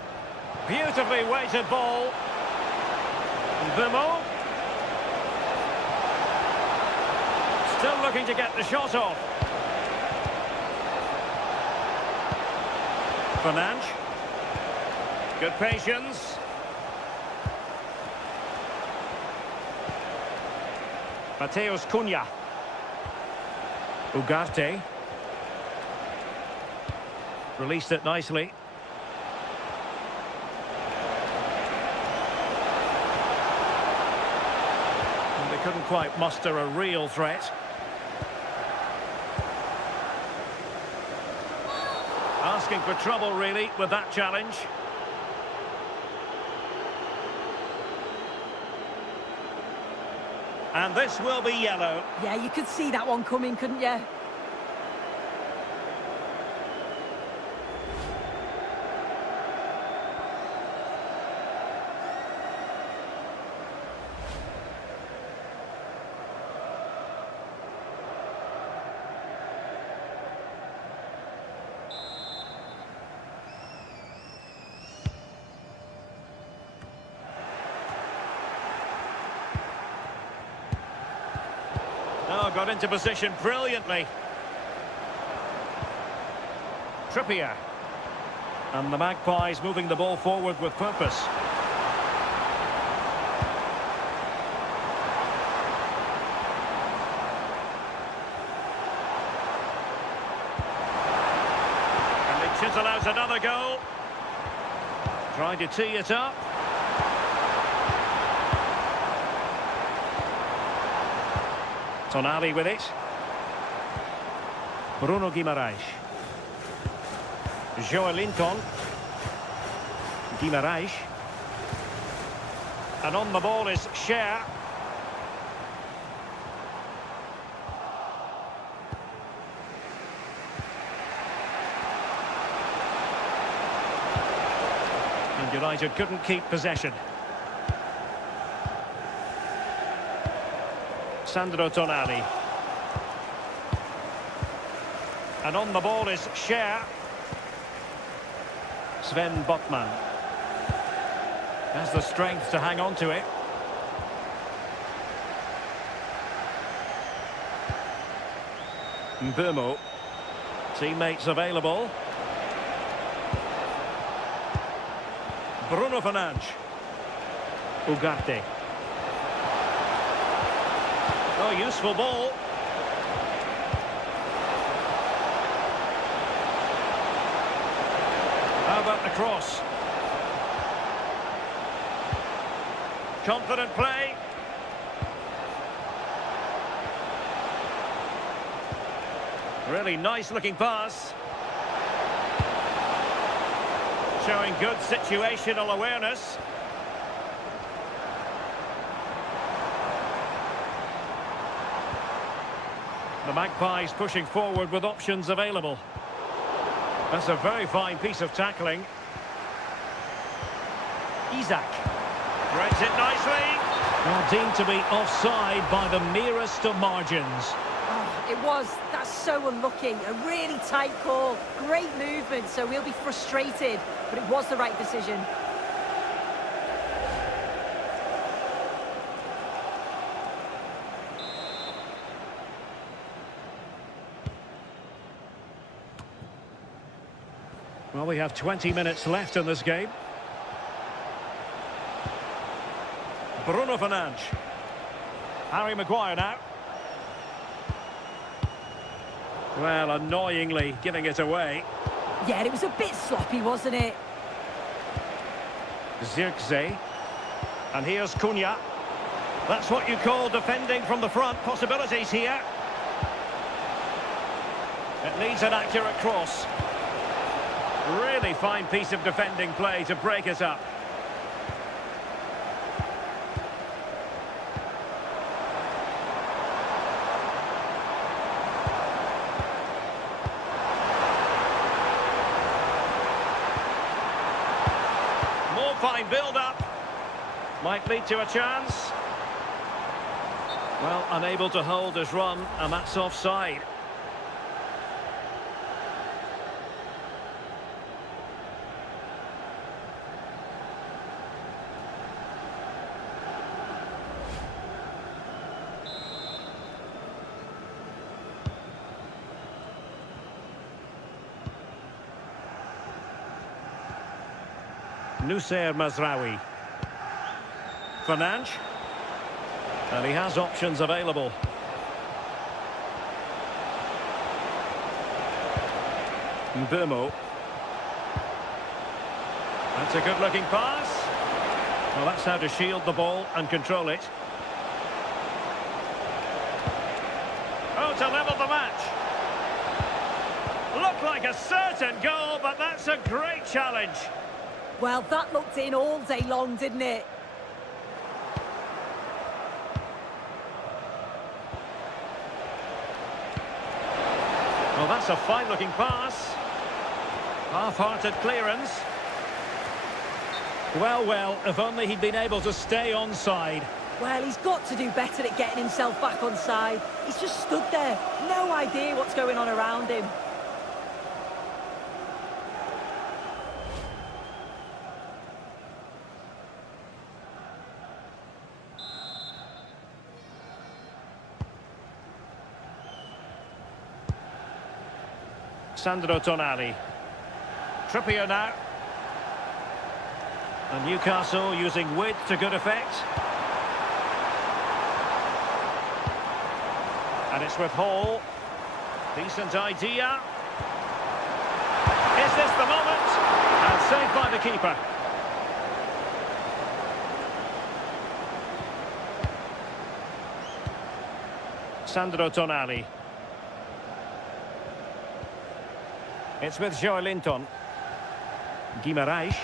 Beautifully weighted ball. Vimo. Still looking to get the shot off. Fernandes. Good patience. Mateus Cunha. Ugarte. Released it nicely. And they couldn't quite muster a real threat. Asking for trouble, really, with that challenge. And this will be yellow. Yeah, you could see that one coming, couldn't you? Oh, got into position brilliantly. Trippier. And the Magpies moving the ball forward with purpose. And they chisel out another goal. Trying to tee it up. Tonali with it. Bruno Guimaraes. Joelinton. Guimaraes. And on the ball is Cher. And United couldn't keep possession. Sandro Tonali. And on the ball is Cher. Sven Botman. Has the strength to hang on to it. Mbeumo. Teammates available. Bruno Fernandes. Ugarte. Oh, useful ball. How about the cross? Confident play. Really nice looking pass. Showing good situational awareness. The Magpies pushing forward with options available. That's a very fine piece of tackling. Isaac. Breaks it nicely. Well, deemed to be offside by the merest of margins. Oh, it was. That's so unlucky. A really tight call. Great movement, so we'll be frustrated. But it was the right decision. Well, we have 20 minutes left in this game. Bruno Fernandes. Harry Maguire now. Well, annoyingly giving it away. Yeah, it was a bit sloppy, wasn't it? Zirkzee. And here's Cunha. That's what you call defending from the front. Possibilities here. It needs an accurate cross. Really fine piece of defending play to break it up. More fine build-up. Might lead to a chance. Well, unable to hold his run, and that's offside. Nussair Mazraoui. Fernandes. And he has options available. Mbeumo. That's a good-looking pass. Well, that's how to shield the ball and control it. Oh, to level the match. Looked like a certain goal, but that's a great challenge. Well, that looked in all day long, didn't it? Well, that's a fine-looking pass. Half-hearted clearance. Well, if only he'd been able to stay onside. Well, he's got to do better at getting himself back onside. He's just stood there. No idea what's going on around him. Sandro Tonali. Trippier now. And Newcastle using width to good effect. And it's with Hall. Decent idea. Is this the moment? And saved by the keeper. Sandro Tonali. It's with Joelinton. Guimarães.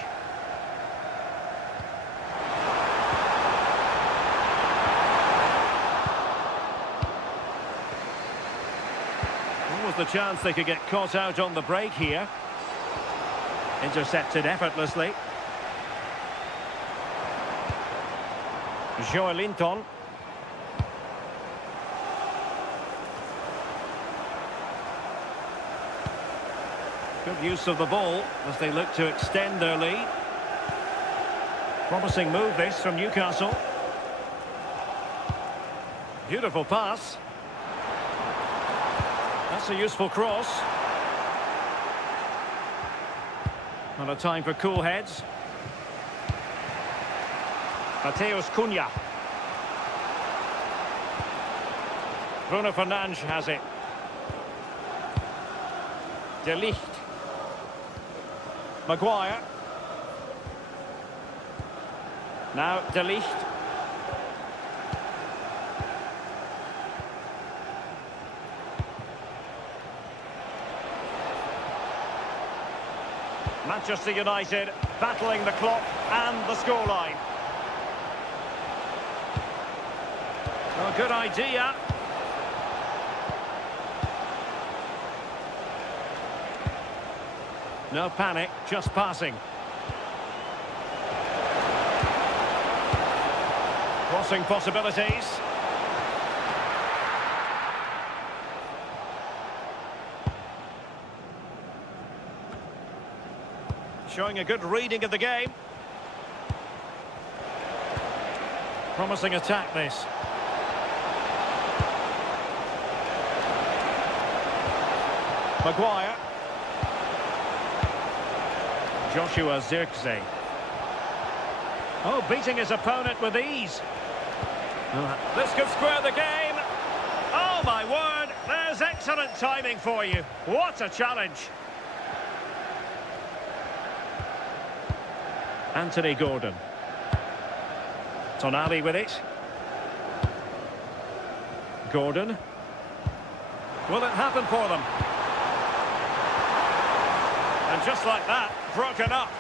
What was the chance they could get caught out on the break here? Intercepted effortlessly. Joelinton. Good use of the ball as they look to extend their lead. Promising move this from Newcastle. Beautiful pass. That's a useful cross. And a time for cool heads. Mateus Cunha. Bruno Fernandes has it. De Ligt. Maguire. Now De Ligt. Manchester United battling the clock and the scoreline. Oh, good idea. No panic, just passing. Crossing possibilities. Showing a good reading of the game. Promising attack, this. Maguire. Joshua Zirkzee. Oh, beating his opponent with ease. This could square the game. Oh, my word. There's excellent timing for you. What a challenge. Anthony Gordon. Tonali with it. Gordon. Will it happen for them? And just like that, broken up.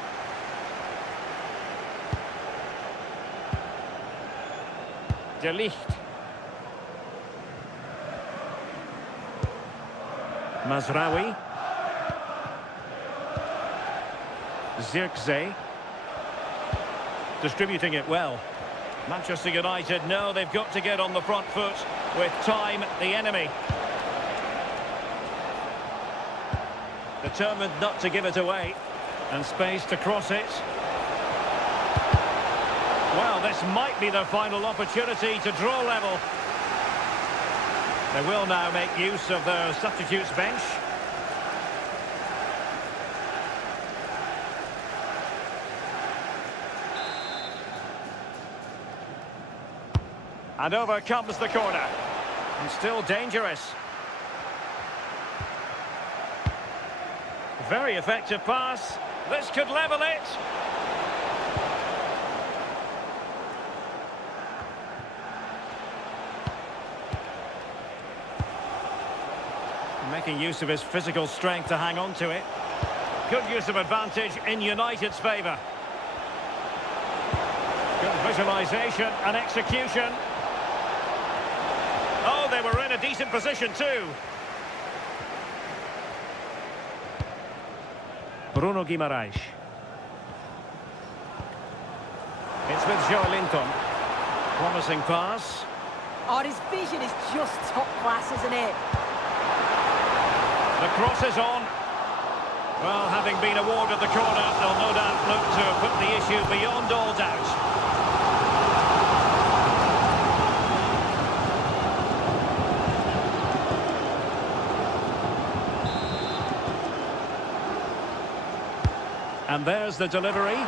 De Ligt. Mazraoui. Zirkzee. Distributing it well. Manchester United know they've got to get on the front foot with time the enemy. Determined not to give it away. And space to cross it. Well, this might be their final opportunity to draw level. They will now make use of their substitutes bench. And over comes the corner. And still dangerous. Very effective pass. This could level it. Making use of his physical strength to hang on to it. Good use of advantage in United's favour. Good visualisation and execution. Oh, they were in a decent position too. Bruno Guimaraes. It's with Joe Linton. Promising pass. Oh, his vision is just top class, isn't it? The cross is on. Well, having been awarded the corner, they'll no doubt look to put the issue beyond all doubt. And there's the delivery.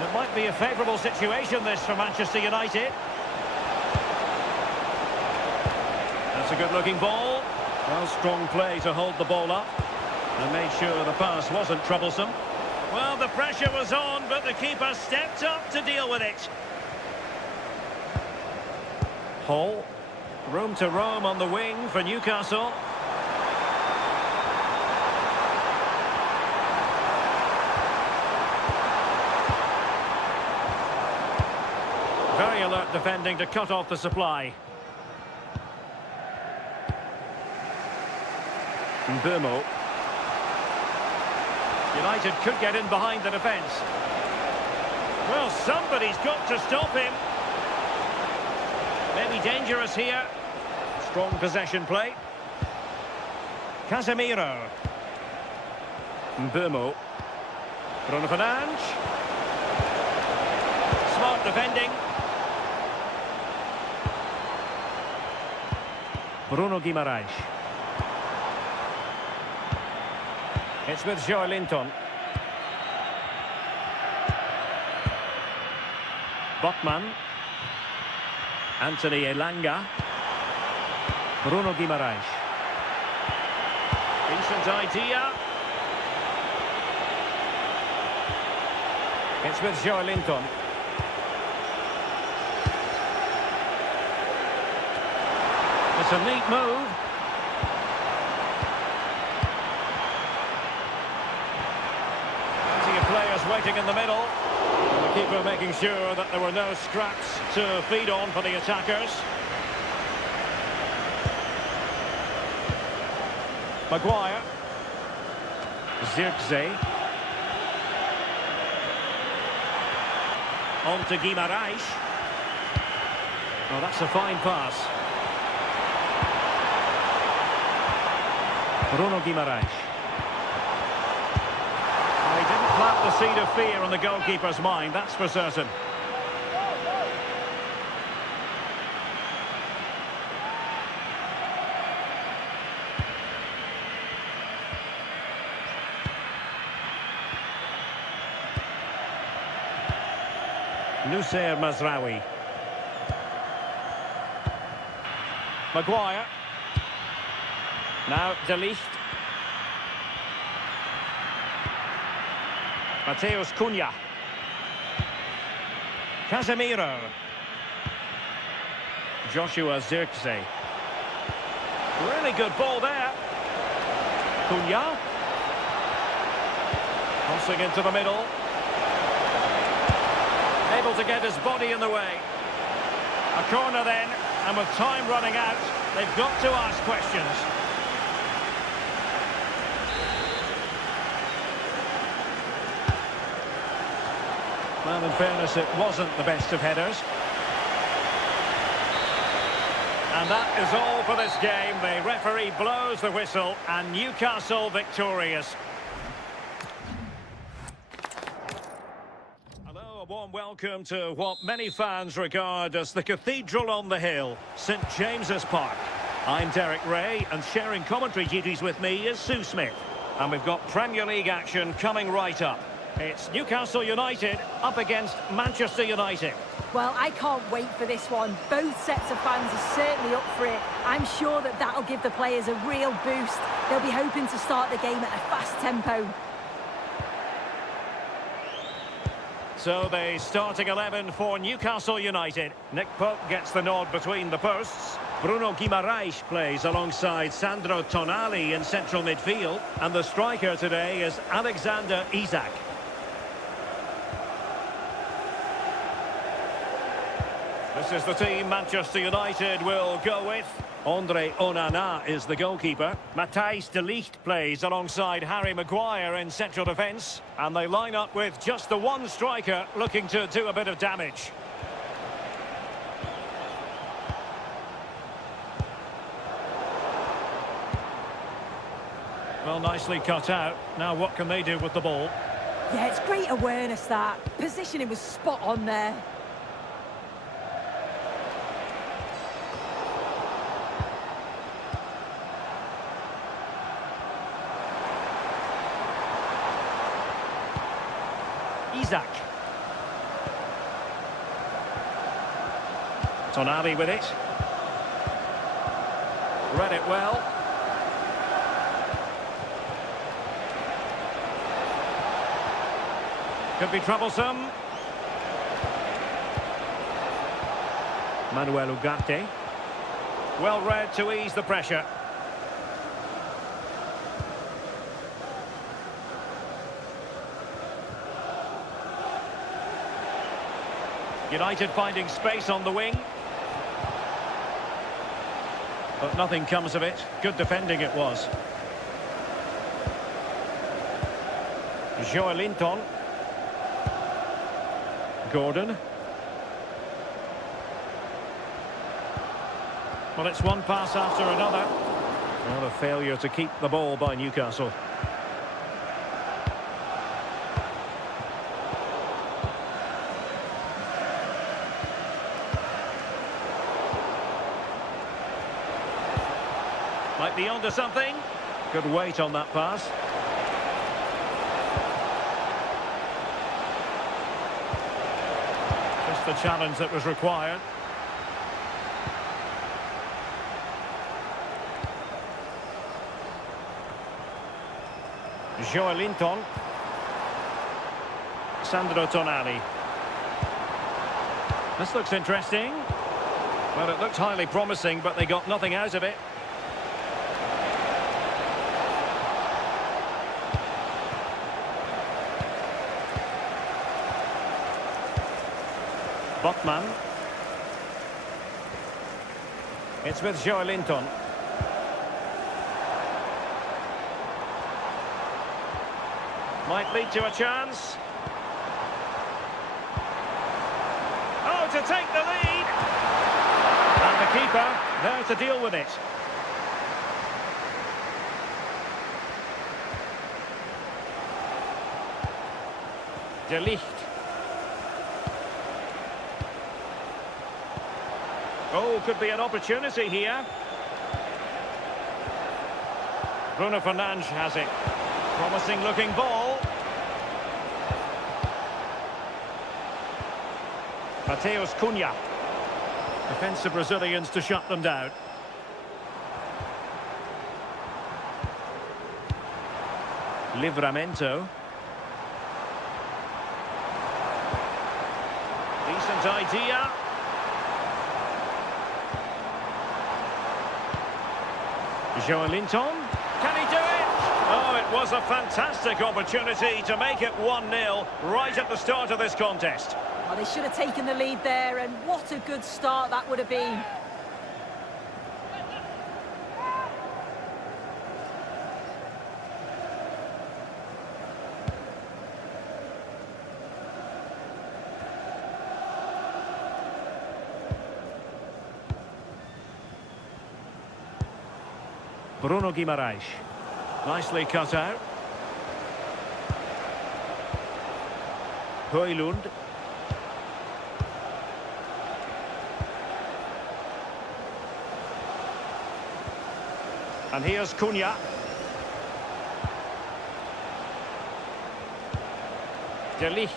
It might be a favourable situation, this, for Manchester United. That's a good-looking ball. Well, strong play to hold the ball up. And made sure the pass wasn't troublesome. Well, the pressure was on, but the keeper stepped up to deal with it. Hall. Room to roam on the wing for Newcastle. Very alert defending to cut off the supply. Mbeumo. United could get in behind the defence. Well, somebody's got to stop him. Maybe dangerous here. Strong possession play. Casemiro. Mbeumo. Bruno Fernandes. Smart defending. Bruno Guimaraes. It's with Joe Linton. Botman. Anthony Elanga. Bruno Guimaraes. Decent idea. It's with Joe Linton. It's a neat move. Plenty of players waiting in the middle. And the keeper making sure that there were no scraps to feed on for the attackers. Maguire. Zirkzee. On to Guimaraes. Oh, that's a fine pass. Bruno Guimaraes. He didn't plant the seed of fear in the goalkeeper's mind, that's for certain. Nussair Mazraoui. Maguire. Now De Ligt. Mateus Cunha. Casemiro. Joshua Zirkzee. Really good ball there. Cunha. Crossing into the middle. Able to get his body in the way. A corner then, and with time running out, they've got to ask questions. Well, in fairness, it wasn't the best of headers. And that is all for this game. The referee blows the whistle, and Newcastle victorious. Hello, a warm welcome to what many fans regard as the cathedral on the hill, St James's Park. I'm Derek Ray, and sharing commentary duties with me is Sue Smith. And we've got Premier League action coming right up. It's Newcastle United up against Manchester United. Well, I can't wait for this one. Both sets of fans are certainly up for it. I'm sure that that'll give the players a real boost. They'll be hoping to start the game at a fast tempo. So the starting 11 for Newcastle United. Nick Pope gets the nod between the posts. Bruno Guimaraes plays alongside Sandro Tonali in central midfield. And the striker today is Alexander Isak. This is the team Manchester United will go with. Andre Onana is the goalkeeper. Matthijs de Ligt plays alongside Harry Maguire in central defence. And they line up with just the one striker looking to do a bit of damage. Well, nicely cut out. Now what can they do with the ball? Yeah, it's great awareness, that. Positioning was spot on there. Isak. Tonali with it. Read it well. Could be troublesome. Manuel Ugarte. Well read to ease the pressure. United finding space on the wing. But nothing comes of it. Good defending it was. Joelinton. Gordon. Well, it's one pass after another. Well, a failure to keep the ball by Newcastle. Might be onto something. Good weight on that pass. Just the challenge that was required. Joelinton. Sandro Tonali. This looks interesting. Well, it looked highly promising, but they got nothing out of it. Botman. It's with Joelinton. Might lead to a chance. Oh, to take the lead! And the keeper there to deal with it. De Ligt. Oh, could be an opportunity here. Bruno Fernandes has it. Promising looking ball. Mateus Cunha. Defensive Brazilians to shut them down. Livramento. Decent idea. Joelinton. Can he do it? Oh, it was a fantastic opportunity to make it 1-0 right at the start of this contest. Well, they should have taken the lead there, and what a good start that would have been. Bruno Guimaraes. Nicely cut out. Højlund. And here's Cunha. De Ligt.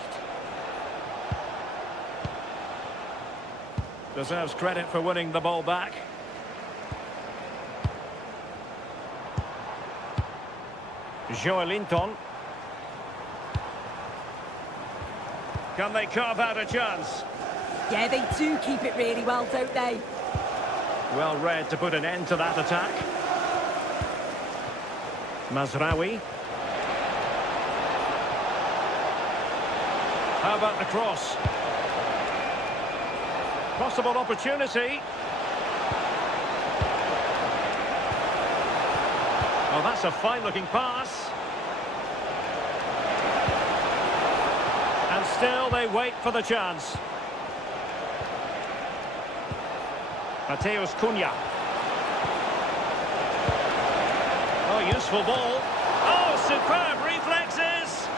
Deserves credit for winning the ball back. Joelinton. Can they carve out a chance? Yeah, they do keep it really well, don't they? Well read to put an end to that attack. Mazraoui. How about the cross? Possible opportunity. Oh, that's a fine-looking pass. And still they wait for the chance. Mateus Cunha. Oh, useful ball. Oh, superb reflexes.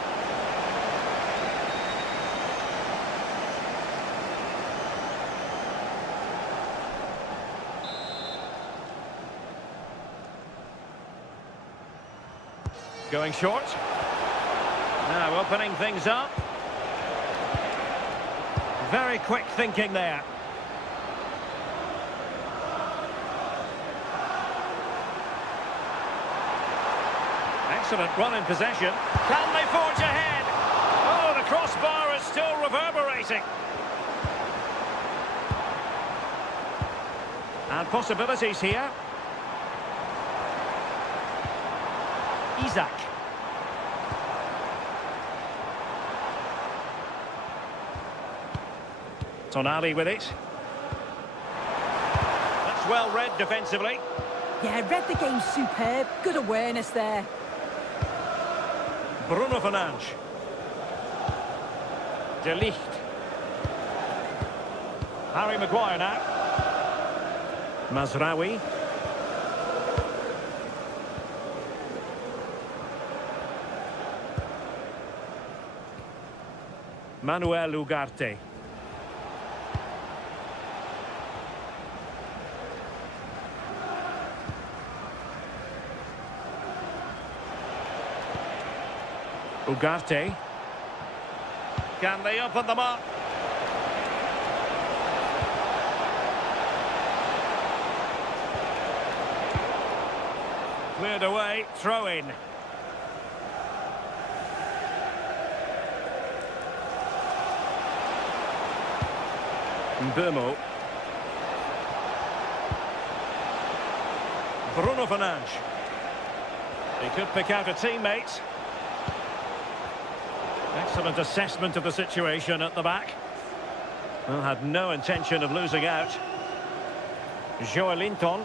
Going short. Now opening things up. Very quick thinking there. Excellent run in possession. Can they forge ahead? Oh, the crossbar is still reverberating. And possibilities here. Isaac. Tonali with it. That's well read defensively. Yeah, read the game superb. Good awareness there. Bruno Fernandes. De Ligt. Harry Maguire now. Mazraoui. Manuel Ugarte. Ugarte. Can they open them up? Cleared away, throw in. Mbeumo. Bruno Fernandes. He could pick out a teammate. Excellent assessment of the situation at the back. Well, had no intention of losing out. Joelinton.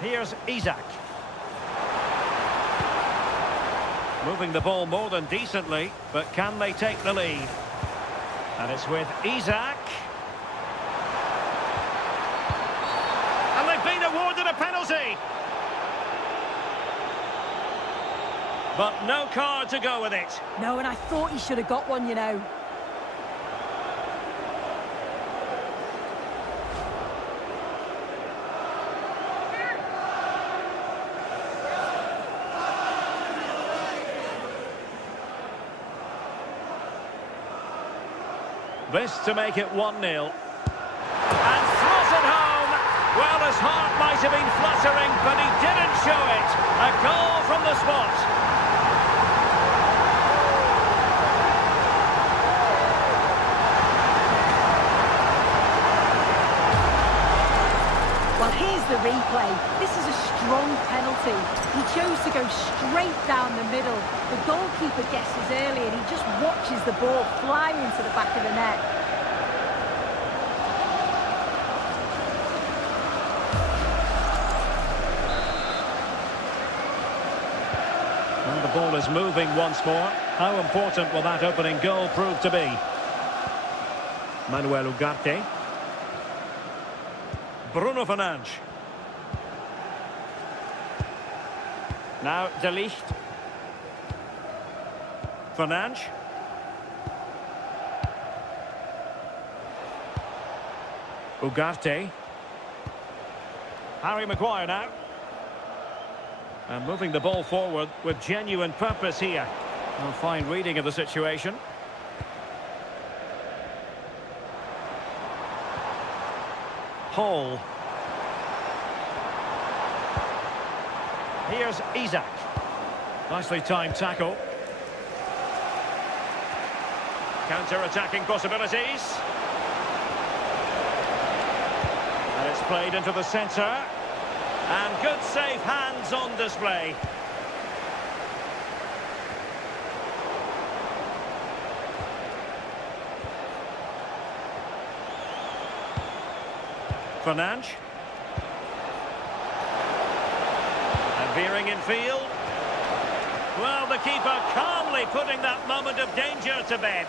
Here's Isaac. Moving the ball more than decently, but can they take the lead? And it's with Isaac. And they've been awarded a penalty. But no card to go with it. No, and I thought he should have got one, you know. This to make it 1-0. And slotted home. Well, his heart might have been fluttering, but he didn't show it. A goal from the spot. Well, here's the replay. This is a strong penalty. He chose to go straight down the middle. The goalkeeper guesses early and he just watches the ball fly into the back of the net. And the ball is moving once more. How important will that opening goal prove to be? Manuel Ugarte. Bruno Fernandes. Now De Ligt. Fernandes. Ugarte. Harry Maguire now. And moving the ball forward with genuine purpose here. A fine reading of the situation. Hall. Here's Isaac. Nicely timed tackle. Counter-attacking possibilities. And it's played into the centre. And good safe hands on display. Fernandes. And veering in field. Well, the keeper calmly putting that moment of danger to bed.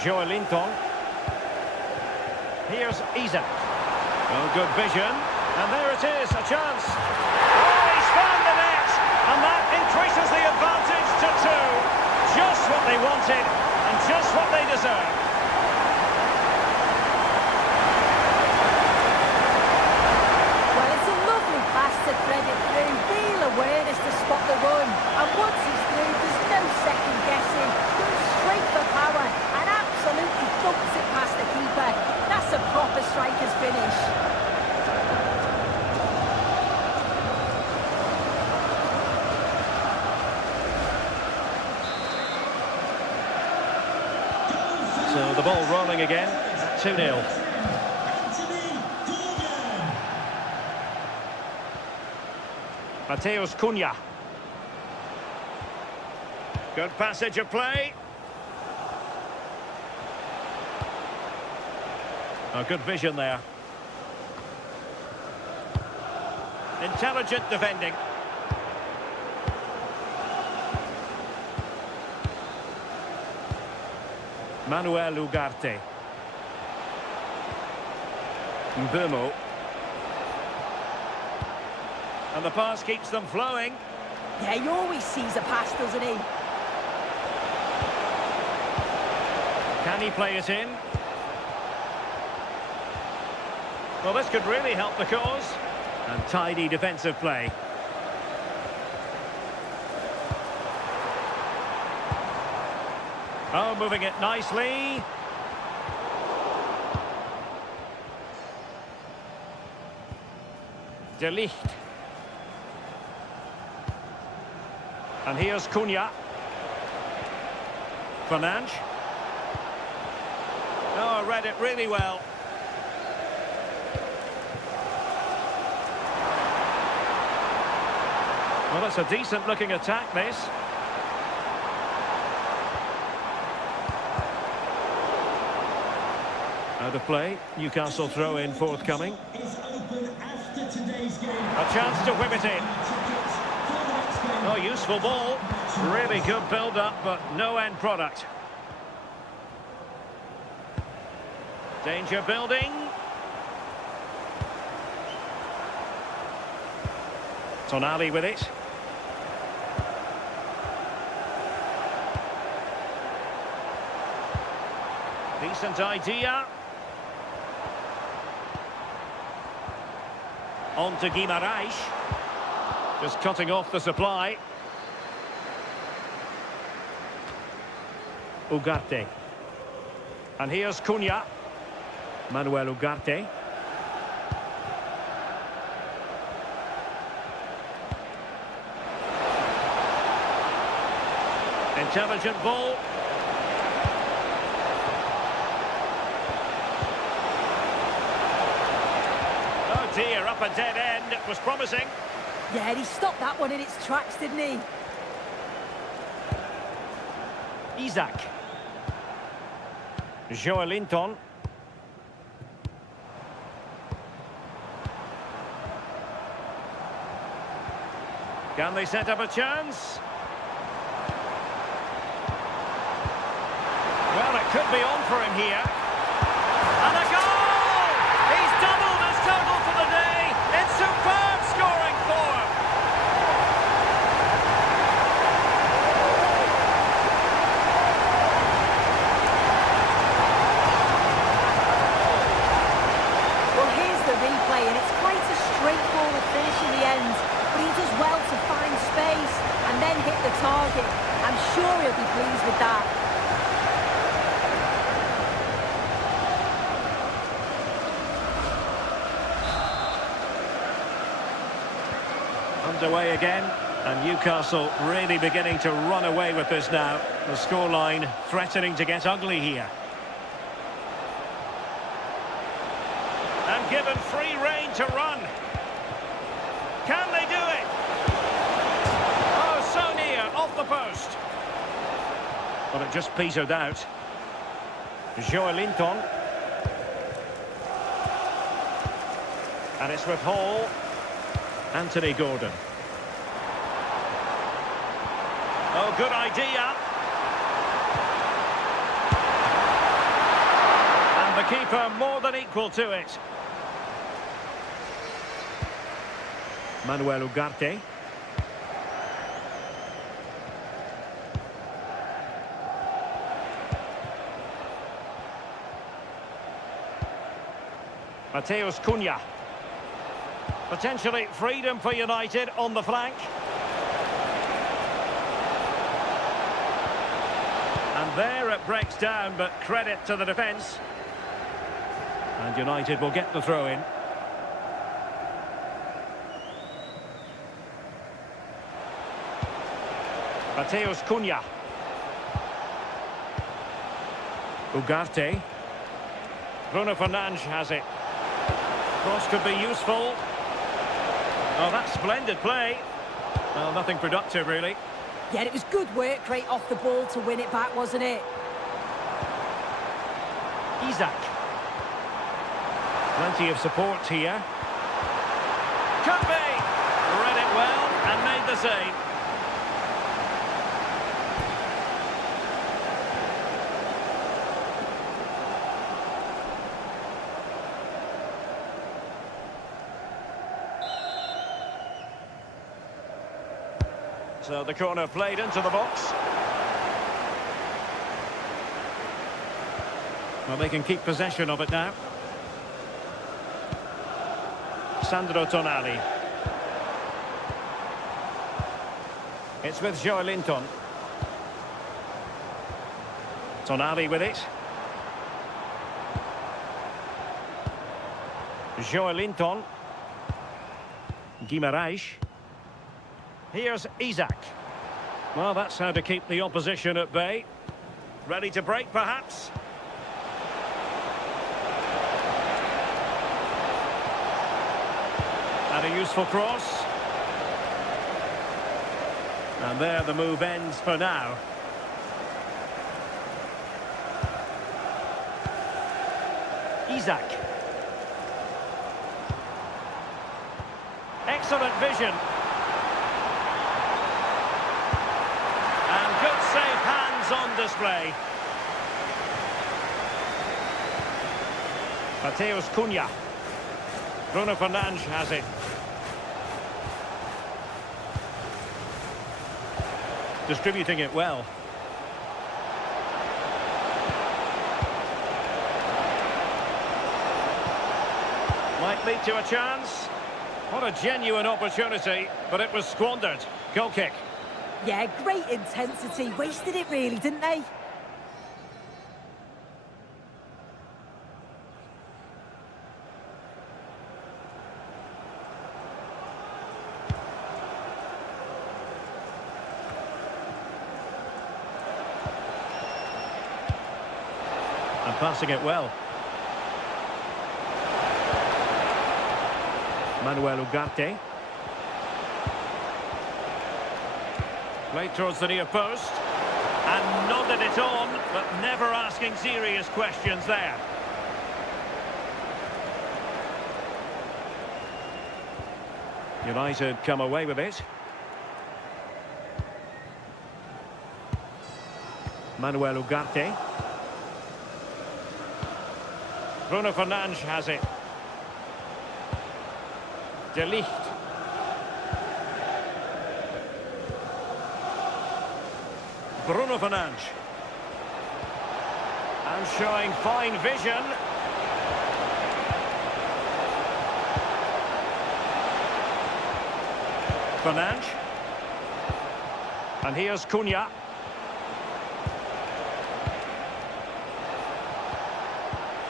Joelinton. Here's Isaac. Oh, good vision. And there it is, a chance. Oh, he's found the net. And that increases the advantage to 2. Just what they wanted and just what they deserve. Well, it's a lovely pass to thread it through. Real awareness to spot the run. And once he's through, there's no second guessing. Goes straight for power and absolutely dumps it past the keeper. That's a proper striker's finish. So the ball rolling again, 2-0. Mateus Cunha. Good passage of play. Oh, good vision there. Intelligent defending. Manuel Ugarte. Mbeumo. And the pass keeps them flowing. Yeah, he always sees a pass, doesn't he? Can he play it in? Well, this could really help the cause. And tidy defensive play. Oh, moving it nicely. De Ligt. And here's Cunha. Fernandes. Oh, read it really well. Well, it's a decent-looking attack, this. Out of play. Newcastle throw-in forthcoming. Is open after today's game. A chance to whip it in. Oh, useful ball. Really good build-up, but no end product. Danger building. Tonali with it. Decent idea. On to Guimaraes. Just cutting off the supply. Ugarte. And here's Cunha. Manuel Ugarte. Intelligent ball. Oh dear, up a dead end. It was promising. Yeah, he stopped that one in its tracks, didn't he? Isaac. Joelinton. Can they set up a chance? Well, it could be on for him here. And a goal! He's doubled his total for the day. It's superb scoring form. Well, here's the replay, and it's quite a straightforward finish in the end. But he does well to find space and then hit the target. I'm sure he'll be pleased with that. Underway again, and Newcastle really beginning to run away with this now. The scoreline threatening to get ugly here. And given free rein to run. Can they do it? Oh, so near, off the post. But it just petered out. Joelinton. And it's with Hall. Anthony Gordon. Oh, good idea. And the keeper more than equal to it. Manuel Ugarte. Mateus Cunha. Potentially freedom for United on the flank. And there it breaks down, but credit to the defence. And United will get the throw-in. Mateus Cunha. Ugarte. Bruno Fernandes has it. Cross could be useful. Oh, that's splendid play. Well, nothing productive, really. Yeah, it was good work right off the ball to win it back, wasn't it? Isaac. Plenty of support here. Could be. Read it well and made the save. So the corner played into the box. Well, they can keep possession of it now. Sandro Tonali. It's with Joelinton. Tonali with it. Joelinton. Guimaraes. Here's Isaac. Well, that's how to keep the opposition at bay. Ready to break, perhaps? And a useful cross. And there the move ends for now. Isaac. Excellent vision. And good safe hands on display. Mateus Cunha. Bruno Fernandes has it. Distributing it well. Might lead to a chance. What a genuine opportunity, but it was squandered. Goal kick. Yeah, great intensity. Wasted it really, didn't they? And passing it well. Manuel Ugarte. Played towards the near post. And nodded it on, but never asking serious questions there. United come away with it. Manuel Ugarte. Bruno Fernandes has it. De Ligt. Bruno Fernandes. And showing fine vision. Fernandes. And here's Cunha.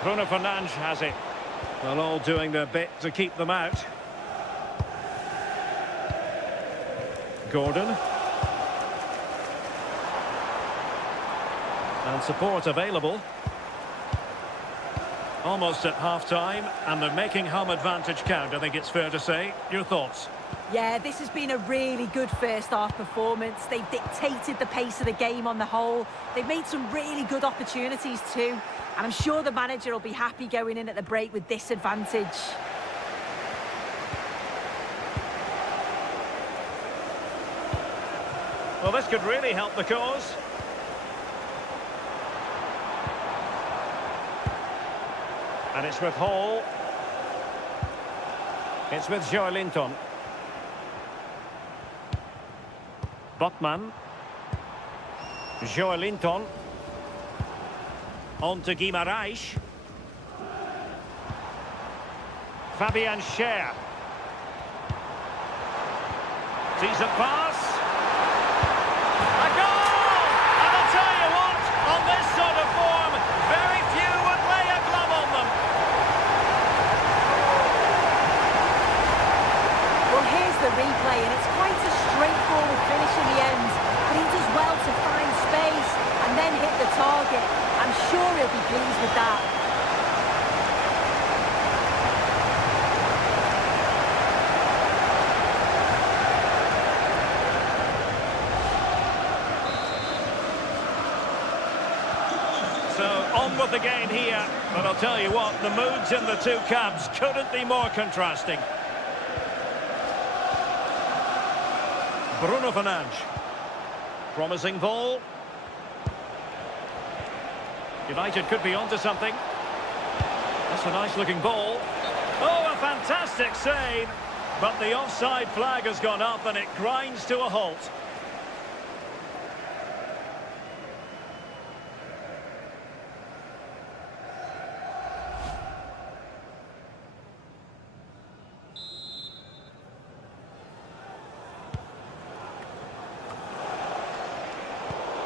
Bruno Fernandes has it. Well, all doing their bit to keep them out. Gordon. And support available. Almost at half-time, and they're making home advantage count, I think it's fair to say. Your thoughts? Yeah, this has been a really good first-half performance. They've dictated the pace of the game on the whole. They've made some really good opportunities too. And I'm sure the manager will be happy going in at the break with this advantage. Well, this could really help the cause. And it's with Hall. It's with Joelinton. Botman. Joelinton. On to Guimarães. Fabian Schär. Decent pass. A goal! And I'll tell you what, on this sort of form, very few would lay a glove on them. Well, here's the replay, and it's quite a straightforward finish in the end. But he does well to find space and then hit the target. I'm sure he'll be pleased with that. So, on with the game here. But I'll tell you what, the moods in the two camps couldn't be more contrasting. Bruno Fernandes. Promising ball. United could be onto something. That's a nice-looking ball. Oh, a fantastic save! But the offside flag has gone up and it grinds to a halt.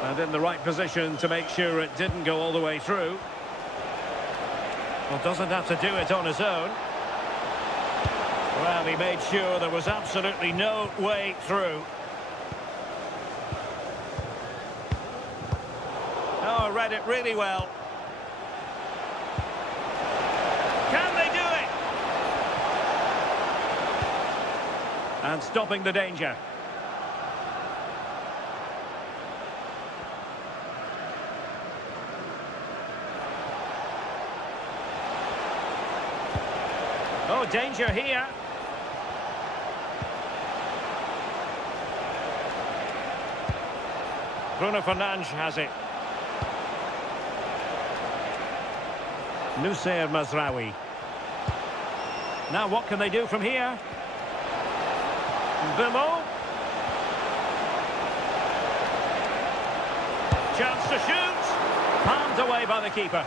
And in the right position to make sure it didn't go all the way through. Well, doesn't have to do it on his own. Well, he made sure there was absolutely no way through. Oh, read it really well. Can they do it? And stopping the danger. Oh, danger here. Bruno Fernandes has it. Nusayr Mazraoui. Now what can they do from here? Bimo. Chance to shoot. Palmed away by the keeper.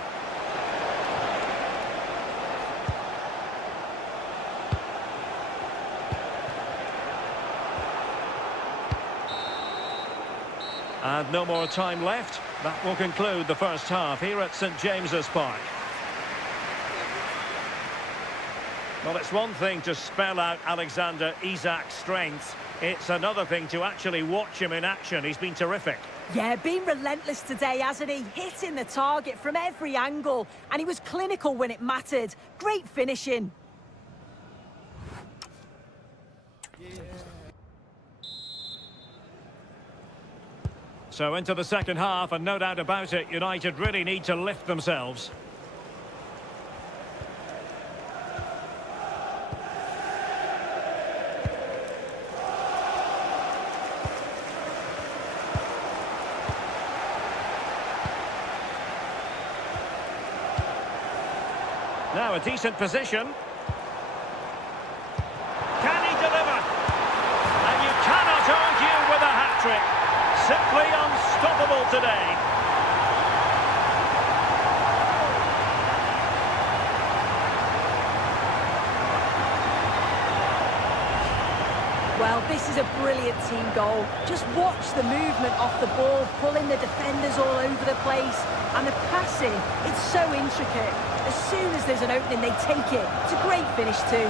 And no more time left. That will conclude the first half here at St James's Park. Well, it's one thing to spell out Alexander Isak's strengths. It's another thing to actually watch him in action. He's been terrific. Yeah, been relentless today, hasn't he? Hitting the target from every angle. And he was clinical when it mattered. Great finishing. So into the second half, and no doubt about it, United really need to lift themselves. Now a decent position. Can he deliver? And you cannot argue with a hat-trick. Simply unstoppable today. Well, this is a brilliant team goal. Just watch the movement off the ball, pulling the defenders all over the place. And the passing, it's so intricate. As soon as there's an opening, they take it. It's a great finish too.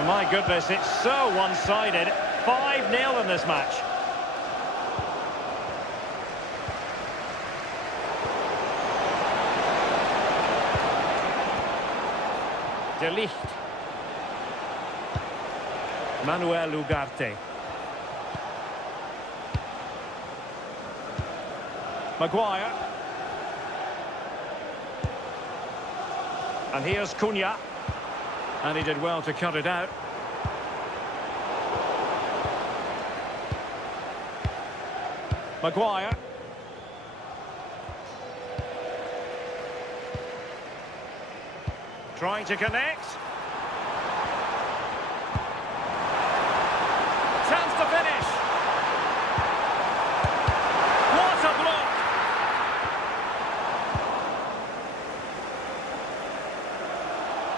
Oh my goodness, it's so one-sided. 5-0 in this match. De Ligt. Manuel Ugarte. Maguire. And here's Cunha. And he did well to cut it out. Maguire. Trying to connect. Chance to finish. What a block!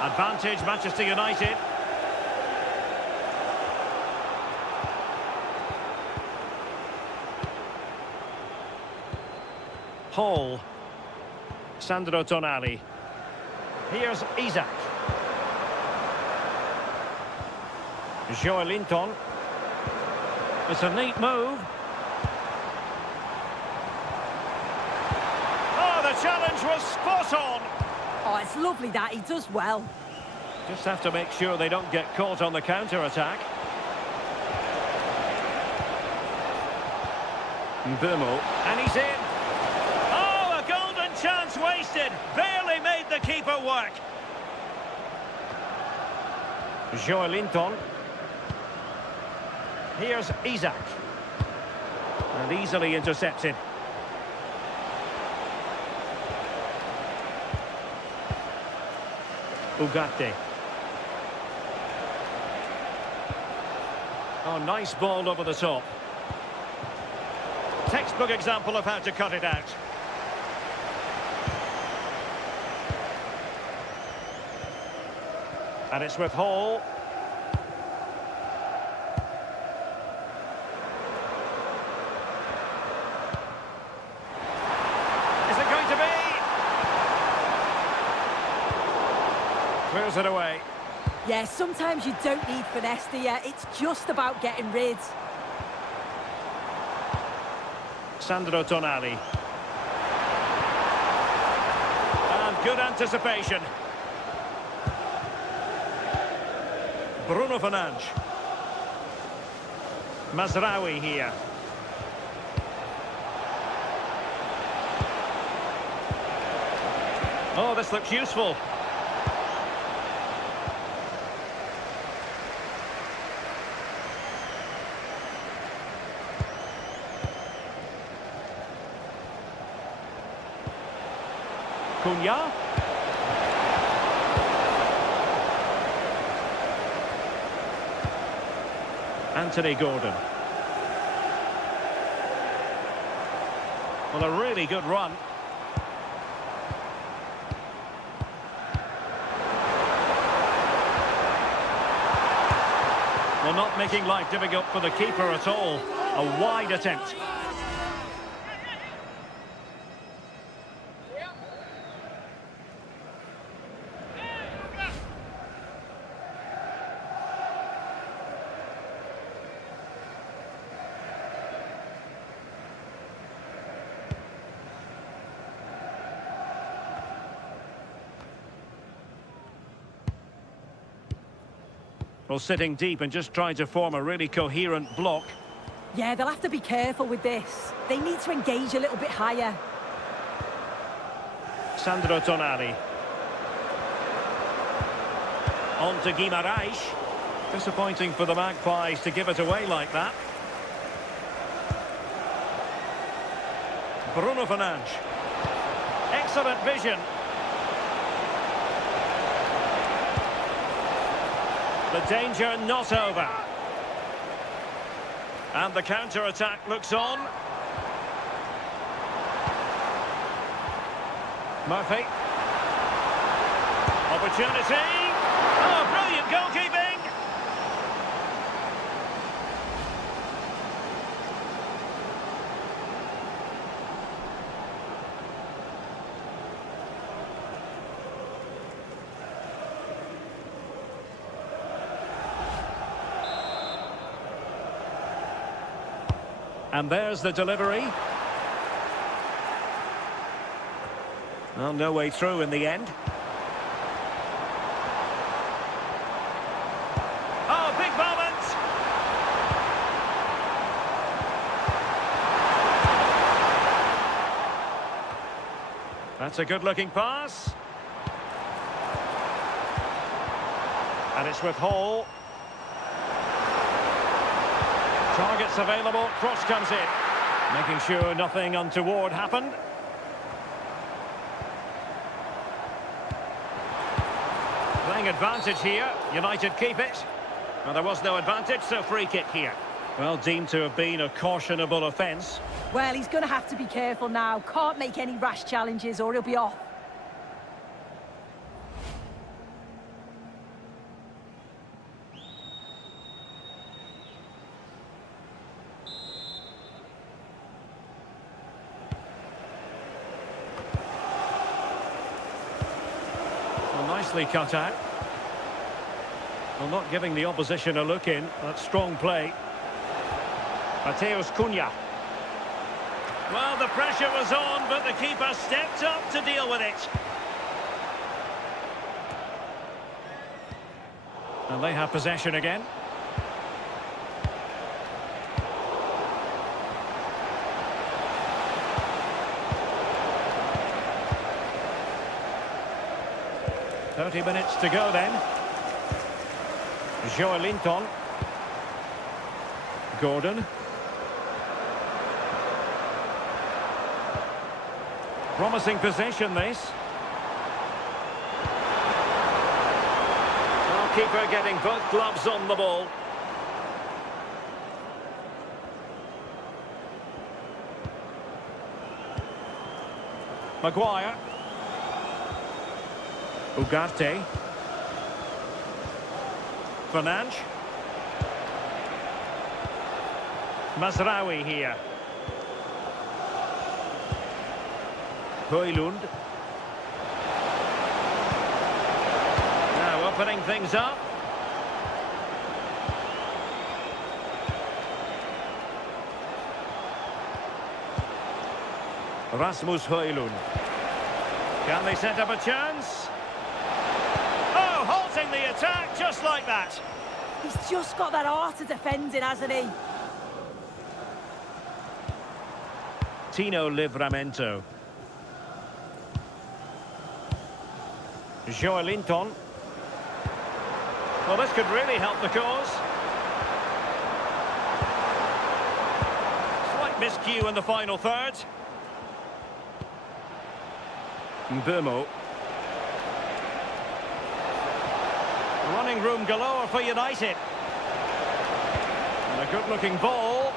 Advantage, Manchester United. Hall. Sandro Tonali. Here's Isak. Joelinton. It's a neat move. Oh, the challenge was spot on. Oh, it's lovely that. He does well. Just have to make sure they don't get caught on the counter-attack. Mbeumo. And he's in. Oh, a golden chance wasted. Barely made the keeper work. Joelinton. Here's Isak. And easily intercepted. Ugarte. Oh, nice ball over the top. Textbook example of how to cut it out. And it's with Hall. Is it going to be? Clears it away. Yeah, sometimes you don't need finesse, do you? It's just about getting rid. Sandro Tonali. Good anticipation. Bruno Fernandes. Mazraoui here. Oh, this looks useful. Cunha. Anthony Gordon. Well, a really good run. Well, not making life difficult for the keeper at all. A wide attempt. Well, sitting deep and just trying to form a really coherent block. Yeah, they'll have to be careful with this. They need to engage a little bit higher. Sandro Tonali. On to Guimarães. Disappointing for the Magpies to give it away like that. Bruno Fernandes. Excellent vision. The danger not over. And the counter-attack looks on. Murphy. Opportunity. Oh, brilliant goalkeeping. And there's the delivery. Well, no way through in the end. Oh, big moment! That's a good-looking pass. And it's with Hall. Targets available, cross comes in. Making sure nothing untoward happened. Playing advantage here, United keep it. Well, there was no advantage, so free kick here. Well, deemed to have been a cautionable offence. Well, he's going to have to be careful now. Can't make any rash challenges or he'll be off. Nicely cut out. Well, not giving the opposition a look in. That's strong play. Mateus Cunha. Well, the pressure was on, but the keeper stepped up to deal with it. And they have possession again. .30 minutes to go then. Joelinton. Gordon. Promising possession this. Goalkeeper getting both gloves on the ball. Maguire. Ugarte. Fernandes. Mazraoui here. Højlund. Now opening things up. Rasmus Højlund. Can they set up a chance? Oh, halting the attack just like that. He's just got that art of defending, hasn't he? Tino Livramento. Joelinton. Well, this could really help the cause. Slight miscue in the final third. Mbumo. Running room galore for United. And a good-looking ball.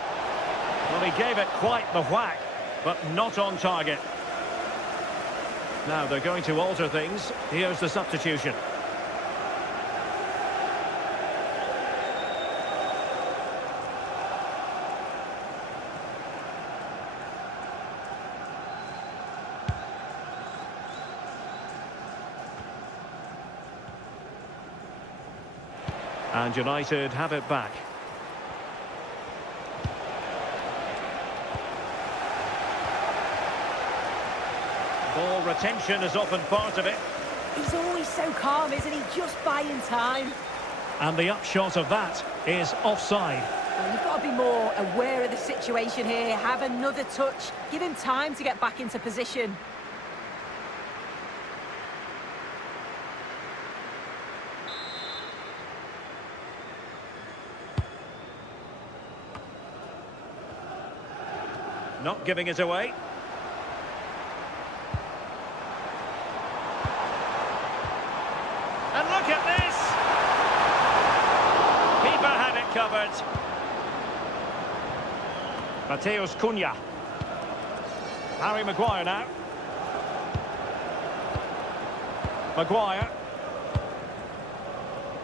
Well, he gave it quite the whack, but not on target. Now they're going to alter things. Here's the substitution. And United have it back. Ball retention is often part of it. He's always so calm, isn't he? Just buying time. And the upshot of that is offside. Well, you've got to be more aware of the situation here. Have another touch. Give him time to get back into position. Not giving it away. And look at this! Keeper had it covered. Mateus Cunha. Harry Maguire now. Maguire.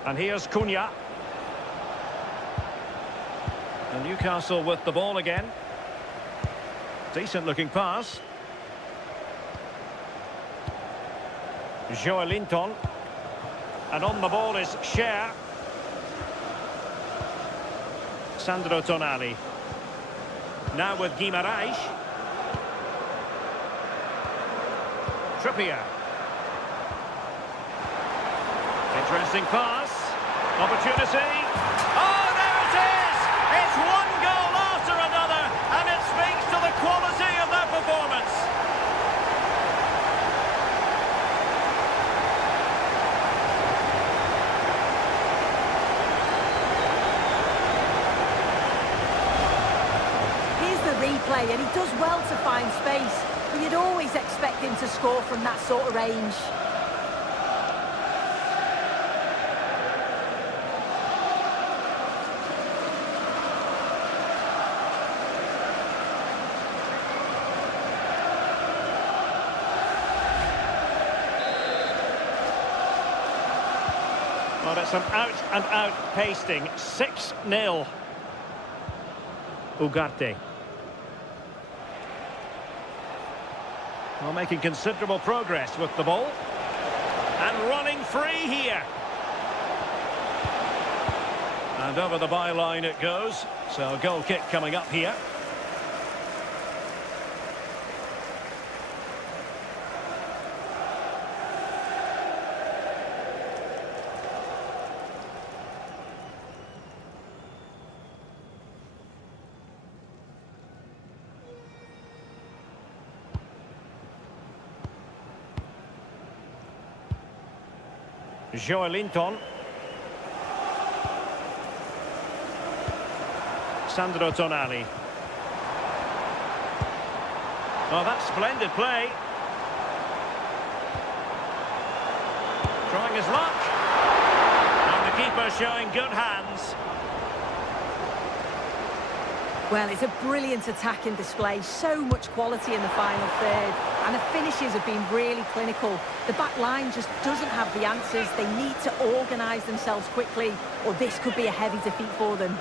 And here's Cunha. And Newcastle with the ball again. Decent looking pass. Joelinton. And on the ball is Cher. Sandro Tonali. Now with Guimarães. Trippier. Interesting pass. Opportunity. Oh, there it is! It's one goal after another, and it speaks to the quality of their performance. Here's the replay, and he does well to find space. But you'd always expect him to score from that sort of range. Well, it's an out-and-out pasting. 6-0. Ugarte. Well, making considerable progress with the ball. And running free here. And over the byline it goes. So a goal kick coming up here. Joelinton. Sandro Tonali. Oh, that's splendid play. Trying his luck. And the keeper showing good hands. Well, it's a brilliant attacking display. So much quality in the final third. And the finishes have been really clinical. The back line just doesn't have the answers. They need to organise themselves quickly, or this could be a heavy defeat for them.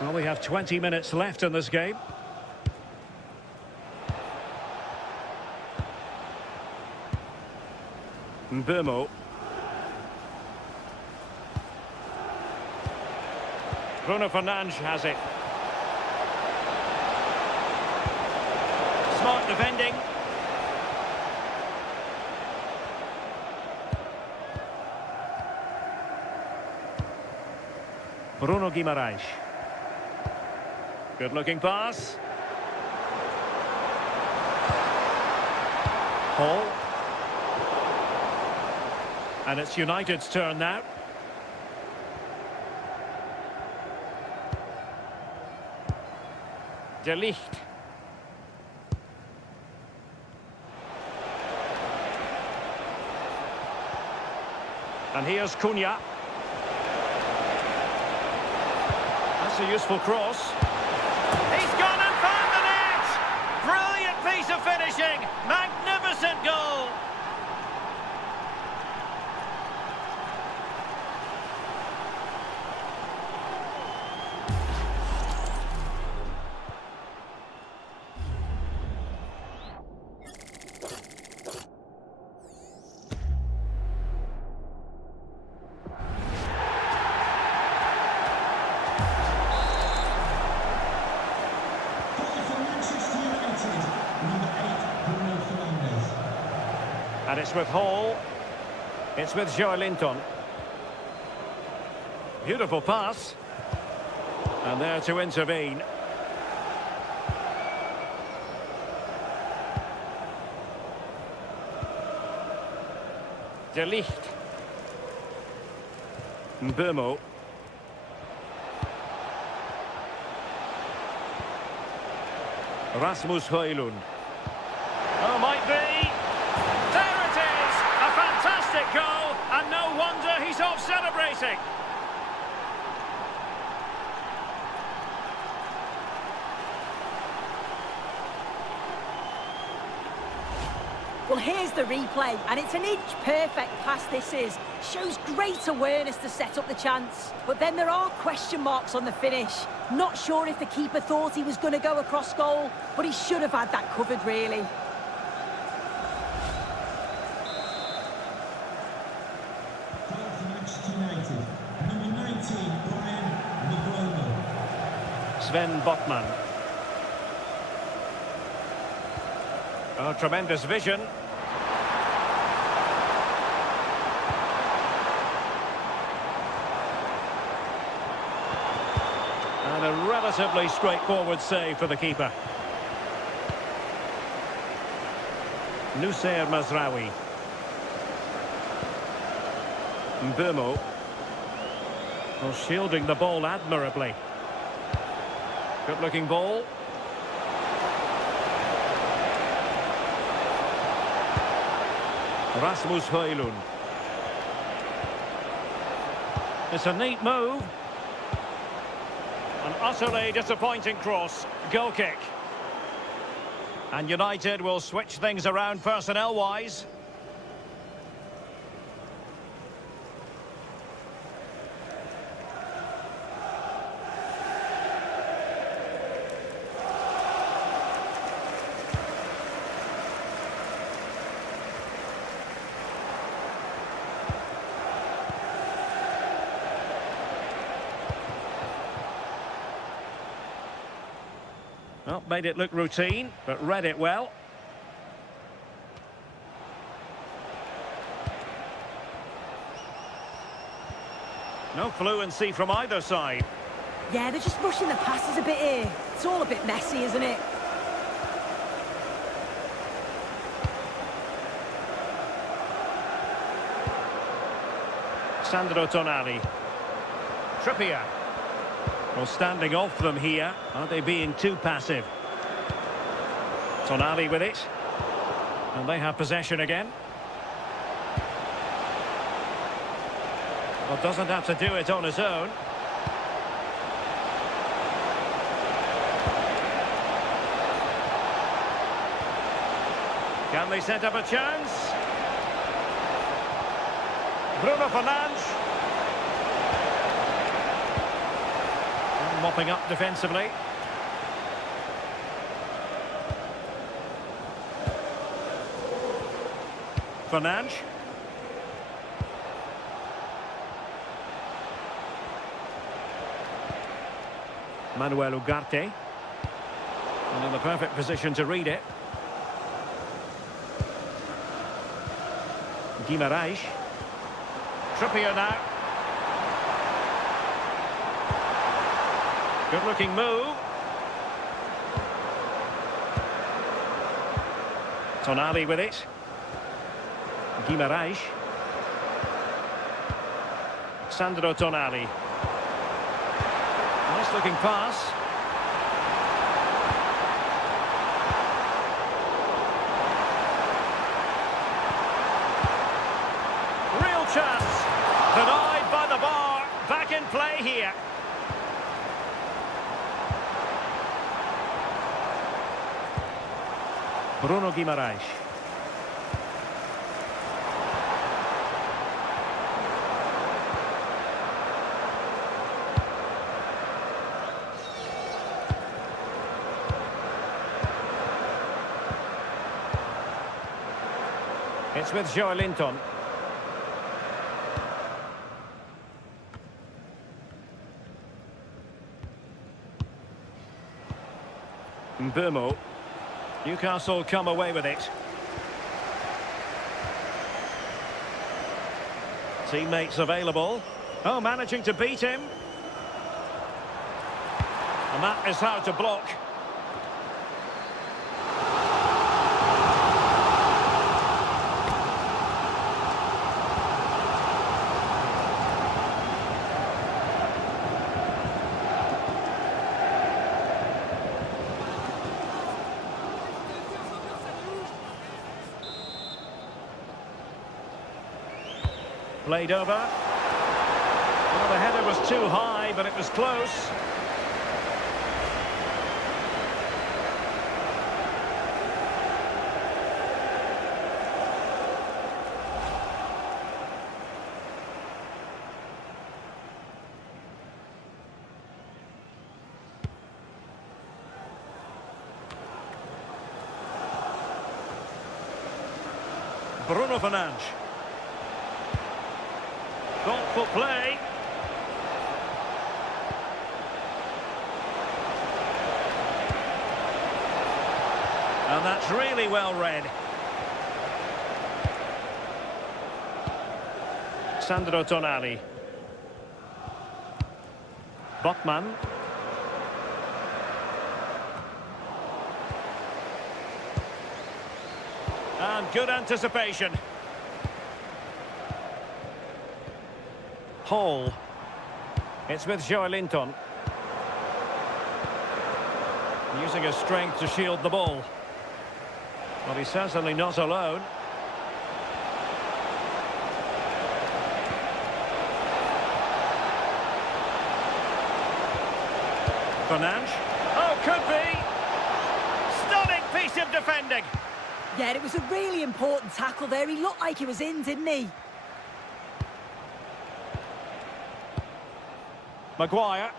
Well, we have 20 minutes left in this game. Mbumo. Bruno Fernandes has it. Smart defending. Bruno Guimaraes. Good looking pass. Hall. And it's United's turn now. De Ligt. And here's Cunha. That's a useful cross. He's gone and found the net! Brilliant piece of finishing! Magnificent goal! And it's with Hall. It's with Joelinton. Beautiful pass. And there to intervene. De Ligt. Mbeumo. Rasmus Højlund. Oh, might be. There it is! A fantastic goal, and no wonder he's off celebrating. Well, here's the replay, and it's an inch-perfect pass this is. Shows great awareness to set up the chance. But then there are question marks on the finish. Not sure if the keeper thought he was going to go across goal, but he should have had that covered, really. Sven Botman. Oh, tremendous vision. And a relatively straightforward save for the keeper. Nussair Mazraoui. Mbeumo. Well, shielding the ball admirably. Good looking ball. Rasmus Højlund. It's a neat move. An utterly disappointing cross. Goal kick. And United will switch things around personnel-wise. Well, made it look routine, but read it well. No fluency from either side. Yeah, they're just rushing the passes a bit here. It's all a bit messy, isn't it? Sandro Tonali. Trippier. Well, standing off them here. Are they being too passive? Tonali with it. And they have possession again. Well, doesn't have to do it on his own. Can they set up a chance? Bruno Fernandes. Mopping up defensively. Fernandes. Manuel Ugarte. And in the perfect position to read it. Guimarães. Trippier now. Good looking move. Tonali with it. Guimarães. Sandro Tonali. Nice looking pass. Real chance. Denied by the bar. Back in play here. Bruno Guimarães. It's with Joelinton. Mbeumo. Newcastle come away with it. Teammates available. Oh, managing to beat him. And that is how to block. Played over. Well, the header was too high, but it was close. Bruno Fernandes. Thoughtful play. And that's really well read. Sandro Tonali. Botman. And good anticipation. Hall. It's with Joelinton. Using his strength to shield the ball. Well, he's certainly not alone. Fernandes. Oh, could be. Stunning piece of defending. Yeah, it was a really important tackle there. He looked like he was in, didn't he? Maguire.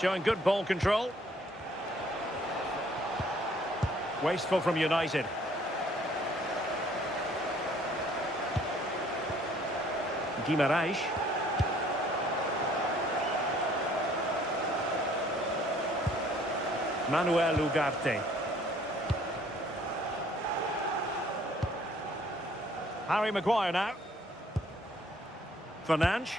Showing good ball control. Wasteful from United. Guimarães. Manuel Ugarte. Harry Maguire now. Fernandes.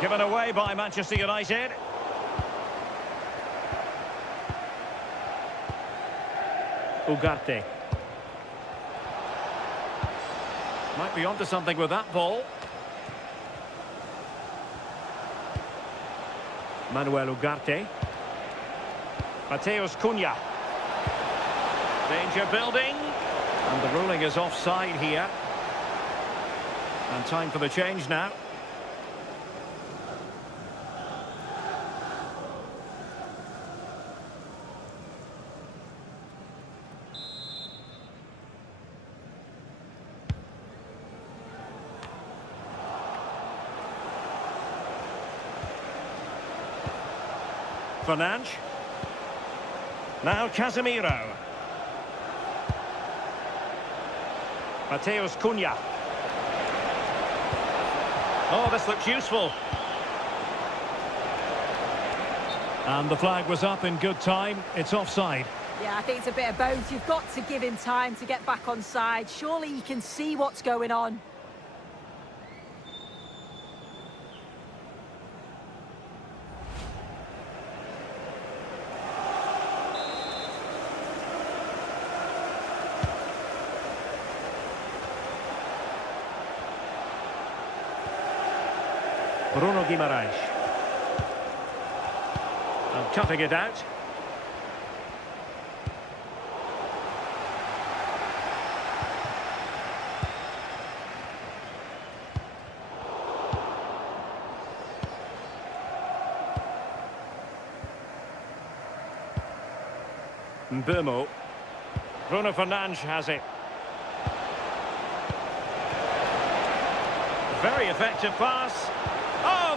Given away by Manchester United. Ugarte. Might be onto something with that ball. Manuel Ugarte. Mateus Cunha. Danger building. And the ruling is offside here. And time for the change now. Fernandes. Now Casemiro. Mateus Cunha. Oh, this looks useful. And the flag was up in good time. It's offside. Yeah, I think it's a bit of both. You've got to give him time to get back on side. Surely he can see what's going on. Bruno Guimaraes. And cutting it out. Mbumo. Bruno Fernandes has it. Very effective pass. Oh,